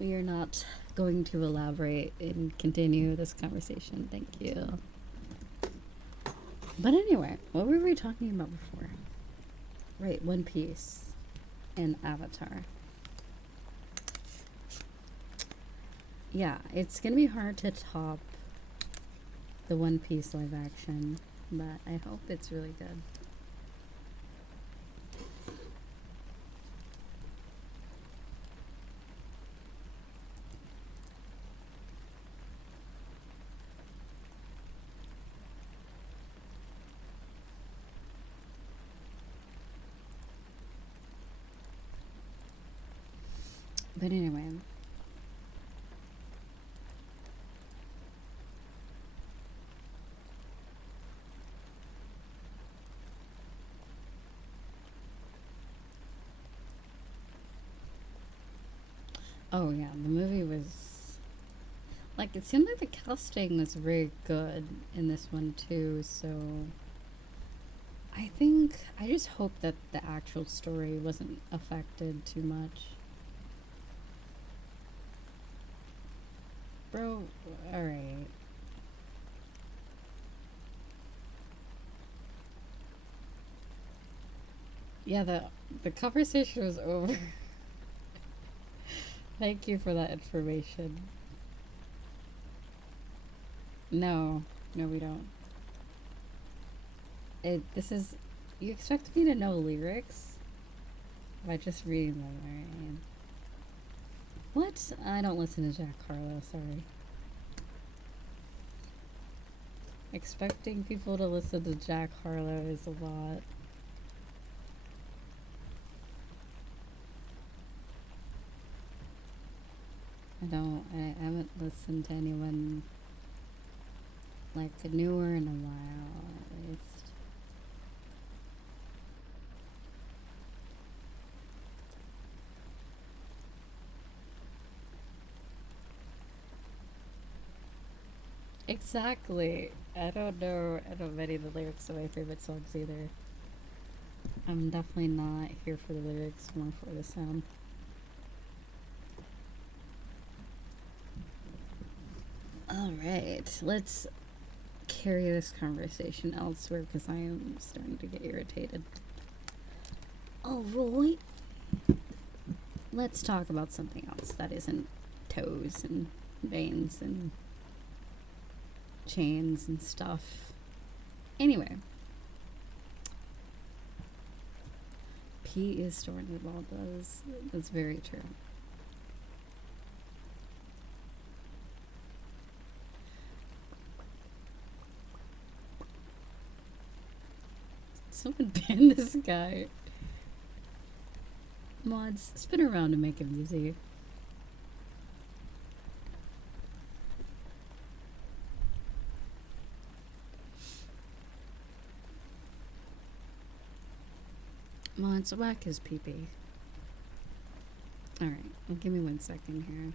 we are not going to elaborate and continue this conversation. Thank you. But anyway, what were we talking about before? Right, One Piece and Avatar. Yeah, it's gonna be hard to top the One Piece live action, but I hope it's really good. But anyway, oh yeah, the movie was, like, it seemed like the casting was very good in this one too, so I just hope that the actual story wasn't affected too much. Bro, alright. Yeah, the conversation was over. Thank you for that information. No, no, we don't. This is, you expect me to know lyrics by just reading them, right? What? I don't listen to Jack Harlow, sorry. Expecting people to listen to Jack Harlow is a lot. I haven't listened to anyone like newer in a while, at least. Exactly. I don't know many of the lyrics of my favorite songs either. I'm definitely not here for the lyrics, more for the sound. Alright, let's carry this conversation elsewhere because I am starting to get irritated. Alright. Let's talk about something else that isn't toes and veins and chains and stuff. Anyway. P is stored in the ball does. That's very true. Someone ban this guy. Mods, spin around to make him easy. Mods, whack his pee-pee. Alright, well, give me 1 second here.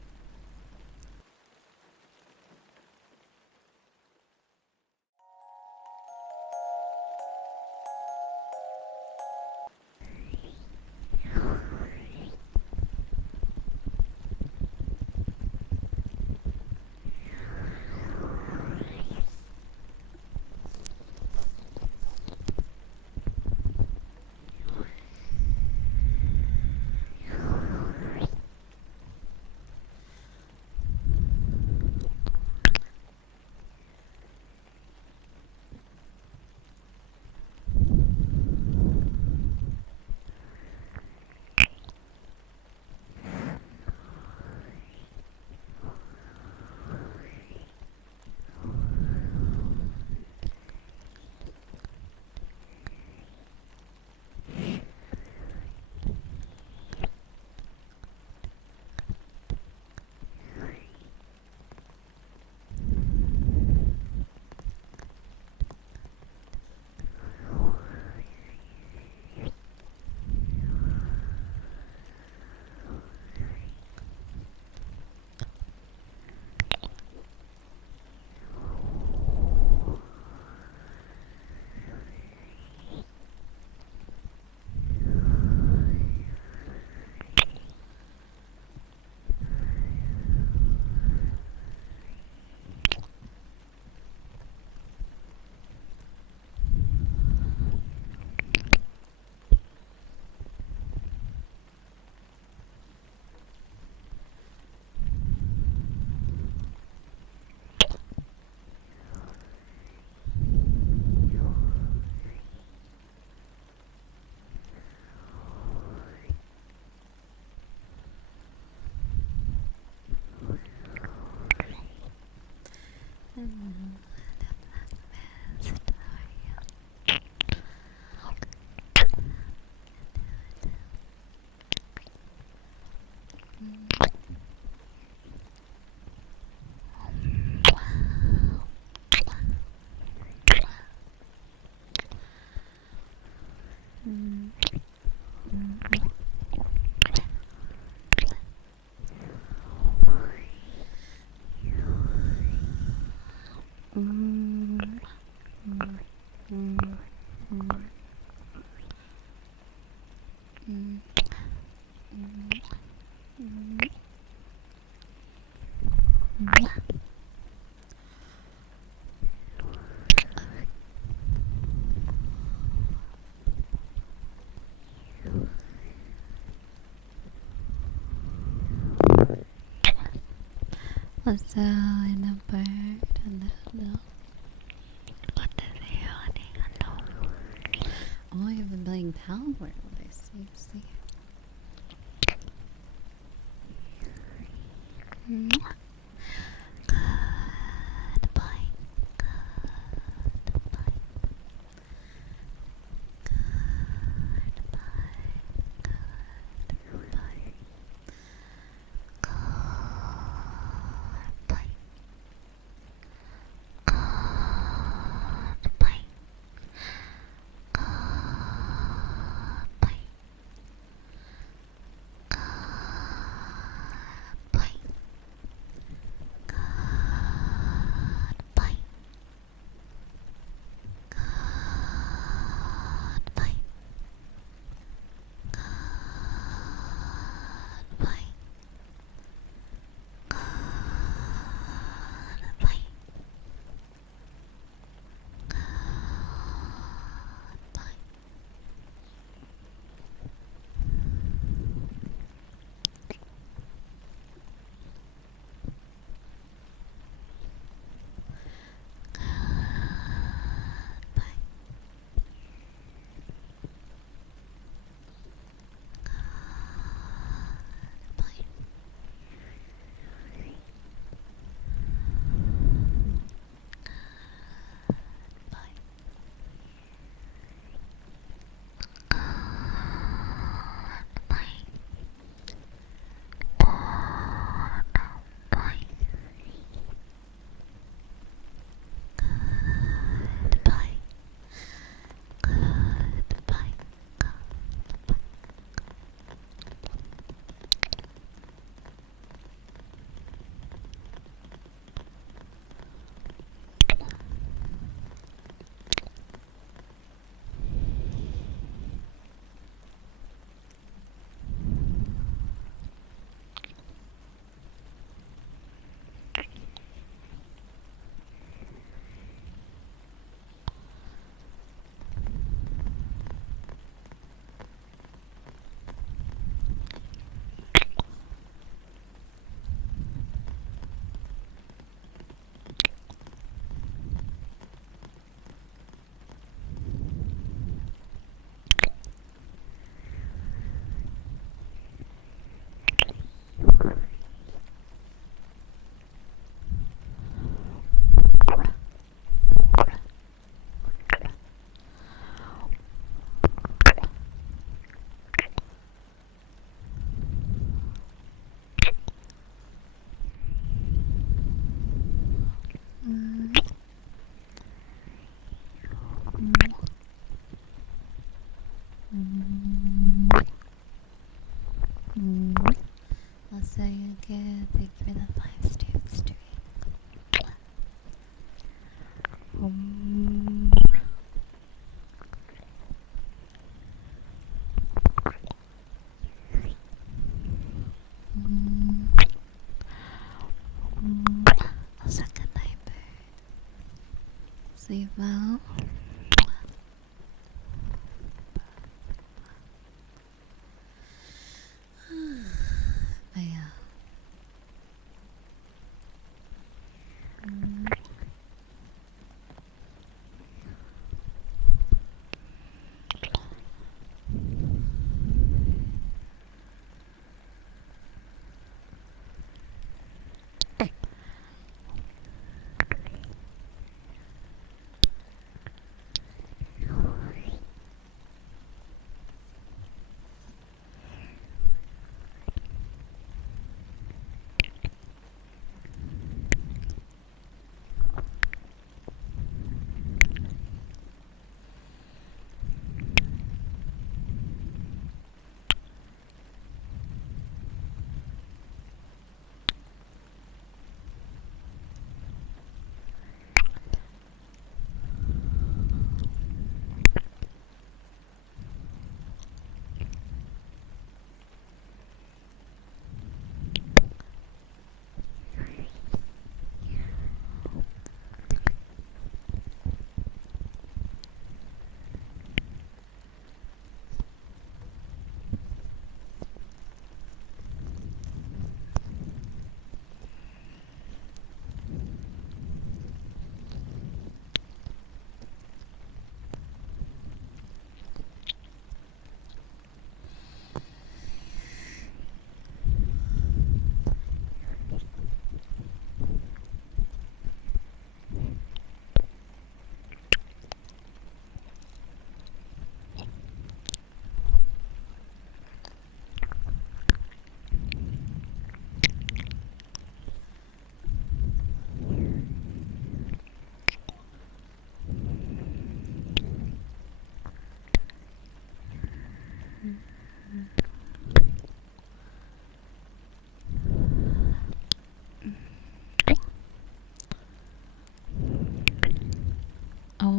Mm. Also, in a bird and the hello. What is happening? Hello. Oh, you've been playing Palworld, I see. Goodbye. Goodbye. Also, you good. Thank you for the 5-step stream. Also, good night, bird. Sleep well. But yeah.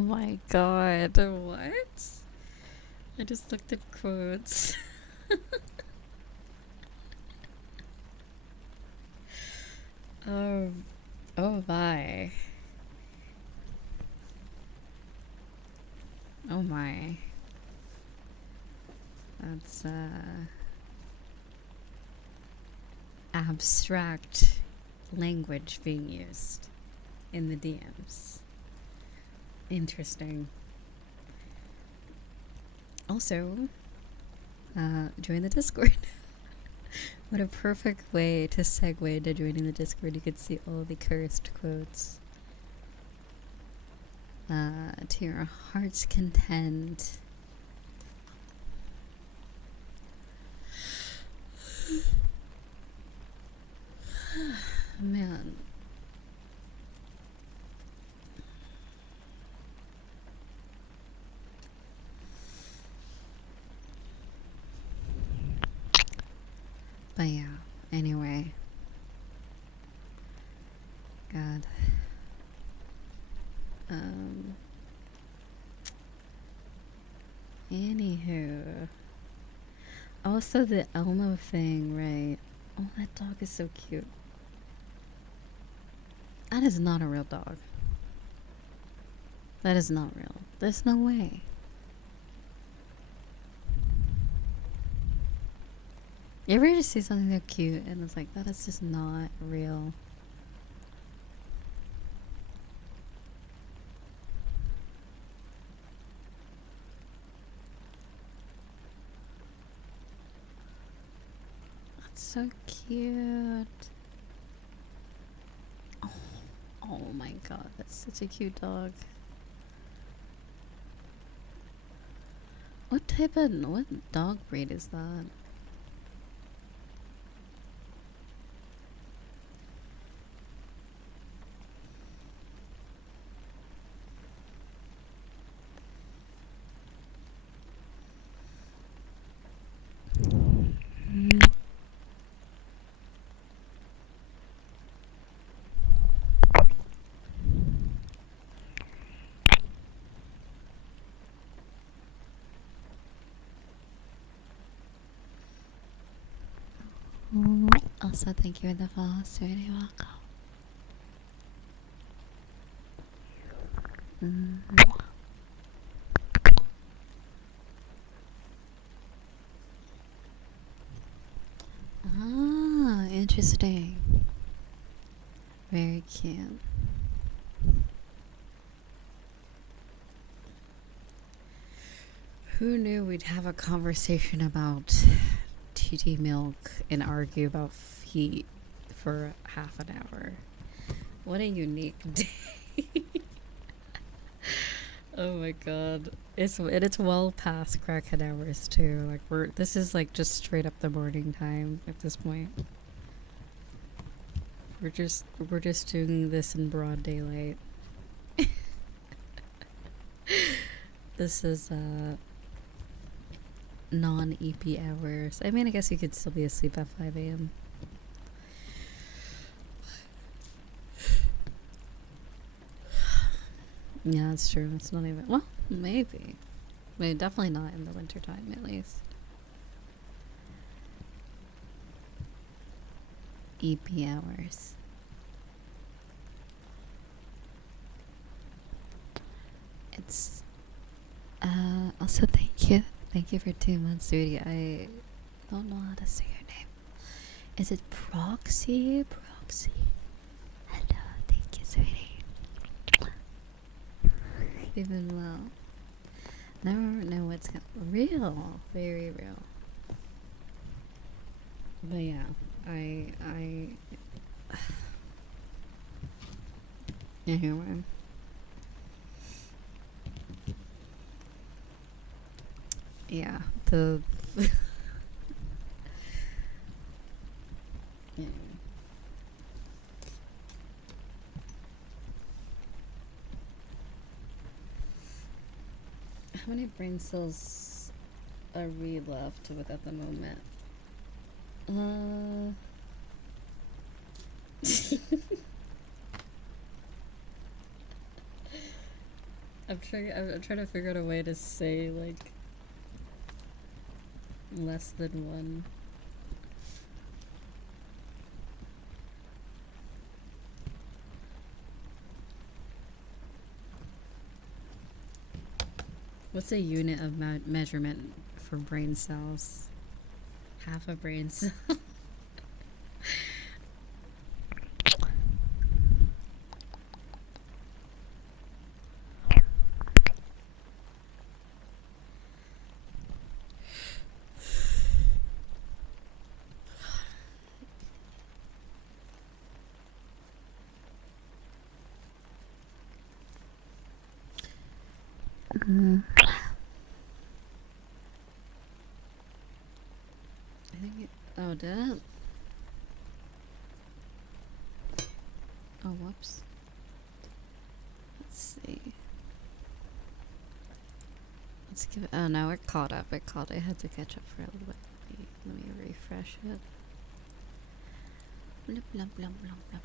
my god, what? I just looked at quotes. Oh, oh my. Oh my. That's abstract language being used in the DMs. Interesting. Also, join the Discord. What a perfect way to segue into joining the Discord. You could see all the cursed quotes. To your heart's content. Man. But yeah, anyway. God. Anywho. Also the Elmo thing, right? Oh, that dog is so cute. That is not a real dog. That is not real. There's no way. You ever just see something so cute and it's like, that is just not real? That's so cute. Oh my god, that's such a cute dog. What dog breed is that? Also, thank you for the follow, sweetie. Welcome. Ah, interesting. Very cute. Who knew we'd have a conversation about TT milk and argue about feet for half an hour? What a unique day. Oh my god. It's well past crackhead hours too. Like this is like just straight up the morning time at this point. We're just doing this in broad daylight. This is non-EP hours. I mean, I guess you could still be asleep at 5 a.m. Yeah, that's true. It's not even... Well, maybe. Definitely not in the wintertime, at least. EP hours. It's... Also, thank you. Thank you for 2 months, sweetie. I don't know how to say your name. Is it Proxy? Proxy. Hello, thank you, sweetie. Even well. Never know what's real. Very real. But yeah, I anyway. Yeah, the yeah. How many brain cells are we left with at the moment? I'm trying to figure out a way to say like less than one. What's a unit of measurement for brain cells? Half a brain cell. I think it, oh, did it? Oh, whoops. Let's see. Let's give it, oh no, it caught up. It caught, I had to catch up for a little bit. Let me refresh it. Blub, blub, blub, blub, blub.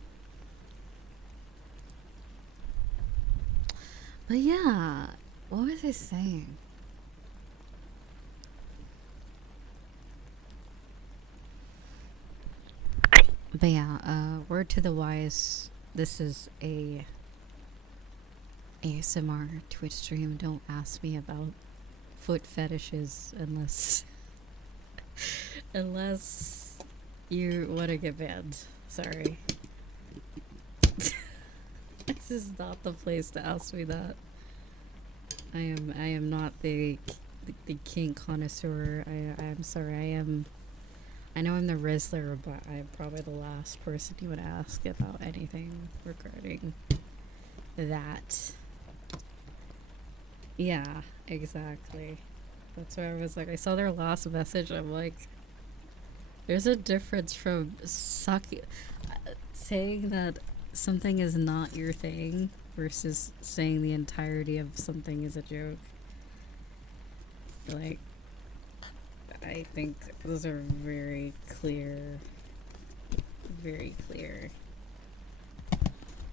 But yeah, what was I saying? But yeah, word to the wise, this is a ASMR Twitch stream. Don't ask me about foot fetishes unless unless you want to get banned. Sorry. This is not the place to ask me that. I am not the kink connoisseur. I'm sorry. I know I'm the Rizzler, but I'm probably the last person you would ask about anything regarding that. Yeah, exactly. That's why I was like, I saw their last message. I'm like, there's a difference from saying that something is not your thing versus saying the entirety of something is a joke. Like, I think those are very clear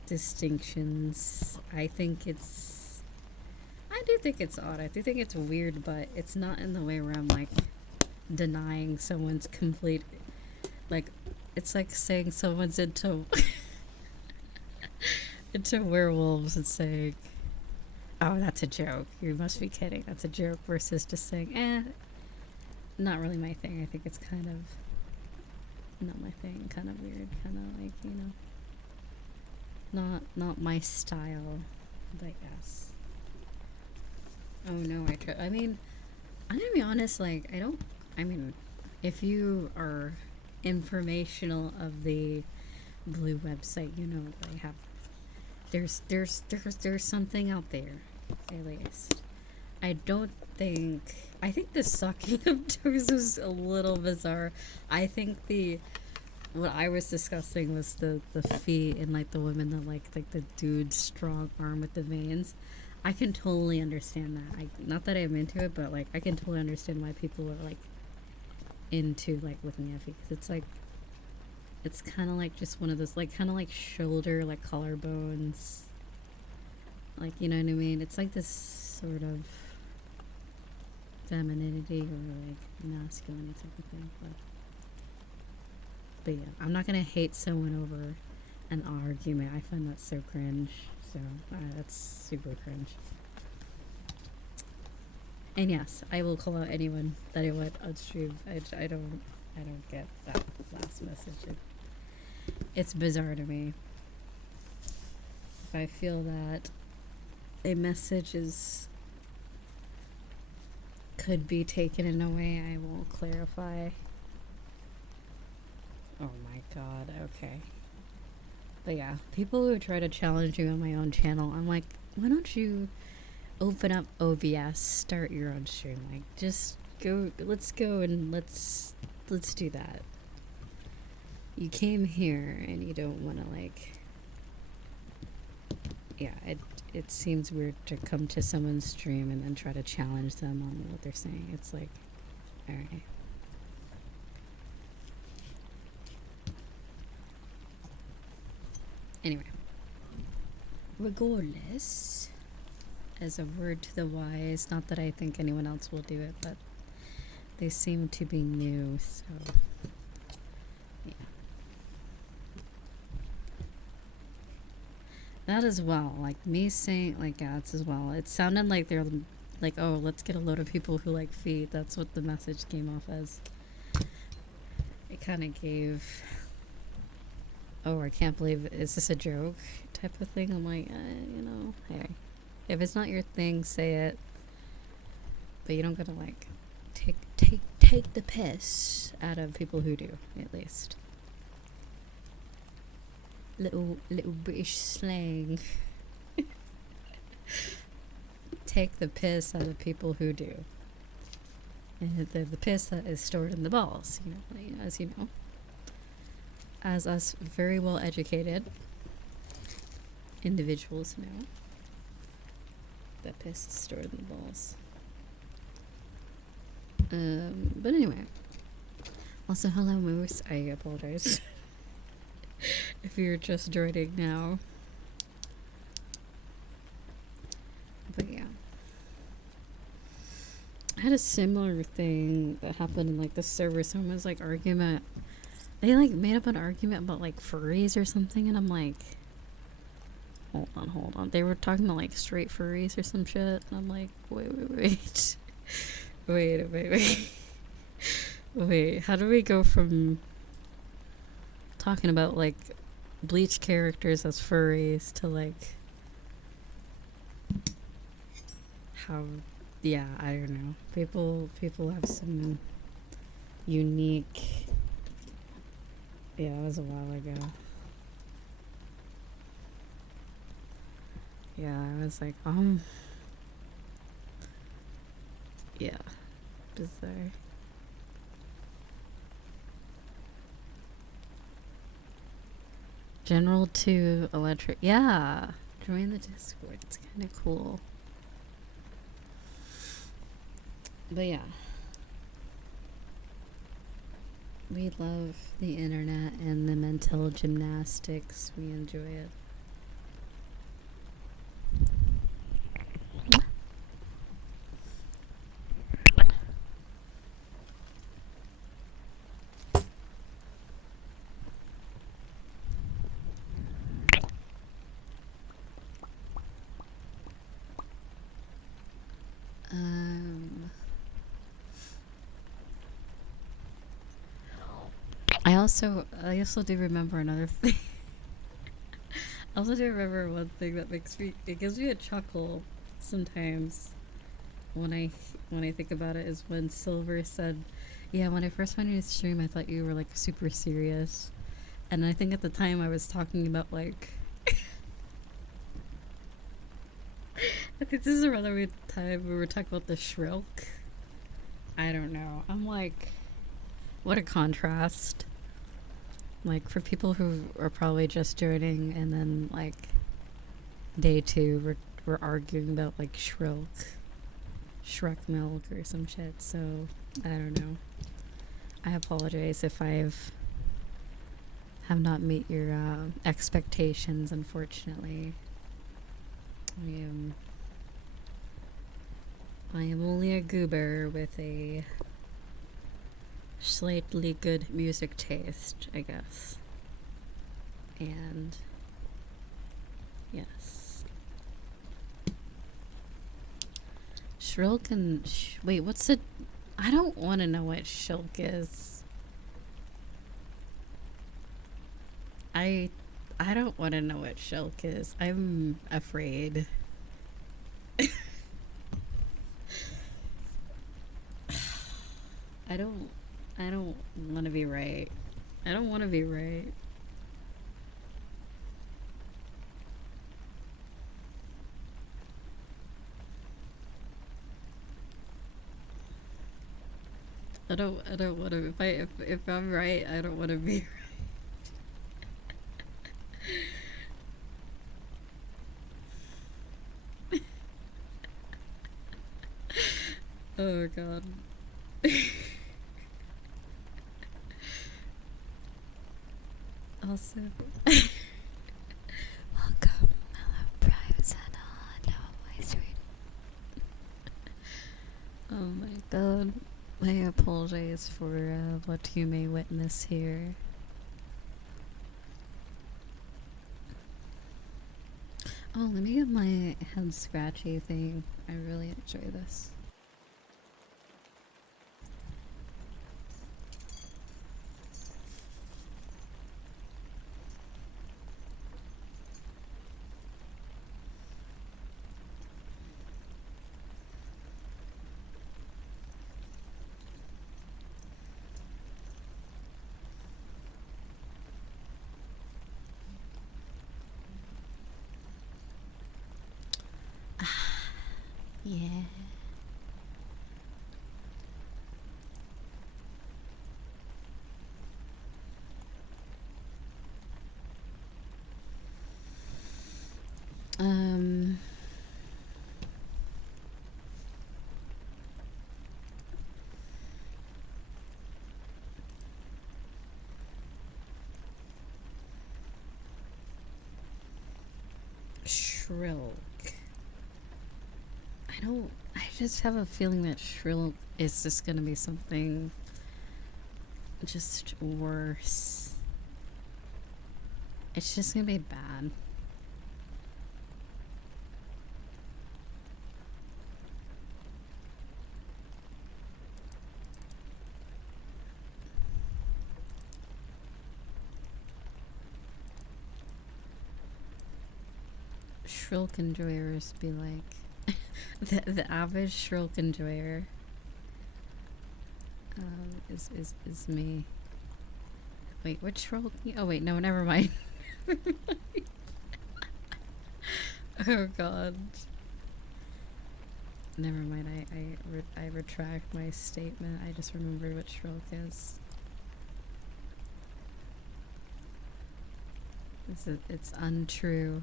distinctions. I do think it's odd. I do think it's weird, but it's not in the way where I'm like denying someone's complete, like, it's like saying someone's into into werewolves and saying, oh, that's a joke, you must be kidding, that's a joke, versus just saying, not really my thing. I think it's kind of not my thing, kind of weird, kind of like, you know, not my style, I guess. Oh no, I mean, I'm gonna be honest, like, if you are informational of the blue website, you know, they have, there's something out there, at least. I think the sucking of toes is a little bizarre. I think what I was discussing was the feet and like the women that like the dude's strong arm with the veins. I can totally understand that. Not that I'm into it, but like I can totally understand why people are like into like looking at feet, because it's like, it's kind of like just one of those like kind of like shoulder, like collarbones, like, you know what I mean? It's like this sort of femininity or like masculinity type of thing, but yeah, I'm not gonna hate someone over an argument. I find that so cringe. So that's super cringe. And yes, I will call out anyone that I would on stream. I don't get that last message. It's bizarre to me. If I feel that a message could be taken in a way, I will clarify. Oh my god, okay. But yeah, people who try to challenge you on my own channel, I'm like, why don't you open up OBS, start your own stream? Like, just go, let's go and let's do that. You came here and you don't want to, like, yeah, it seems weird to come to someone's stream and then try to challenge them on what they're saying. It's like, alright. Anyway, regardless, as a word to the wise. Not that I think anyone else will do it, but they seem to be new, so yeah. That as well, like me saying, like, yeah, it's as well. It sounded like they're like, oh, let's get a load of people who like feet. That's what the message came off as. It kind of gave, oh, I can't believe it. Is this a joke type of thing? I'm like, you know, hey, if it's not your thing, say it. But you don't gotta like take the piss out of people who do, at least. Little British slang. Take the piss out of people who do. And the piss that is stored in the balls, you know, as you know. As us very well educated individuals know, that piss is stored in the balls. But anyway. Also, hello, Moose. I apologize if you're just joining now. But yeah. I had a similar thing that happened in like the server. Someone was like argument. They like made up an argument about like furries or something, and I'm like, hold on. They were talking about like straight furries or some shit, and I'm like, wait. Wait, how do we go from talking about like Bleach characters as furries to like how, yeah, I don't know. People have some unique, yeah, it was a while ago. Yeah, I was like, yeah, bizarre. General to electric. Yeah. Join the Discord. It's kind of cool. But yeah. We love the internet and the mental gymnastics. We enjoy it. I also do remember another thing. I also do remember one thing that it gives me a chuckle sometimes when I think about it, is when Silver said, yeah, when I first went on your stream I thought you were like super serious, and I think at the time I was talking about like I think this is around the time we were talking about the Shrilk. I don't know. I'm like, what a contrast. Like, for people who are probably just joining, and then like day 2 we're arguing about like Shrek milk or some shit. So I don't know. I apologize if have not met your expectations, unfortunately. I am only a goober with a slightly good music taste, I guess. And yes. Shrilk and wait, what's it? I don't want to know what Shilk is. I don't want to know what Shilk is. I'm afraid. I don't want to be right. I don't want to be right. I don't want to. If I'm right, I don't want to be right. Oh god. Also, welcome, hello, Prime Sana, hello, my sweet my god. I apologize for what you may witness here. Oh, let me get my head scratchy thing. I really enjoy this. Yeah. Shrill. I just have a feeling that shrill is just gonna be something just worse. It's just gonna be bad. Shrill enjoyers be like the average shrill enjoyer is me. Wait, which shrill? Oh wait, no, never mind. Oh god. Never mind. I retract my statement. I just remembered what shrill is. It's untrue.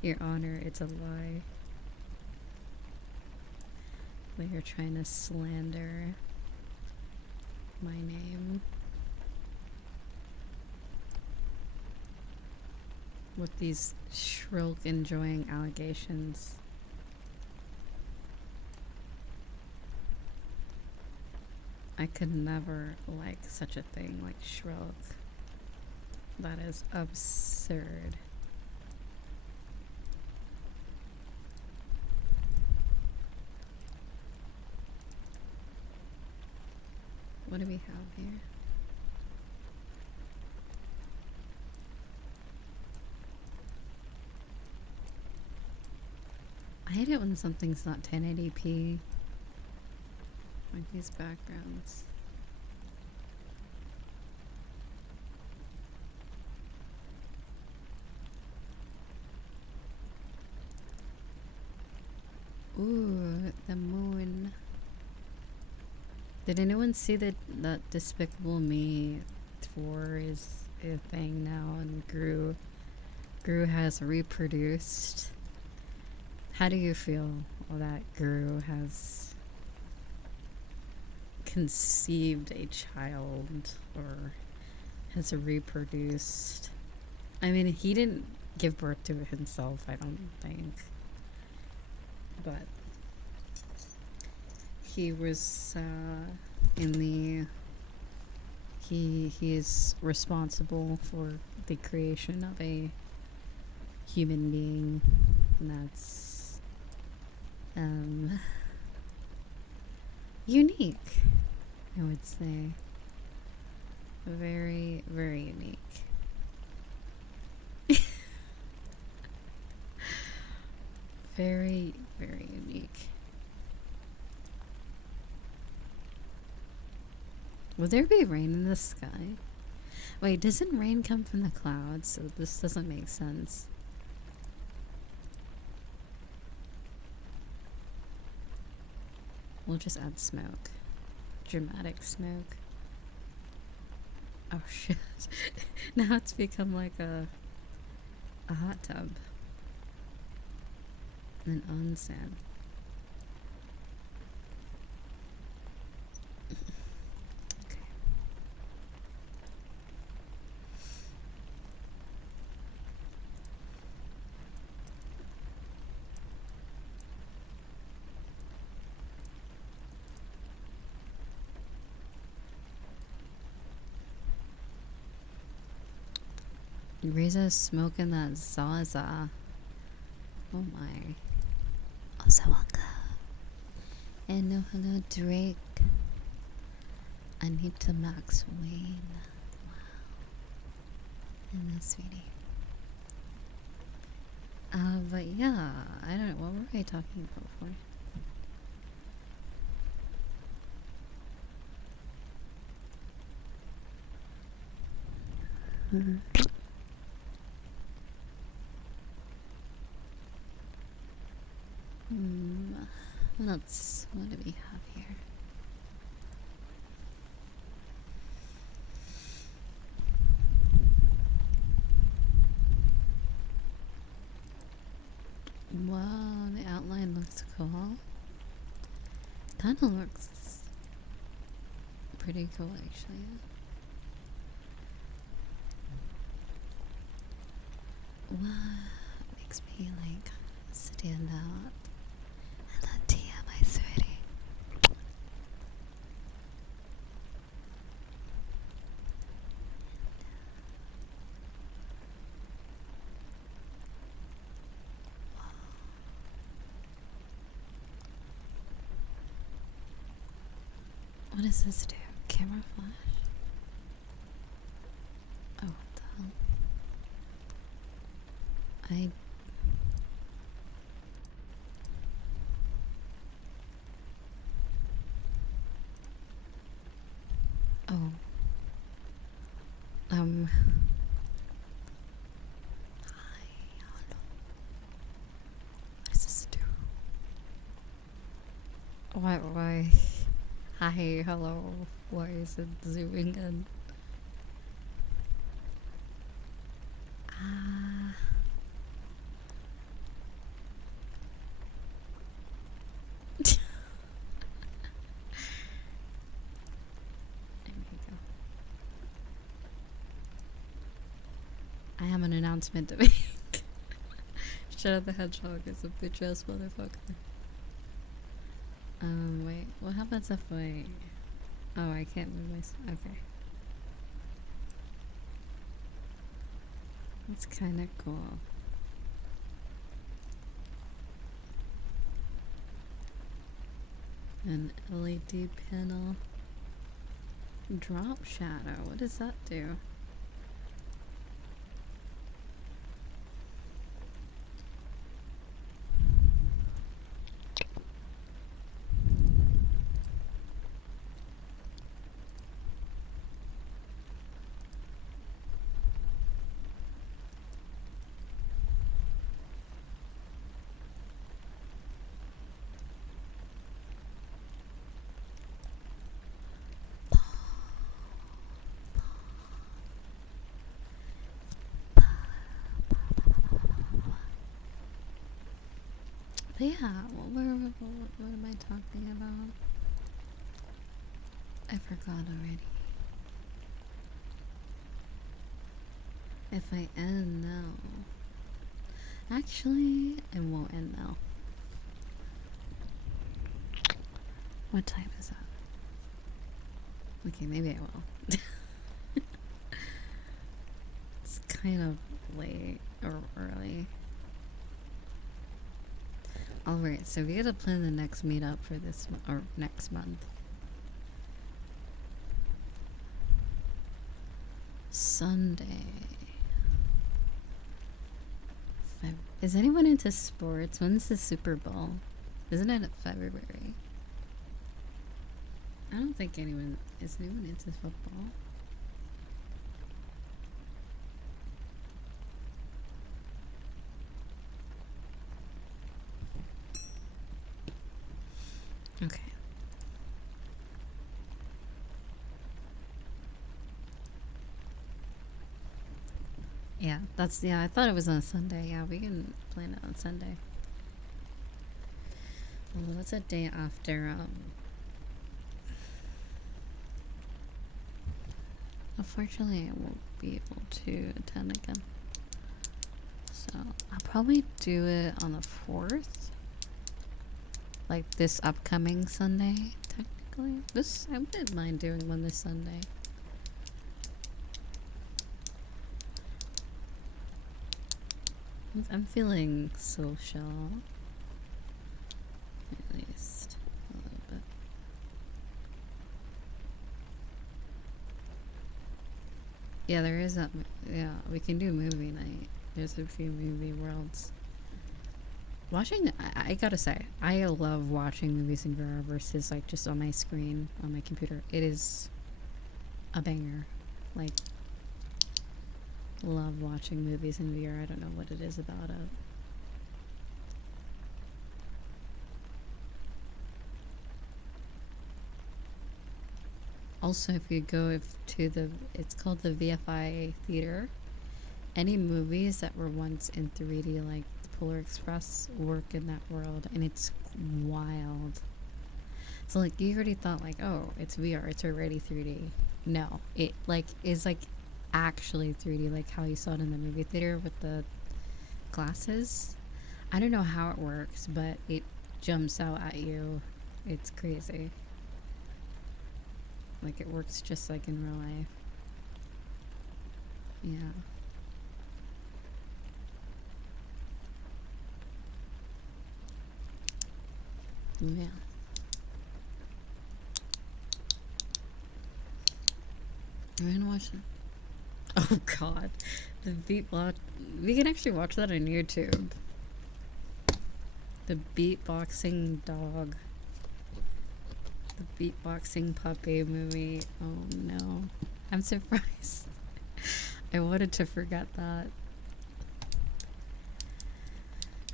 Your Honor, it's a lie. They are trying to slander my name with these shrill enjoying allegations. I could never like such a thing like shrill. That is absurd. What do we have here? I hate it when something's not 1080p. Like these backgrounds. Ooh, the moon. Did anyone see that Despicable Me 4 is a thing now and Gru has reproduced? How do you feel that Gru has conceived a child or has reproduced? I mean, he didn't give birth to it himself, I don't think. But he was in the he is responsible for the creation of a human being, and that's unique, I would say. Very, very unique. Very, very unique. Will there be rain in the sky? Wait, doesn't rain come from the clouds? So this doesn't make sense. We'll just add smoke. Dramatic smoke. Oh shit. Now it's become like a hot tub. An onsen. Okay. Riza's smoking that Zaza. Oh my. Osawaka. And no hello Drake. Anita Max Wayne. Wow. Hello, sweetie. But yeah, I don't know. What were we talking about for? What else? What do we have here? Wow, the outline looks cool. Kinda looks pretty cool actually. What makes me like stand out? Hello Tia, my sweetie. What does this do? Camera flash? Oh, what the hell? Oh. Hi, hello. What does this do? Why? Hi, hello. Why is it zooming in? There we go. I have an announcement to make. Shadow the Hedgehog is a bitch ass motherfucker. Wait, what happens if I... Oh, I can't move my... Okay. That's kinda cool. An LED panel. Drop shadow, what does that do? But yeah, what am I talking about? I forgot already. If I end now... Actually, I won't end now. What time is that? Okay, maybe I will. It's kind of late or early. Alright, so we gotta plan the next meetup for this or next month. Sunday. Is anyone into sports? When's the Super Bowl? Isn't it February? I don't think anyone... Is anyone into football? Okay. Yeah, I thought it was on Sunday. Yeah, we can plan it on Sunday. Well, that's a day after, unfortunately, I won't be able to attend again. So, I'll probably do it on the 4th. Like this upcoming Sunday, technically. I wouldn't mind doing one this Sunday. I'm feeling social. At least a little bit. Yeah, there is that. Yeah, we can do movie night. There's a few movie worlds. Watching, I gotta say, I love watching movies in VR versus like just on my screen on my computer. It is a banger. Like, love watching movies in VR. I don't know what it is about it. Also, if you go to the, it's called the VFI Theater. Any movies that were once in 3D, like Polar Express, work in that world, and it's wild. So like you already thought like, oh, it's VR, it's already 3D. No, it like is like actually 3D, like how you saw it in the movie theater with the glasses. I don't know how it works, but it jumps out at you. It's crazy. Like it works just like in real life. Yeah. Yeah. I'm gonna watch it. Oh god. The beatbox. We can actually watch that on YouTube. The beatboxing dog. The beatboxing puppy movie. Oh no. I'm surprised. I wanted to forget that.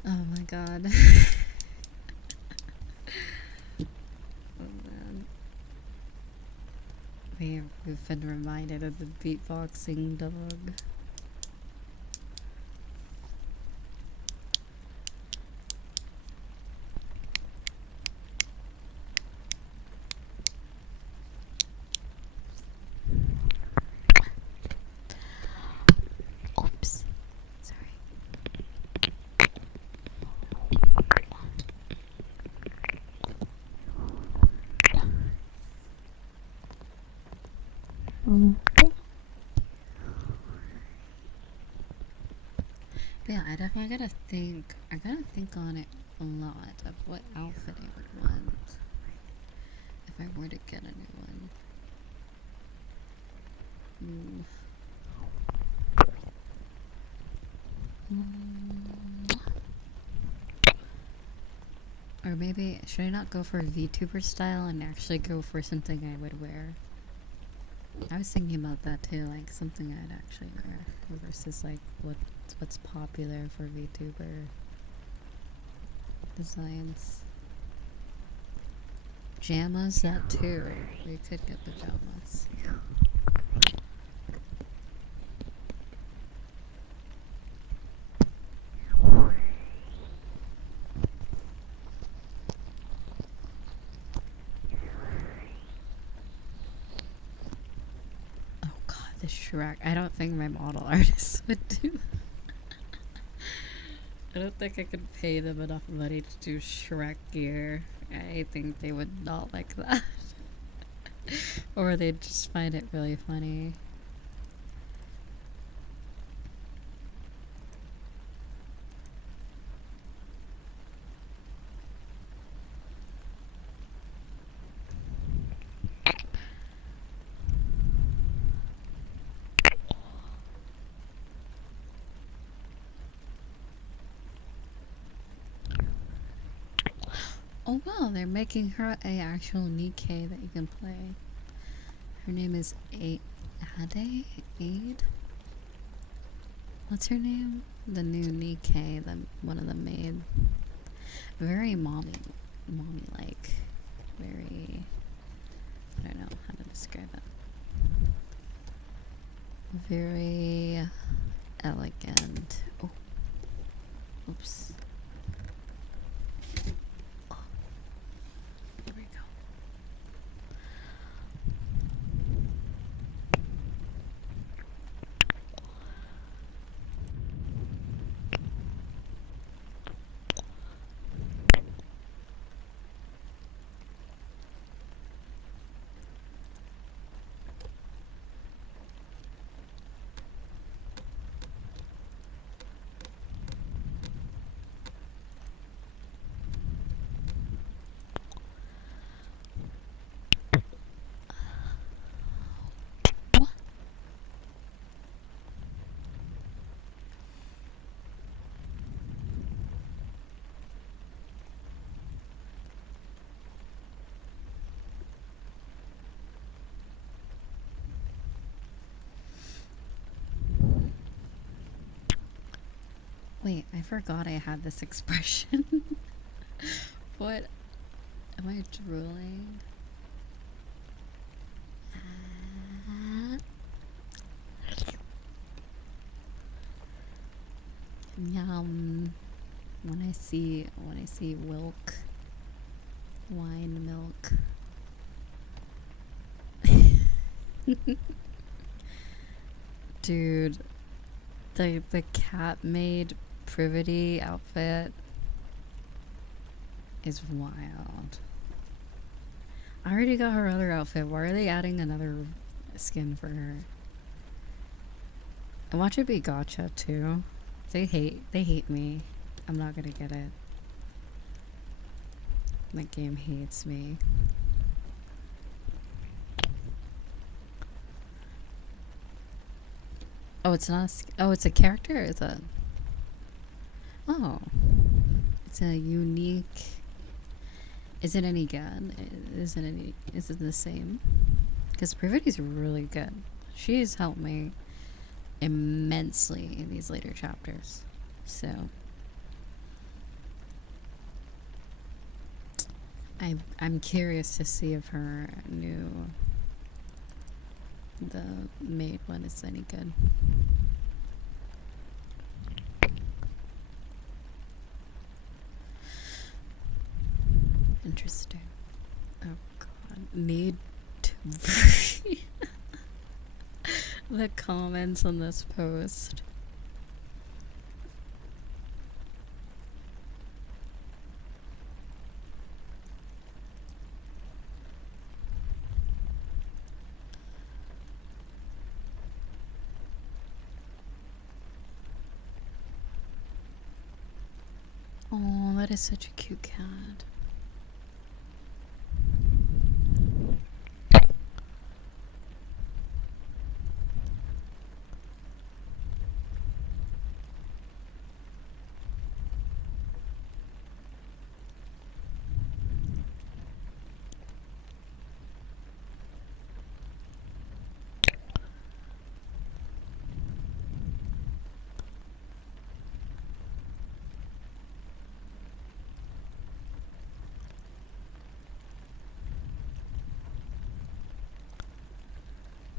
Oh my god. Oh man. We've been reminded of the beatboxing dog. Oops. Sorry. Yeah, I definitely gotta think. I gotta think on it a lot of what outfit I would want if I were to get a new one. Or maybe, should I not go for a VTuber style and actually go for something I would wear? I was thinking about that too, like something I'd actually wear versus like what's popular for VTuber designs. Pajamas, that too. We could get pajamas. Oh god, the Shrek. I don't think my model artist would do. I don't think I could pay them enough money to do Shrek gear. I think they would not like that. Or they'd just find it really funny. Oh wow, they're making her a actual Nikkei that you can play. Her name is Ade? What's her name? The new Nikkei that one of them made. Very mommy like. Very, I don't know how to describe it. Very elegant. Oh, oops. There we go. Wait, I forgot I had this expression. What? Am I drooling? Yum. When I see milk, wine milk. Dude, the cat made privity outfit is wild. I already got her other outfit. Why are they adding another skin for her? And watch it be gotcha too. They hate me. I'm not gonna get it. That game hates me. Oh, it's not. Oh, it's a character. It's a. Oh, it's a unique. Is it any good? Is it the same? Because Privity's really good. She's helped me immensely in these later chapters. So I'm curious to see if her the maid one is any good. Interesting. Oh god. Need to breathe. The comments on this post. Oh, that is such a cute cat.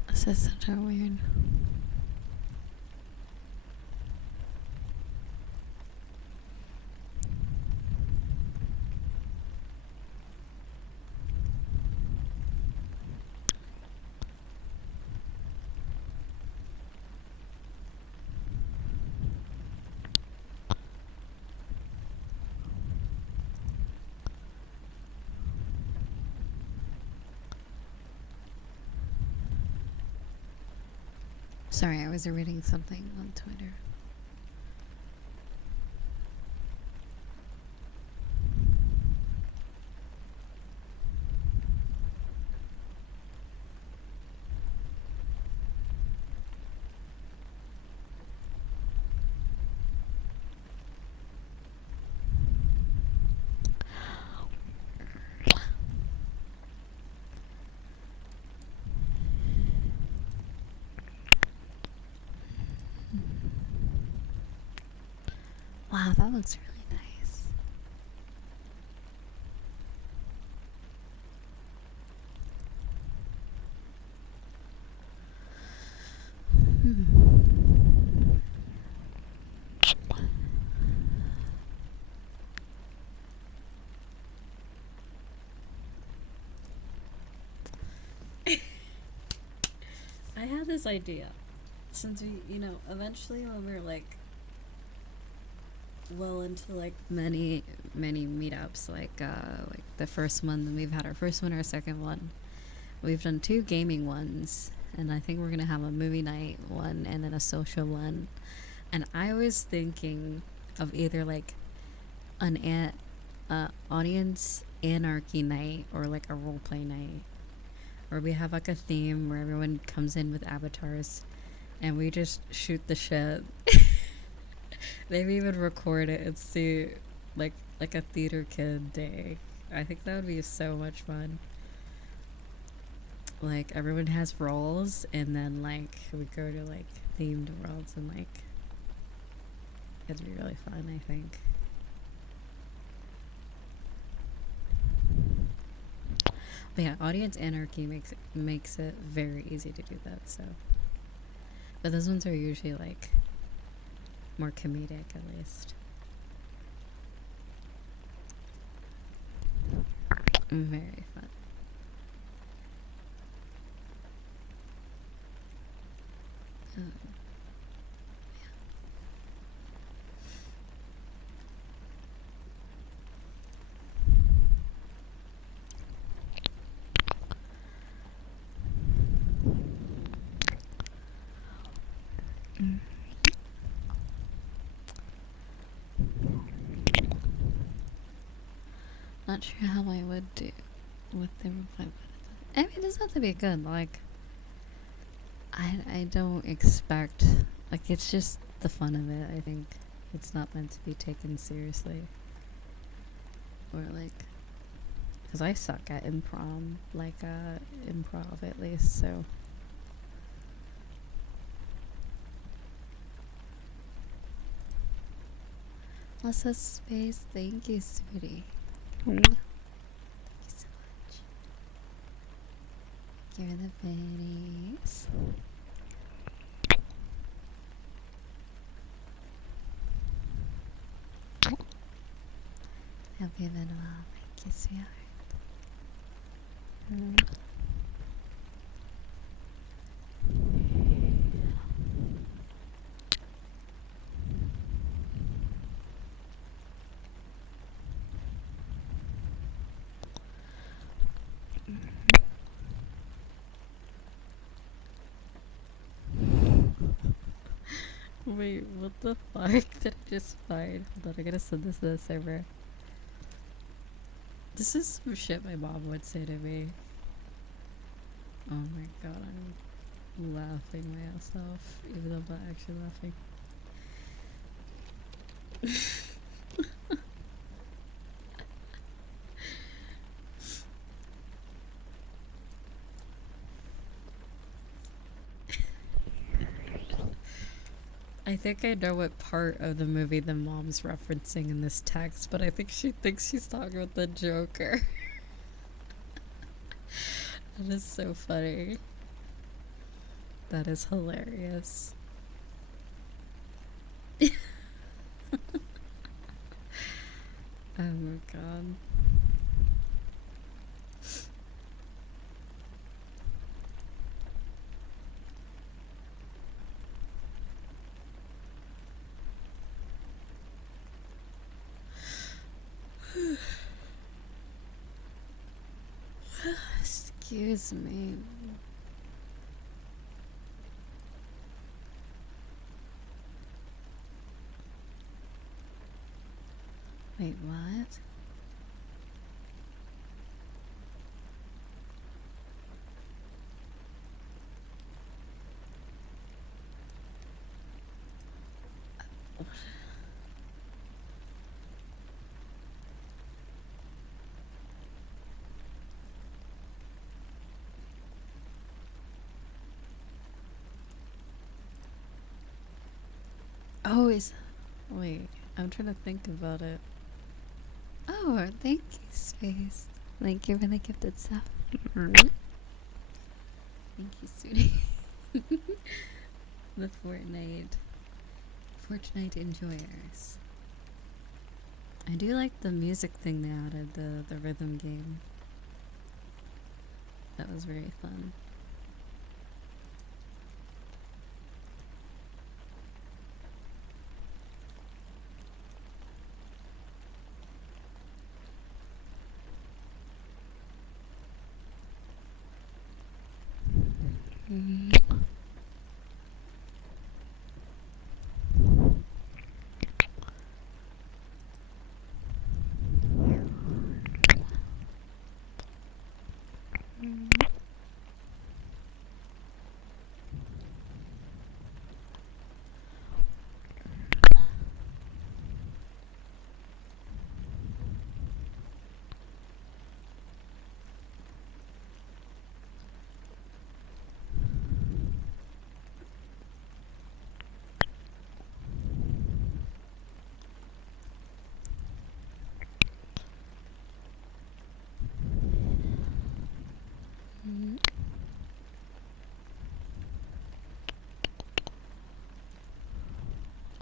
This is such a weird. Sorry, I was reading something on Twitter. Wow, that looks really nice. I had this idea since we, eventually when we're like well into like many meetups, like the first one, then we've had our first one, our second one, we've done 2 gaming ones, and I think we're gonna have a movie night one and then a social one. And I was thinking of either like an audience anarchy night or like a roleplay night, where we have like a theme where everyone comes in with avatars and we just shoot the shit. Maybe even record it and see like a theater kid day. I think that would be so much fun. Like everyone has roles and then like we go to like themed worlds and like could be really fun, I think. But yeah, audience anarchy makes it very easy to do that, so. But those ones are usually like more comedic, at least. Very fun. Not sure how I would do with the reply button. I mean, it doesn't have to be good. Like, I don't expect, like, it's just the fun of it. I think it's not meant to be taken seriously, or like, because I suck at improv, improv at least. So. Also, space. Thank you, sweetie. Thank you so much. Give her the bitties. Hope you've been well. Thank you, sweetheart. Wait, what the fuck did I just find? Hold on, I gotta send this to the server. This is some shit my mom would say to me. Oh my god, I'm laughing my ass off, even though I'm not actually laughing. I think I know what part of the movie the mom's referencing in this text, but I think she thinks she's talking about the Joker. That is so funny. That is hilarious. Oh my god. Excuse me. Wait, what? Oh, wait, I'm trying to think about it. Oh, thank you, Space. Thank you for the gifted stuff. Thank you, sweetie. The Fortnite enjoyers. I do like the music thing they added, the rhythm game. That was very fun.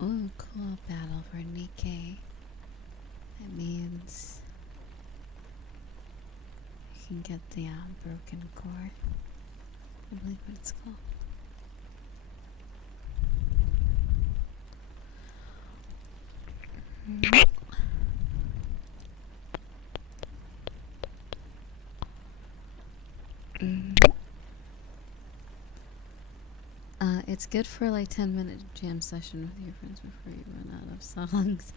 Oh, cool battle for Nikkei. That means you can get the broken core. I believe what it's called. It's good for like 10-minute jam session with your friends before you run out of songs.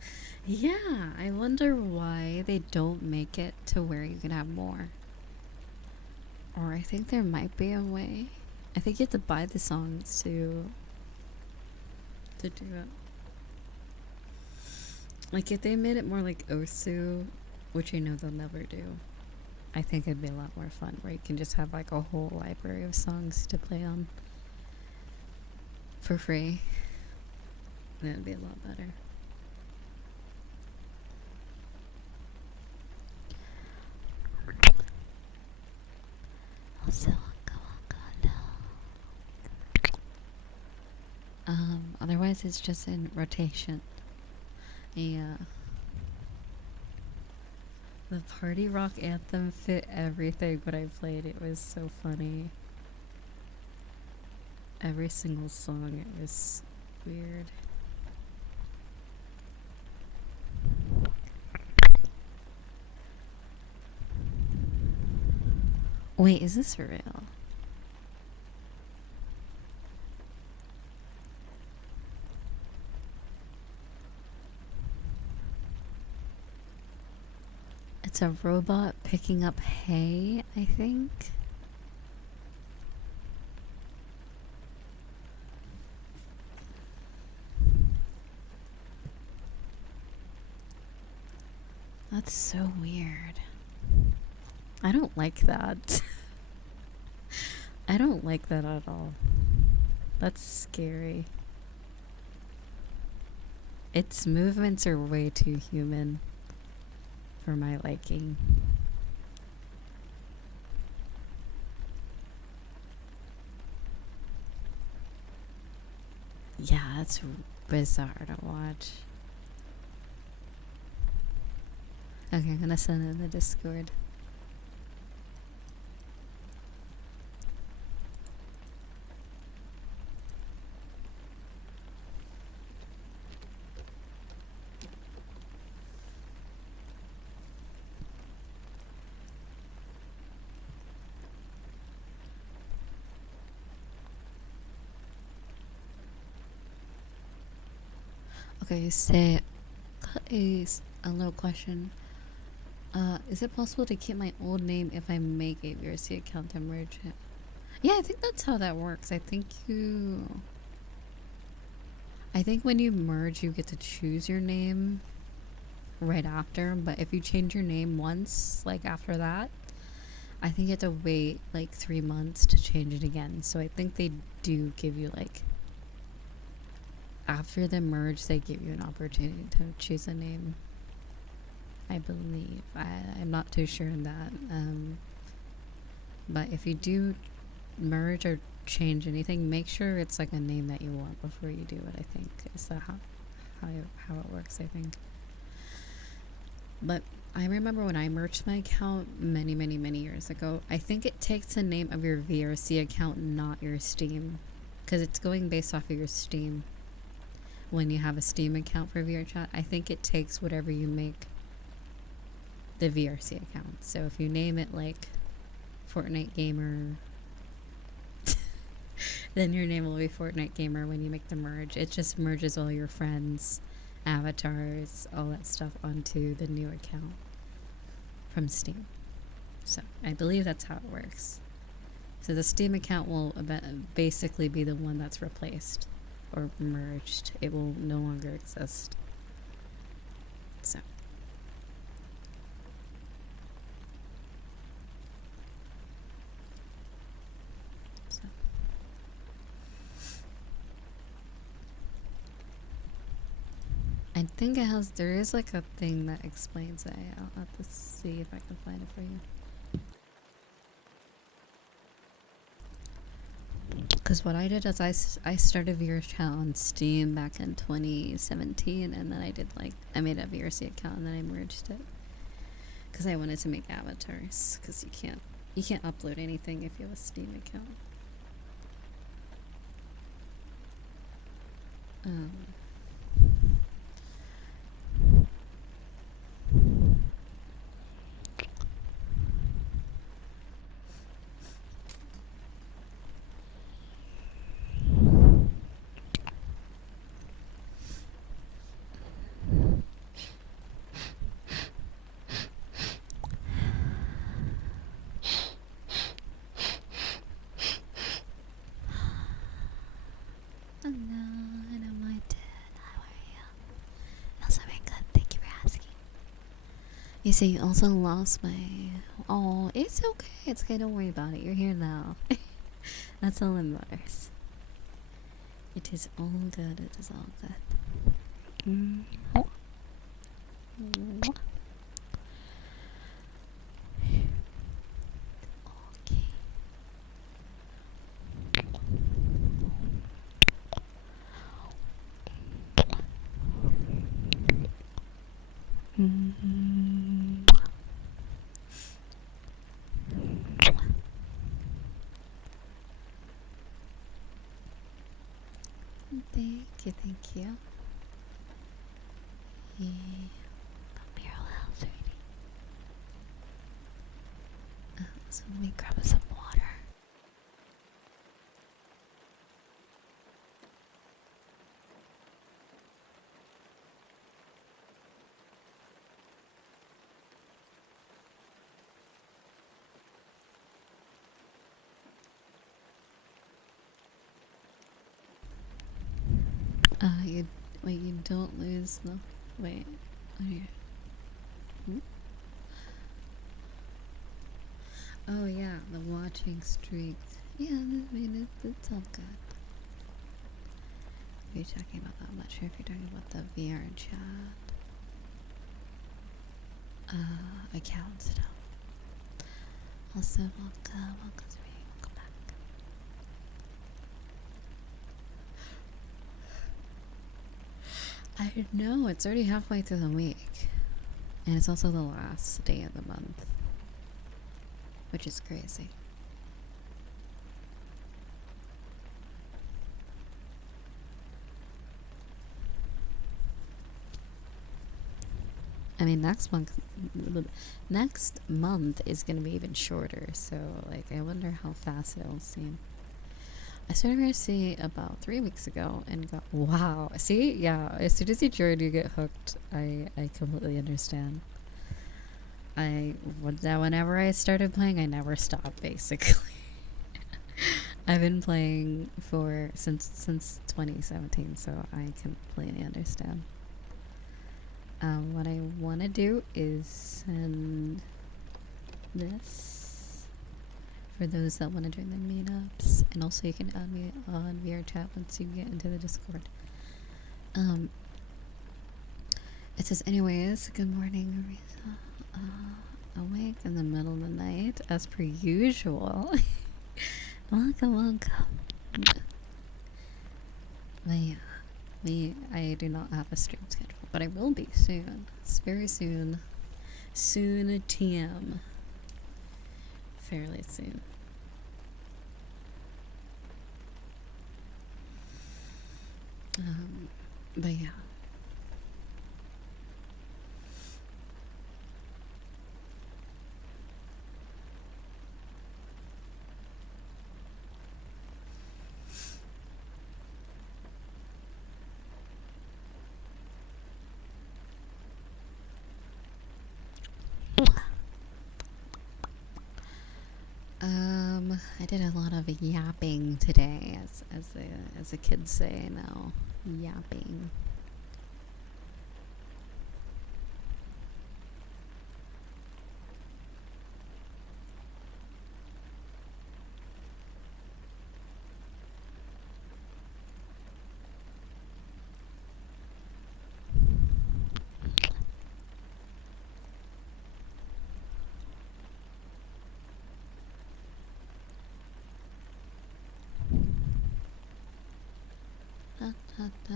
Yeah, I wonder why they don't make it to where you can have more. Or I think there might be a way. I think you have to buy the songs to do it. Like if they made it more like Osu, which I know they'll never do, I think it'd be a lot more fun where you can just have like a whole library of songs to play on for free. That'd be a lot better. Otherwise it's just in rotation. Yeah. The party rock anthem fit everything when I played. It was so funny. Every single song, it was weird. Wait, is this real? It's a robot picking up hay, I think. That's so weird. I don't like that. I don't like that at all. That's scary. Its movements are way too human for my liking. Yeah, it's bizarre to watch. Okay, I'm gonna send it in the Discord. Okay, say a little question. Is it possible to keep my old name if I make a VRC account and merge it? Yeah, I think that's how that works. I think when you merge, you get to choose your name right after. But if you change your name once, like after that, I think you have to wait like 3 months to change it again. So I think they do give you like, after the merge, they give you an opportunity to choose a name. I believe. I'm not too sure on that. But if you do merge or change anything, make sure it's like a name that you want before you do it. I think is that how it works. I think. But I remember when I merged my account many years ago. I think it takes the name of your VRC account, not your Steam, because it's going based off of your Steam. When you have a Steam account for VRChat, I think it takes whatever you make the VRC account. So if you name it like Fortnite Gamer, then your name will be Fortnite Gamer when you make the merge. It just merges all your friends, avatars, all that stuff onto the new account from Steam. So I believe that's how it works. So the Steam account will basically be the one that's replaced or merged. It will no longer exist. So I think there is like a thing that explains it. I'll have to see if I can find it for you. Because what I did is I started a VRC account on Steam back in 2017, and then I made a VRC account and then I merged it. Because I wanted to make avatars, because you can't upload anything if you have a Steam account. Hello, my dad. How are you? Also very good. Thank you for asking. You see, you also lost my. Oh, it's okay. It's okay. Don't worry about it. You're here now. That's all that matters. It is all good. It is all good. Okay. Thank you. Yeah. Binaural health reading. So let me grab some water. You don't lose the. Wait. Okay. Oh yeah, the watching streak. Yeah, I mean it's all good. Are you talking about that? I'm not sure if you're talking about the VR chat. Account stuff. Also, welcome to me. Welcome back. I know, it's already halfway through the week. And it's also the last day of the month. Which is crazy. I mean, next month is gonna be even shorter, so like I wonder how fast it'll seem. I started VRC about 3 weeks ago and got wow. See, yeah. As soon as you join, you get hooked. I completely understand. Whenever I started playing, I never stopped. Basically, I've been playing since 2017, so I completely understand. What I want to do is send this for those that want to join the meetups, and also you can add me on VR chat once you get into the Discord. It says, anyways, good morning, Arisa. Awake in the middle of the night, as per usual. welcome. But yeah, I do not have a stream schedule, but I will be soon. It's very soon. Soon, TM. Fairly soon. But yeah. I did a lot of yapping today, as the kids say now. Yapping. Da.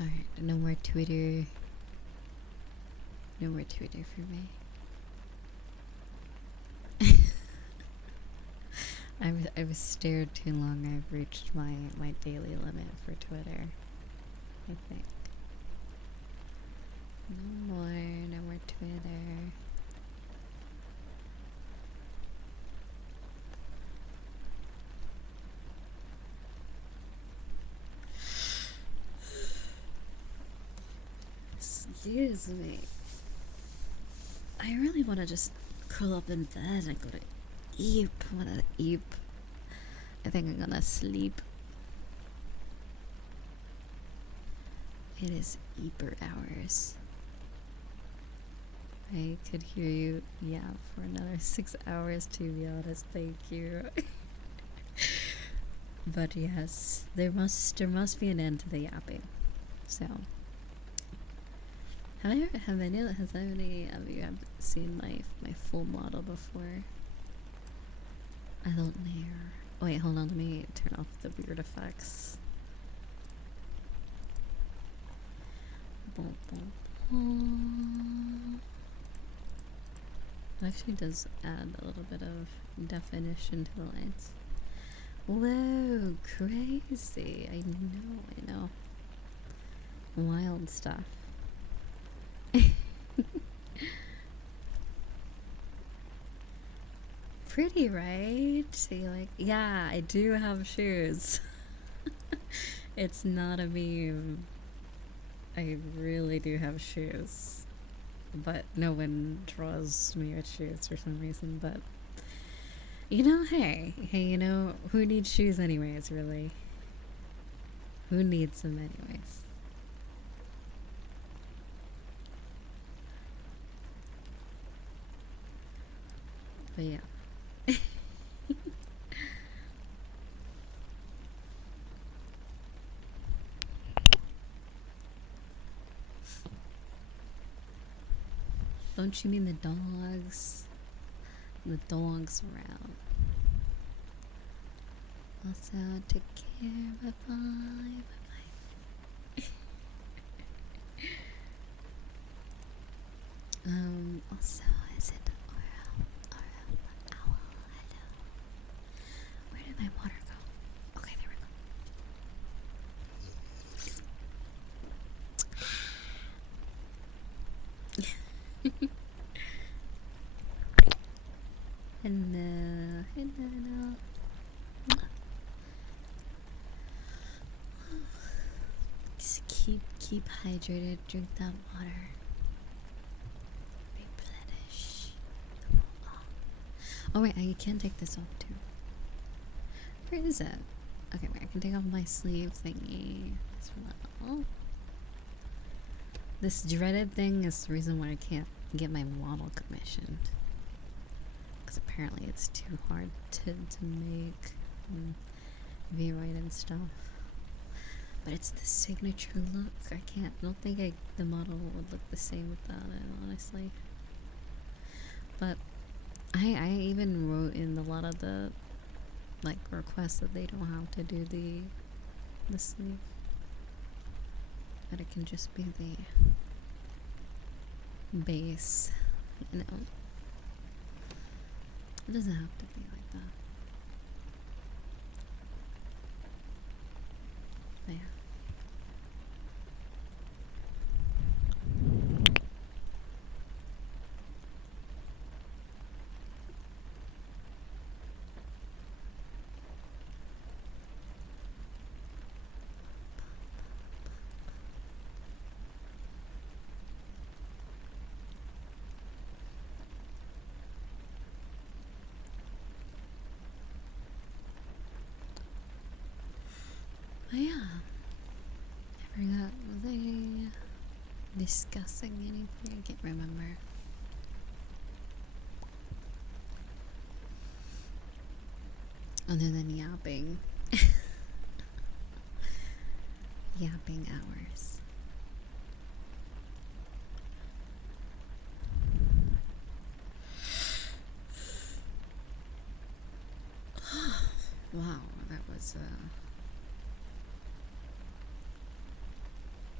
Alright, no more Twitter. No more Twitter for me. I've stared too long. I've reached my daily limit for Twitter, I think. No more Twitter. Excuse me. I really want to just curl up in bed and go to eep. I want to eep. I think I'm gonna sleep. It is eeper hours. I could hear you, yeah, for another 6 hours, to be honest. Thank you. But yes, there must be an end to the yapping. So, has any of you have seen my full model before? I don't know. Wait, hold on. Let me turn off the weird effects. Boom, boom, boom. It actually does add a little bit of definition to the lines. Whoa, crazy. I know. Wild stuff. Pretty, right? So you're like, yeah, I do have shoes. It's not a meme. I really do have shoes. But no one draws me with shoes for some reason. But, hey, who needs shoes anyways, really? Who needs them anyways? But yeah. Don't you mean the dogs? The dogs around. Also, take care. Bye-bye. Also, is it owl? Hello. Where did my water go? Okay, there we go. Hello. Just keep hydrated. Drink that water. Replenish. Oh wait, I can take this off too. Where is it? Okay, wait, I can take off my sleeve thingy as well. This dreaded thing is the reason why I can't get my model commissioned. Because apparently it's too hard to make V-Rite and stuff. But it's the signature look. I don't think the model would look the same without it, honestly. But I even wrote in a lot of the requests that they don't have to do the sleeve. That it can just be the base, It doesn't have to be like that. But yeah. But yeah, I forgot, was I discussing anything? I can't remember. Other than yapping. Yapping hours. Wow, that was a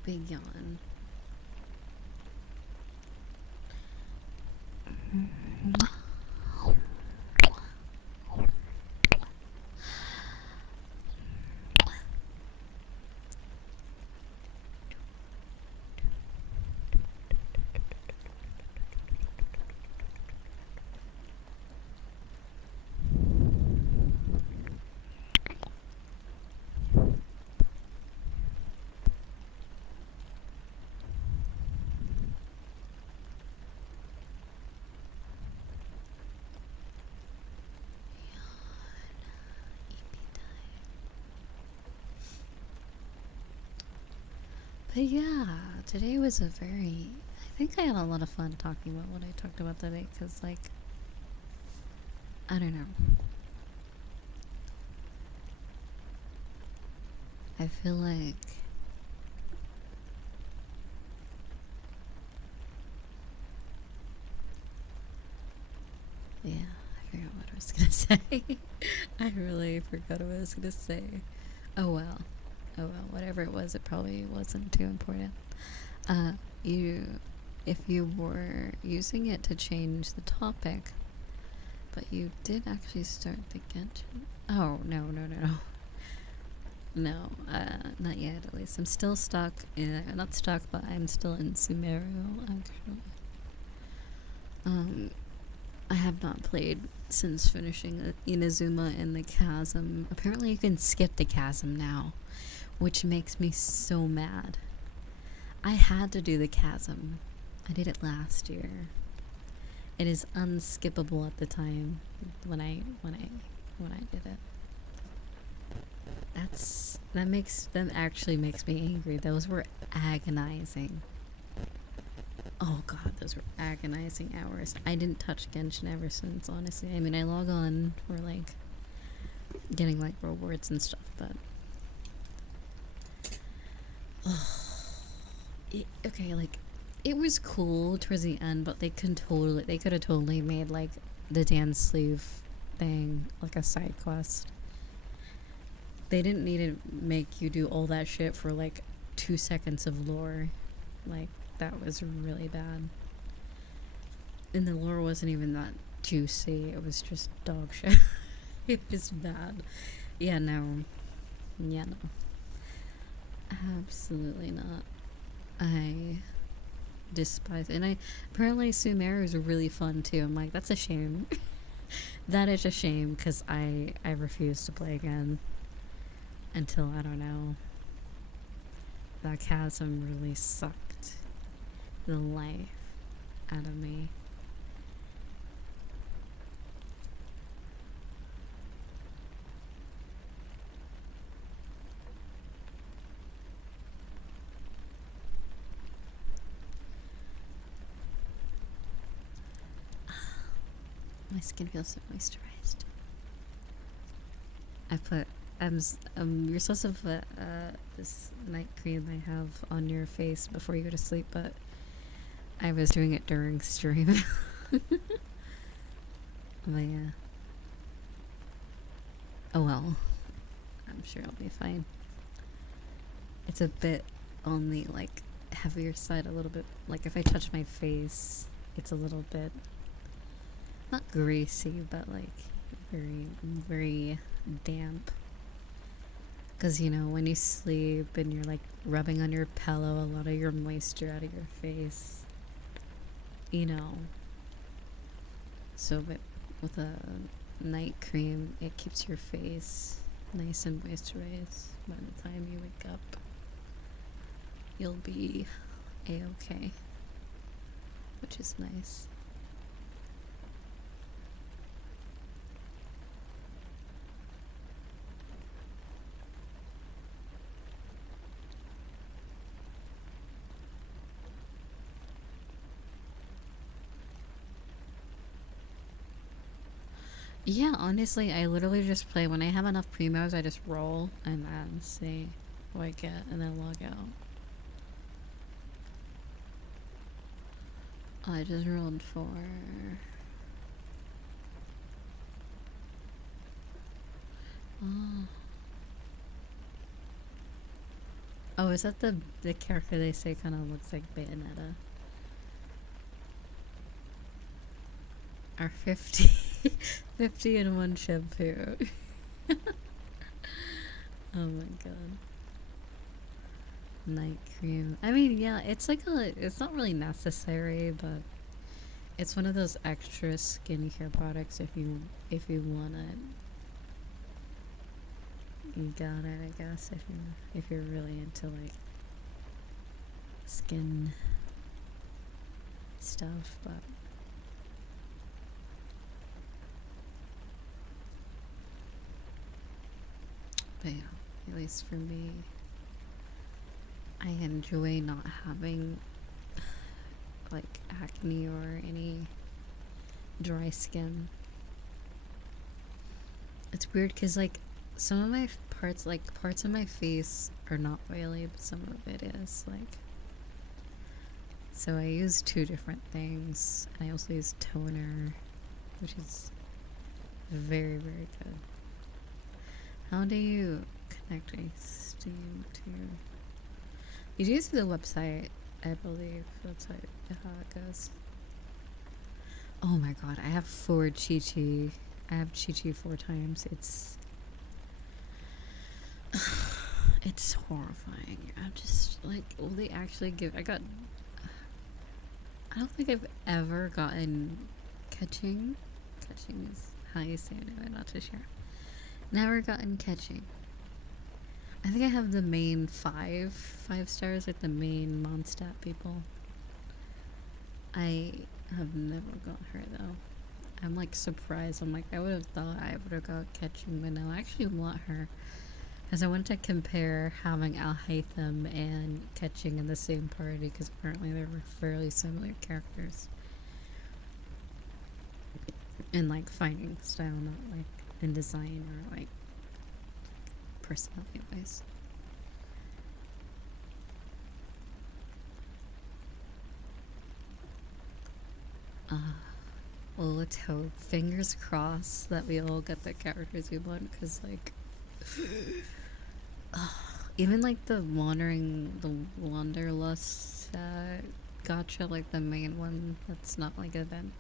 big yawn. But yeah, today was a very. I think I had a lot of fun talking about what I talked about today, because, like, I don't know. I feel like. Yeah, I forgot what I was gonna say. I really forgot what I was gonna say. Oh well. Oh well, whatever it was, it probably wasn't too important. Uh, you, if you were using it to change the topic, but you did actually start the Genshin. Oh, no. No, not yet, at least. I'm still stuck not stuck, but I'm still in Sumeru, actually. I have not played since finishing Inazuma and the Chasm. Apparently you can skip the Chasm now, which makes me so mad. I had to do the Chasm. I did it last year. It is unskippable at the time when I did it. That actually makes me angry. Those were agonizing. Oh god, those were agonizing hours. I didn't touch Genshin ever since, honestly. I mean, I log on for, like, getting, like, rewards and stuff, but... okay, like, it was cool towards the end, but they could have totally made, like, the dance sleeve thing, like, a side quest. They didn't need to make you do all that shit for, like, 2 seconds of lore. Like, that was really bad. And the lore wasn't even that juicy. It was just dog shit. It was bad. Yeah, no. Absolutely not. I despise it. And apparently Sumeru is really fun too. I'm like, that's a shame. That is a shame, because I refuse to play again until, I don't know, that Chasm really sucked the life out of me. My skin feels so moisturized. I put you're supposed to put this night cream I have on your face before you go to sleep, but I was doing it during stream. But yeah. Oh well. I'm sure I'll be fine. It's a bit on the, like, heavier side a little bit. Like, if I touch my face, it's a little bit not greasy, but, like, very, very damp. Because, you know, when you sleep and you're, like, rubbing on your pillow, a lot of your moisture out of your face, you know. So, but with a night cream, it keeps your face nice and moisturized. By the time you wake up, you'll be a-okay, which is nice. Yeah, honestly, I literally just play. When I have enough primos, I just roll and then see what I get and then log out. I just rolled for... Oh. Oh, is that the character they say kind of looks like Bayonetta? Our 50, 50 in one shampoo. Oh my god. Night cream. I mean, yeah, it's like it's not really necessary, but it's one of those extra skincare products if you want it. You got it, I guess, if you're really into like skin stuff, but yeah, at least for me, I enjoy not having like acne or any dry skin. It's weird because like some of my parts of my face are not oily, but some of it is like. So I use two different things. I also use toner, which is very, very good. How do you connect a Steam to? You use the website, I believe. That's how it goes. Oh my god, I have 4 Chi-Chi. I have Chi-Chi 4 times. It's horrifying. I'm just like, will they actually give? I don't think I've ever gotten catching. Catching is how you say it anyway, not too sure. Never gotten catching. I think I have the main 5 stars, like the main Mondstadt people. I have never got her though. I'm like surprised. I'm like, I would have thought I would have got catching, but no, I actually want her. Because I wanted to compare having Al Haytham and catching in the same party, because apparently they were fairly similar characters. In like fighting style, not like in design or like personality wise. Well, let's hope. Fingers crossed that we all get the characters we want, because like even like the Wanderlust gotcha, like the main one that's not like event.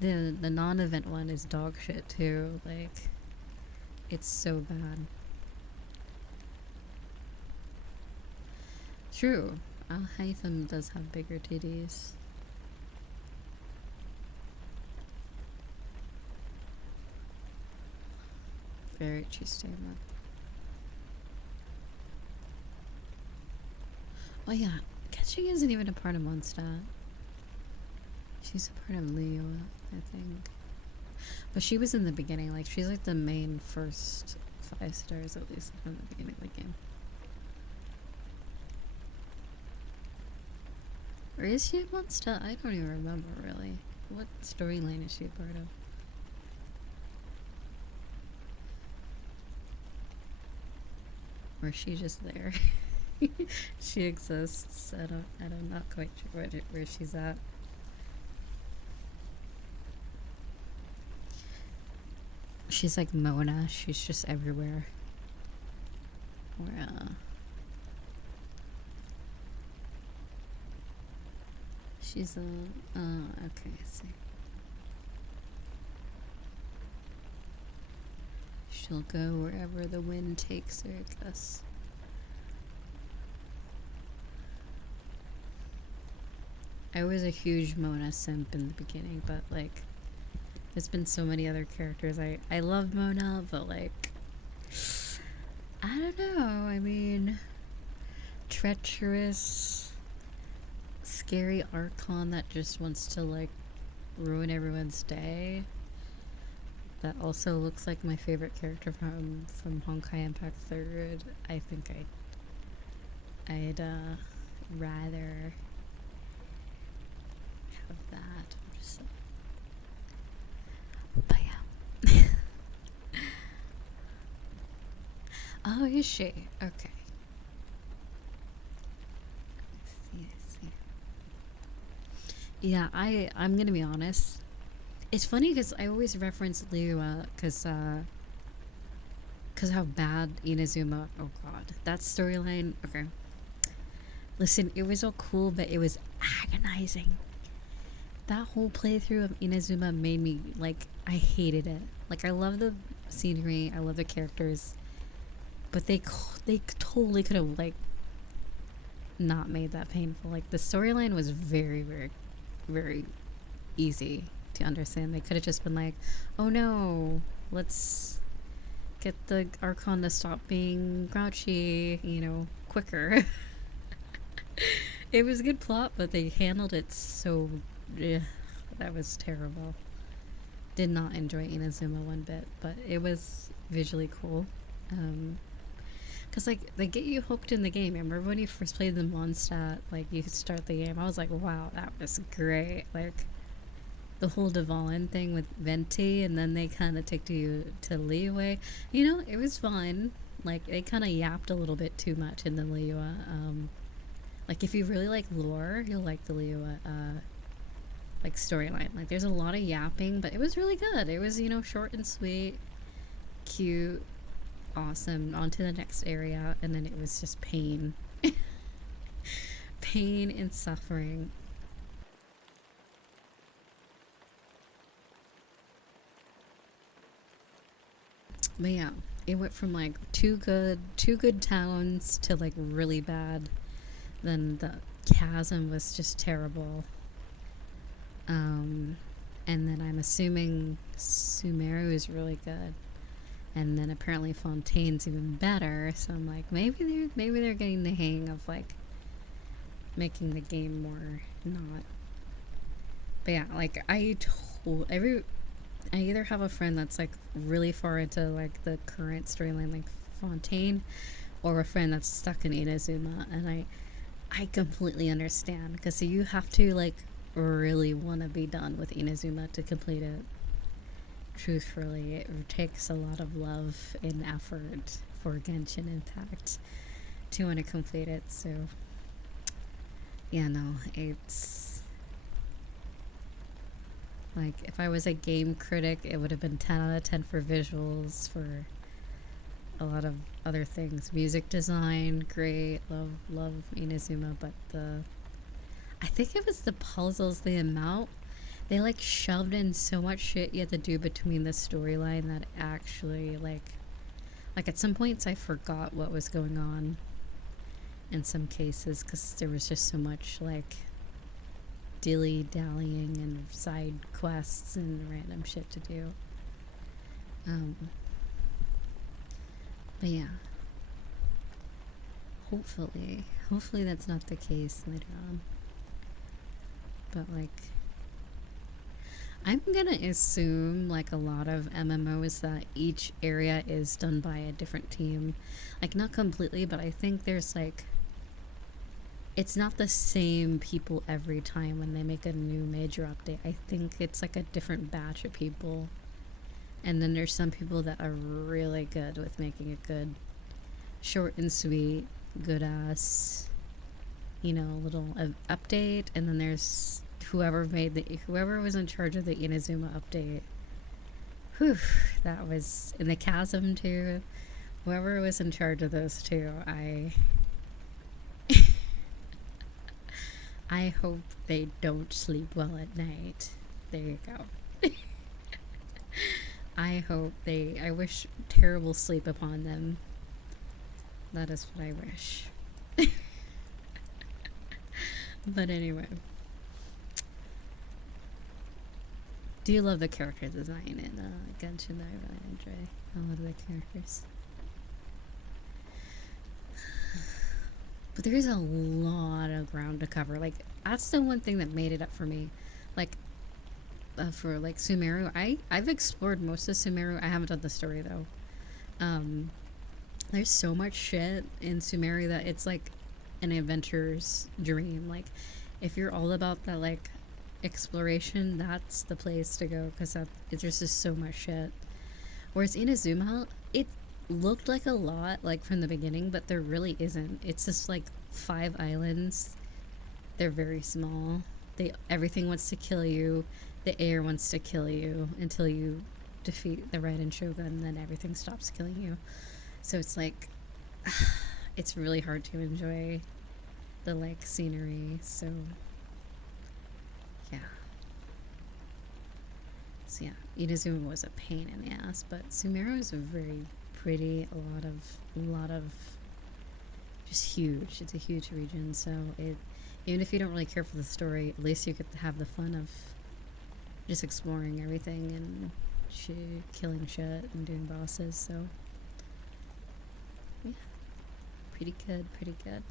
The non-event one is dog shit too. Like, it's so bad. True. Al Haytham does have bigger titties. Very true statement. Oh yeah, catching isn't even a part of Mondstadt. She's a part of Leo, I think. But she was in the beginning, like she's like the main first 5 stars at least from the beginning of the game. Or is she a Mondstadt? I don't even remember really. What storyline is she a part of? Or is she just there? She exists. I'm not quite sure where she's at. She's like Mona. She's just everywhere. Or she's a okay, I see. She'll go wherever the wind takes her, I guess. I was a huge Mona simp in the beginning, but like there's been so many other characters. I love Mona, but like I don't know. I mean, treacherous, scary Archon that just wants to like ruin everyone's day. That also looks like my favorite character from Honkai Impact 3rd. I think I'd rather have that. Just, but yeah. Oh, is she? Okay. I see. Yeah, I'm gonna be honest. It's funny because I always reference Liyue because because how bad Inazuma. Oh god, that storyline. Okay, listen, it was all cool, but it was agonizing. That whole playthrough of Inazuma made me like I hated it. Like I love the scenery, I love the characters, but they totally could have like not made that painful. Like the storyline was very very very easy to understand. They could have just been like, oh no, let's get the Archon to stop being grouchy, you know, quicker. It was a good plot, but they handled it so. Ugh, that was terrible. Did not enjoy Inazuma one bit, but it was visually cool. Cause like they get you hooked in the game. I remember when you first played the Mondstadt, like you start the game, I was like, wow, that was great. Like the whole Dvalin thing with Venti, and then they kind of take you to Liyue. You know, it was fun. Like they kind of yapped a little bit too much in the Liyue. Like if you really like lore, you'll like the Liyue like storyline. Like there's a lot of yapping, but it was really good. It was, you know, short and sweet, cute, awesome. On to the next area, and then it was just pain. Pain and suffering. But yeah, it went from like two good towns to like really bad. Then the chasm was just terrible. And then I'm assuming Sumeru is really good, and then apparently Fontaine's even better. So I'm like, maybe they're getting the hang of like making the game more not. But yeah, like I either have a friend that's like really far into like the current storyline, like Fontaine, or a friend that's stuck in Inazuma, and I completely understand, because you have to like really want to be done with Inazuma to complete it. Truthfully, it takes a lot of love and effort for Genshin Impact to want to complete it. So yeah, no, it's like if I was a game critic, it would have been 10 out of 10 for visuals, for a lot of other things. Music design, great, love Inazuma, but I think it was the puzzles, the amount they like shoved in so much shit you had to do between the storyline that actually like at some points I forgot what was going on in some cases, because there was just so much like dilly-dallying and side quests and random shit to do. But yeah, hopefully that's not the case later on. But like, I'm gonna assume like a lot of MMOs that each area is done by a different team. Like not completely, but I think there's like, it's not the same people every time when they make a new major update. I think it's like a different batch of people. And then there's some people that are really good with making a good, short and sweet, good ass, you know, little update. And then there's whoever was in charge of the Inazuma update. Whew, that was in the chasm too. Whoever was in charge of those two, I hope they don't sleep well at night. There you go. I wish terrible sleep upon them. That is what I wish. But anyway. Do you love the character design in Genshin? I really enjoy a lot of the characters. But there's a lot of ground to cover. Like, that's the one thing that made it up for me. Like, for like Sumeru, I've explored most of Sumeru. I haven't done the story though. There's so much shit in Sumeru that it's like an adventurer's dream. Like, if you're all about that like exploration, that's the place to go, because there's just so much shit. Whereas Inazuma, it looked like a lot like from the beginning, but there really isn't. It's just like 5 islands. They're very small. Everything wants to kill you. The air wants to kill you until you defeat the Raiden Shogun, then everything stops killing you. So it's like, it's really hard to enjoy the like scenery. So yeah. So yeah, Inazuma was a pain in the ass, but Sumeru is very pretty. A lot of just huge. It's a huge region, so it, even if you don't really care for the story, at least you get to have the fun of just exploring everything and killing shit and doing bosses. So yeah, pretty good, pretty good.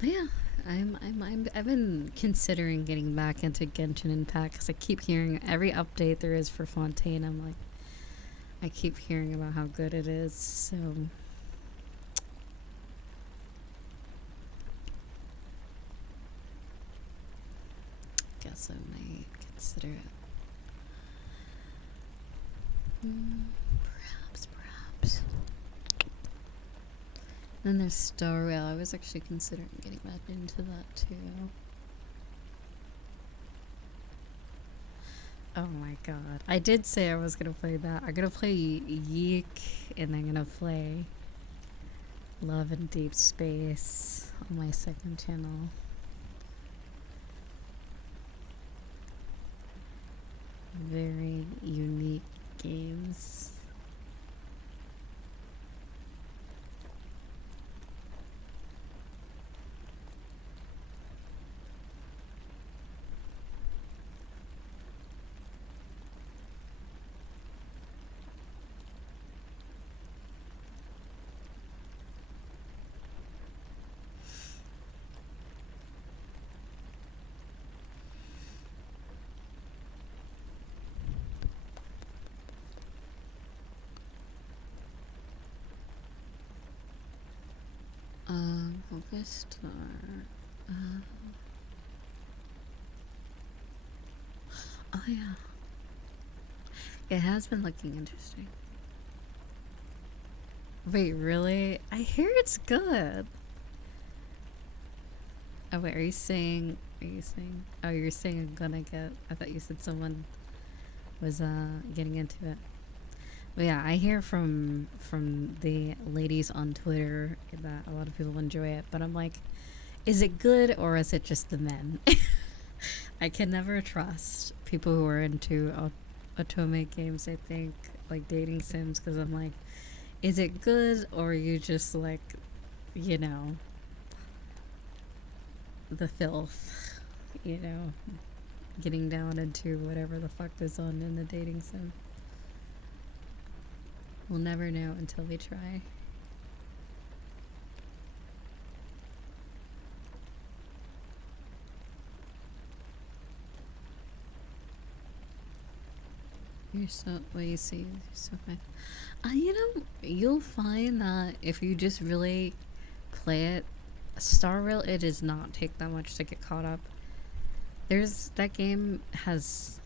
But yeah, I've been considering getting back into Genshin Impact because I keep hearing every update there is for Fontaine. I'm like, I keep hearing about how good it is. So guess I might consider it. Perhaps. Then there's Star Rail. I was actually considering getting back into that too. Oh my god. I did say I was gonna play that. I'm gonna play Yeek and I'm gonna play Love in Deep Space on my second channel. Very unique games. August or oh yeah. It has been looking interesting. Wait, really? I hear it's good. Oh wait, are you saying oh, you're saying I'm gonna get, I thought you said someone was getting into it. But yeah, I hear from the ladies on Twitter that a lot of people enjoy it, but I'm like, is it good or is it just the men? I can never trust people who are into otome games, I think, like dating sims, because I'm like, is it good or are you just like, you know, the filth, you know, getting down into whatever the fuck goes on in the dating sim? We'll never know until we try. You're so, what you see, you're so fine. You know, you'll find that if you just really play it, Star Rail, it does not take that much to get caught up. That game has,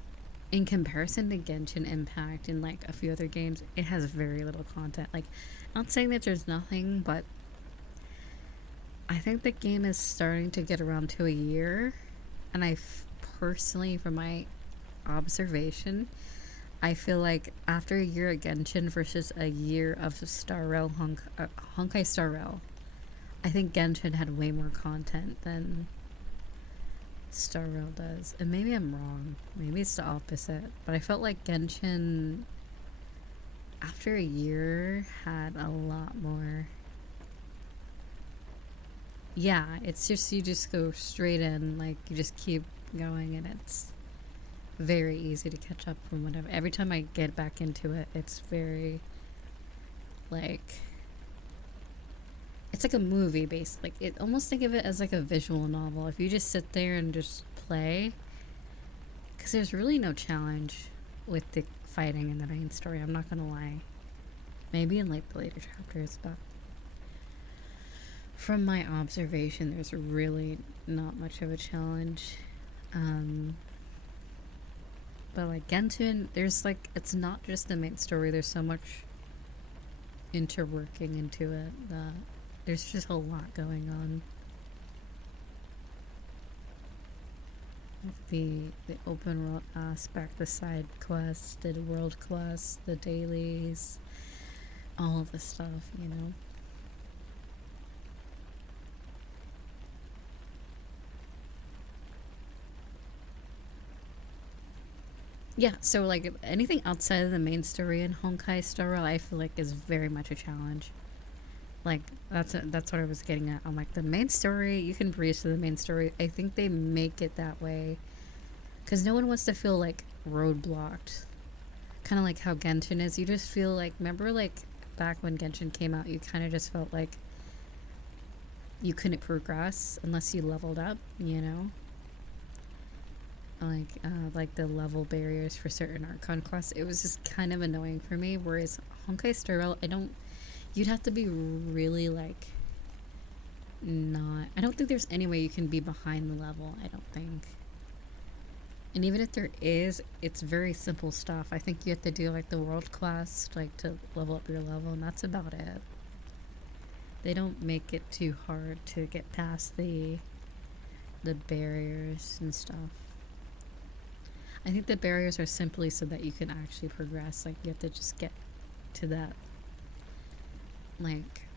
in comparison to Genshin Impact and like a few other games, it has very little content. Like, not saying that there's nothing, but I think the game is starting to get around to a year, and personally, from my observation, I feel like after a year of Genshin versus a year of Star Rail, Honkai Star Rail, I think Genshin had way more content than Star Rail does. And maybe I'm wrong. Maybe it's the opposite. But I felt like Genshin, after a year, had a lot more. Yeah, it's just, you just go straight in, like, you just keep going, and it's very easy to catch up from whatever. Every time I get back into it, it's very, like, it's like a movie based, like, it almost, think of it as like a visual novel. If you just sit there and just play, because there's really no challenge with the fighting in the main story, I'm not gonna lie. Maybe in like the later chapters, but from my observation, there's really not much of a challenge. But like Genshin, there's like, it's not just the main story, there's so much interworking into it that there's just a lot going on. With the open world aspect, the side quests, the world quests, the dailies, all of the stuff, you know. Yeah, so like anything outside of the main story in Honkai Star Rail, I feel like is very much a challenge. Like that's what I was getting at. I'm like the main story, you can breeze through the main story. I think they make it that way because no one wants to feel like roadblocked. Kind of like how Genshin is. You just feel like, remember like back when Genshin came out, you kind of just felt like you couldn't progress unless you leveled up, you know? Like the level barriers for certain Archon quests. It was just kind of annoying for me. Whereas Honkai Star Rail, you'd have to be really like, not, I don't think there's any way you can be behind the level, I don't think. And even if there is, it's very simple stuff. I think you have to do like the world quest, like to level up your level, and that's about it. They don't make it too hard to get past the barriers and stuff. I think the barriers are simply so that you can actually progress. Like you have to just get to that like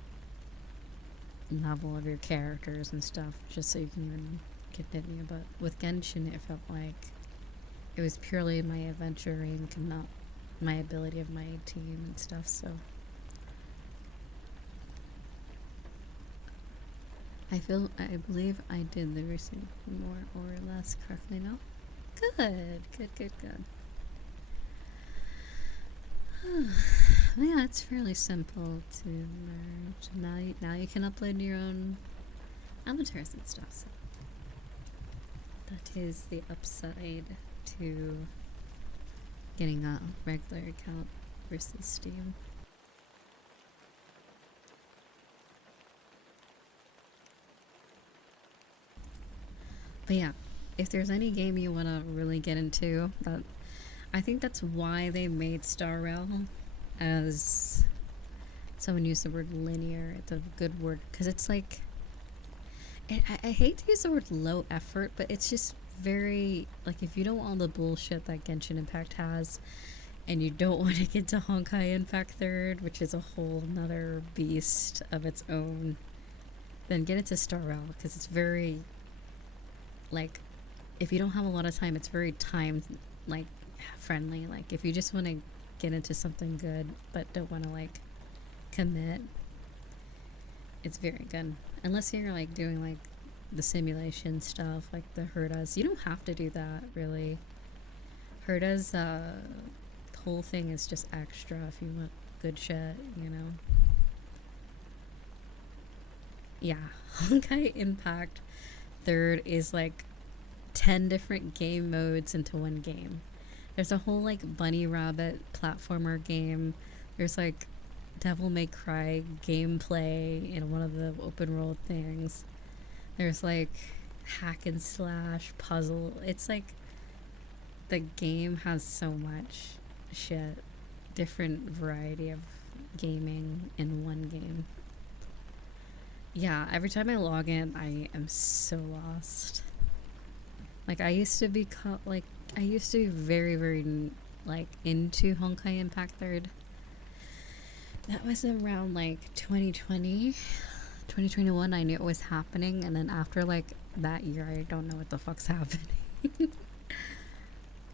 level of your characters and stuff, just so you can even continue. But with Genshin, it felt like it was purely my adventuring and not my ability of my team and stuff. So I believe I did the receipt more or less correctly now. Good. Yeah, it's fairly simple to merge. Now you can upload your own avatars and stuff. So that is the upside to getting a regular account versus Steam. But yeah, if there's any game you want to really get into, I think that's why they made Star Rail, as someone used the word linear. It's a good word because it's like, I hate to use the word low effort, but it's just very, like, if you don't want all the bullshit that Genshin Impact has, and you don't want to get to Honkai Impact 3rd, which is a whole nother beast of its own, then get into Star Rail because it's very, like, if you don't have a lot of time, it's very time, like, friendly. Like, if you just want to get into something good but don't want to, like, commit, it's very good. Unless you're, like, doing, like, the simulation stuff, like the Herdas. You don't have to do that, really. Herdas, whole thing is just extra if you want good shit, you know? Yeah, Honkai Impact 3rd is like 10 different game modes into one game. There's a whole like bunny rabbit platformer game. There's like Devil May Cry gameplay in one of the open world things. There's like hack and slash puzzle. It's like the game has so much shit, different variety of gaming in one game. Yeah, every time I log in, I am so lost. Like, I used to be very, very, like, into Honkai Impact 3rd. That was around, like, 2020, 2021. I knew it was happening, and then after, like, that year, I don't know what the fuck's happening.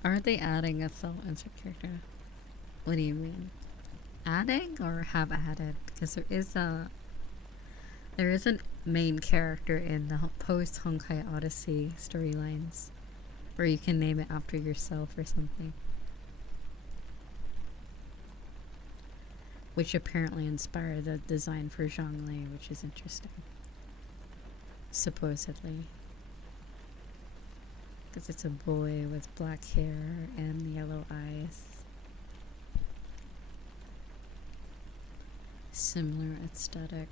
Aren't they adding a self-insert character? What do you mean? Adding or have added? Because there is a main character in the post Honkai Odyssey storylines where you can name it after yourself or something, which apparently inspired the design for Zhongli, which is interesting, supposedly, because it's a boy with black hair and yellow eyes. Similar aesthetic.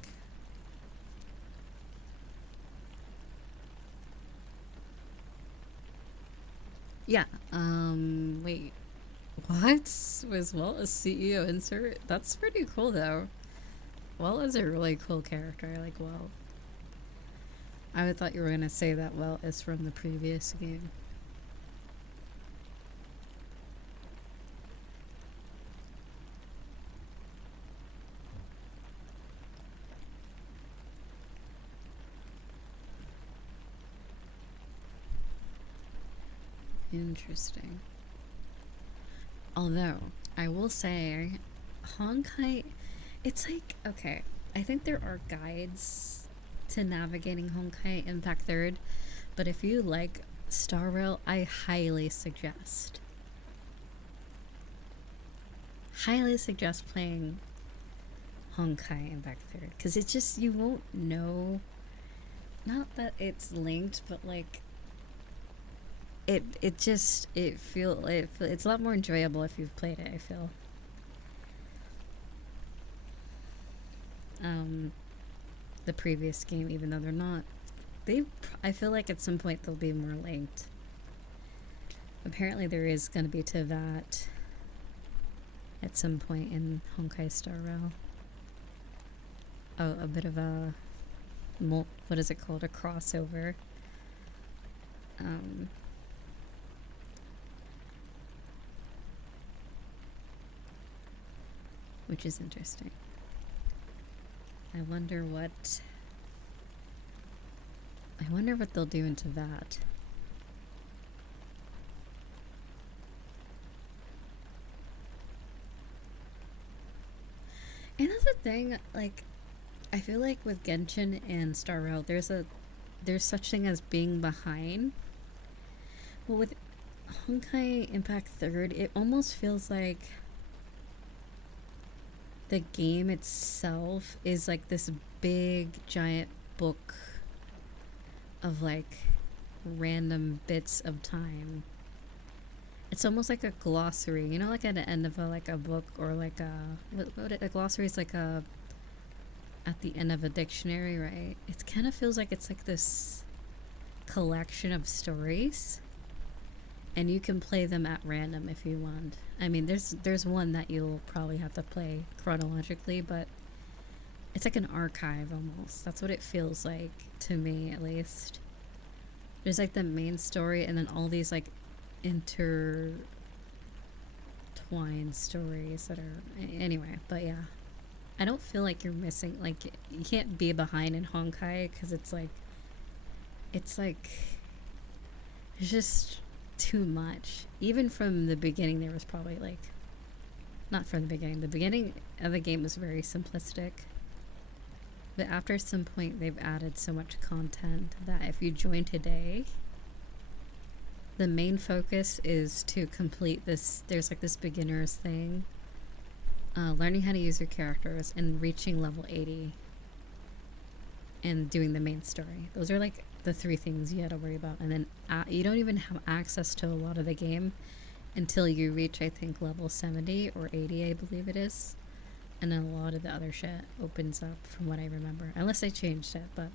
Yeah. Wait. What? Was Walt a CEO insert? That's pretty cool, though. Walt is a really cool character. I like Walt. I thought you were gonna say that Walt is from the previous game. Interesting. Although, I will say, Honkai, it's like, okay, I think there are guides to navigating Honkai Impact Third, but if you like Star Rail, I highly suggest playing Honkai Impact Third, because it's just, you won't know, not that it's linked, but like, it's a lot more enjoyable if you've played it, I feel. The previous game, even though they're not, I feel like at some point they'll be more linked. Apparently there is going to be to that at some point in Honkai Star Rail. Oh, a bit of a, what is it called, a crossover. Which is interesting. I wonder what they'll do into that. And that's the thing, like, I feel like with Genshin and Star Rail, there's such thing as being behind. Well, with Honkai Impact Third, it almost feels like the game itself is like this big giant book of like random bits of time. It's almost like a glossary, you know, like at the end of a book, or like a glossary is like at the end of a dictionary, right? It kind of feels like it's like this collection of stories, and you can play them at random if you want. I mean, there's one that you'll probably have to play chronologically, but it's like an archive almost. That's what it feels like to me, at least. There's like the main story, and then all these like intertwined stories that are, anyway. But yeah, I don't feel like you're missing, like, you can't be behind in Honkai, because it's just too much. Even from the beginning, there was probably like, not from the beginning of the game was very simplistic, but after some point they've added so much content that if you join today, the main focus is to complete this. There's like this beginner's thing, learning how to use your characters and reaching level 80 and doing the main story. Those are like the three things you had to worry about, and then you don't even have access to a lot of the game until you reach, I think, level 70 or 80, I believe it is, and then a lot of the other shit opens up, from what I remember, unless they changed it. But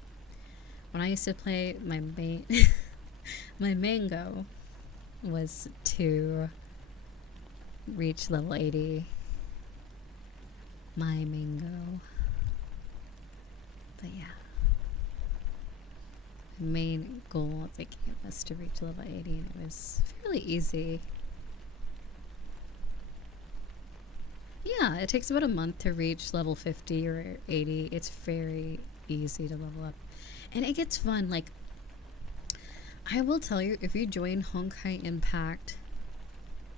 when I used to play, my main my main goal was to reach level 80. My main goal. But yeah, the main goal of the game was to reach level 80, and it was fairly easy. Yeah, it takes about a month to reach level 50 or 80. It's very easy to level up, and it gets fun. Like, I will tell you, if you join Honkai Impact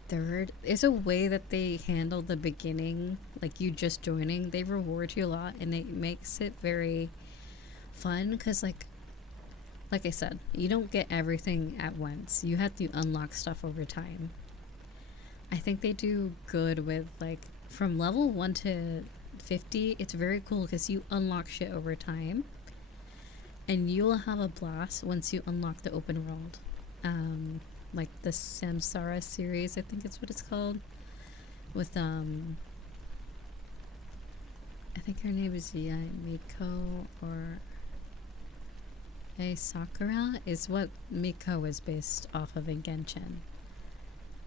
Third, it's a way that they handle the beginning, like you just joining. They reward you a lot, and it makes it very fun, because like I said, you don't get everything at once. You have to unlock stuff over time. I think they do good with, like, from level 1 to 50, it's very cool because you unlock shit over time, and you'll have a blast once you unlock the open world. Like the Samsara series, I think it's what it's called, with I think her name is Miko, or Sakura is what Miko was based off of in Genshin.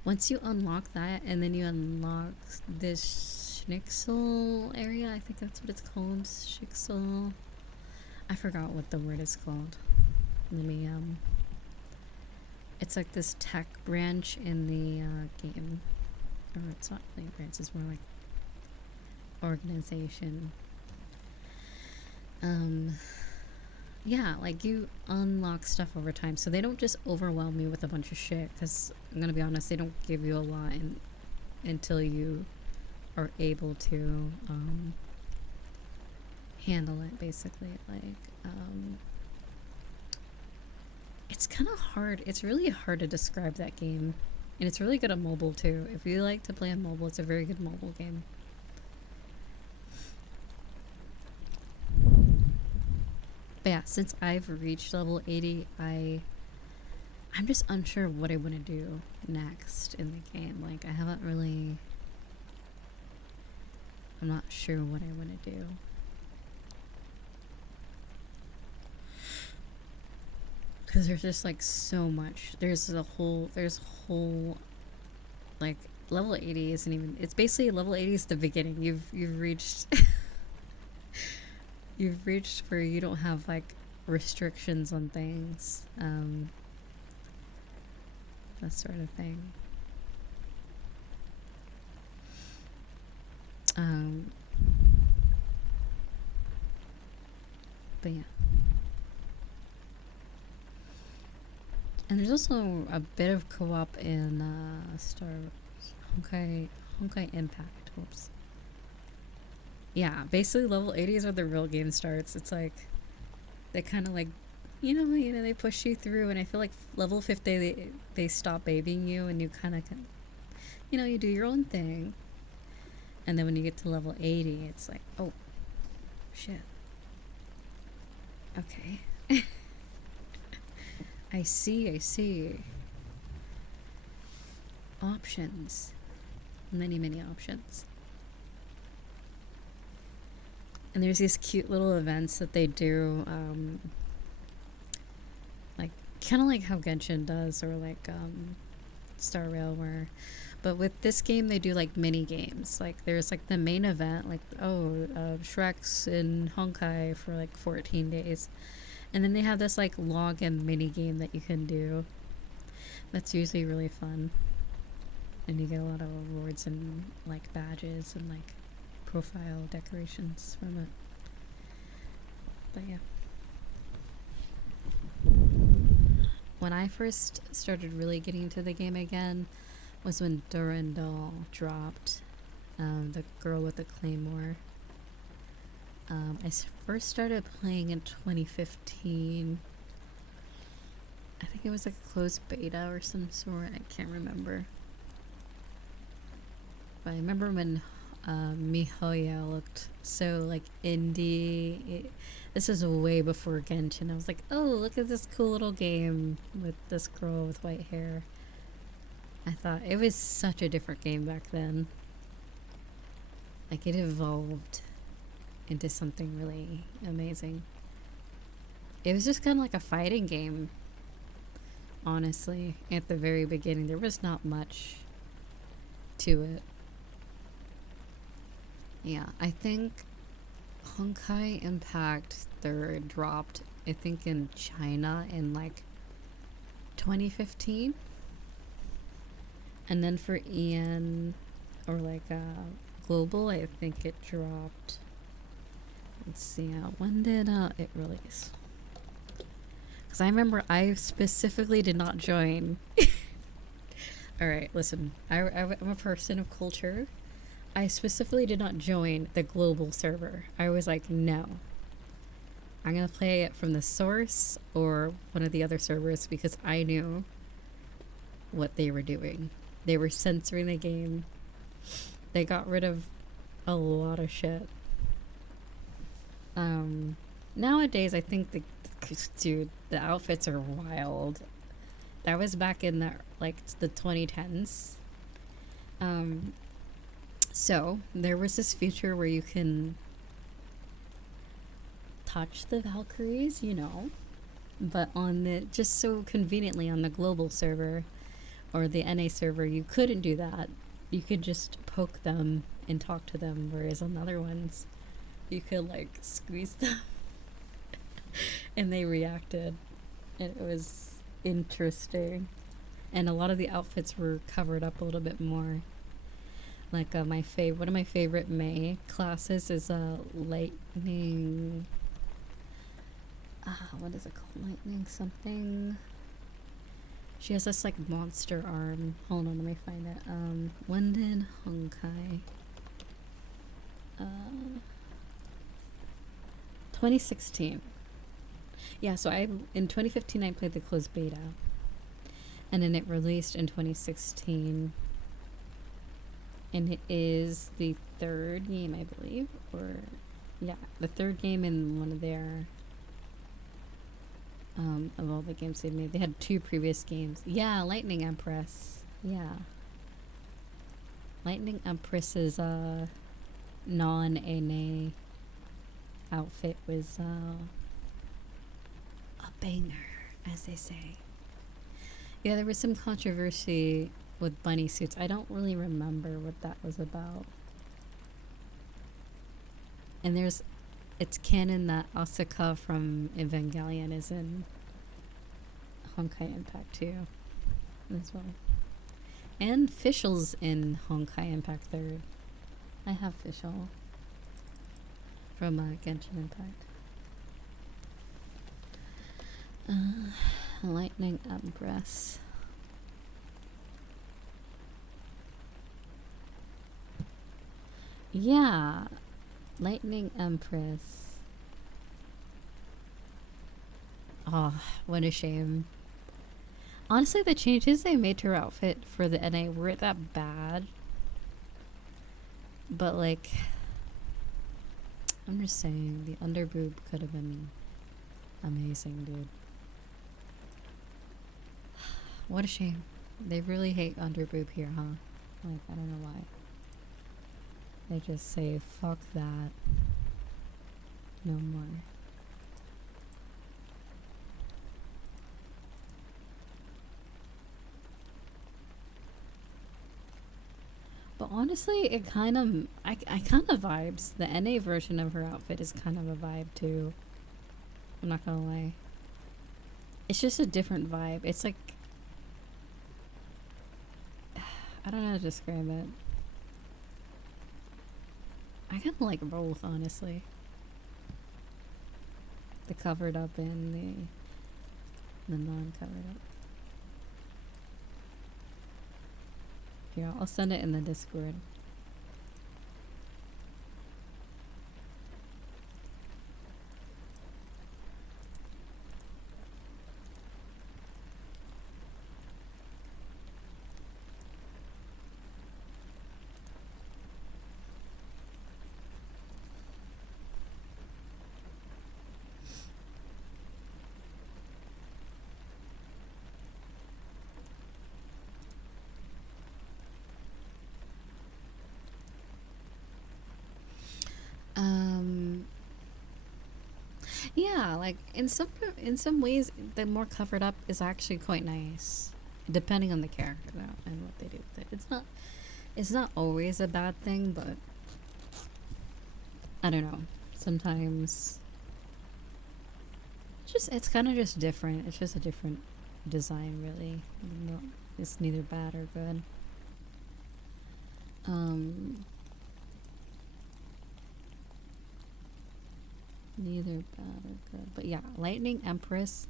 Once you unlock that, and then you unlock this Schnixel area, I think that's what it's called. Schnixel. I forgot what the word is called. Let me, it's like this tech branch in the game. Or it's not really a branch, it's more like organization. Yeah, like you unlock stuff over time, so they don't just overwhelm you with a bunch of shit, because I'm gonna be honest, they don't give you a lot until you are able to handle it, basically. Like, it's kind of hard, it's really hard to describe that game, and it's really good on mobile too. If you like to play on mobile, it's a very good mobile game. But yeah, since I've reached level 80, I'm just unsure of what I want to do next in the game. Like, I'm not sure what I want to do. Because there's just like so much. There's whole, like, level 80 isn't even, it's basically level 80 is the beginning. You've reached, you've reached where you don't have like restrictions on things. That sort of thing. But yeah. And there's also a bit of co-op in Star Wars. Honkai Impact. Whoops. Yeah, basically level 80 is where the real game starts. It's like they kind of like, you know, they push you through, and I feel like level 50 they stop babying you, and you kind of, you know, you do your own thing. And then when you get to level 80, it's like, oh, shit. Okay. I see. Options. Many options. And there's these cute little events that they do, like, kind of like how Genshin does, or like, Star Railware. But with this game, they do like mini games. Like, there's like the main event, like, Shrek's in Honkai for like 14 days. And then they have this like login mini game that you can do. That's usually really fun. And you get a lot of rewards and like badges and like profile decorations from it. But yeah. When I first started really getting into the game again was when Durandal dropped, the girl with the claymore. I first started playing in 2015. I think it was like a closed beta or some sort. I can't remember. But I remember when Mihoya looked so like indie. This was way before Genshin. I was like, oh, look at this cool little game with this girl with white hair. I thought it was such a different game back then. Like, it evolved into something really amazing. It was just kind of like a fighting game, honestly. At the very beginning, there was not much to it. Yeah, I think Honkai Impact 3rd dropped, I think, in China in like 2015. And then for EN, or like global, I think it dropped. Let's see, when did it release? Because I remember I specifically did not join. Alright, listen, I'm a person of culture. I specifically did not join the global server. I was like, no. I'm going to play it from the source or one of the other servers, because I knew what they were doing. They were censoring the game. They got rid of a lot of shit. Nowadays, I think the outfits are wild. That was back in the 2010s. So there was this feature where you can touch the Valkyries, you know, but on the, just so conveniently on the global server, or the NA server, you couldn't do that. You could just poke them and talk to them, whereas on other ones, you could like squeeze them and they reacted. And it was interesting. And a lot of the outfits were covered up a little bit more. Like one of my favorite May classes is lightning. What is it called? Lightning something. She has this like monster arm. Hold on, let me find it. When did Honkai? 2016. Yeah, so in 2015 I played the closed beta, and then it released in 2016, and it is the third game, I believe, or yeah, the third game in one of their of all the games they made. They had 2 previous games. Yeah, Lightning Empress. Yeah, Lightning Empress's non-NA outfit was a banger, as they say. Yeah, there was some controversy with bunny suits. I don't really remember what that was about. And it's canon that Asuka from Evangelion is in Honkai Impact 2 as well. And Fischl's in Honkai Impact 3rd. I have Fischl from Genshin Impact. Lightning Empress. Yeah, Lightning Empress. Oh, what a shame. Honestly, the changes they made to her outfit for the NA weren't that bad. But like, I'm just saying, the underboob could have been amazing, dude. What a shame. They really hate underboob here, huh? Like, I don't know why. They just say, fuck that. No more. But honestly, it kind of, I kind of vibes. The NA version of her outfit is kind of a vibe too. I'm not gonna lie. It's just a different vibe. It's like, I don't know how to describe it. I kind of like both, honestly. The covered up and the non-covered up. Here, I'll send it in the Discord. Yeah, like in some ways, the more covered up is actually quite nice, depending on the character though, and what they do with it. It's not always a bad thing, but I don't know. Sometimes it's kind of just different. It's just a different design, really. No, it's neither bad or good. Neither bad or good. But yeah, Lightning Empress.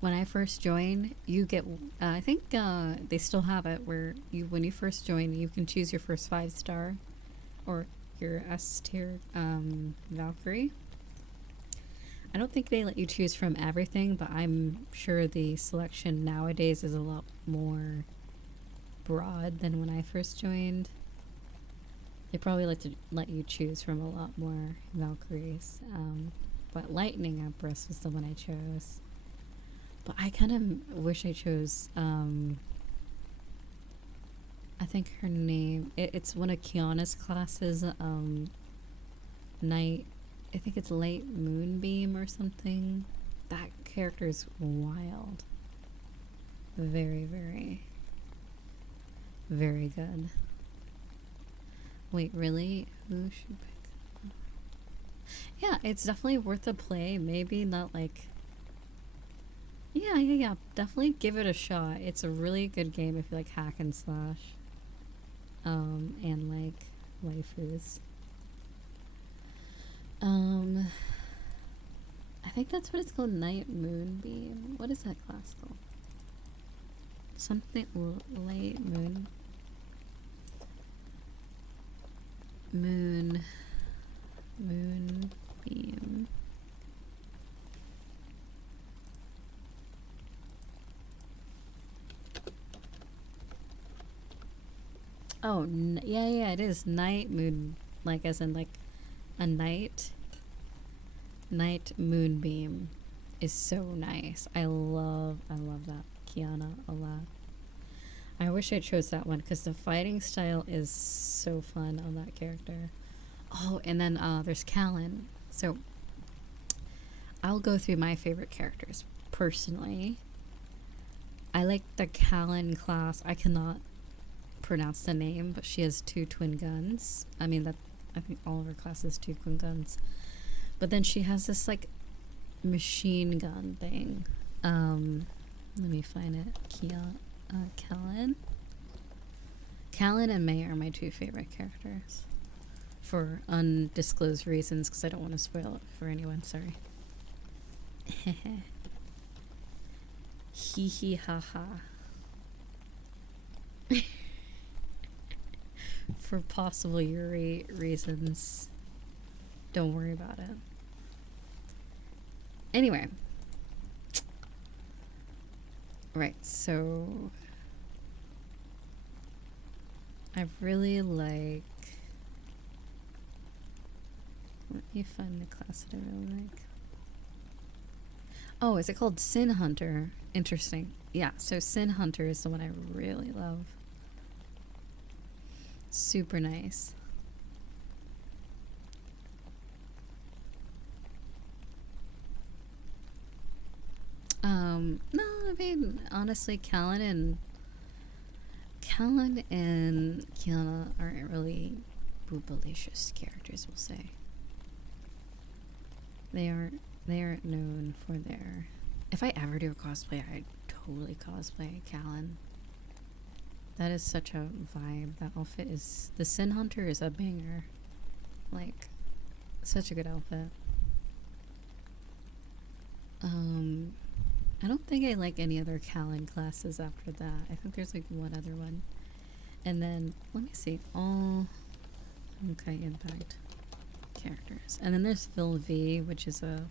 When I first joined, you get. I think they still have it where when you first join, you can choose your first 5-star, or your S tier Valkyrie. I don't think they let you choose from everything, but I'm sure the selection nowadays is a lot more broad than when I first joined. They probably like to let you choose from a lot more Valkyries. But Lightning Empress was the one I chose. But I kind of wish I chose, I think her name, it's one of Kiana's classes, Night, I think it's Late Moonbeam or something. That character is wild. Very, very very good. Wait, really? Who should pick? Yeah, it's definitely worth a play. Maybe not like... Yeah. Definitely give it a shot. It's a really good game if you like hack and slash. And like waifus. I think that's what it's called, Night Moonbeam. What is that class called? Something light moon. Moonbeam. Oh, yeah, it is Night Moon, like as in like a night. Night Moonbeam is so nice. I love that Kiana a lot. I wish I chose that one because the fighting style is so fun on that character. Oh, and then there's Callan. So I'll go through my favorite characters personally. I like the Callan class. I cannot pronounce the name, but she has 2 twin guns. I mean, that I think all of her classes 2 twin guns. But then she has this like machine gun thing. Let me find it. Callan. Callan and May are my 2 favorite characters. For undisclosed reasons, because I don't want to spoil it for anyone, sorry. Hee hee ha ha. For possible Yuri reasons. Don't worry about it. Anyway. Right, so I really like... Let me find the class that I really like. Oh, is it called Sin Hunter? Interesting. Yeah, so Sin Hunter is the one I really love. Super nice. No, I mean, honestly, Callan and Kiana aren't really boobalicious characters, we'll say. They aren't known for their... If I ever do a cosplay, I'd totally cosplay Callan. That is such a vibe. That outfit is... The Sin Hunter is a banger. Like, such a good outfit. I don't think I like any other Callan classes after that. I think there's like one other one. And then, let me see. All Honkai Impact characters. And then there's Phil V, which is a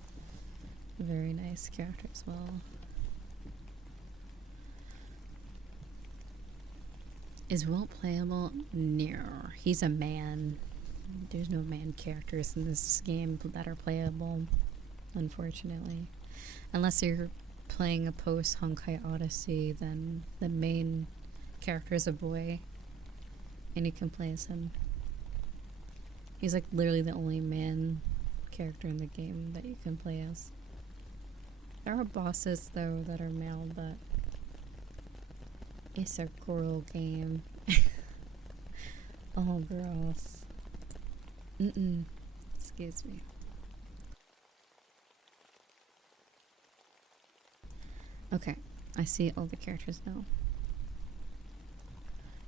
very nice character as well. Is Walt playable? No. He's a man. There's no man characters in this game that are playable, unfortunately. Unless you're playing a post-Honkai Odyssey, then the main character is a boy, and you can play as him. He's like literally the only man character in the game that you can play as. There are bosses though that are male, but it's a girl game. All girls. Excuse me. Okay, I see all the characters now.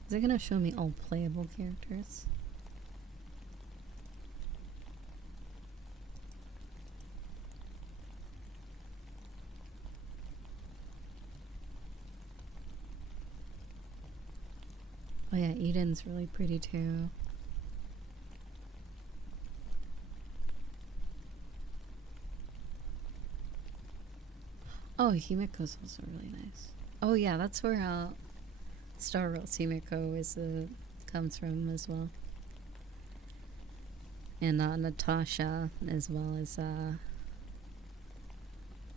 Is it gonna show me all playable characters? Oh yeah, Eden's really pretty too. Oh, Himiko's also really nice. Oh yeah, that's where Star Wars Himiko is comes from as well. And Natasha as well as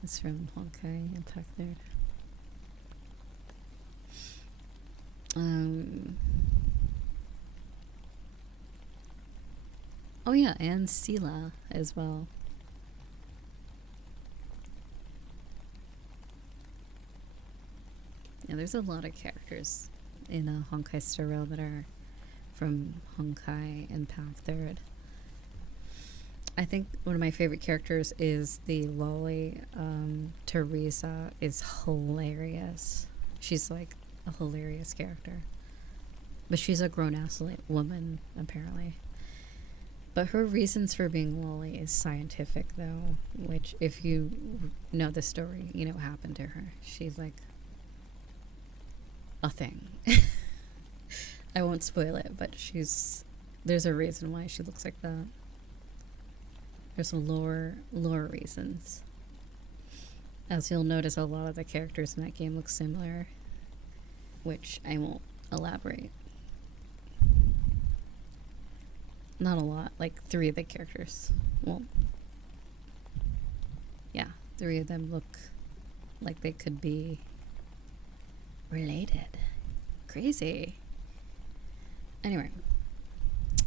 is from Honkai Impact there. Oh yeah, and Sela as well. Yeah, there's a lot of characters in a Honkai Star Rail that are from Honkai Impact 3rd. I think one of my favorite characters is the lolly. Teresa is hilarious. She's like a hilarious character. But she's a grown-ass woman, apparently. But her reasons for being lolly is scientific, though, which, if you know the story, you know what happened to her. She's like a thing. I won't spoil it, but there's a reason why she looks like that. There's some lore reasons. As you'll notice, a lot of the characters in that game look similar, which I won't elaborate. Not a lot, like 3 of the characters. Well, yeah, 3 of them look like they could be related. Crazy. Anyway,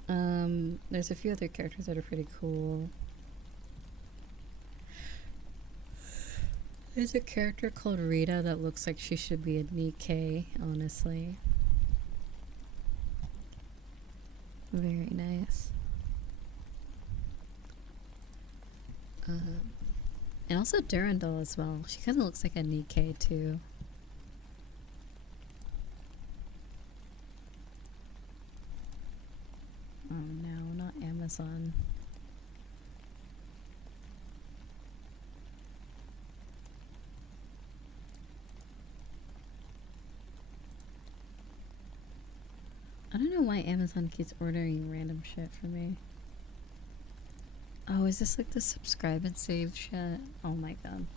there's a few other characters that are pretty cool. There's a character called Rita that looks like she should be a Nikkei, honestly. Very nice. And also Durandal as well. She kind of looks like a Nikkei too. Oh no, not Amazon. I don't know why Amazon keeps ordering random shit for me. Oh, is this like the subscribe and save shit? Oh my god.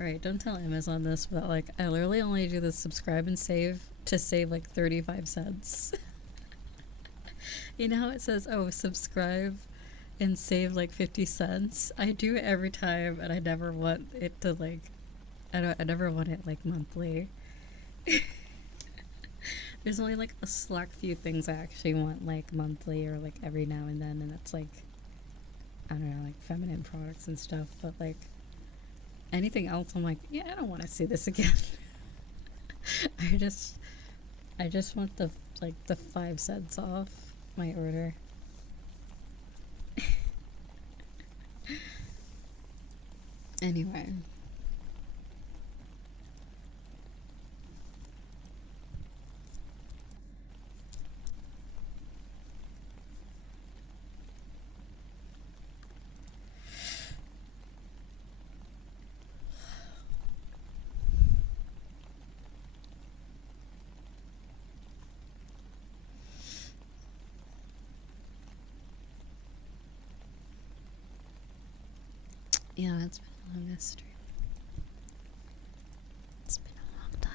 Alright, don't tell Amazon this, but like, I literally only do the subscribe and save to save like 35 cents. You know how it says, oh, subscribe and save like 50 cents? I do it every time, and I never want it to like, I never want it like monthly. There's only like a select few things I actually want like monthly or like every now and then, and it's like, I don't know, like feminine products and stuff, but like anything else I'm like, yeah, I don't want to see this again. I just want the like the 5 cents off my order. Anyway, yeah, it's been a long stream. It's been a long time.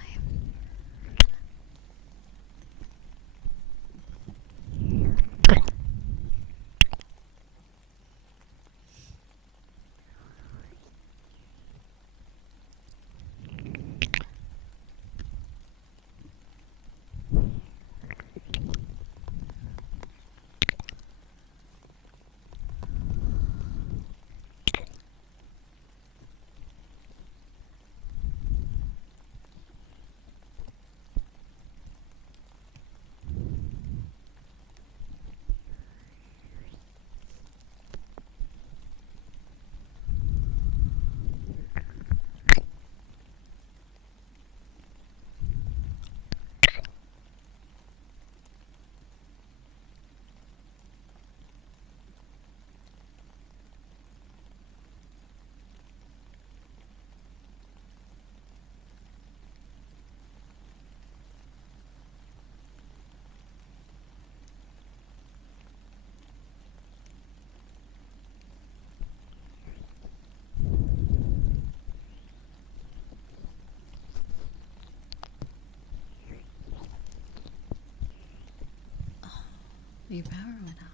Your power went out.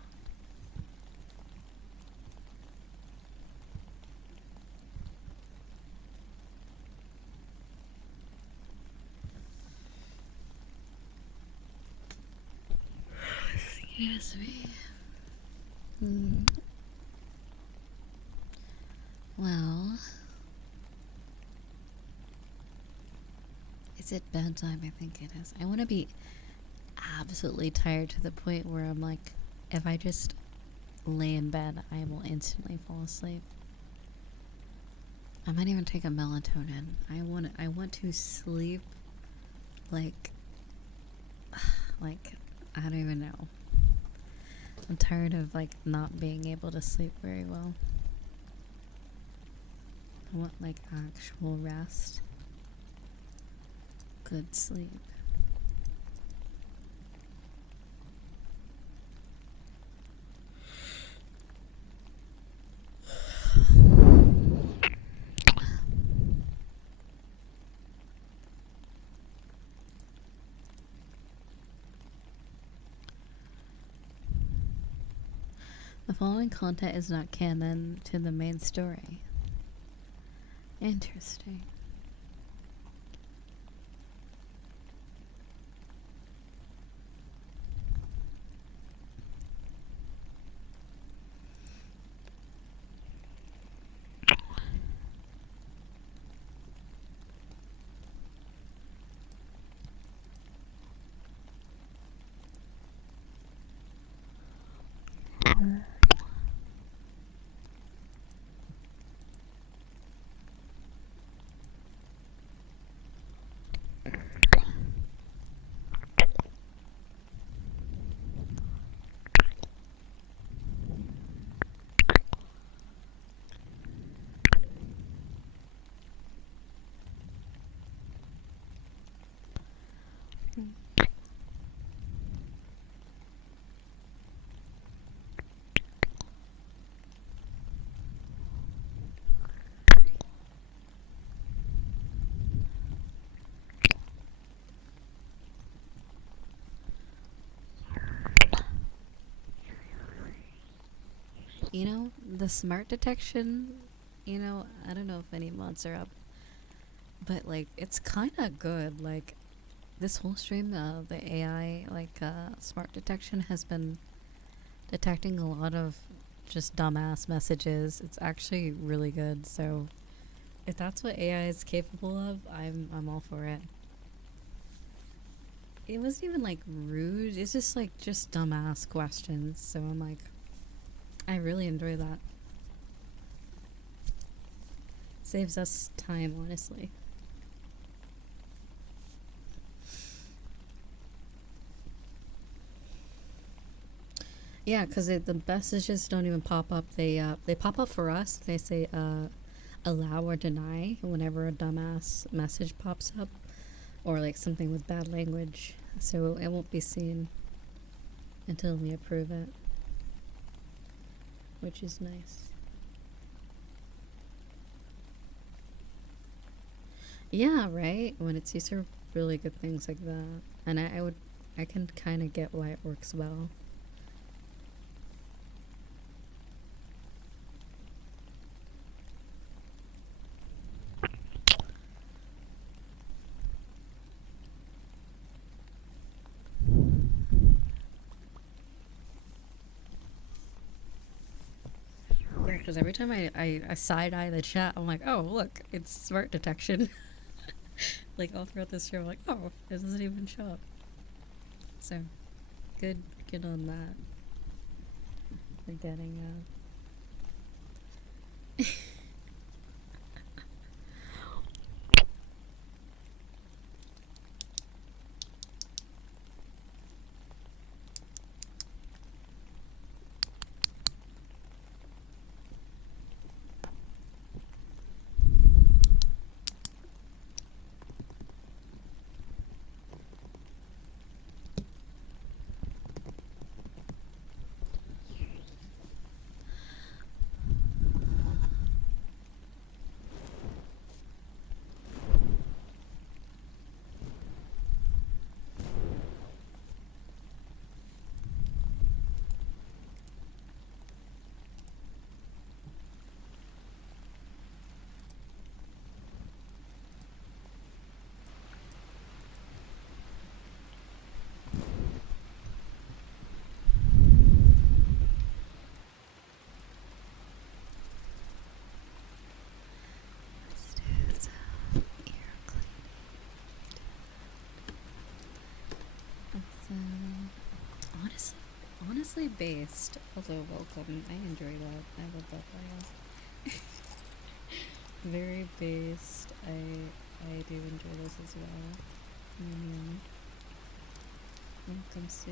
Excuse me. Well, Is it bedtime? I think it is. I want to be absolutely tired to the point where I'm like, if I just lay in bed, I will instantly fall asleep. I might even take a melatonin. I want to sleep like I don't even know. I'm tired of like not being able to sleep very well. I want like actual rest. Good sleep. The following content is not canon to the main story. Interesting. You know, the smart detection, you know, I don't know if any mods are up, but like it's kind of good. Like this whole stream, the AI smart detection has been detecting a lot of just dumbass messages. It's actually really good. So if that's what AI is capable of, I'm all for it. It wasn't even like rude. It's just like just dumbass questions. So I'm like, I really enjoy that. Saves us time, honestly. Yeah, because the messages don't even pop up. They pop up for us. They say allow or deny whenever a dumbass message pops up, or like something with bad language. So it won't be seen until we approve it, which is nice. Yeah, right. When it's these are really good things like that, and I can kind of get why it works well. Yeah, because every time I side eye the chat, I'm like, oh look, it's smart detection. Like all throughout this show, I'm like, oh, it doesn't even show up. So, good on that. For getting Honestly based, although welcome. I enjoy that. I love that bio. Very based. I do enjoy this as well. Welcome, Sue.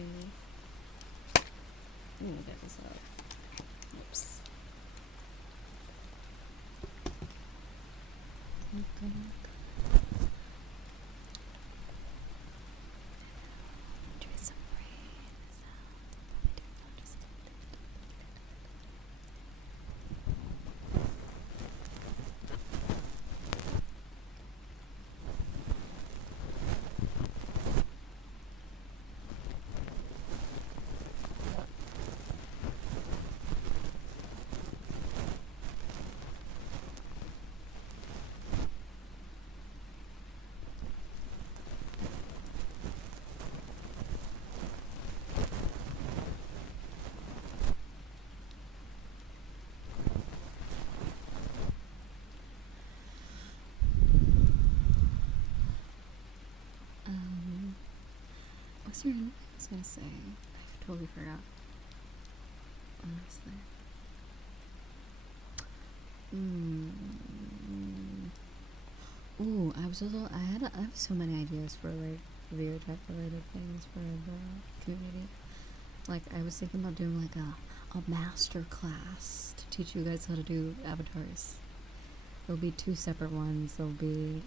Ooh, that was loud. Oops. Welcome. Enjoy some rain. What's your name? I was gonna say. I totally forgot. Honestly. Ooh, I have so many ideas for like VRChat related things for the community. Like I was thinking about doing like a master class to teach you guys how to do avatars. There'll be 2 separate ones. There'll be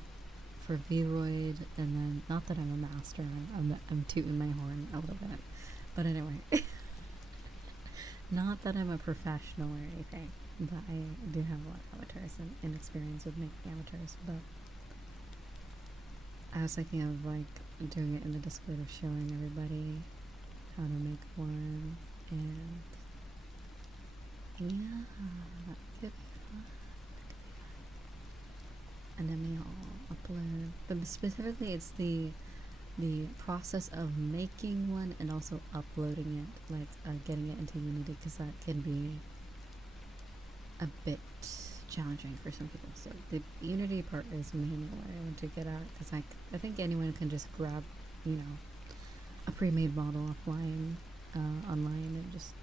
for Vroid, and then not that I'm a master. I'm tooting my horn a little bit, but anyway, not that I'm a professional or anything, but I do have a lot of avatars and experience with making avatars. But I was thinking of like doing it in the Discord of showing everybody how to make one, and yeah, that could be fun. And then we all upload, but specifically it's the process of making one and also uploading it, like getting it into Unity, because that can be a bit challenging for some people. So the Unity part is mainly what I want to get at, because I think anyone can just grab, a pre-made model offline, online, and just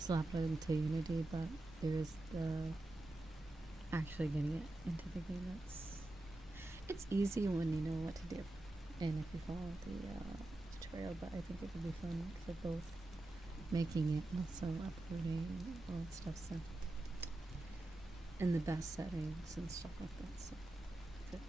slap it into Unity, but there's the actually getting it into the game. It's easy when you know what to do, and if you follow the tutorial. But I think it would be fun for both making it and also uploading all that stuff. So, in the best settings and stuff like that. So, good.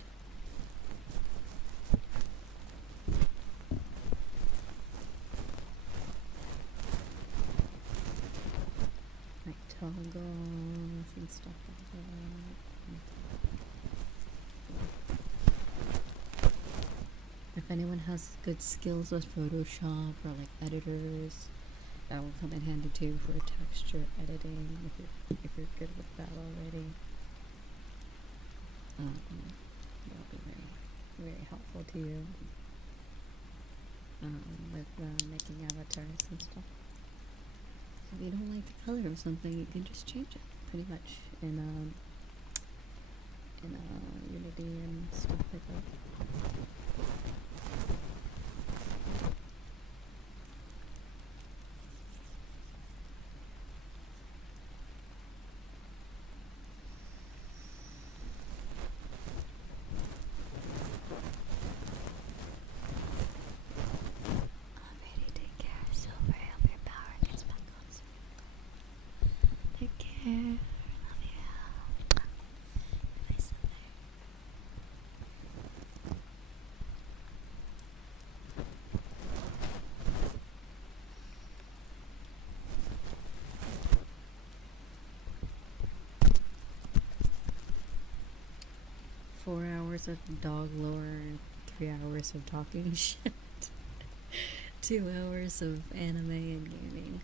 Like toggles and stuff like that. If anyone has good skills with Photoshop or like editors, that will come in handy too for texture editing if you're good with that already. That'll be very, very helpful to you with making avatars and stuff. If you don't like the color of something, you can just change it pretty much in Unity and stuff like that. 4 hours of dog lore and 3 hours of talking shit. 2 hours of anime and gaming.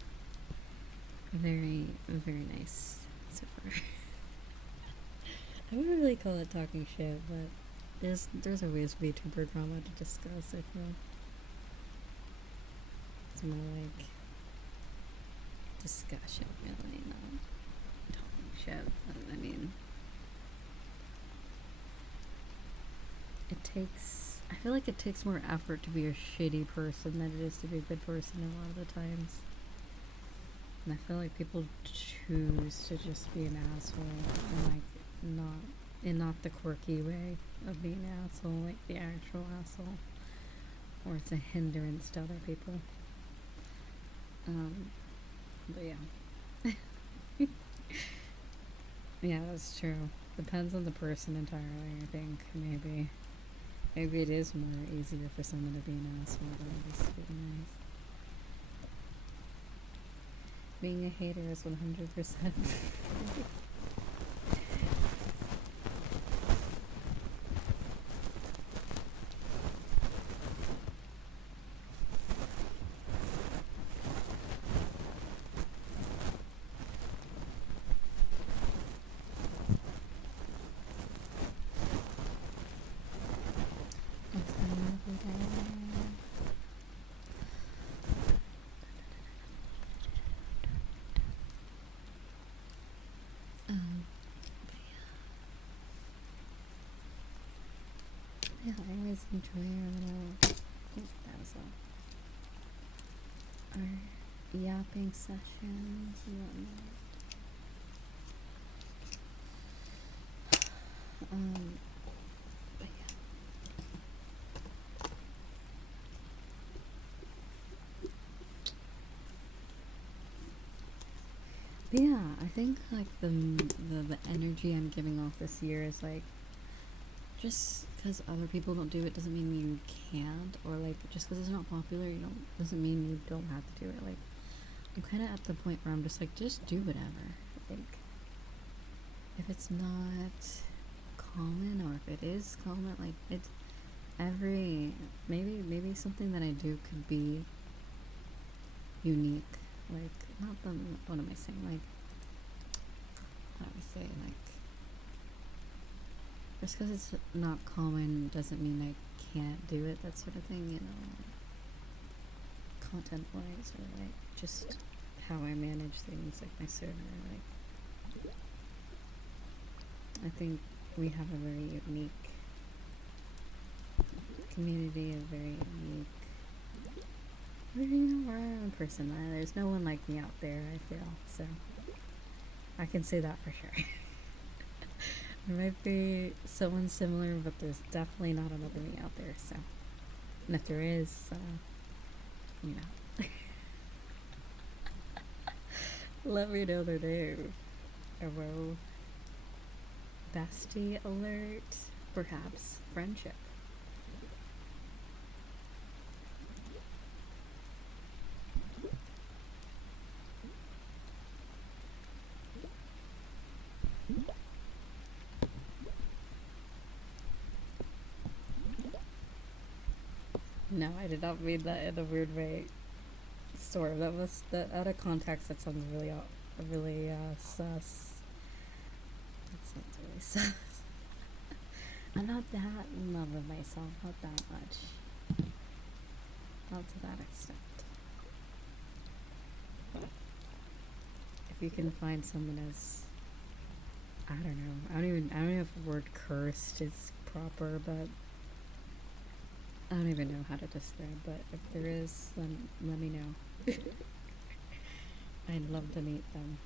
Very, very nice so far. I wouldn't really call it talking shit, but there's always VTuber drama to discuss, I feel. It's more like discussion, really, not talking shit. I mean, I feel like it takes more effort to be a shitty person than it is to be a good person a lot of the times. And I feel like people choose to just be an asshole and like not the quirky way of being an asshole, like the actual asshole, or it's a hindrance to other people. But yeah. Yeah, that's true. Depends on the person entirely, I think. Maybe it is more easier for someone to be an asshole than it is to be nice. Being a hater is 100%. Yeah, I always enjoy our little, that was all. Our yapping sessions and whatnot. But yeah, I think like the energy I'm giving off this year is like, just because other people don't do it doesn't mean you can't, or like just because it's not popular, doesn't mean you don't have to do it. Like, I'm kind of at the point where I'm just like, just do whatever. Like, if it's not common, or if it is common, like it's maybe something that I do could be unique. Like, not the, what am I saying? Like, how do I say? Like, just because it's not common doesn't mean I can't do it. That sort of thing, content-wise, or like just how I manage things, like my server. Like, I think we have a very unique community, a very unique. We're our own person. There's no one like me out there, I feel. So I can say that for sure. There might be someone similar, but there's definitely not another me out there. So, and if there is, let me know their name. Hello. Bestie alert. Perhaps friendship. No, I did not mean that in a weird way. Sort of. That out of context. That sounds really sus. That sounds really sus. I'm not that in love with myself. Not that much. Not to that extent. But if you can find someone as, I don't know. I don't know if the word cursed is proper, but I don't even know how to describe, but if there is, then let me know. I'd love to meet them.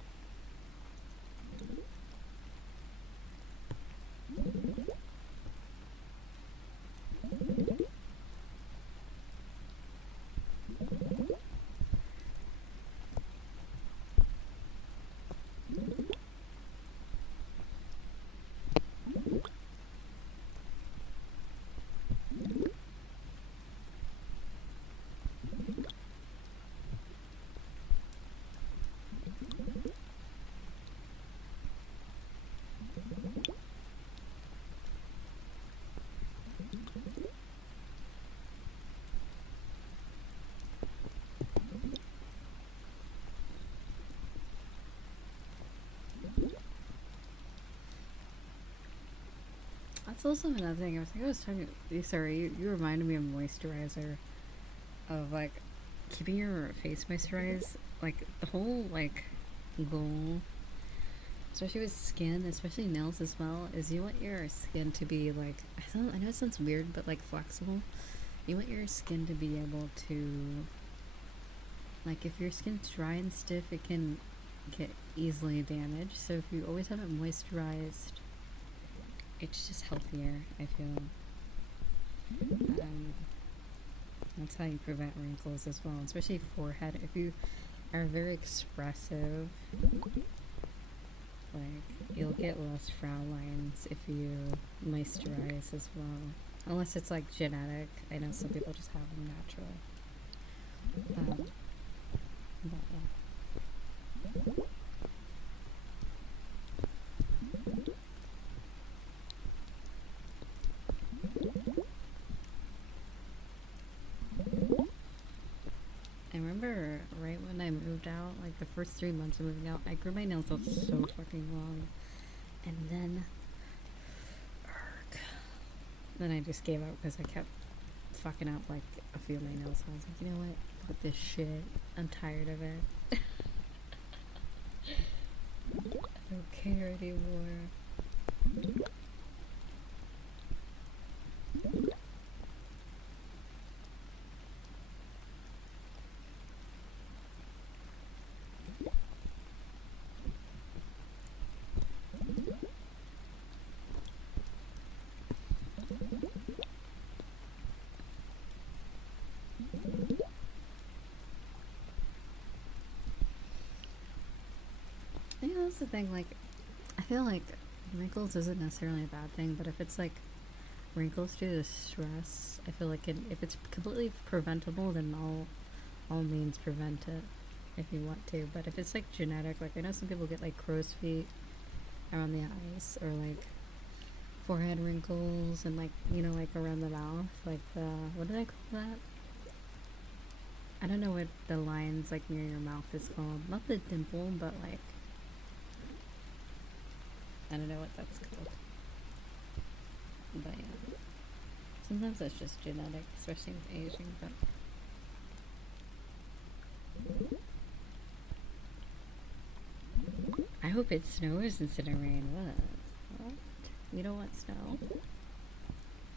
That's also another thing. I was talking. Sorry, you reminded me of moisturizer, of like keeping your face moisturized. Like the whole like goal, especially with skin, especially nails as well, is you want your skin to be like, I know it sounds weird, but like flexible. You want your skin to be able to Like if your skin's dry and stiff, it can get easily damaged. So if you always have it moisturized, it's just healthier, I feel. That's how you prevent wrinkles as well, especially forehead. If you are very expressive, like you'll get less frown lines if you moisturize as well. Unless it's like genetic. I know some people just have them natural. But yeah. I remember right when I moved out, like the first 3 months of moving out, I grew my nails out so fucking long. And then I just gave up because I kept fucking up like a few of my nails. I was like, you know what? Fuck this shit. I'm tired of it. I don't care anymore. Yeah, that's the thing. Like, I feel like wrinkles isn't necessarily a bad thing, but if it's like wrinkles due to stress, I feel like if it's completely preventable, then all means prevent it if you want to. But if it's like genetic, like I know some people get like crow's feet around the eyes, or like forehead wrinkles, and like, you know, like around the mouth, like the, what did I call that? I don't know what the lines like near your mouth is called. Not the dimple, but like, I don't know what that's called. But yeah. Sometimes that's just genetic, especially with aging, but I hope it snows instead of rain. What? You don't want snow?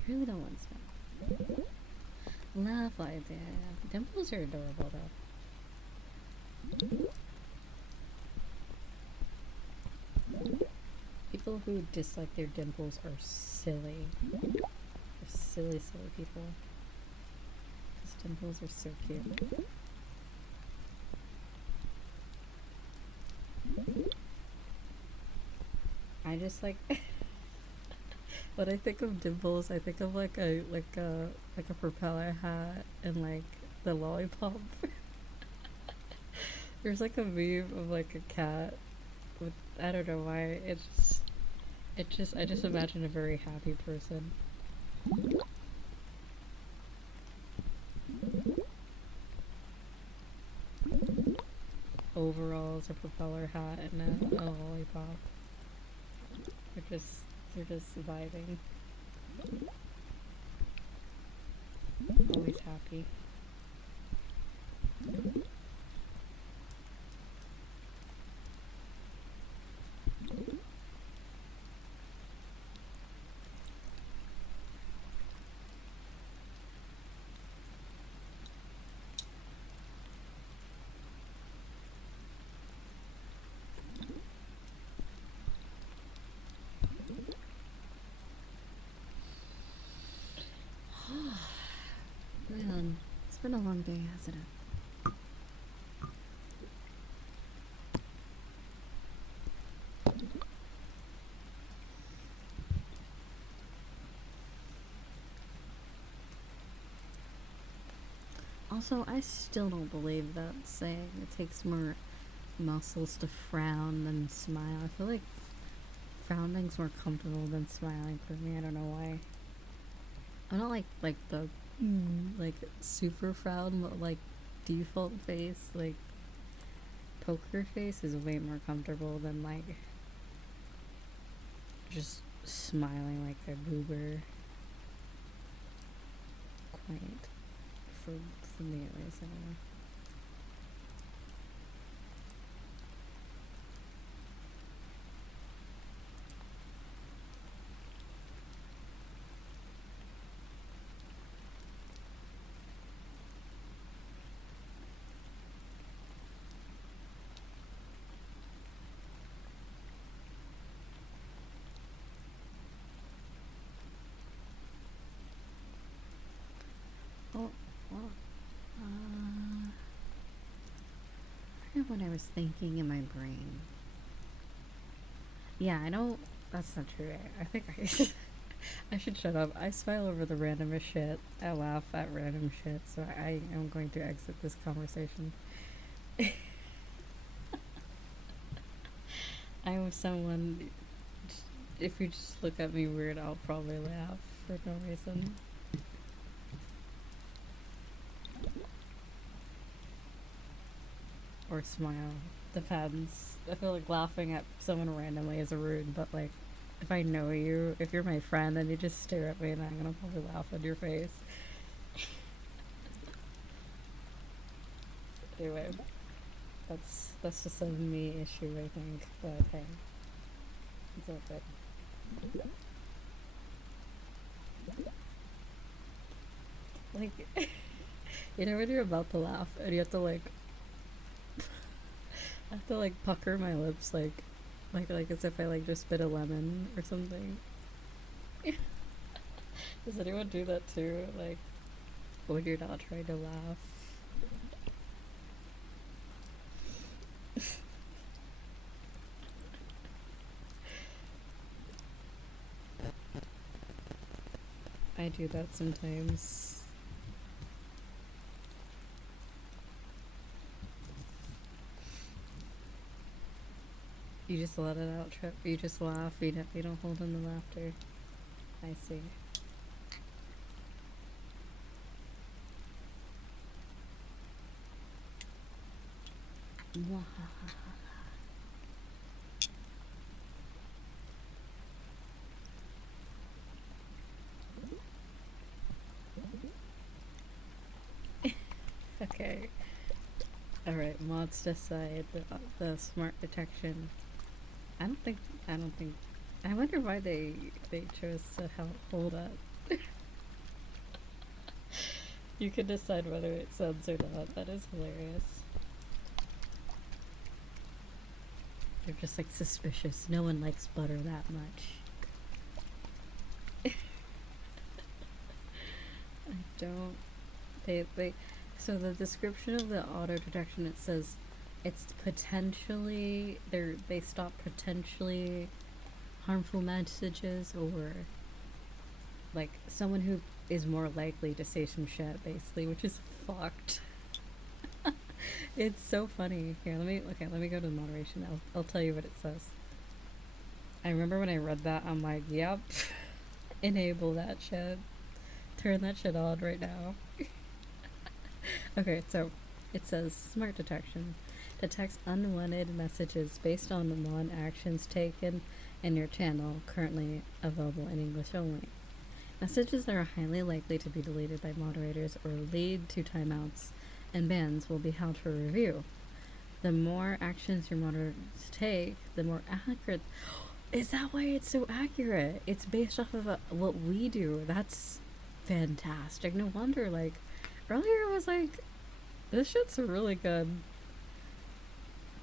You really don't want snow. Love idea. Dimples are adorable though. People who dislike their dimples are silly. They're silly, silly people. Because dimples are so cute. I just like when I think of dimples, I think of like a propeller hat and like the lollipop. There's like a meme of like a cat with, I don't know why, I just imagine a very happy person. Overalls, a propeller hat, and a lollipop. They're just vibing. Always happy. Man, it's been a long day, hasn't it? Also, I still don't believe that saying it takes more muscles to frown than smile. I feel like frowning's more comfortable than smiling for me. I don't know why. I'm not like the like super frown, but like default face, like poker face is way more comfortable than like just smiling like a goober. Quite for me at least, I don't know. what I was thinking in my brain. Yeah, I don't. That's not true. I think I should shut up. I smile over the randomest shit. I laugh at random shit, so I am going to exit this conversation. I am someone. If you just look at me weird, I'll probably laugh for no reason. Or smile. Depends. I feel like laughing at someone randomly is rude, but like, if I know you, if you're my friend and you just stare at me, then I'm gonna probably laugh in your face. Anyway, that's just a me issue, I think. But hey, it's all good. Like, you know when you're about to laugh and you have to like, I have to like pucker my lips like as if I like just bit a lemon or something. Does anyone do that too? Like, when you're not trying to laugh? I do that sometimes. You just let it out, Trip. You just laugh. You don't hold in the laughter. I see. Okay. Alright, mods decide the smart detection. I don't think. I wonder why they chose to hold up. You can decide whether it sends or not. That is hilarious. They're just like suspicious. No one likes butter that much. I don't. They. So the description of the auto detection, it says it's potentially they stop potentially harmful messages, or like someone who is more likely to say some shit, basically, which is fucked. It's so funny. Here, let me go to the moderation. I'll tell you what it says. I remember when I read that, I'm like, yep, enable that shit, turn that shit on right now. Okay, so it says smart detection detects unwanted messages based on one actions taken in your channel, currently available in English only. Messages that are highly likely to be deleted by moderators or lead to timeouts and bans will be held for review. The more actions your moderators take, the more accurate. Is that why it's so accurate? It's based off of what we do. That's fantastic. No wonder, like, earlier I was like, this shit's really good.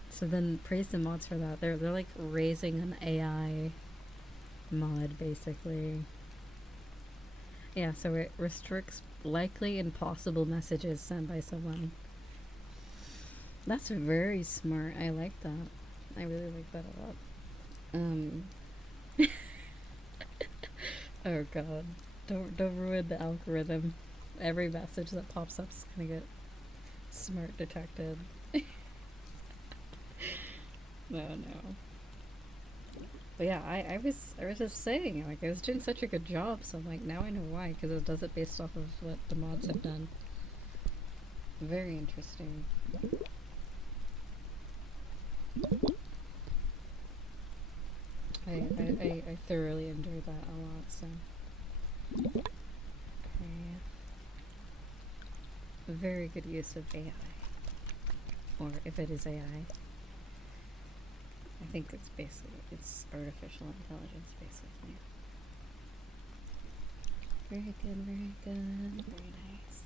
So then praise the mods for that. They're like raising an AI mod, basically. Yeah, so it restricts likely and possible messages sent by someone. That's very smart. I like that. I really like that a lot. Oh god. Don't ruin the algorithm. Every message that pops up is gonna get smart detected. No. But yeah, I was just saying, like, I was doing such a good job, so I'm like, now I know why, because it does it based off of what the mods have done. Very interesting. I thoroughly enjoyed that a lot, so. Okay. A very good use of AI. Or if it is AI. I think it's artificial intelligence, basically. Very good, very good, very nice.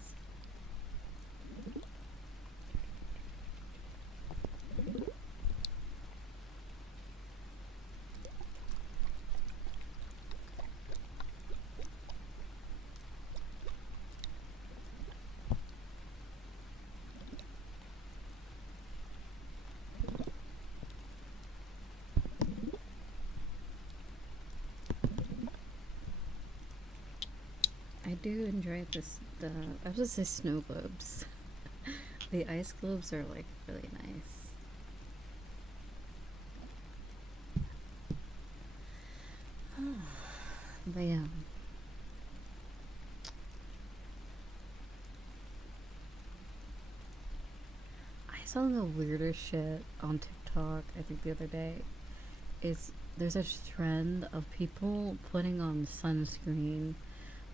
I do enjoy this. I was just say snow globes. The ice globes are like really nice. But yeah. I saw the weirdest shit on TikTok, I think the other day. Is there's a trend of people putting on sunscreen,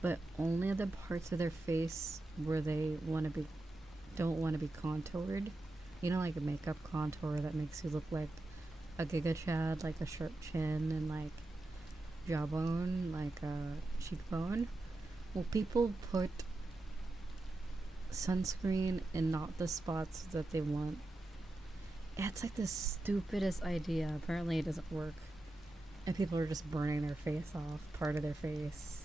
but only the parts of their face where they don't want to be contoured. You know, like a makeup contour that makes you look like a Giga Chad, like a sharp chin and like jawbone, like a cheekbone. Well, people put sunscreen in not the spots that they want. It's like the stupidest idea. Apparently, it doesn't work. And people are just burning their face off, part of their face.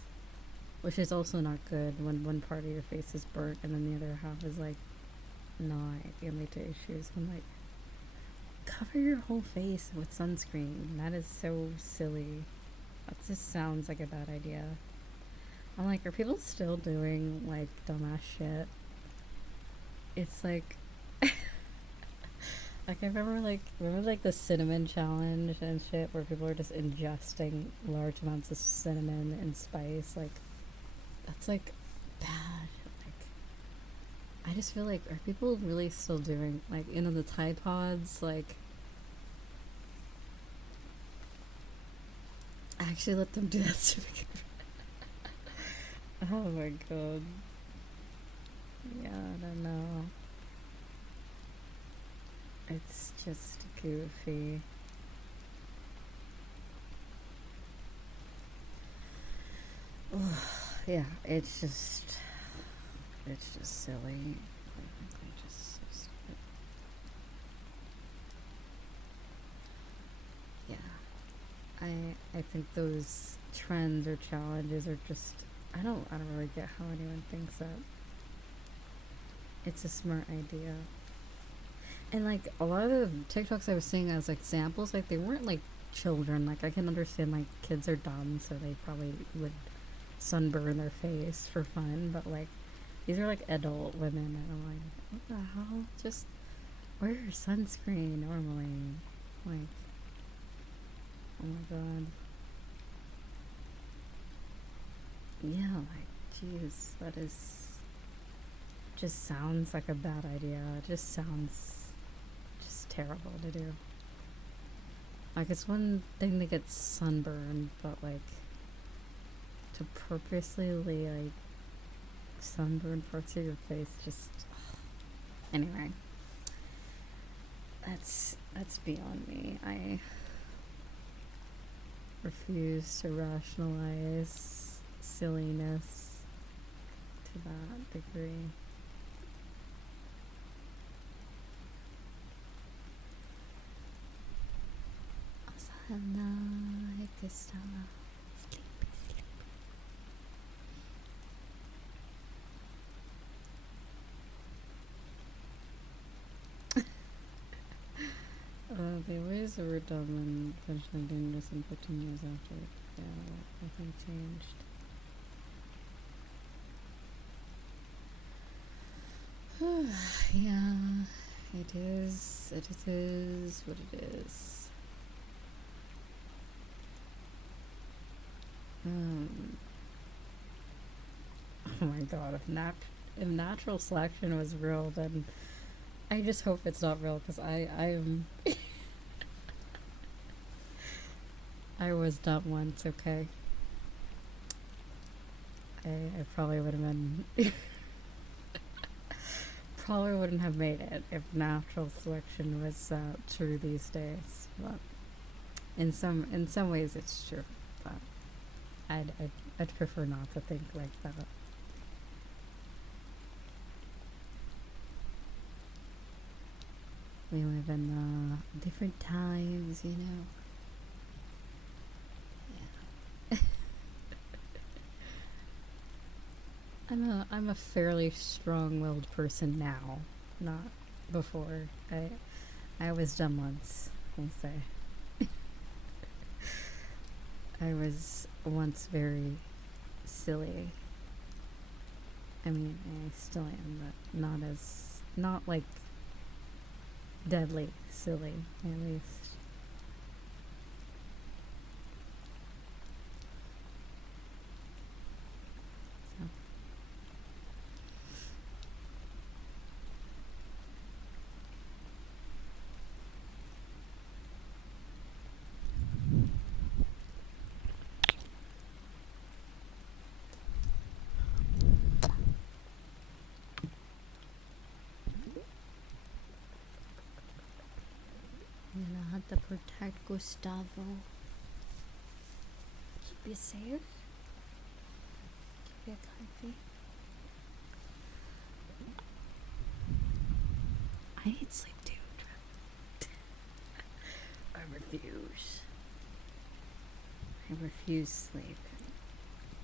Which is also not good when one part of your face is burnt and then the other half is like not. It lead to issues. I'm like, cover your whole face with sunscreen. That is so silly. That just sounds like a bad idea. I'm like, are people still doing like dumbass shit? It's like like I remember the cinnamon challenge and shit where people are just ingesting large amounts of cinnamon and spice. Like that's like bad. Like I just feel like, are people really still doing like, you know, the Tide Pods? Like I actually let them do that certificate. Oh my god. Yeah, I don't know. It's just goofy. Yeah, it's just silly. Quite frankly, just so stupid. Yeah, I think those trends or challenges are just, I don't really get how anyone thinks that it's a smart idea. And like a lot of the TikToks I was seeing as examples, like they weren't like children. Like I can understand like kids are dumb, so they probably would sunburn their face for fun. But like these are like adult women, and I'm like, what the hell? Just wear your sunscreen normally. Like, oh my god. Yeah, like, jeez, that is just sounds like a bad idea. It just sounds just terrible to do. Like, it's one thing to get sunburned, but like to purposely like sunburn parts of your face, just anyway. That's beyond me. I refuse to rationalize silliness to that degree. Osana Hikistana. Sleepy, sleepy. The ways that were dumb and potentially dangerous in 15 years after, yeah, nothing changed. Yeah, it is what it is. Oh my god, if natural selection was real, then I just hope it's not real, because I am I was dumb once, okay? I probably would have been probably wouldn't have made it if natural selection was true these days. But in some ways it's true. But I'd prefer not to think like that. We live in different times, you know. I'm a fairly strong-willed person now, not before. I was dumb once, I'll say. I was once very silly. I mean, I still am, but not like deadly silly, at least. So. I'm gonna have to protect Gustavo. Keep you safe. Keep you comfy. I need sleep too. I refuse. I refuse sleep.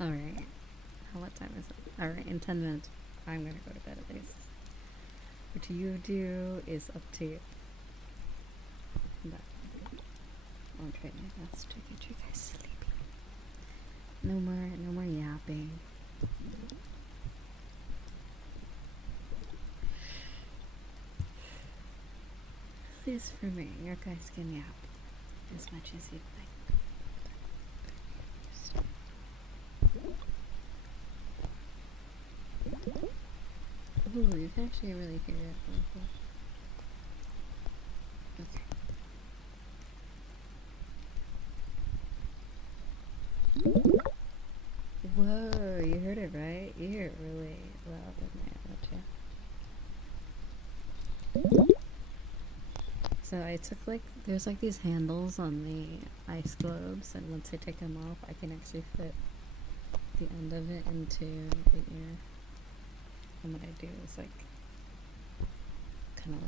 Alright. What time is it? Alright, in 10 minutes, I'm gonna go to bed at least. What you do is up to you. But I'll try my best to get you guys sleepy. No more yapping. At least for me, your guys can yap as much as you'd like. Ooh, you can actually really hear it. Okay. Whoa, you heard it right? You hear it really loud in there, don't you? So I took there's these handles on the ice globes, and once I take them off, I can actually fit the end of it into the ear. And what I do is kind of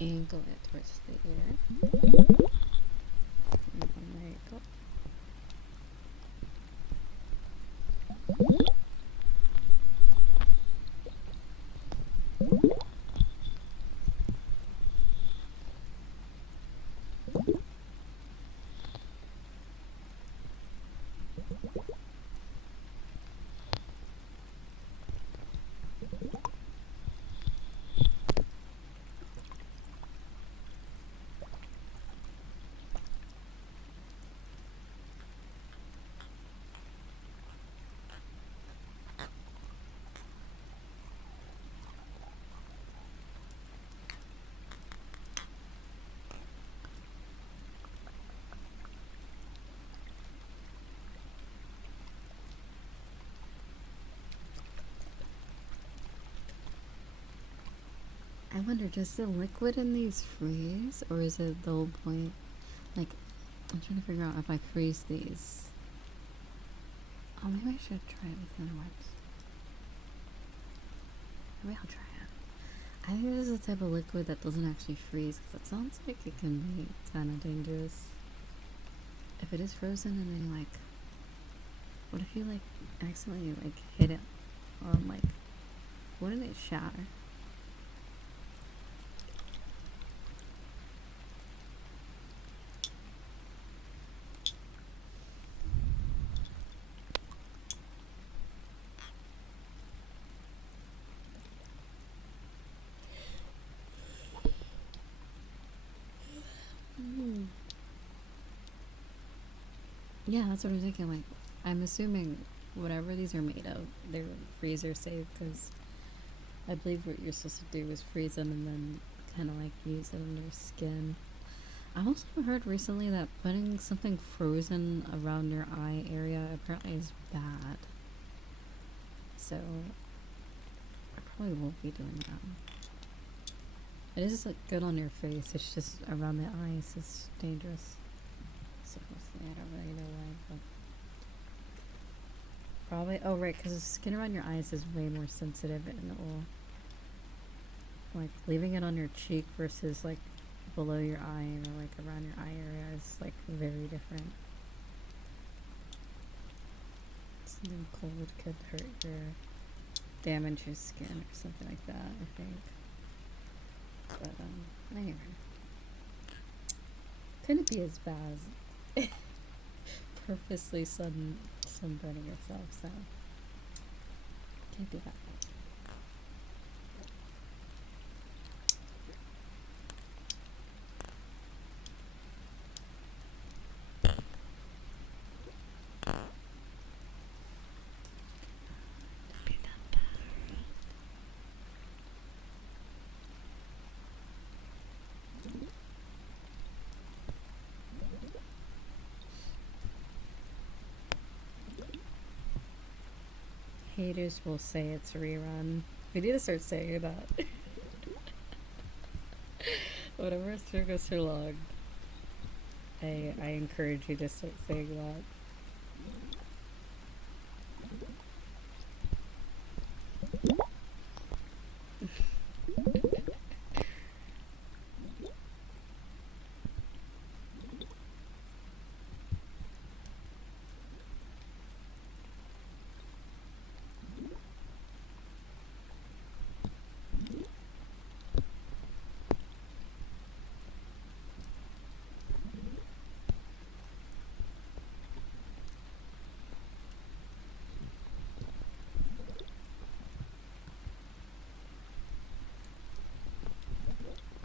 angle it towards the ear. And there you go. I wonder, does the liquid in these freeze, or is it the whole point? I'm trying to figure out if I freeze these. Oh, maybe I should try it with thinner wipes. Maybe I'll try it. I think this is the type of liquid that doesn't actually freeze, because it sounds like it can be kind of dangerous. If it is frozen and then what if you accidentally hit it on wouldn't it shatter? Yeah, that's what I'm thinking. I'm assuming whatever these are made of, they're freezer safe, because I believe what you're supposed to do is freeze them and then kind of use it on your skin. I also heard recently that putting something frozen around your eye area apparently is bad. So I probably won't be doing that. It is good on your face, it's just around the eyes is dangerous. Supposedly, I don't really know why, but probably. Oh, right, because the skin around your eyes is way more sensitive, and it will leaving it on your cheek versus below your eye or around your eye area is very different. Something cold could damage your skin or something like that, I think. But anyway, couldn't be as bad as purposely sunburning yourself, so can't do that. Haters will say it's a rerun. We need to start saying that. Whenever a stream goes too long, I encourage you to start saying that.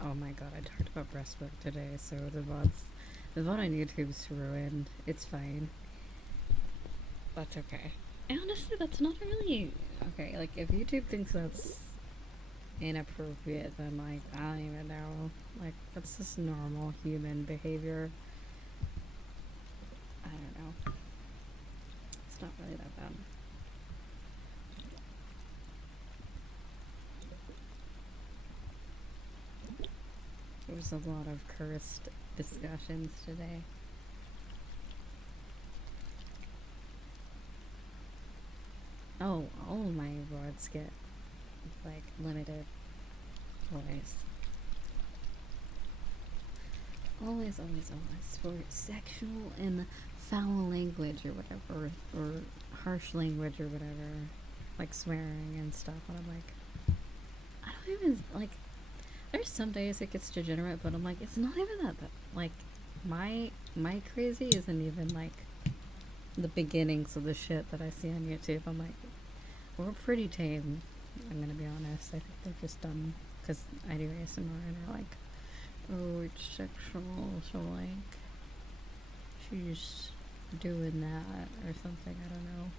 Oh my god, I talked about breastwork today, so the VOD on YouTube's ruined. It's fine. That's okay. And honestly, that's not really okay. Like, if YouTube thinks that's inappropriate, then like I don't even know. Like, that's just normal human behavior. I don't know. It's not really that bad. There was a lot of cursed discussions today. Oh, all of my awards get like limited. Always for sexual and foul language or whatever, or harsh language or whatever, like swearing and stuff. And I'm like, I don't even like. There's some days it gets degenerate, but I'm like, it's not even that. Like, my crazy isn't even like the beginnings of the shit that I see on YouTube. I'm like, we're pretty tame. I'm gonna be honest. I think they're just dumb because I do ASMR and they're like, oh, it's sexual, so like she's doing that or something. I don't know.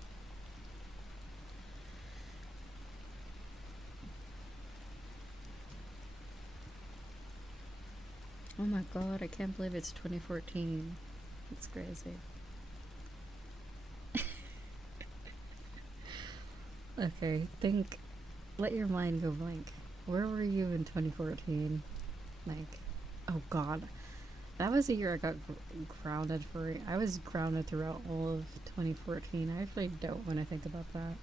Oh my god, I can't believe it's 2014. It's crazy. Okay, let your mind go blank. Where were you in 2014? Like, oh god. That was the year I got grounded for. I was grounded throughout all of 2014. I actually don't when I think about that.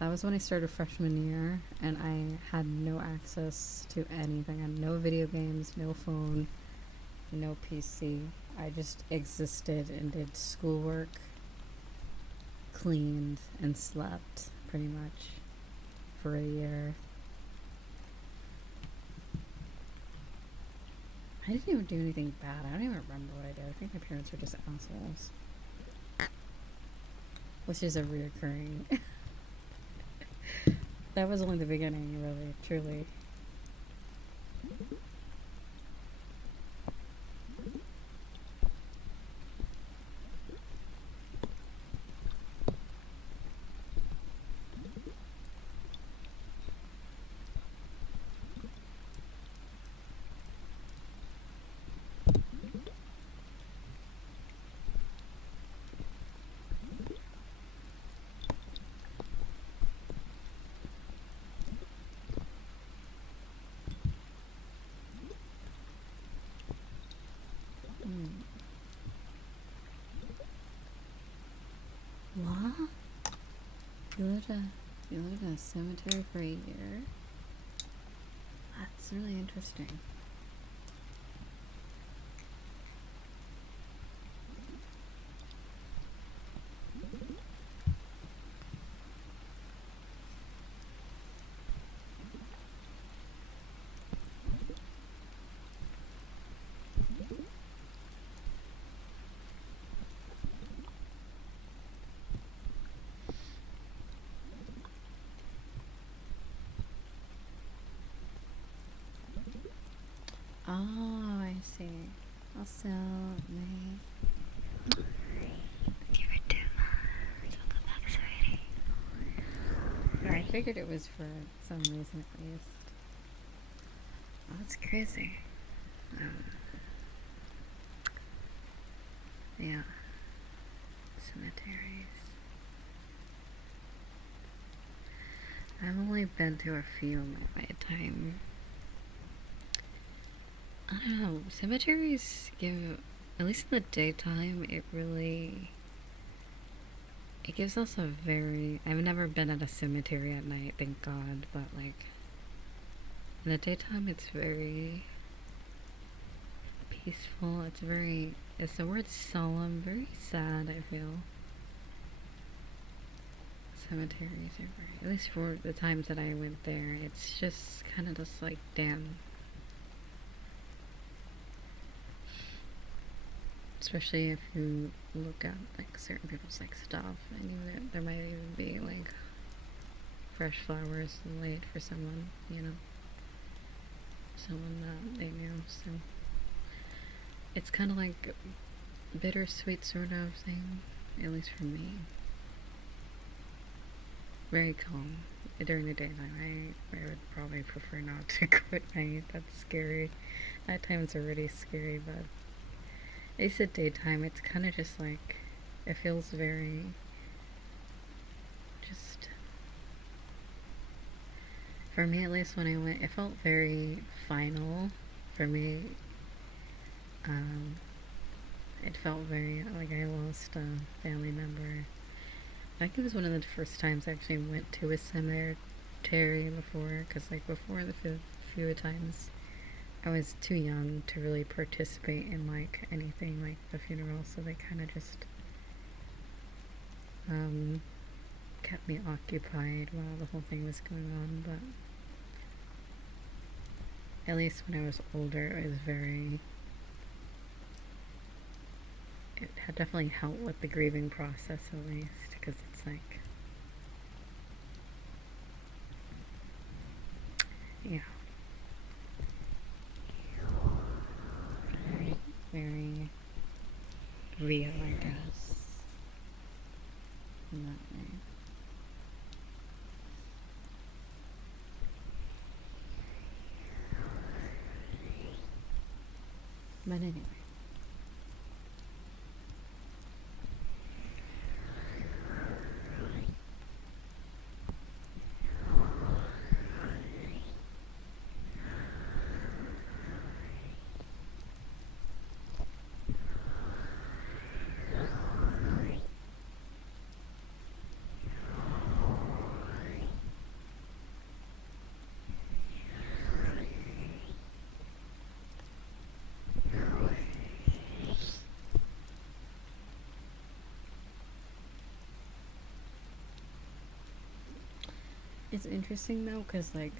That was when I started freshman year, and I had no access to anything. I had no video games, no phone, no PC. I just existed and did schoolwork, cleaned, and slept, pretty much, for a year. I didn't even do anything bad. I don't even remember what I did. I think my parents were just assholes. Which is a reoccurring... That was only the beginning, really, truly. What? You lived in a cemetery for a year? That's really interesting. Oh, I see. Also, give it 2 months. Welcome back, sweetie. I figured it was for some reason at least. Oh, that's crazy. Yeah. Cemeteries. I've only been to a few in my time. I don't know. Cemeteries give, at least in the daytime, it gives us a very. I've never been at a cemetery at night, thank God, but like in the daytime, it's very peaceful. It's the word solemn, very sad, I feel. Cemeteries are very, at least for the times that I went there, it's just kind of just like, damn. Especially if you look at like certain people's like stuff, and there might even be like fresh flowers laid for someone, someone that they knew. So it's kind of like bittersweet sort of thing, at least for me. Very calm during the daytime. I would probably prefer not to go at night. That's scary. At times already scary, but at least at daytime, it's kind of just like, it feels very, just, for me at least when I went, it felt very final for me. It felt very, like I lost a family member. I think it was one of the first times I actually went to a cemetery before, because like before the few times I was too young to really participate in like anything like the funeral, so they kind of just kept me occupied while the whole thing was going on. But at least when I was older, it had definitely helped with the grieving process, at least, because it's like, yeah, very real, I guess, in that way. But anyway. It's interesting though, because like,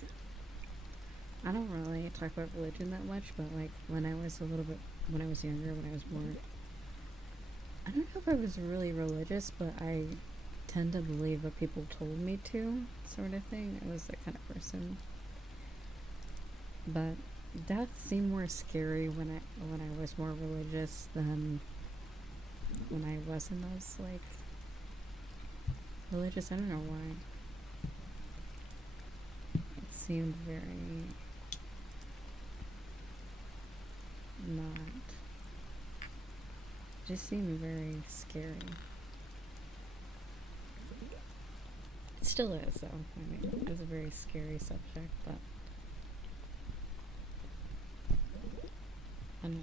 I don't really talk about religion that much, but like when I was younger, when I was more, I don't know if I was really religious, but I tend to believe what people told me to, sort of thing. I was that kind of person. But death seemed more scary when I was more religious than when I wasn't as like religious. I don't know why. It seemed very not. Just seemed very scary. It still is, though. I mean, it's a very scary subject, but I don't know.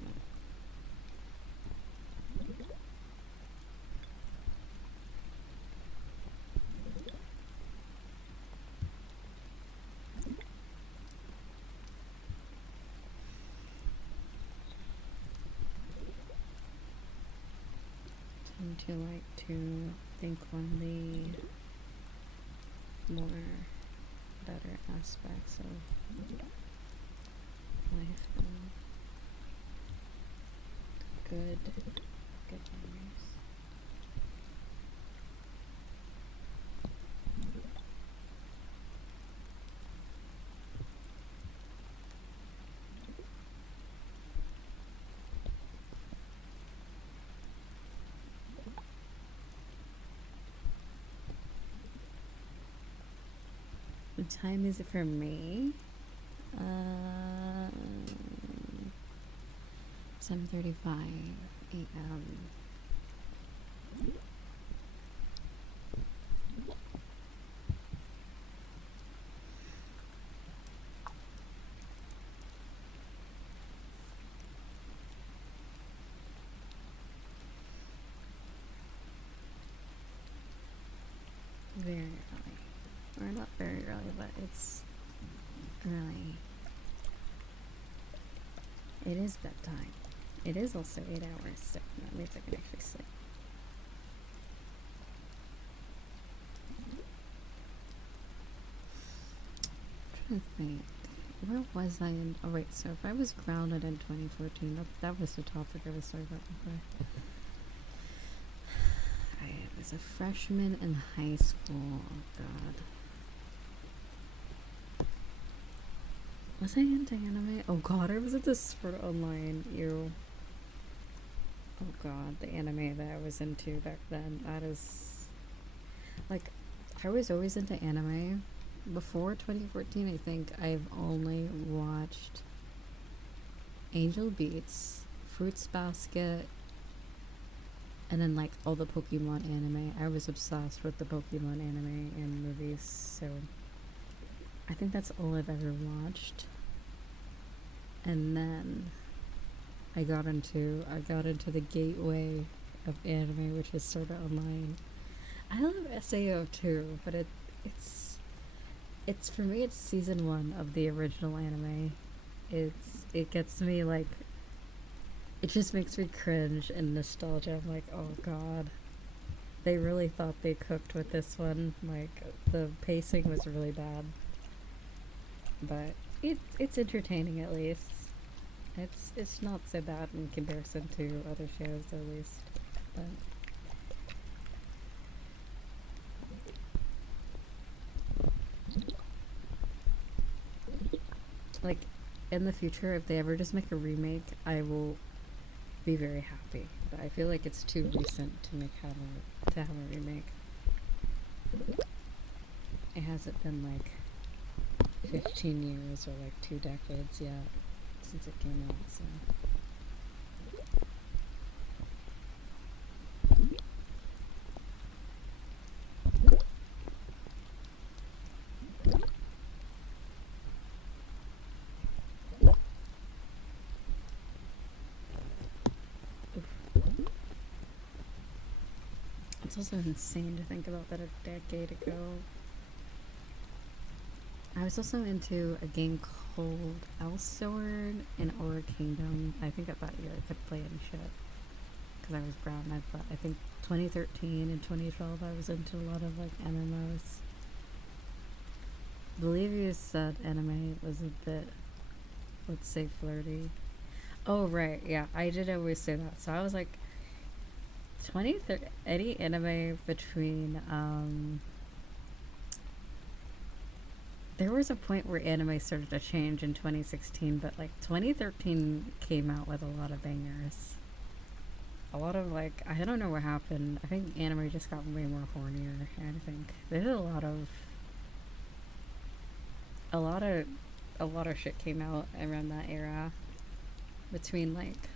Tend to like to think on the more better aspects of life than good memories. What time is it for me? 7:35 a.m. up very early, but it's early. It is bedtime. It is also 8 hours, so that means I can actually sleep. I'm trying to think. Where was I in? Oh wait, so if I was grounded in 2014, that was the topic I was talking about before. I was a freshman in high school. Oh god. Was I into anime? Oh god, I was into Sword Art Online. Ew. Oh god, the anime that I was into back then. That is... Like, I was always into anime. Before 2014, I think I've only watched Angel Beats, Fruits Basket, and then like all the Pokemon anime. I was obsessed with the Pokemon anime and movies, so I think that's all I've ever watched. And then I got into the gateway of anime, which is Sword Art Online. I love SAO too, but it's for me, it's season 1 of the original anime. It gets me like, it just makes me cringe and nostalgia. I'm like, oh god, they really thought they cooked with this one. Like, the pacing was really bad, but it's entertaining at least. It's not so bad in comparison to other shows, at least. But like, in the future, if they ever just make a remake, I will be very happy. But I feel like it's too recent to have a remake. It hasn't been like 15 years or like 2 decades yet since it came out, so. It's also insane to think about that a decade ago. I was also into a game called Elsword in Aura Kingdom. I think at that year I could play any shit because I was brown. I think 2013 and 2012 I was into a lot of like MMOs. I believe you said anime was a bit, let's say, flirty. Oh right, yeah, I did always say that. So I was like, any anime between there was a point where anime started to change in 2016, but like 2013 came out with a lot of bangers. A lot of like, I don't know what happened. I think anime just got way more hornier. I think there's a lot of shit came out around that era. Between like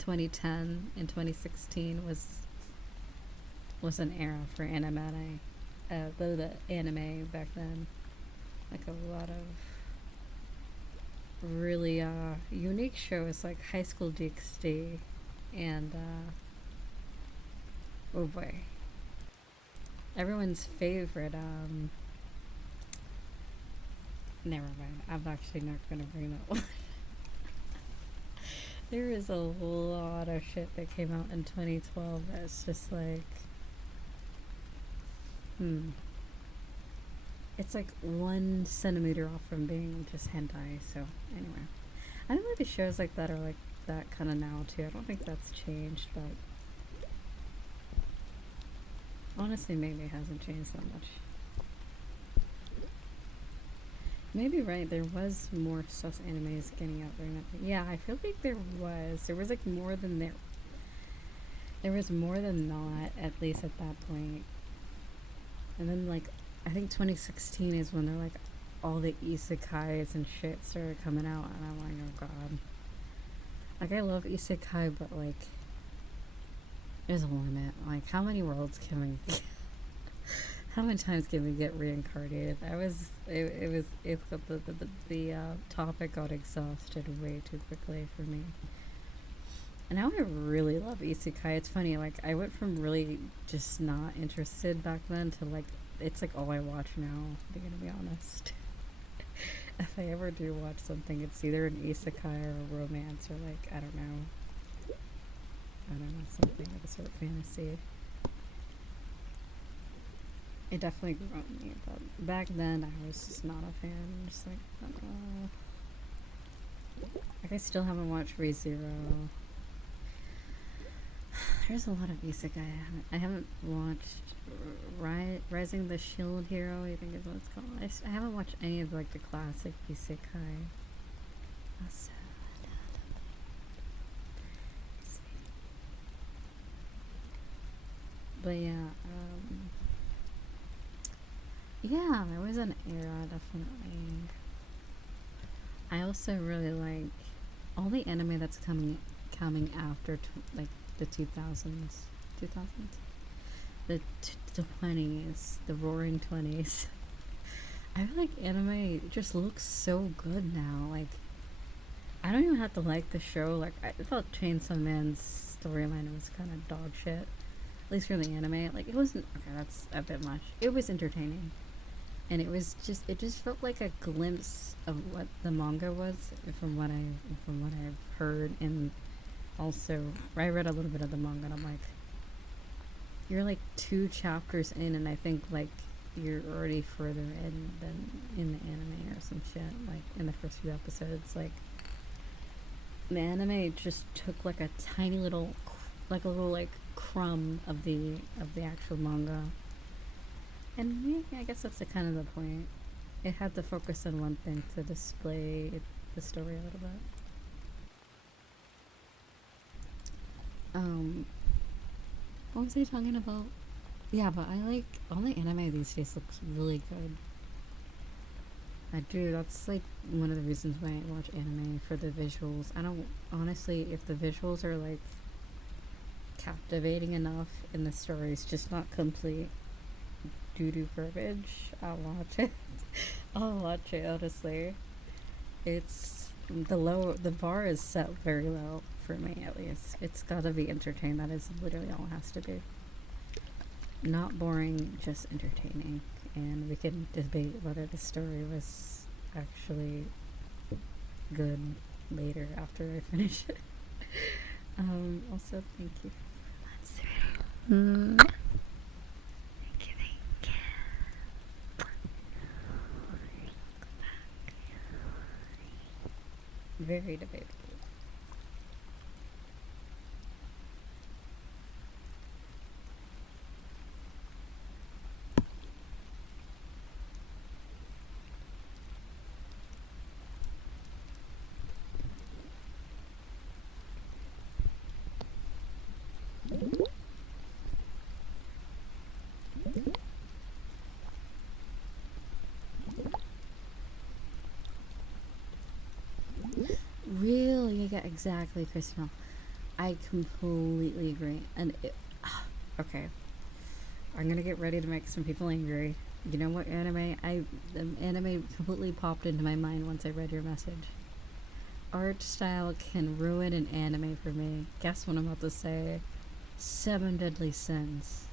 2010 and 2016 was an era for anime. The anime back then, like a lot of really unique shows like High School DxD and oh boy, everyone's favorite never mind, I'm actually not gonna bring that one. There is a lot of shit that came out in 2012 that's just like, it's like 1 centimeter off from being just hentai. So anyway, I don't know if the shows like that are like that kind of now too. I don't think that's changed, but honestly maybe it hasn't changed that much. Maybe right, there was more sus animes getting out during that. Yeah, I feel like there was like more than there was more than not, at least at that point. And then like, I think 2016 is when they're like, all the isekais and shit started coming out, and I'm like, oh god. Like, I love isekai, but like, there's a limit. Like, how many worlds can we how many times can we get reincarnated? The topic got exhausted way too quickly for me. And now I really love isekai. It's funny, like, I went from really just not interested back then to like it's like all I watch now, I'm gonna be honest. If I ever do watch something, it's either an isekai or a romance or like, I don't know, something of a sort of fantasy. It definitely grew on me, but back then I was just not a fan. Just like, like I still haven't watched ReZero. There's a lot of isekai I haven't watched. Rising the Shield Hero, I think is what it's called. I haven't watched any of like the classic isekai. But yeah, yeah, there was an era, definitely. I also really like all the anime that's coming after like the 2000s, the 20s, the roaring 20s. I feel like anime just looks so good now. Like, I don't even have to like the show. Like, I thought Chainsaw Man's storyline was kind of dog shit, at least for the anime. Like, it wasn't, okay, that's a bit much. It was entertaining, and it just felt like a glimpse of what the manga was from what I've heard. And also I read a little bit of the manga, and I'm like, you're like 2 chapters in, and I think like you're already further in than in the anime or some shit. Like in the first few episodes, like the anime just took like a tiny little, like a little like crumb of the actual manga. And yeah, I guess that's the kind of the point. It had to focus on one thing to display the story a little bit. What was I talking about? Yeah, but I like all the anime these days looks really good. I do. That's like one of the reasons why I watch anime, for the visuals. I don't honestly, if the visuals are like captivating enough and the story's just not complete doo-doo garbage, I'll watch it. I'll watch it, honestly. It's the bar is set very low for me, at least. It's gotta be entertaining. That is literally all it has to be. Not boring, just entertaining. And we can debate whether the story was actually good later after I finish it. Also, thank you. That's right. Thank you. Very debatable. Really, yeah, exactly, Christina. I completely agree. And okay, I'm gonna get ready to make some people angry. You know what anime? The anime completely popped into my mind once I read your message. Art style can ruin an anime for me. Guess what I'm about to say? 7 Deadly Sins.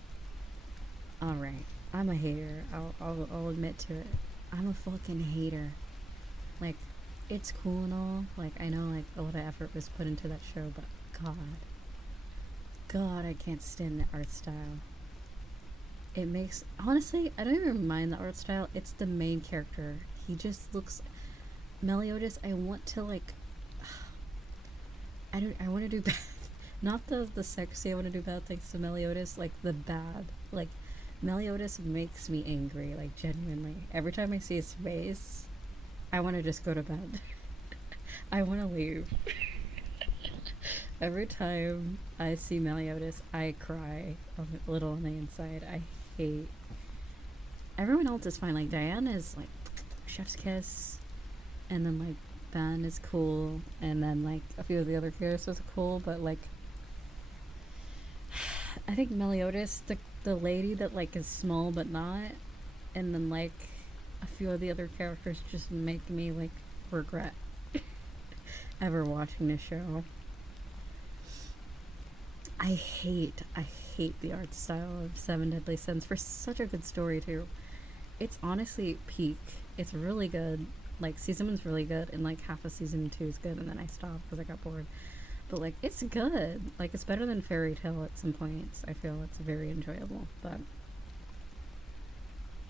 Alright, I'm a hater. I'll admit to it. I'm a fucking hater. Like, it's cool and all. Like, I know like a lot of effort was put into that show, but God, I can't stand the art style. It makes, honestly, I don't even mind the art style. It's the main character. He just looks, Meliodas. I want to like, I want to do bad, not the sexy. I want to do bad things to Meliodas. Like the bad. Like Meliodas makes me angry. Like genuinely. Every time I see his face, I want to just go to bed. I want to leave. Every time I see Meliodas, I cry a little on the inside. I hate. Everyone else is fine. Like Diane is like chef's kiss, and then like Ben is cool, and then like a few of the other characters are cool. But like, I think Meliodas, the lady that like is small but not, and then like a few of the other characters just make me like regret ever watching this show. I hate the art style of Seven Deadly Sins for such a good story too. It's honestly peak. It's really good. Like season one's really good, and like half of season two is good, and then I stopped because I got bored. But like it's good. Like it's better than Fairy Tale at some points. I feel it's very enjoyable, but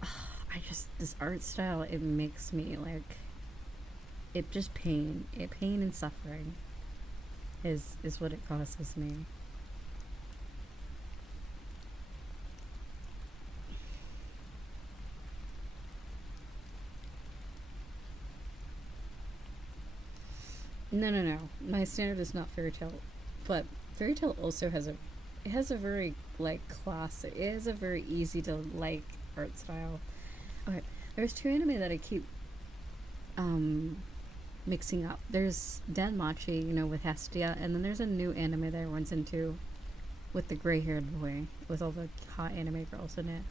I just this art style it makes me like it just pain and suffering is what it causes me. No. My standard is not Fairy Tale, but Fairy Tale also has a it has a very like classic. It has a very easy to like art style. Okay, there's two anime that I keep um mixing up. There's Danmachi, you know, with Hestia, and then there's a new anime that everyone's into with the gray-haired boy with all the hot anime girls in it.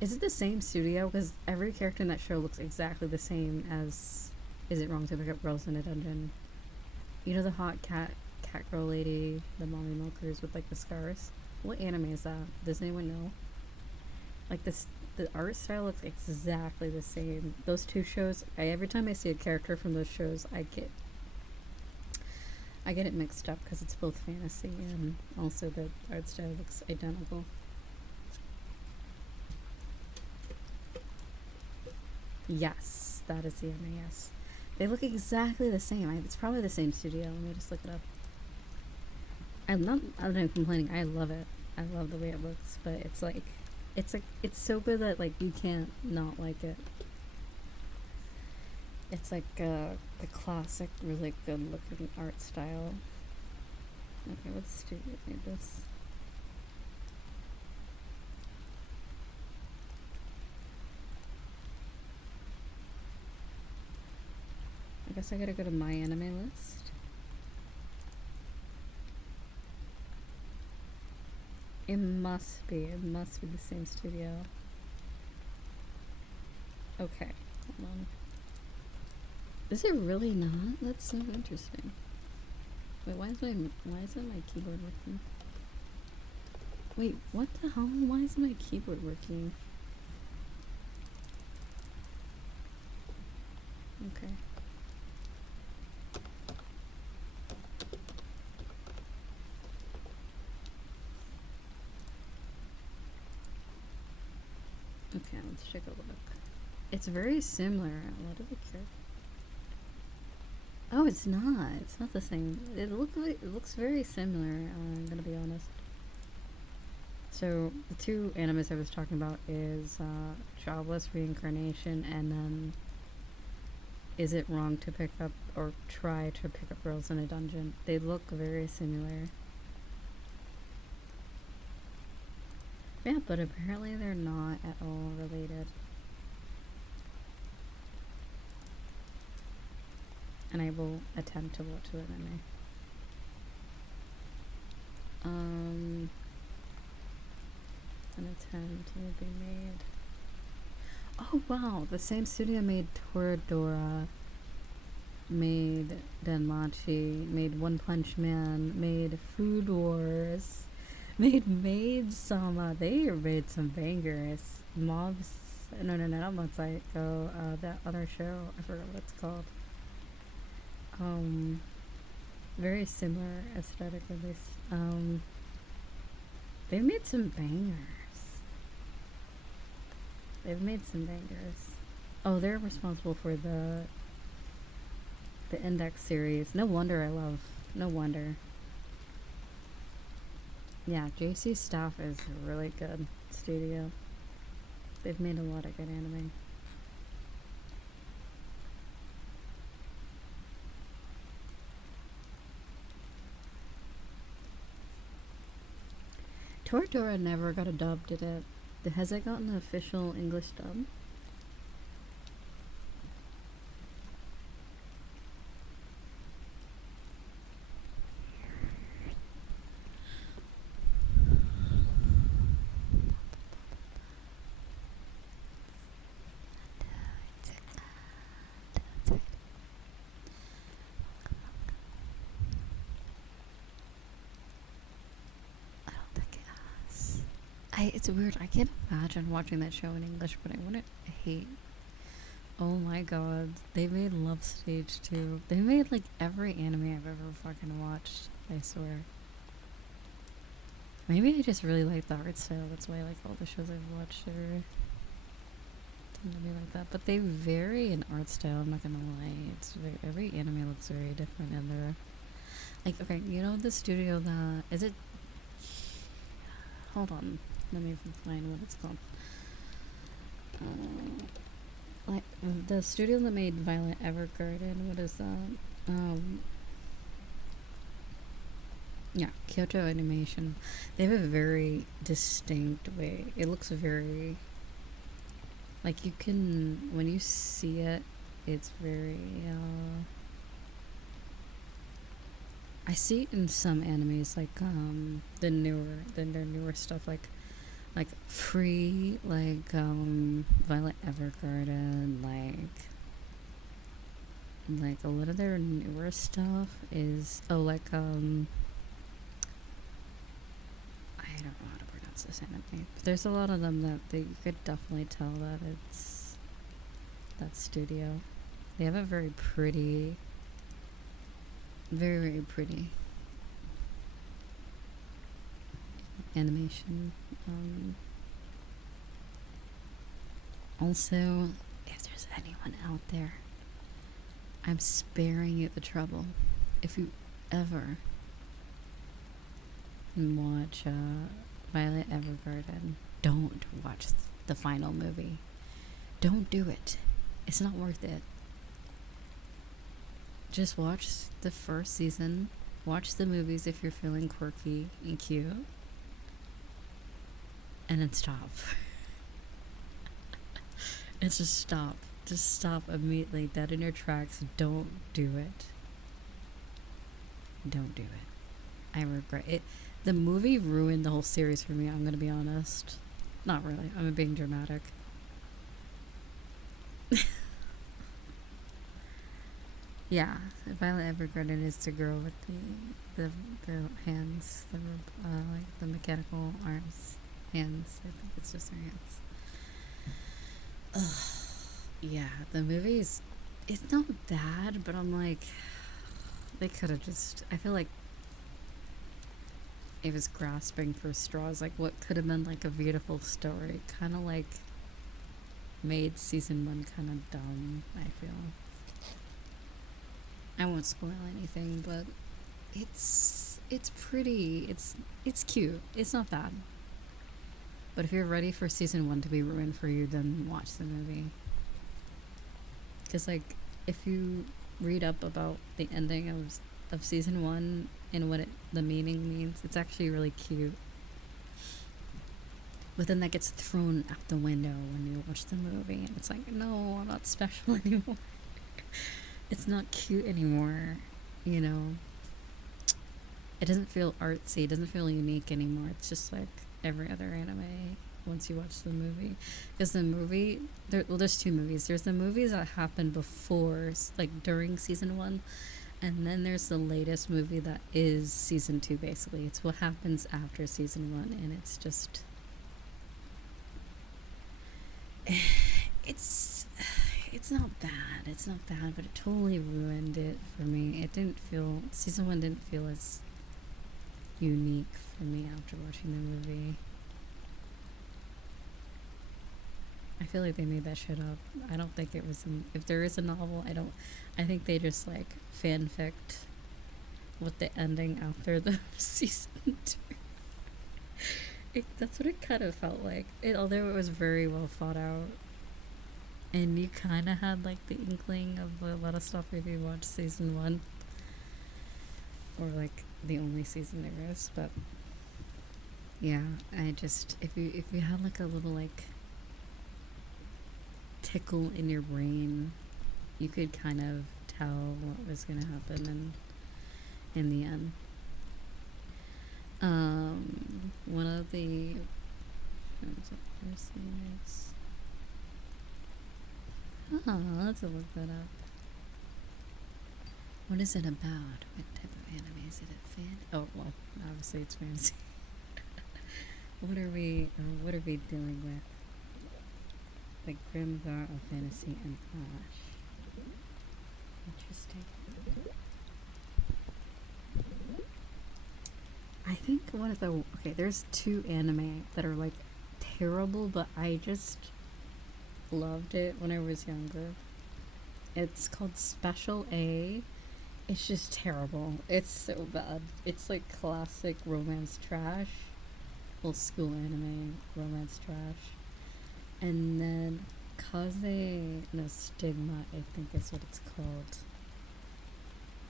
Is it the same studio? Because every character in that show looks exactly the same as Is It Wrong to Pick Up Girls in a Dungeon? You know the hot cat girl lady, the mommy milkers with like the scars? What anime is that? Does anyone know? Like this the art style looks exactly the same. Those two shows, every time I see a character from those shows, I get it mixed up because it's both fantasy and also the art style looks identical. Yes, that is the anime. Yes, they look exactly the same. It's probably the same studio. Let me just look it up. I'm not complaining. I love it. I love the way it looks, but it's so good that like you can't not like it. It's like the classic, really good looking art style. Okay, what studio made this? I guess I gotta go to my anime list. It must be the same studio. Okay, hold on. Is it really not? That's so interesting. Wait, why isn't my keyboard working? Wait, what the hell? Why isn't my keyboard working? Okay. Okay, let's take a look. It's very similar. What do we care? Oh, it's not. It's not the same. It looks very similar. I'm gonna be honest. So the two animes I was talking about is Jobless Reincarnation, and then Is It Wrong to Pick Up or Try to Pick Up Girls in a Dungeon. They look very similar. Yeah, but apparently they're not at all related. And I will attempt to watch the anime. An attempt will be made. Oh wow, the same studio made Toradora, made Danmachi, made One Punch Man, made Food Wars, made Maid Sama. They made some bangers. Mobs. No, not Mob Psycho. That other show. I forgot what it's called. Very similar aesthetic at least. They made some bangers. They've made some bangers. Oh, they're responsible for the Index series. No wonder I love. No wonder. Yeah, JC Staff is a really good studio. They've made a lot of good anime. Toradora never got a dub, did it? Has it gotten an official English dub? It's weird. I can't imagine watching that show in English, but I wouldn't hate. Oh my god, they made Love Stage too. They made like every anime I've ever fucking watched. I swear. Maybe I just really like the art style. That's why like all the shows I've watched are tend to be like that. But they vary in art style. I'm not gonna lie. Every anime looks very different, and they're like, okay, you know the studio that is it? Hold on, let me find what it's called. Like the studio that made Violet Evergarden. What is that? Yeah, Kyoto Animation. They have a very distinct way. It looks very like you can when you see it. It's very. I see it in some animes like their newer stuff like Free, like Violet Evergarden, like a lot of their newer stuff is like I don't know how to pronounce this anime, but there's a lot of them that you could definitely tell that it's that studio. They have a very pretty, very pretty animation. Also, if there's anyone out there, I'm sparing you the trouble. If you ever watch Violet Evergarden, don't watch the final movie. Don't do it. It's not worth it. Just watch the first season. Watch the movies if you're feeling quirky and cute. And then stop. And just stop. Just stop immediately. Dead in your tracks. Don't do it. Don't do it. I regret it. The movie ruined the whole series for me, I'm gonna be honest. Not really. I'm being dramatic. Yeah, Violet Evergarden is the girl with the hands, like the mechanical arms, hands. I think it's just her hands. Ugh. Yeah, the movie's it's not bad, but I'm like, they could have just. I feel like it was grasping for straws. Like what could have been like a beautiful story, kind of like made season 1 kind of dumb. I feel. I won't spoil anything, but it's pretty. It's cute. It's not bad. But if you're ready for season 1 to be ruined for you, then watch the movie. Because like, if you read up about the ending of season 1 and what the meaning means, it's actually really cute. But then that gets thrown out the window when you watch the movie, and it's like, no, I'm not special anymore. It's not cute anymore, you know. It doesn't feel artsy, it doesn't feel unique anymore. It's just like every other anime once you watch the movie. Because the movie, there's 2 movies. There's the movies that happened before, like during season 1, and then there's the latest movie that is season 2, basically. It's what happens after season 1, and it's just... It's not bad, but it totally ruined it for me. Season 1 didn't feel as unique for me after watching the movie. I feel like they made that shit up. I don't think it was, if there is a novel, I think they just like fanficked with the ending after the season 2. That's what it kind of felt like. Although it was very well thought out. And you kind of had like the inkling of a lot of stuff if you watched season 1, or like the only season there is. But yeah, I just if you had like a little like tickle in your brain, you could kind of tell what was gonna happen in the end. One of the first name is. Oh, let's look that up. What is it about? What type of anime is it? A fan? Oh, well, obviously it's fantasy. what are we dealing with? The Grimgar of Fantasy and Flash. Interesting. I think one of the okay, there's two anime that are like terrible, but I just loved it when I was younger. It's called Special A. It's just terrible. It's so bad. It's like classic romance trash. Well, school anime romance trash. And then Kaze no Stigma, I think is what it's called.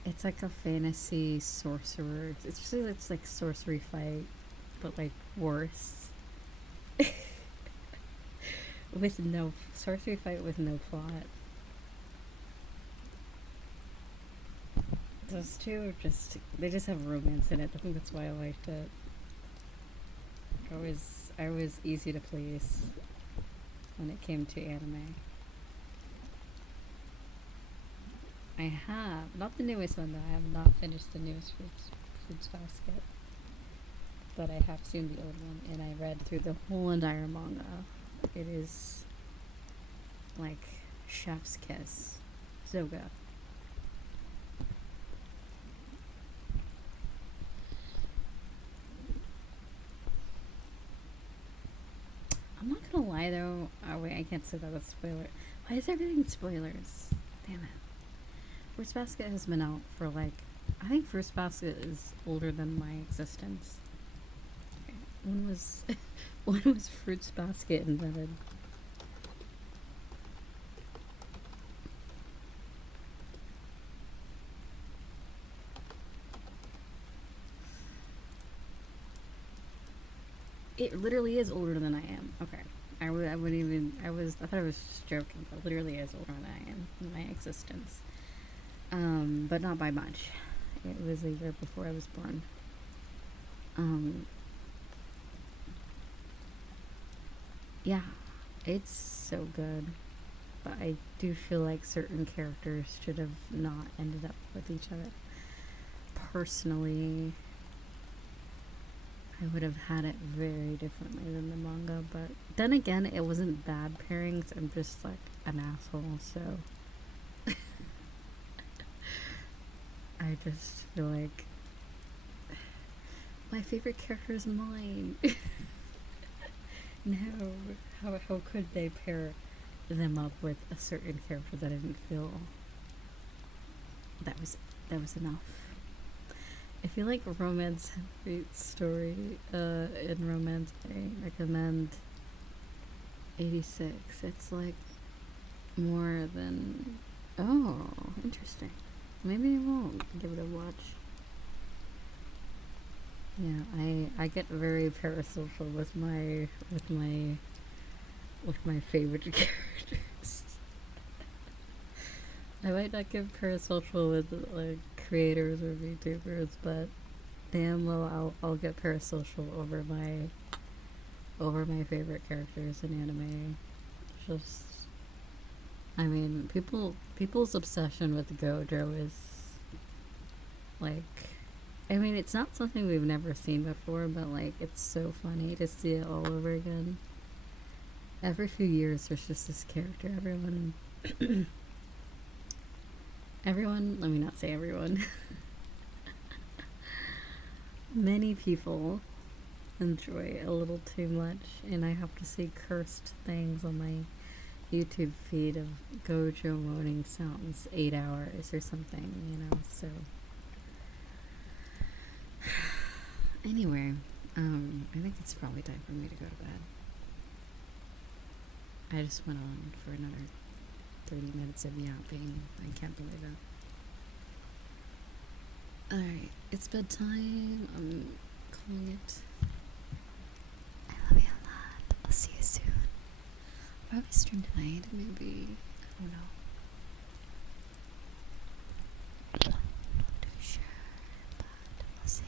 It's like a fantasy sorcerer. It's like sorcery fight, but like worse. With no sorcery fight with no plot. Those two are just they just have romance in it. I think that's why I liked it. I was easy to please when it came to anime. I have not the newest one though. I have not finished the newest Fruits Basket, but I have seen the old one, and I read through the whole entire manga. It is like chef's kiss. So good. I'm not gonna lie though. Oh wait, I can't say that. That's spoiler. Why is everything spoilers? Damn it. Fruits Basket has been out for like, I think Fruits Basket is older than my existence. Okay. When was Fruits Basket invented? It literally is older than I am. Okay. I thought I was just joking, but it literally is older than I am in my existence. But not by much. It was a year before I was born. Yeah, it's so good. But I do feel like certain characters should have not ended up with each other. Personally, I would have had it very differently than the manga, but then again, it wasn't bad pairings. I'm just like an asshole, so I just feel like my favorite character is mine. No, how could they pair them up with a certain character that I didn't feel that was enough? If you like romance story in romance, I recommend 86. It's like more than interesting. Maybe I won't give it a watch. Yeah, I get very parasocial with my favorite characters. I might not give parasocial with like creators or VTubers, but damn well I'll get parasocial over my favorite characters in anime. Just I mean, people's obsession with Gojo is like, I mean, it's not something we've never seen before, but like, it's so funny to see it all over again. Every few years, there's just this character. Everyone, let me not say everyone. Many people enjoy a little too much, and I have to see cursed things on my YouTube feed of Gojo moaning sounds 8 hours or something, so. Anyway, I think it's probably time for me to go to bed. I just went on for another 30 minutes of yapping. I can't believe it. Alright, it's bedtime. I'm calling it. I love you a lot. I'll see you soon. Probably stream tonight, maybe. I don't know. Not too sure, but we'll see.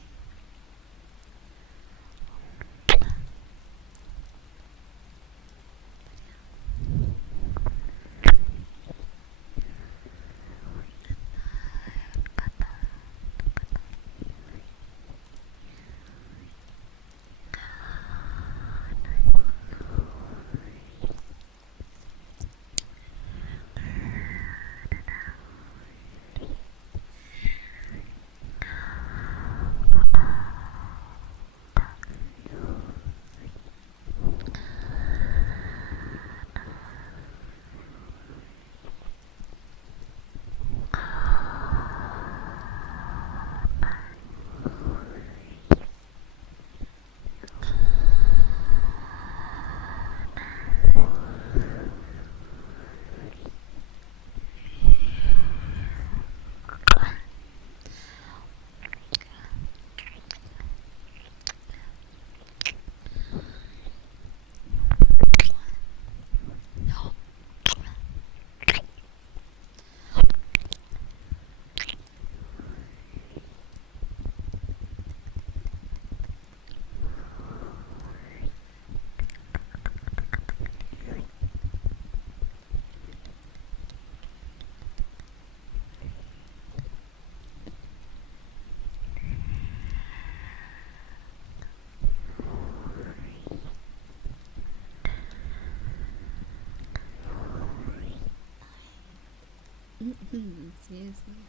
Seriously.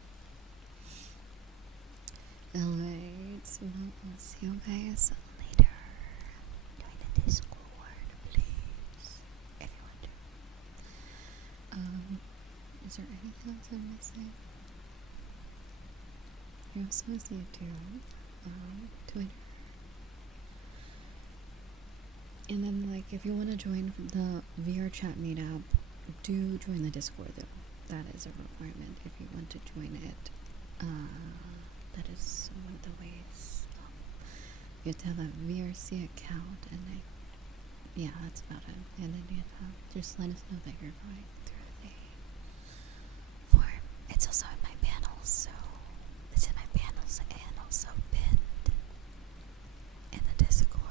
Alright, well, I'll see you guys later. Join the Discord, please. If you want to. Is there anything else I'm missing? You also see it too. Twitter. And then, like, if you want to join the VR chat meetup, do join the Discord, though. That is a requirement if you want to join it. That is one of the ways. You have to have a VRC account, and yeah, that's about it. And then you have to just let us know that you're going through the form. It's also in my panels, so it's in my panels and also pinned in the Discord.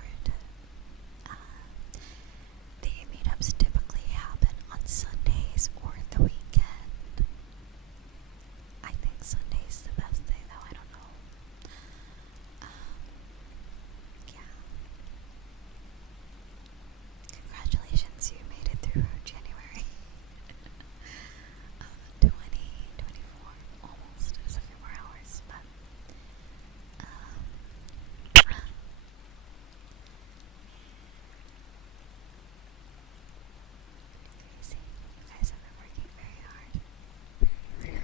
The meetups typically happen on Sundays or the weekend. I think Sunday's the best day, though. I don't know. Yeah. Congratulations, you made it through January. 2024, almost. Just a few more hours, but crazy. You guys have been working very hard. Very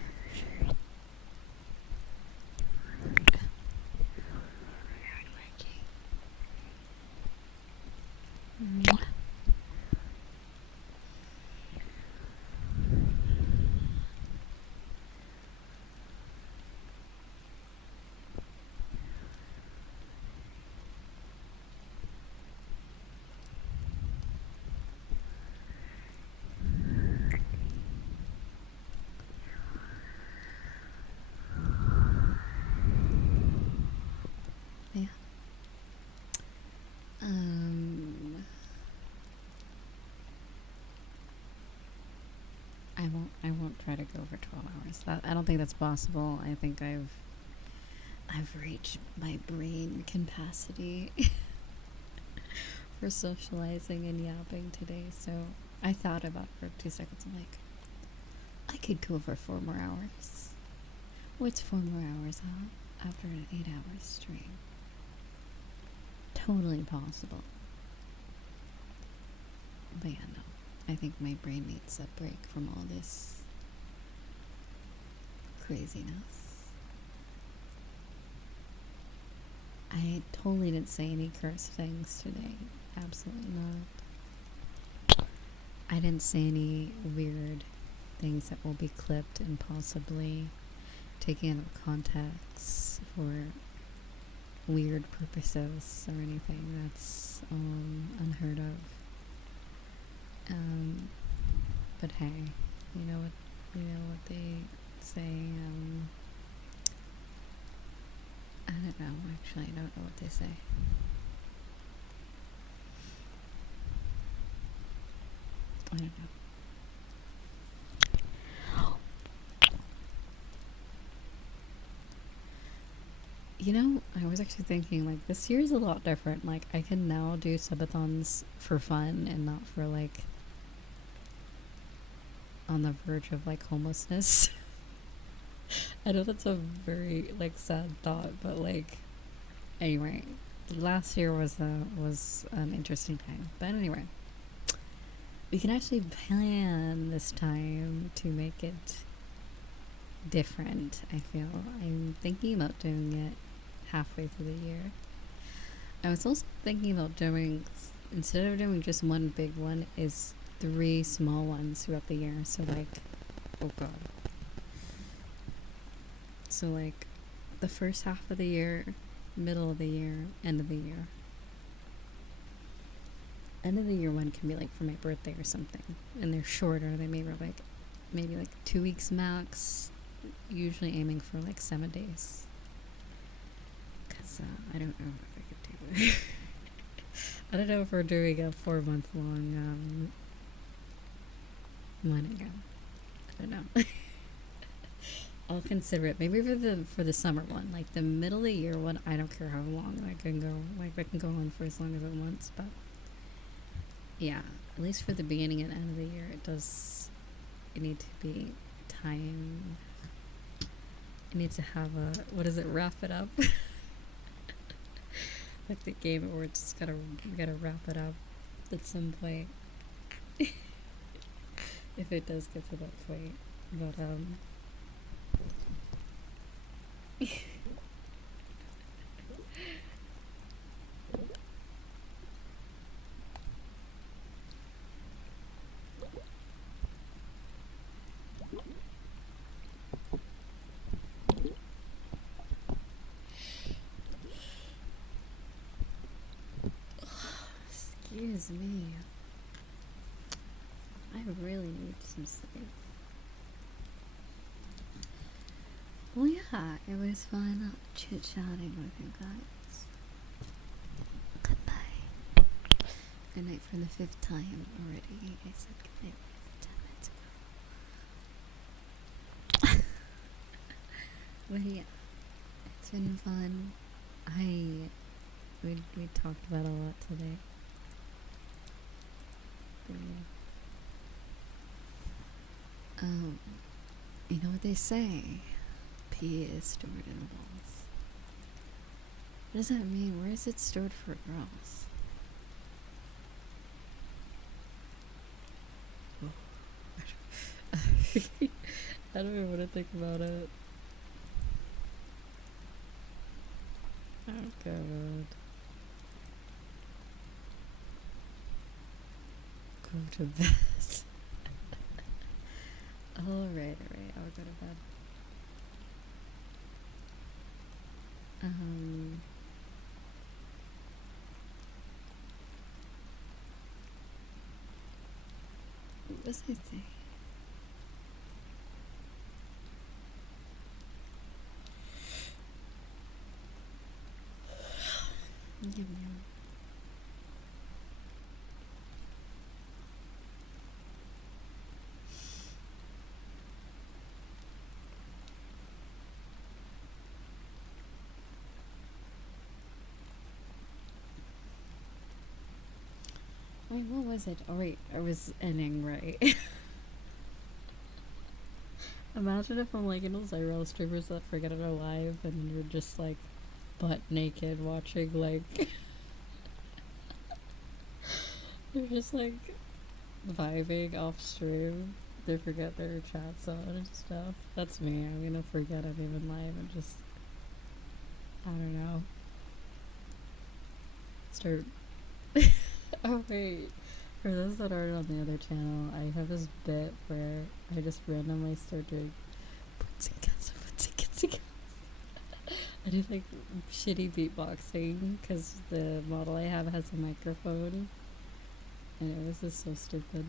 hard working. Mwah. Yeah. I won't try to go for 12 hours. I don't think that's possible. I think I've reached my brain capacity for socializing and yapping today. So I thought about it for 2 seconds. I'm like, I could go for 4 more hours. What's 4 more hours, huh? After an 8-hour stream. Totally possible. But yeah, no. I think my brain needs a break from all this craziness. I totally didn't say any curse things today. Absolutely not. I didn't say any weird things that will be clipped and possibly taken out of context for weird purposes or anything. That's unheard of. But hey, you know what they say. I don't know. Actually, I don't know what they say. I don't know. You know, I was actually thinking, like, this year is a lot different. Like, I can now do subathons for fun and not for, like, on the verge of, like, homelessness. I know that's a very, like, sad thought, but, like, anyway, last year was an interesting time. But anyway, we can actually plan this time to make it different, I feel. I'm thinking about doing it halfway through the year. I was also thinking about doing, instead of doing just one big one, is 3 small ones throughout the year. So, like, oh god. So, like, the first half of the year, middle of the year, end of the year. End of the year one can be, like, for my birthday or something. And they're shorter. They maybe like 2 weeks max. Usually aiming for, like, 7 days. Because I don't know if I could do it. I don't know if we're doing a 4-month-long one again. I don't know. I'll consider it. Maybe for the summer one, like the middle of the year one. I don't care how long I can go. Like, I can go on for as long as it wants. But yeah, at least for the beginning and end of the year, it need to be time. I need to have a, what is it, wrap it up? Like the game where it's just gotta wrap it up at some point. If it does get to that point. But excuse me. I really need some sleep. Well, yeah, it was fun chit-chatting with you guys. Good night. Good night for the 5th time already. I said good night 10 minutes ago. But yeah, it's been fun. We talked about a lot today. But yeah. You know what they say? Pee is stored in walls. What does that mean? Where is it stored for girls? I don't even want to think about it. Oh god. Go to bed. Alright, I'll go to bed. What was I saying? Give me wait, what was it? Oh wait, I was ending right. Imagine if I'm like, you know, those IRL streamers that forget it are live and you're just like butt naked watching, like they're just like vibing off stream. They forget their chats on and stuff. That's me. I'm gonna forget I'm even live and just, I don't know, start. Oh wait, for those that aren't on the other channel, I have this bit where I just randomly start doing I do like shitty beatboxing because the model I have has a microphone, and it was just so stupid.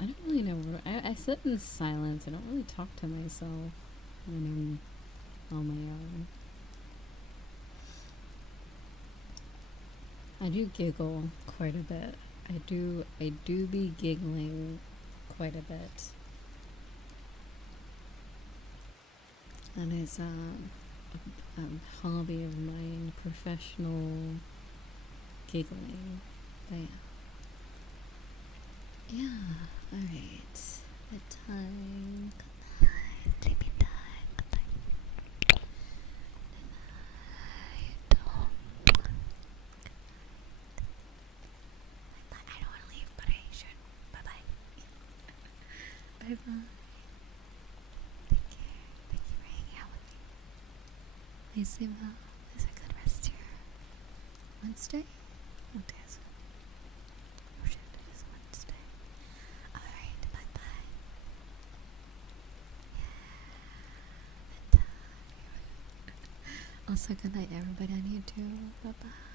I don't really know. I sit in silence. I don't really talk to myself when I'm on my own. I do giggle quite a bit. I do be giggling quite a bit. That is a hobby of mine, professional giggling. But yeah. Alright. Bedtime. Good night. Sleepy time. Good night. I don't want to leave, but I should. Bye bye. Bye bye. Thank you. Thank you for hanging out with me. Please sleep well. Is a good rest here. Wednesday? What day is it? Oh shit, it is Wednesday. Alright, bye bye. Yeah. Also, good night, everybody on YouTube. Bye bye.